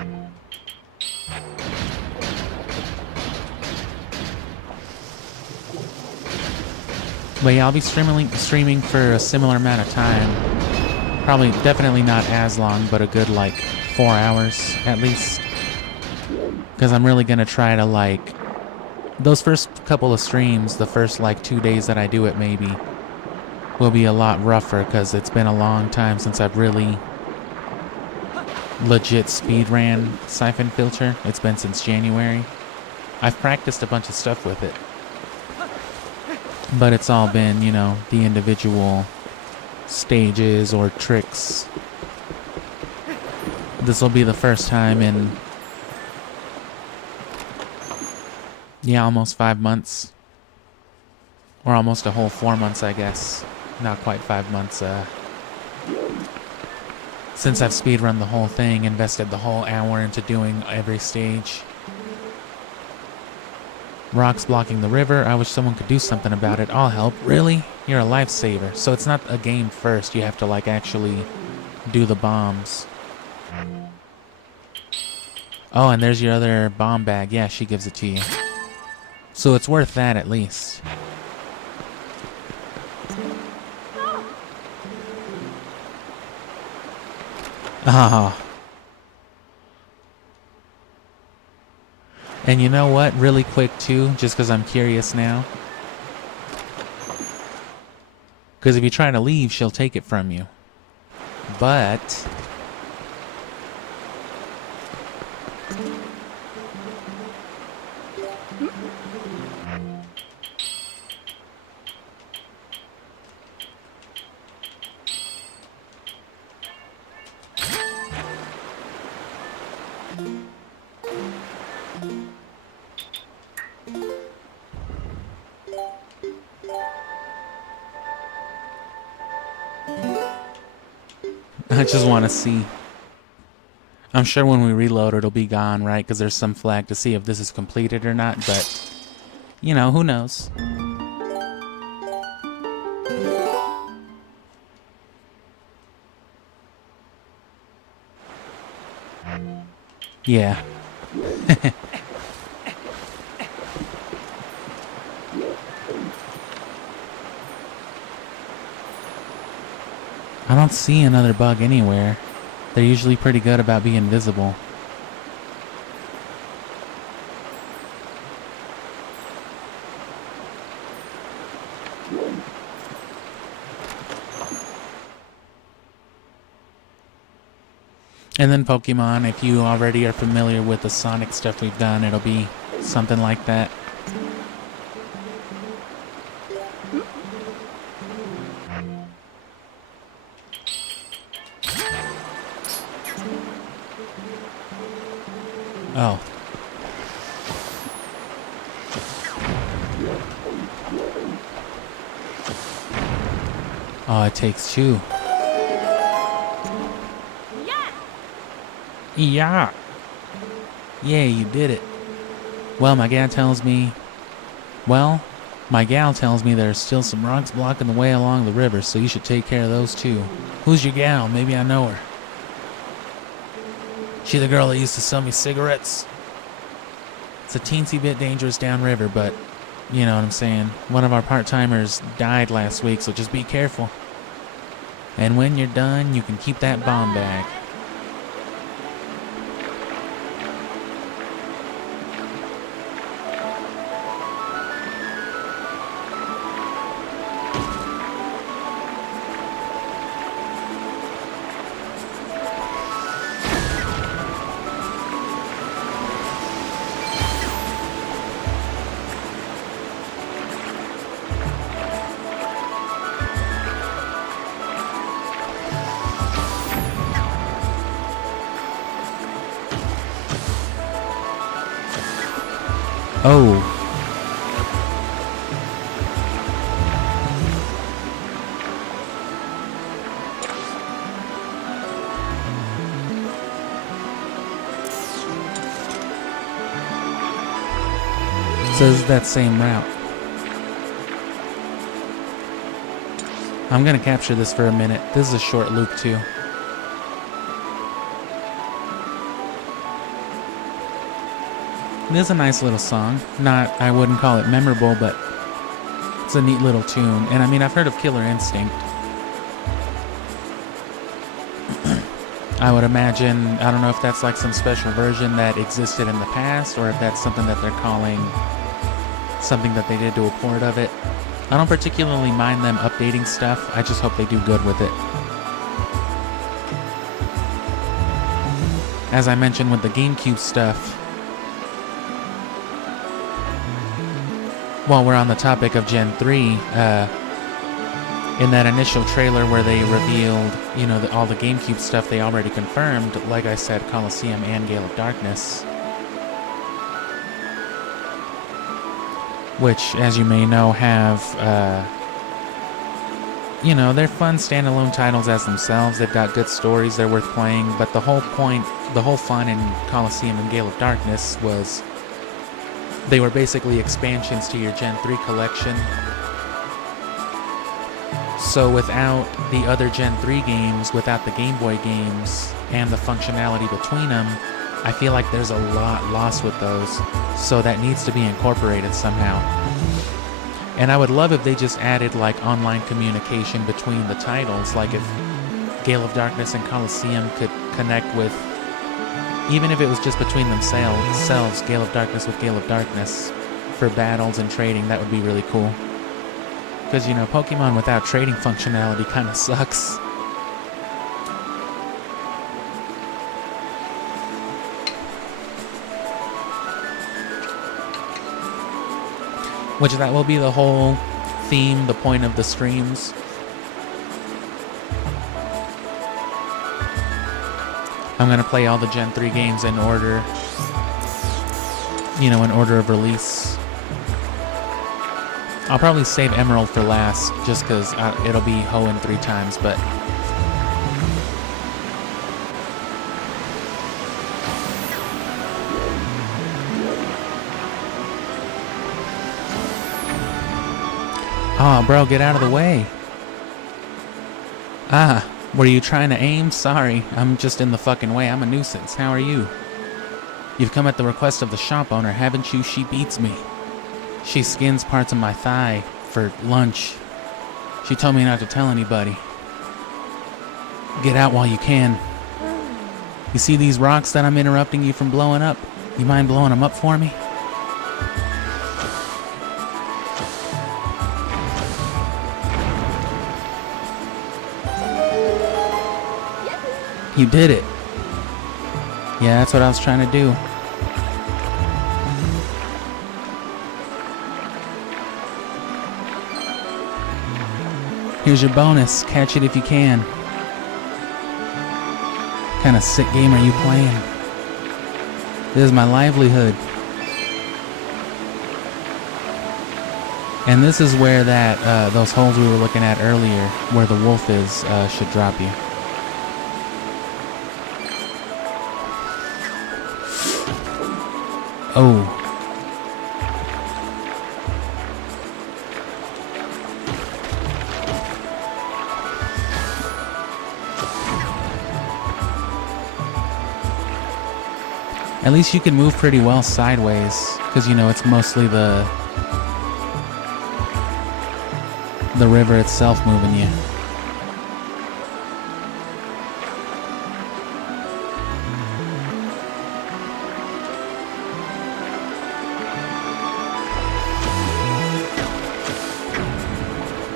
But yeah, I'll be streaming for a similar amount of time. Probably, definitely not as long, but a good like 4 hours at least. Because I'm really gonna try to like those first couple of streams, the first like 2 days that I do it maybe, will be a lot rougher because it's been a long time since I've really legit speed ran Siphon Filter. It's been since January. I've practiced a bunch of stuff with it, but it's all been, you know, the individual stages or tricks. This will be the first time in, yeah, almost 5 months. Or almost a whole 4 months, I guess. Not quite 5 months, since I've speedrun the whole thing, invested the whole hour into doing every stage. Rocks blocking the river. I wish someone could do something about it. I'll help. Really? You're a lifesaver. So it's not a game first. You have to, like, actually do the bombs. Oh, and there's your other bomb bag. Yeah, she gives it to you. So it's worth that at least. Ah. And you know what? Really quick too, just because I'm curious now. Because if you try to leave, she'll take it from you. But I just want to see. I'm sure when we reload it'll be gone, right? Because there's some flag to see if this is completed or not, but you know, who knows? Yeah. I don't see another bug anywhere. They're usually pretty good about being visible. And then Pokemon, if you already are familiar with the Sonic stuff we've done, it'll be something like that. Oh. Oh, it takes two. Yeah. Yeah, you did it. Well, my gal tells me there's still some rocks blocking the way along the river, so you should take care of those too. Who's your gal? Maybe I know her. She the girl that used to sell me cigarettes? It's a teensy bit dangerous downriver, but you know what I'm saying. One of our part-timers died last week, so just be careful. And when you're done, you can keep that bomb bag. Oh. Says that same route. I'm gonna capture this for a minute. This is a short loop too. It is a nice little song. I wouldn't call it memorable, but it's a neat little tune. And I mean, I've heard of Killer Instinct. I would imagine, I don't know if that's like some special version that existed in the past, or if that's something that they're calling something that they did to a port of it. I don't particularly mind them updating stuff. I just hope they do good with it. As I mentioned with the GameCube stuff, while we're on the topic of Gen 3, in that initial trailer where they revealed, you know, all the GameCube stuff they already confirmed, like I said, Colosseum and Gale of Darkness, which, as you may know, have, you know, they're fun standalone titles as themselves. They've got good stories, they're worth playing, but the whole point, the whole fun in Colosseum and Gale of Darkness was they were basically expansions to your Gen 3 collection. So without the other Gen 3 games, without the Game Boy games, and the functionality between them, I feel like there's a lot lost with those. So that needs to be incorporated somehow. And I would love if they just added like online communication between the titles, like if Gale of Darkness and Colosseum could connect with, even if it was just between themselves, Gale of Darkness with Gale of Darkness for battles and trading. That would be really cool. Because, you know, Pokemon without trading functionality kind of sucks. Which that will be the whole theme, the point of the streams. I'm going to play all the Gen 3 games in order, you know, in order of release. I'll probably save Emerald for last, just because it'll be hoeing 3 times, but... Oh, bro, get out of the way. Ah, were you trying to aim? Sorry, I'm just in the fucking way. I'm a nuisance. How are you? You've come at the request of the shop owner, haven't you? She beats me. She skins parts of my thigh for lunch. She told me not to tell anybody. Get out while you can. You see these rocks that I'm interrupting you from blowing up? You mind blowing them up for me? You did it. Yeah, that's what I was trying to do. Here's your bonus. Catch it if you can. What kind of sick game are you playing? This is my livelihood. And this is where that those holes we were looking at earlier, where the wolf is, should drop you. Oh. At least you can move pretty well sideways, because, you know, it's mostly the river itself moving you.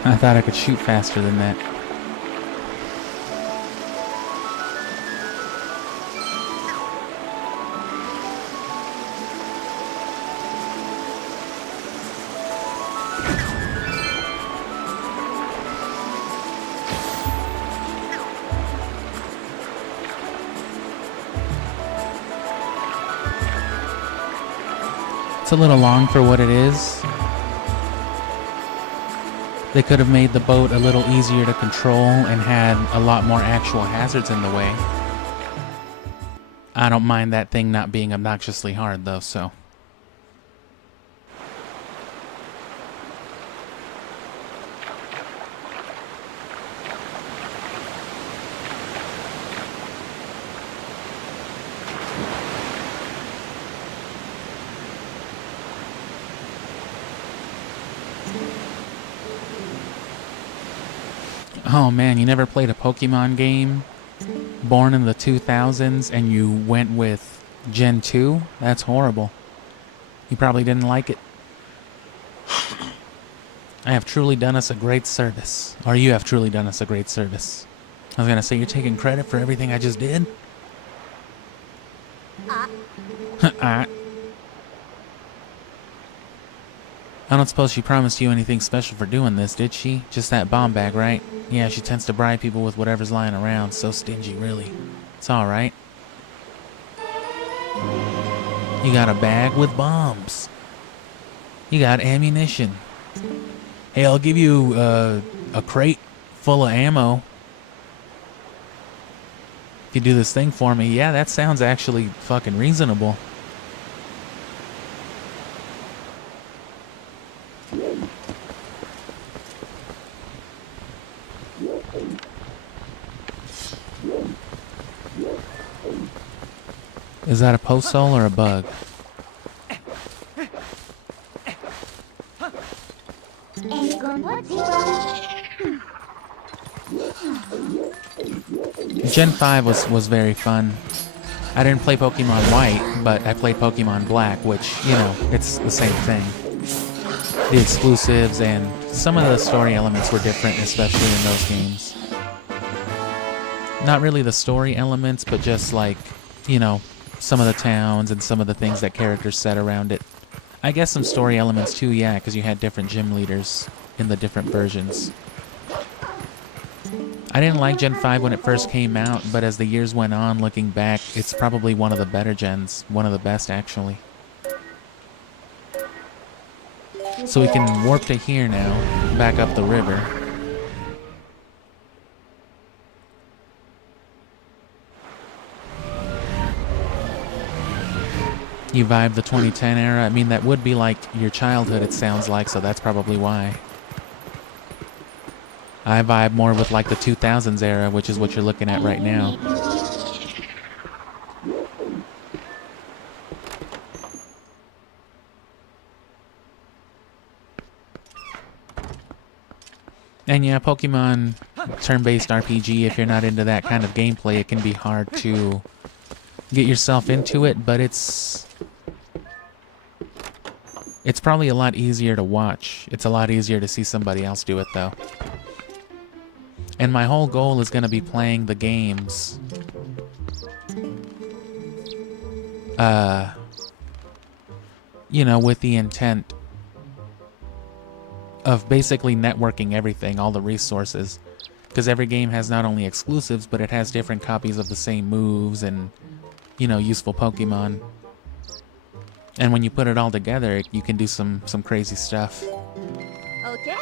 I thought I could shoot faster than that. It's a little long for what it is. They could have made the boat a little easier to control and had a lot more actual hazards in the way. I don't mind that thing not being obnoxiously hard though, so. Oh man, you never played a Pokemon game born in the 2000s and you went with Gen 2? That's horrible. You probably didn't like it. I have truly done us a great service. Or you have truly done us a great service. I was gonna say, you're taking credit for everything I just did? I don't suppose she promised you anything special for doing this, did she? Just that bomb bag, right? Yeah, she tends to bribe people with whatever's lying around. So stingy, really. It's alright. You got a bag with bombs. You got ammunition. Hey, I'll give you a crate full of ammo if you do this thing for me. Yeah, that sounds actually fucking reasonable. Is that a post hole or a bug? Gen 5 was very fun. I didn't play Pokemon White, but I played Pokemon Black, which, you know, it's the same thing. The exclusives and some of the story elements were different, especially in those games. Not really the story elements, but just like, you know, some of the towns and some of the things that characters said around it. I guess some story elements too, yeah, because you had different gym leaders in the different versions. I didn't like Gen 5 when it first came out, but as the years went on, looking back, it's probably one of the better gens. One of the best, actually. So we can warp to here now, back up the river. You vibe the 2010 era? I mean, that would be like your childhood, it sounds like, so that's probably why. I vibe more with like the 2000s era, which is what you're looking at right now. And yeah, Pokemon turn-based RPG, if you're not into that kind of gameplay, it can be hard to get yourself into it, but it's probably a lot easier to watch. It's a lot easier to see somebody else do it, though. And my whole goal is going to be playing the games you know, with the intent of basically networking everything, all the resources. Because every game has not only exclusives, but it has different copies of the same moves and, you know, useful Pokemon. And when you put it all together, you can do some crazy stuff. Okay.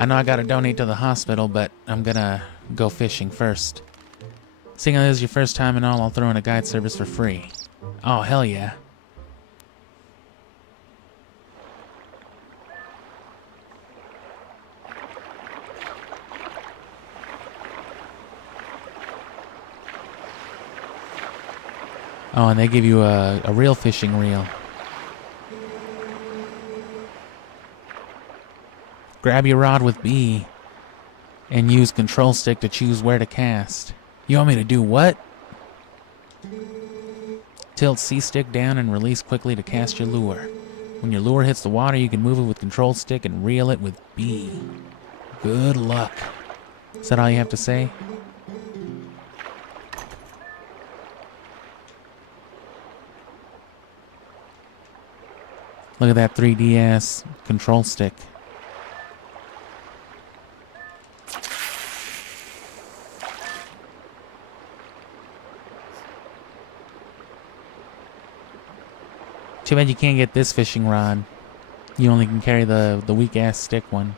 I know I gotta donate to the hospital, but I'm gonna go fishing first. Seeing as this is your first time and all, I'll throw in a guide service for free. Oh, hell yeah. Oh, and they give you a real fishing reel. Grab your rod with B and use control stick to choose where to cast. You want me to do what? Tilt C stick down and release quickly to cast your lure. When your lure hits the water, you can move it with control stick and reel it with B. Good luck. Is that all you have to say? Look at that 3DS control stick. Too bad you can't get this fishing rod. You only can carry the weak-ass stick one.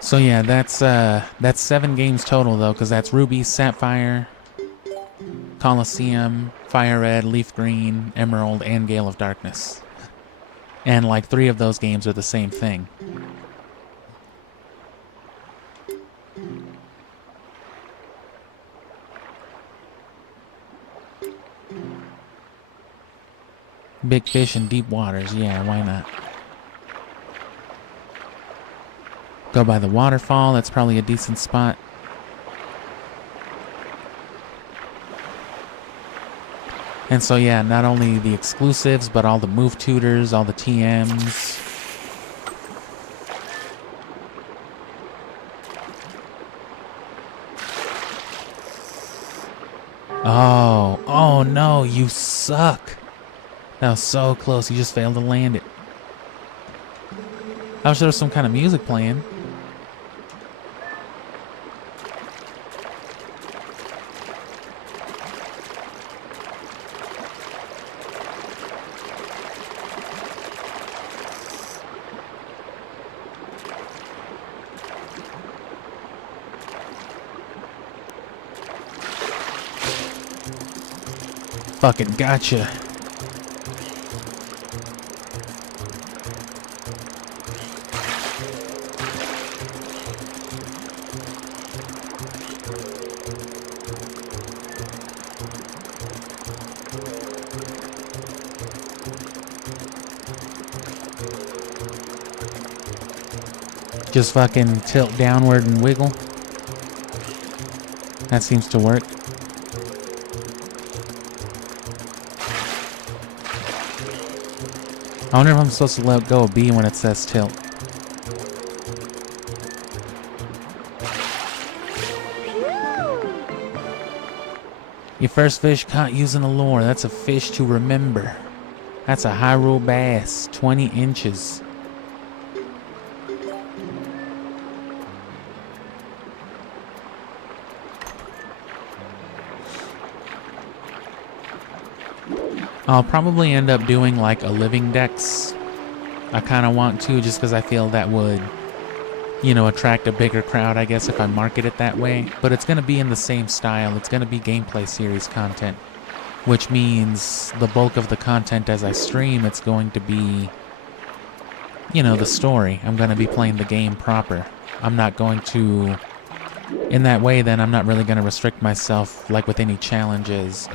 So yeah, that's 7 games total though, because that's Ruby, Sapphire, Colosseum, Fire Red, Leaf Green, Emerald, and Gale of Darkness. And like 3 of those games are the same thing. Big fish in deep waters, yeah, why not? Go by the waterfall. That's probably a decent spot. And so, yeah, not only the exclusives, but all the move tutors, all the TMs. Oh no, you suck. That was so close. You just failed to land it. I wish there was some kind of music playing. Fucking gotcha. Just fucking tilt downward and wiggle. That seems to work. I wonder if I'm supposed to let go of B when it says tilt. Your first fish caught using a lure. That's a fish to remember. That's a Hyrule bass, 20 inches. I'll probably end up doing like a living dex. I kind of want to, just because I feel that would, you know, attract a bigger crowd, I guess, if I market it that way. But it's going to be in the same style. It's going to be gameplay series content, which means the bulk of the content as I stream, it's going to be, you know, the story. I'm going to be playing the game proper. I'm not going to, in that way, then I'm not really going to restrict myself like with any challenges,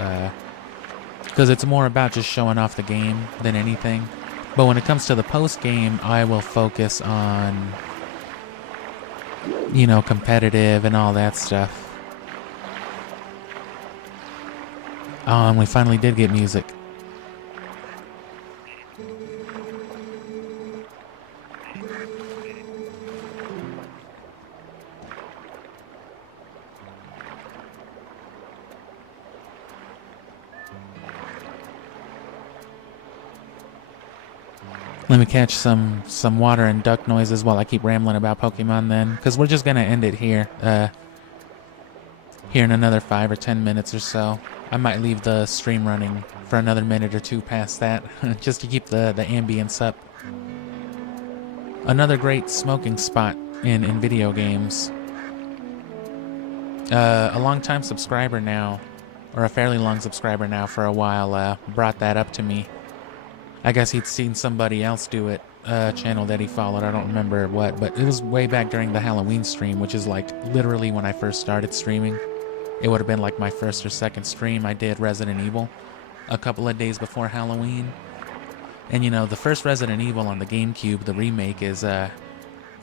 because it's more about just showing off the game than anything. But when it comes to the post game, I will focus on, you know, competitive and all that stuff. Oh, and we finally did get music. Let me catch some water and duck noises while I keep rambling about Pokemon then, because we're just going to end it here. Here in another 5 or 10 minutes or so. I might leave the stream running for another minute or two past that, just to keep the ambience up. Another great smoking spot in video games. A long-time subscriber now, or a fairly long subscriber now for a while, brought that up to me. I guess he'd seen somebody else do it, a channel that he followed, I don't remember what, but it was way back during the Halloween stream, which is like literally when I first started streaming. It would have been like my first or second stream. I did Resident Evil a couple of days before Halloween. And you know, the first Resident Evil on the GameCube, the remake, is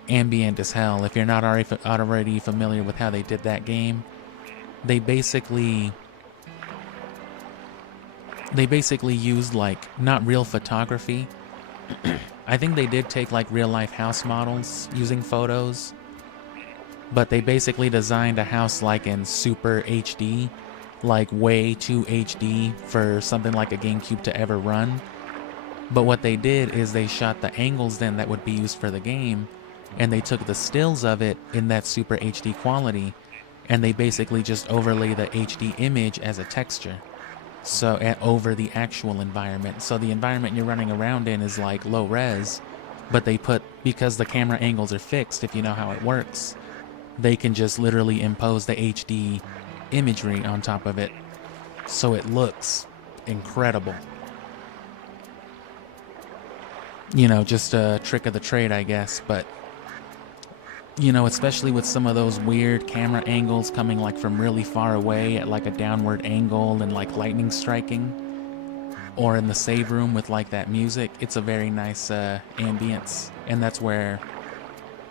ambient as hell. If you're not already familiar with how they did that game, they basically used like not real photography. I think they did take like real life house models using photos, but they basically designed a house like in super HD, like way too HD for something like a GameCube to ever run. But what they did is they shot the angles then that would be used for the game, and they took the stills of it in that super HD quality, and they basically just overlay the HD image as a texture. So over the actual environment. So the environment you're running around in is like low res, but they put, because the camera angles are fixed, if you know how it works, they can just literally impose the HD imagery on top of it. So it looks incredible. You know, just a trick of the trade, I guess, but you know, especially with some of those weird camera angles coming like from really far away at like a downward angle and like lightning striking, or in the save room with like that music, it's a very nice ambience. And that's where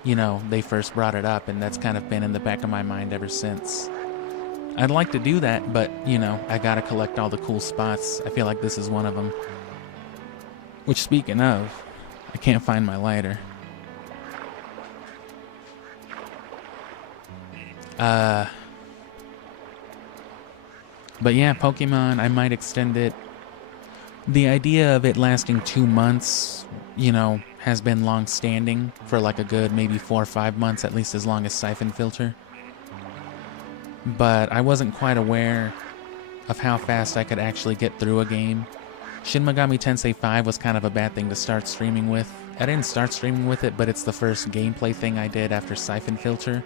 you know, they first brought it up, and that's kind of been in the back of my mind ever since. I'd like to do that, but, you know, I gotta collect all the cool spots. I feel like this is one of them. Which, speaking of, I can't find my lighter. But yeah, Pokemon, I might extend it. The idea of it lasting 2 months, you know, has been long standing for like a good maybe 4 or 5 months, at least as long as Siphon Filter. But I wasn't quite aware of how fast I could actually get through a game. Shin Megami Tensei 5 was kind of a bad thing to start streaming with. I didn't start streaming with it, but it's the first gameplay thing I did after Siphon Filter,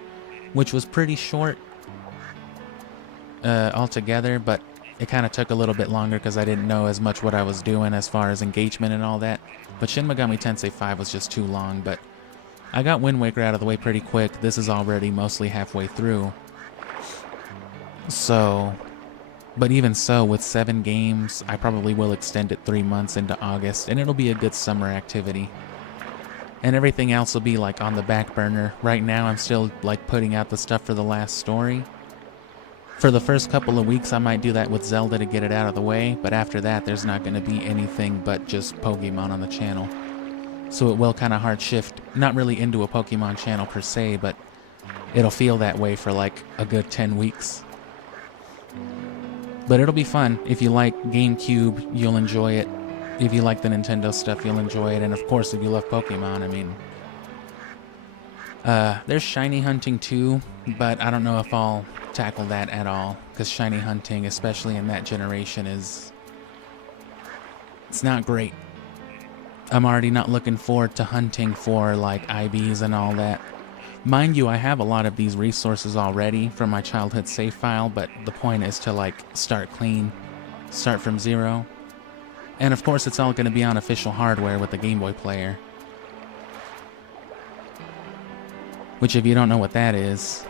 which was pretty short altogether, but it kind of took a little bit longer because I didn't know as much what I was doing as far as engagement and all that. But Shin Megami Tensei 5 was just too long, but I got Wind Waker out of the way pretty quick. This is already mostly halfway through. So, but even so, with 7 games, I probably will extend it 3 months into August, and it'll be a good summer activity. And everything else will be like on the back burner. Right now, I'm still like putting out the stuff for the last story. For the first couple of weeks, I might do that with Zelda to get it out of the way, but after that, there's not going to be anything but just Pokemon on the channel. So it will kind of hard shift, not really into a Pokemon channel per se, but it'll feel that way for like a good 10 weeks. But it'll be fun. If you like GameCube, you'll enjoy it. If you like the Nintendo stuff, you'll enjoy it. And of course, if you love Pokemon, I mean... there's shiny hunting too, but I don't know if I'll tackle that at all, because shiny hunting, especially in that generation, it's not great. I'm already not looking forward to hunting for like IVs and all that. Mind you, I have a lot of these resources already from my childhood save file, but the point is to like start clean, start from zero. And of course it's all going to be on official hardware with the Game Boy player. Which, if you don't know what that is,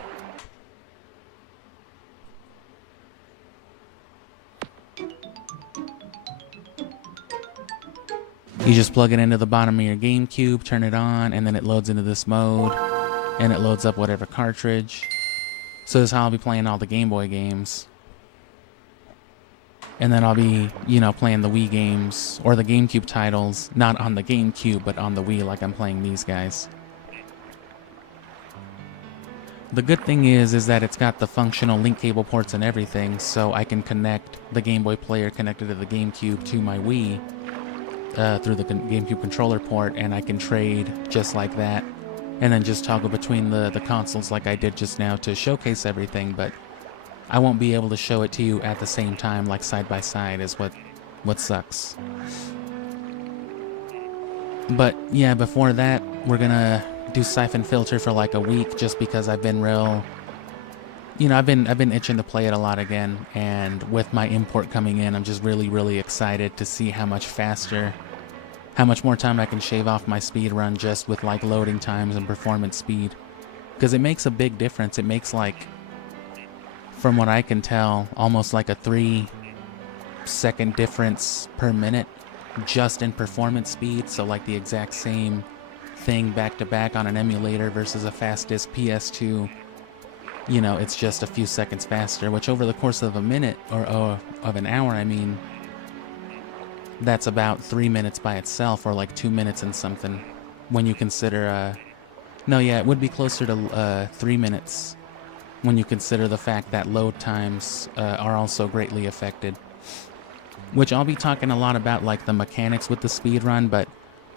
you just plug it into the bottom of your GameCube, turn it on, and then it loads into this mode, and it loads up whatever cartridge. So this is how I'll be playing all the Game Boy games. And then I'll be, you know, playing the Wii games, or the GameCube titles, not on the GameCube, but on the Wii like I'm playing these guys. The good thing is that it's got the functional link cable ports and everything, so I can connect the Game Boy player connected to the GameCube to my Wii through the GameCube controller port, and I can trade just like that, and then just toggle between the consoles like I did just now to showcase everything, but I won't be able to show it to you at the same time, like side by side, is what sucks. But yeah, before that, we're gonna do Siphon Filter for like a week, just because I've been I've been itching to play it a lot again, and with my import coming in, I'm just really excited to see how much faster, how much more time I can shave off my speed run just with like loading times and performance speed, because it makes a big difference. It makes, like, from what I can tell, almost like a 3-second difference per minute just in performance speed. So like the exact same thing back to back on an emulator versus a fast disc PS2, you know, it's just a few seconds faster, which over the course of a minute, or of an hour, I mean, that's about 3 minutes by itself, or like 2 minutes and something, when you consider, no, yeah, it would be closer to 3 minutes when you consider the fact that load times are also greatly affected. Which I'll be talking a lot about, like the mechanics with the speedrun, but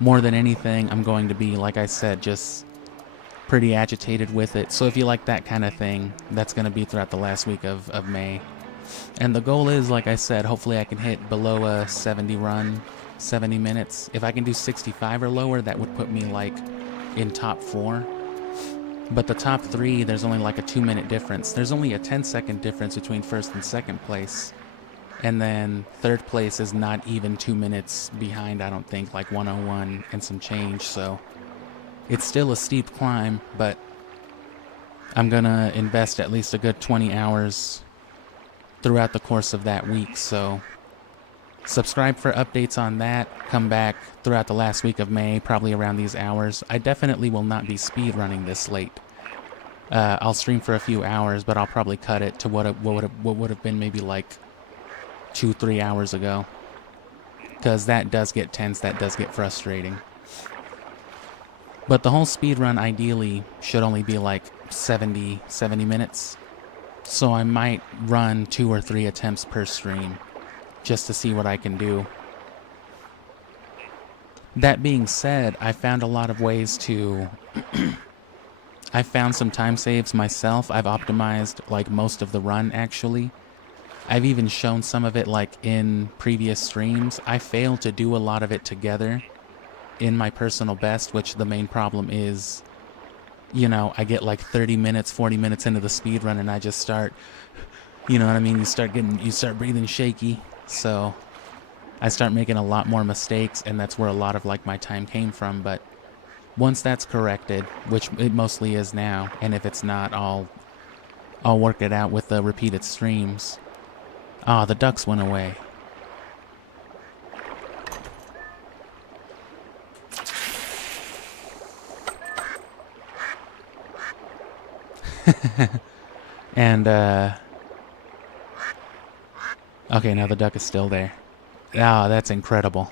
more than anything, I'm going to be, like I said, just pretty agitated with it. So if you like that kind of thing, that's going to be throughout the last week of May. And the goal is, like I said, hopefully I can hit below a 70 run, 70 minutes. If I can do 65 or lower, that would put me like in top 4. But the top 3, there's only like a 2-minute difference. There's only a 10-second difference between first and second place. And then third place is not even 2 minutes behind, I don't think, like 101 and some change. So it's still a steep climb, but I'm gonna invest at least a good 20 hours throughout the course of that week. So subscribe for updates on that. Come back throughout the last week of May, probably around these hours. I definitely will not be speedrunning this late. I'll stream for a few hours, but I'll probably cut it to what would have been maybe like 2-3 hours ago. Because that does get tense, that does get frustrating. But the whole speedrun ideally should only be like 70 minutes. So I might run 2 or 3 attempts per stream just to see what I can do. That being said, I found a lot of ways to... I found some time saves myself. I've optimized like most of the run actually. I've even shown some of it like in previous streams. I failed to do a lot of it together in my personal best, which the main problem is, you know, I get like 30 minutes, 40 minutes into the speed run and I just start, you know what I mean? You start breathing shaky. So I start making a lot more mistakes, and that's where a lot of like my time came from. But once that's corrected, which it mostly is now, and if it's not, I'll work it out with the repeated streams. Ah, the ducks went away. And, okay, now the duck is still there. Ah, that's incredible.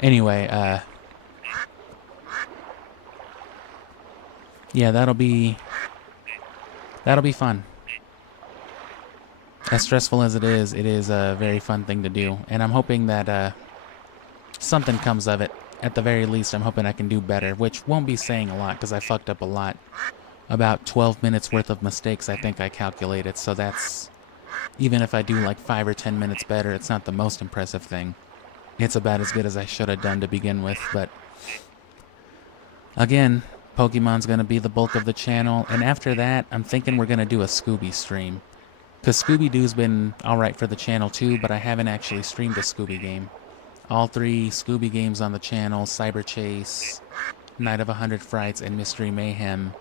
Anyway, yeah, that'll be fun. As stressful as it is a very fun thing to do. And I'm hoping that, something comes of it. At the very least, I'm hoping I can do better, which won't be saying a lot because I fucked up a lot. About 12 minutes worth of mistakes, I think I calculated. So that's, even if I do like 5 or 10 minutes better, it's not the most impressive thing. It's about as good as I should have done to begin with, but again, Pokemon's going to be the bulk of the channel, and after that, I'm thinking we're going to do a Scooby stream. Because Scooby-Doo's been alright for the channel too, but I haven't actually streamed a Scooby game. All 3 Scooby games on the channel, Cyber Chase, Night of 100 Frights, and Mystery Mayhem,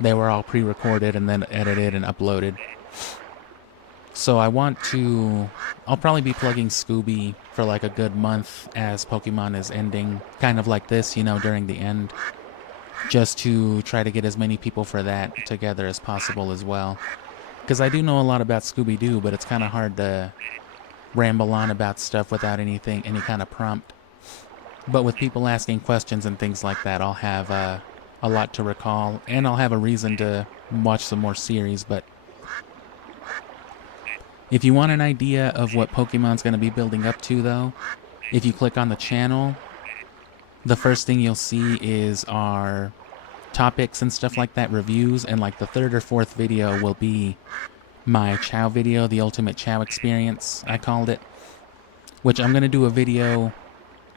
they were all pre-recorded and then edited and uploaded. So I'll probably be plugging Scooby for like a good month as Pokemon is ending, kind of like this, you know, during the end. Just to try to get as many people for that together as possible as well. Because I do know a lot about Scooby-Doo, but it's kind of hard to ramble on about stuff without any kind of prompt. But with people asking questions and things like that, I'll have a lot to recall, and I'll have a reason to watch some more series. But if you want an idea of what Pokemon's going to be building up to, though, if you click on the channel, the first thing you'll see is our topics and stuff like that, reviews, and like the 3rd or 4th video will be my Chow video, the Ultimate Chow Experience, I called it. Which I'm going to do a video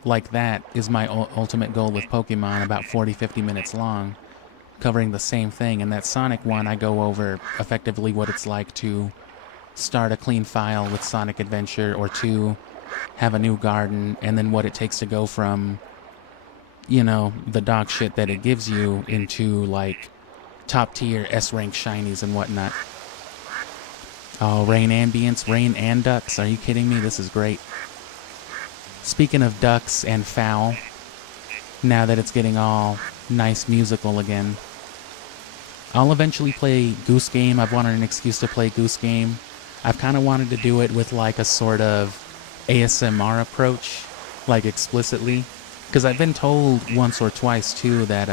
like that, is my ultimate goal with Pokemon, about 40-50 minutes long, covering the same thing. And that Sonic one, I go over effectively what it's like to start a clean file with Sonic Adventure, or to have a new garden, and then what it takes to go from, you know, the dog shit that it gives you into like top tier S-rank shinies and whatnot. Oh, rain ambience, rain and ducks. Are you kidding me? This is great. Speaking of ducks and fowl, now that it's getting all nice musical again, I'll eventually play Goose Game. I've wanted an excuse to play Goose Game. I've kind of wanted to do it with like a sort of ASMR approach, like explicitly. Because I've been told once or twice too that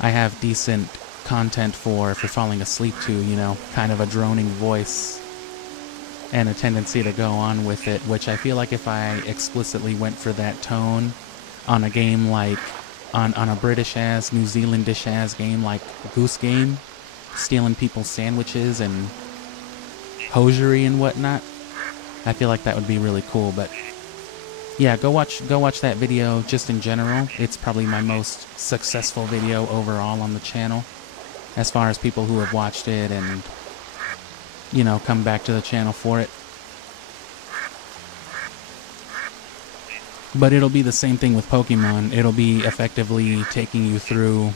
I have decent content for falling asleep to, you know, kind of a droning voice and a tendency to go on with it, which I feel like if I explicitly went for that tone on a game like, on a British-ass, New Zealandish-ass game like Goose Game, stealing people's sandwiches and hosiery and whatnot, I feel like that would be really cool. But yeah, go watch that video just in general. It's probably my most successful video overall on the channel, as far as people who have watched it and, you know, come back to the channel for it. But it'll be the same thing with Pokemon. It'll be effectively taking you through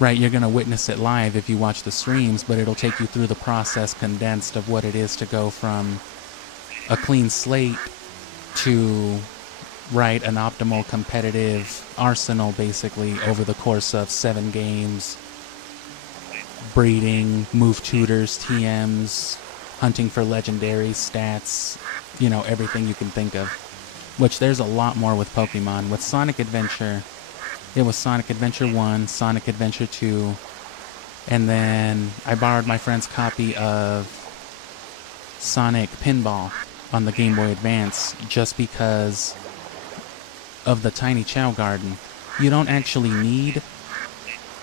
right? You're going to witness it live if you watch the streams, but it'll take you through the process condensed of what it is to go from a clean slate to, right, an optimal competitive arsenal basically over the course of 7 games, breeding, move tutors, TMs, hunting for legendary stats, you know, everything you can think of. Which there's a lot more with Pokemon. With Sonic Adventure, it was Sonic Adventure 1, Sonic Adventure 2, and then I borrowed my friend's copy of Sonic Pinball on the Game Boy Advance just because of the Tiny Chow Garden. You don't actually need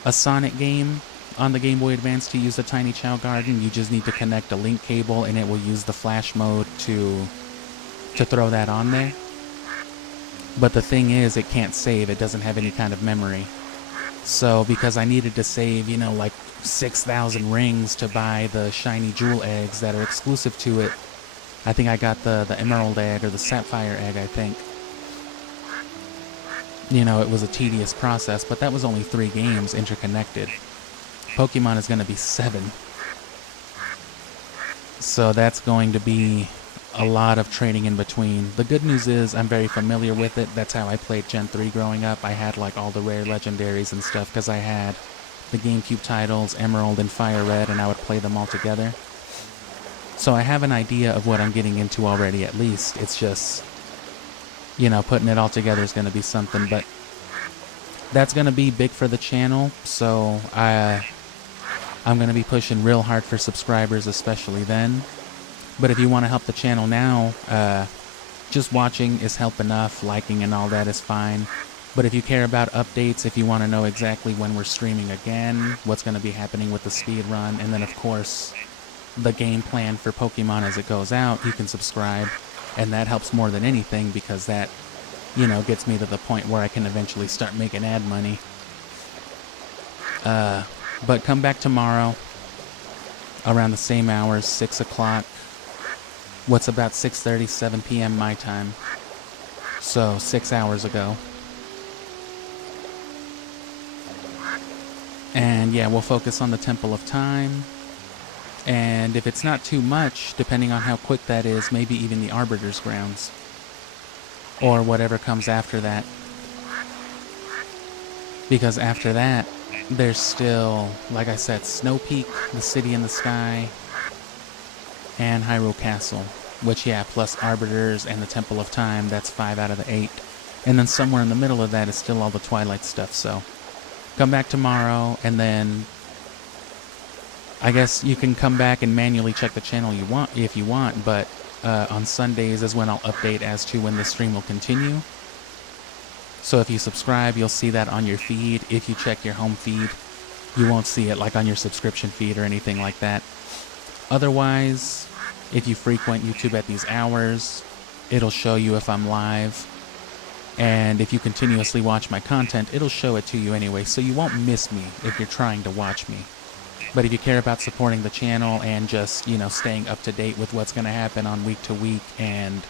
a Sonic game on the Game Boy Advance to use the Tiny Chow Garden. You just need to connect a link cable and it will use the flash mode to throw that on there. But the thing is, it can't save. It doesn't have any kind of memory. So because I needed to save, you know, like 6,000 rings to buy the shiny jewel eggs that are exclusive to it, I think I got the emerald egg or the sapphire egg, I think. You know, it was a tedious process, but that was only 3 games interconnected. Pokemon is going to be 7. So that's going to be a lot of training in between. The good news is I'm very familiar with it. That's how I played Gen 3 growing up. I had like all the rare legendaries and stuff because I had the GameCube titles, Emerald and Fire Red, and I would play them all together. So I have an idea of what I'm getting into already, at least. It's just, you know, putting it all together is going to be something, but that's going to be big for the channel, so I'm going to be pushing real hard for subscribers, especially then. But if you want to help the channel now, just watching is help enough, liking and all that is fine. But if you care about updates, if you want to know exactly when we're streaming again, what's going to be happening with the speed run, and then of course the game plan for Pokemon as it goes out, you can subscribe. And that helps more than anything because that, you know, gets me to the point where I can eventually start making ad money. But come back tomorrow around the same hours, 6 o'clock. What's about 6:30, 7 p.m. my time. So 6 hours ago. And yeah, we'll focus on the Temple of Time. And if it's not too much, depending on how quick that is, maybe even the Arbiter's Grounds. Or whatever comes after that. Because after that, there's still, like I said, Snow Peak, the City in the Sky, and Hyrule Castle. Which, yeah, plus Arbiters and the Temple of Time, that's 5 out of the 8. And then somewhere in the middle of that is still all the Twilight stuff, so come back tomorrow, and then I guess you can come back and manually check the channel you want if you want, but on Sundays is when I'll update as to when the stream will continue. So if you subscribe, you'll see that on your feed. If you check your home feed, you won't see it like on your subscription feed or anything like that. Otherwise, if you frequent YouTube at these hours, it'll show you if I'm live. And if you continuously watch my content, it'll show it to you anyway, so you won't miss me if you're trying to watch me. But if you care about supporting the channel and just, you know, staying up to date with what's going to happen on week to week and,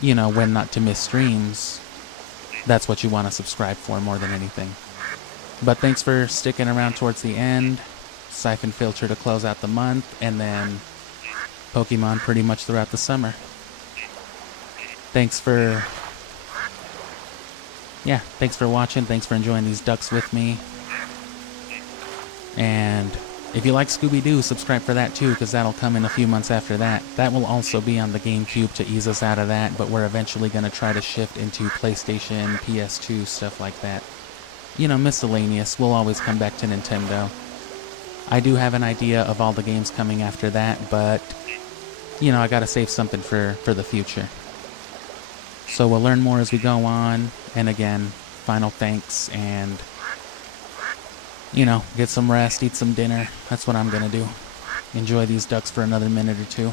you know, when not to miss streams, that's what you want to subscribe for more than anything. But thanks for sticking around towards the end. Siphon Filter to close out the month, and then Pokemon pretty much throughout the summer. Thanks for watching. Thanks for enjoying these ducks with me. And if you like Scooby-Doo, subscribe for that too, because that'll come in a few months after that. That will also be on the GameCube to ease us out of that, but we're eventually going to try to shift into PlayStation, PS2, stuff like that. You know, miscellaneous. We'll always come back to Nintendo. I do have an idea of all the games coming after that, but, you know, I got to save something for the future. So we'll learn more as we go on, and again, final thanks, and, you know, get some rest, eat some dinner. That's what I'm going to do. Enjoy these ducks for another minute or two.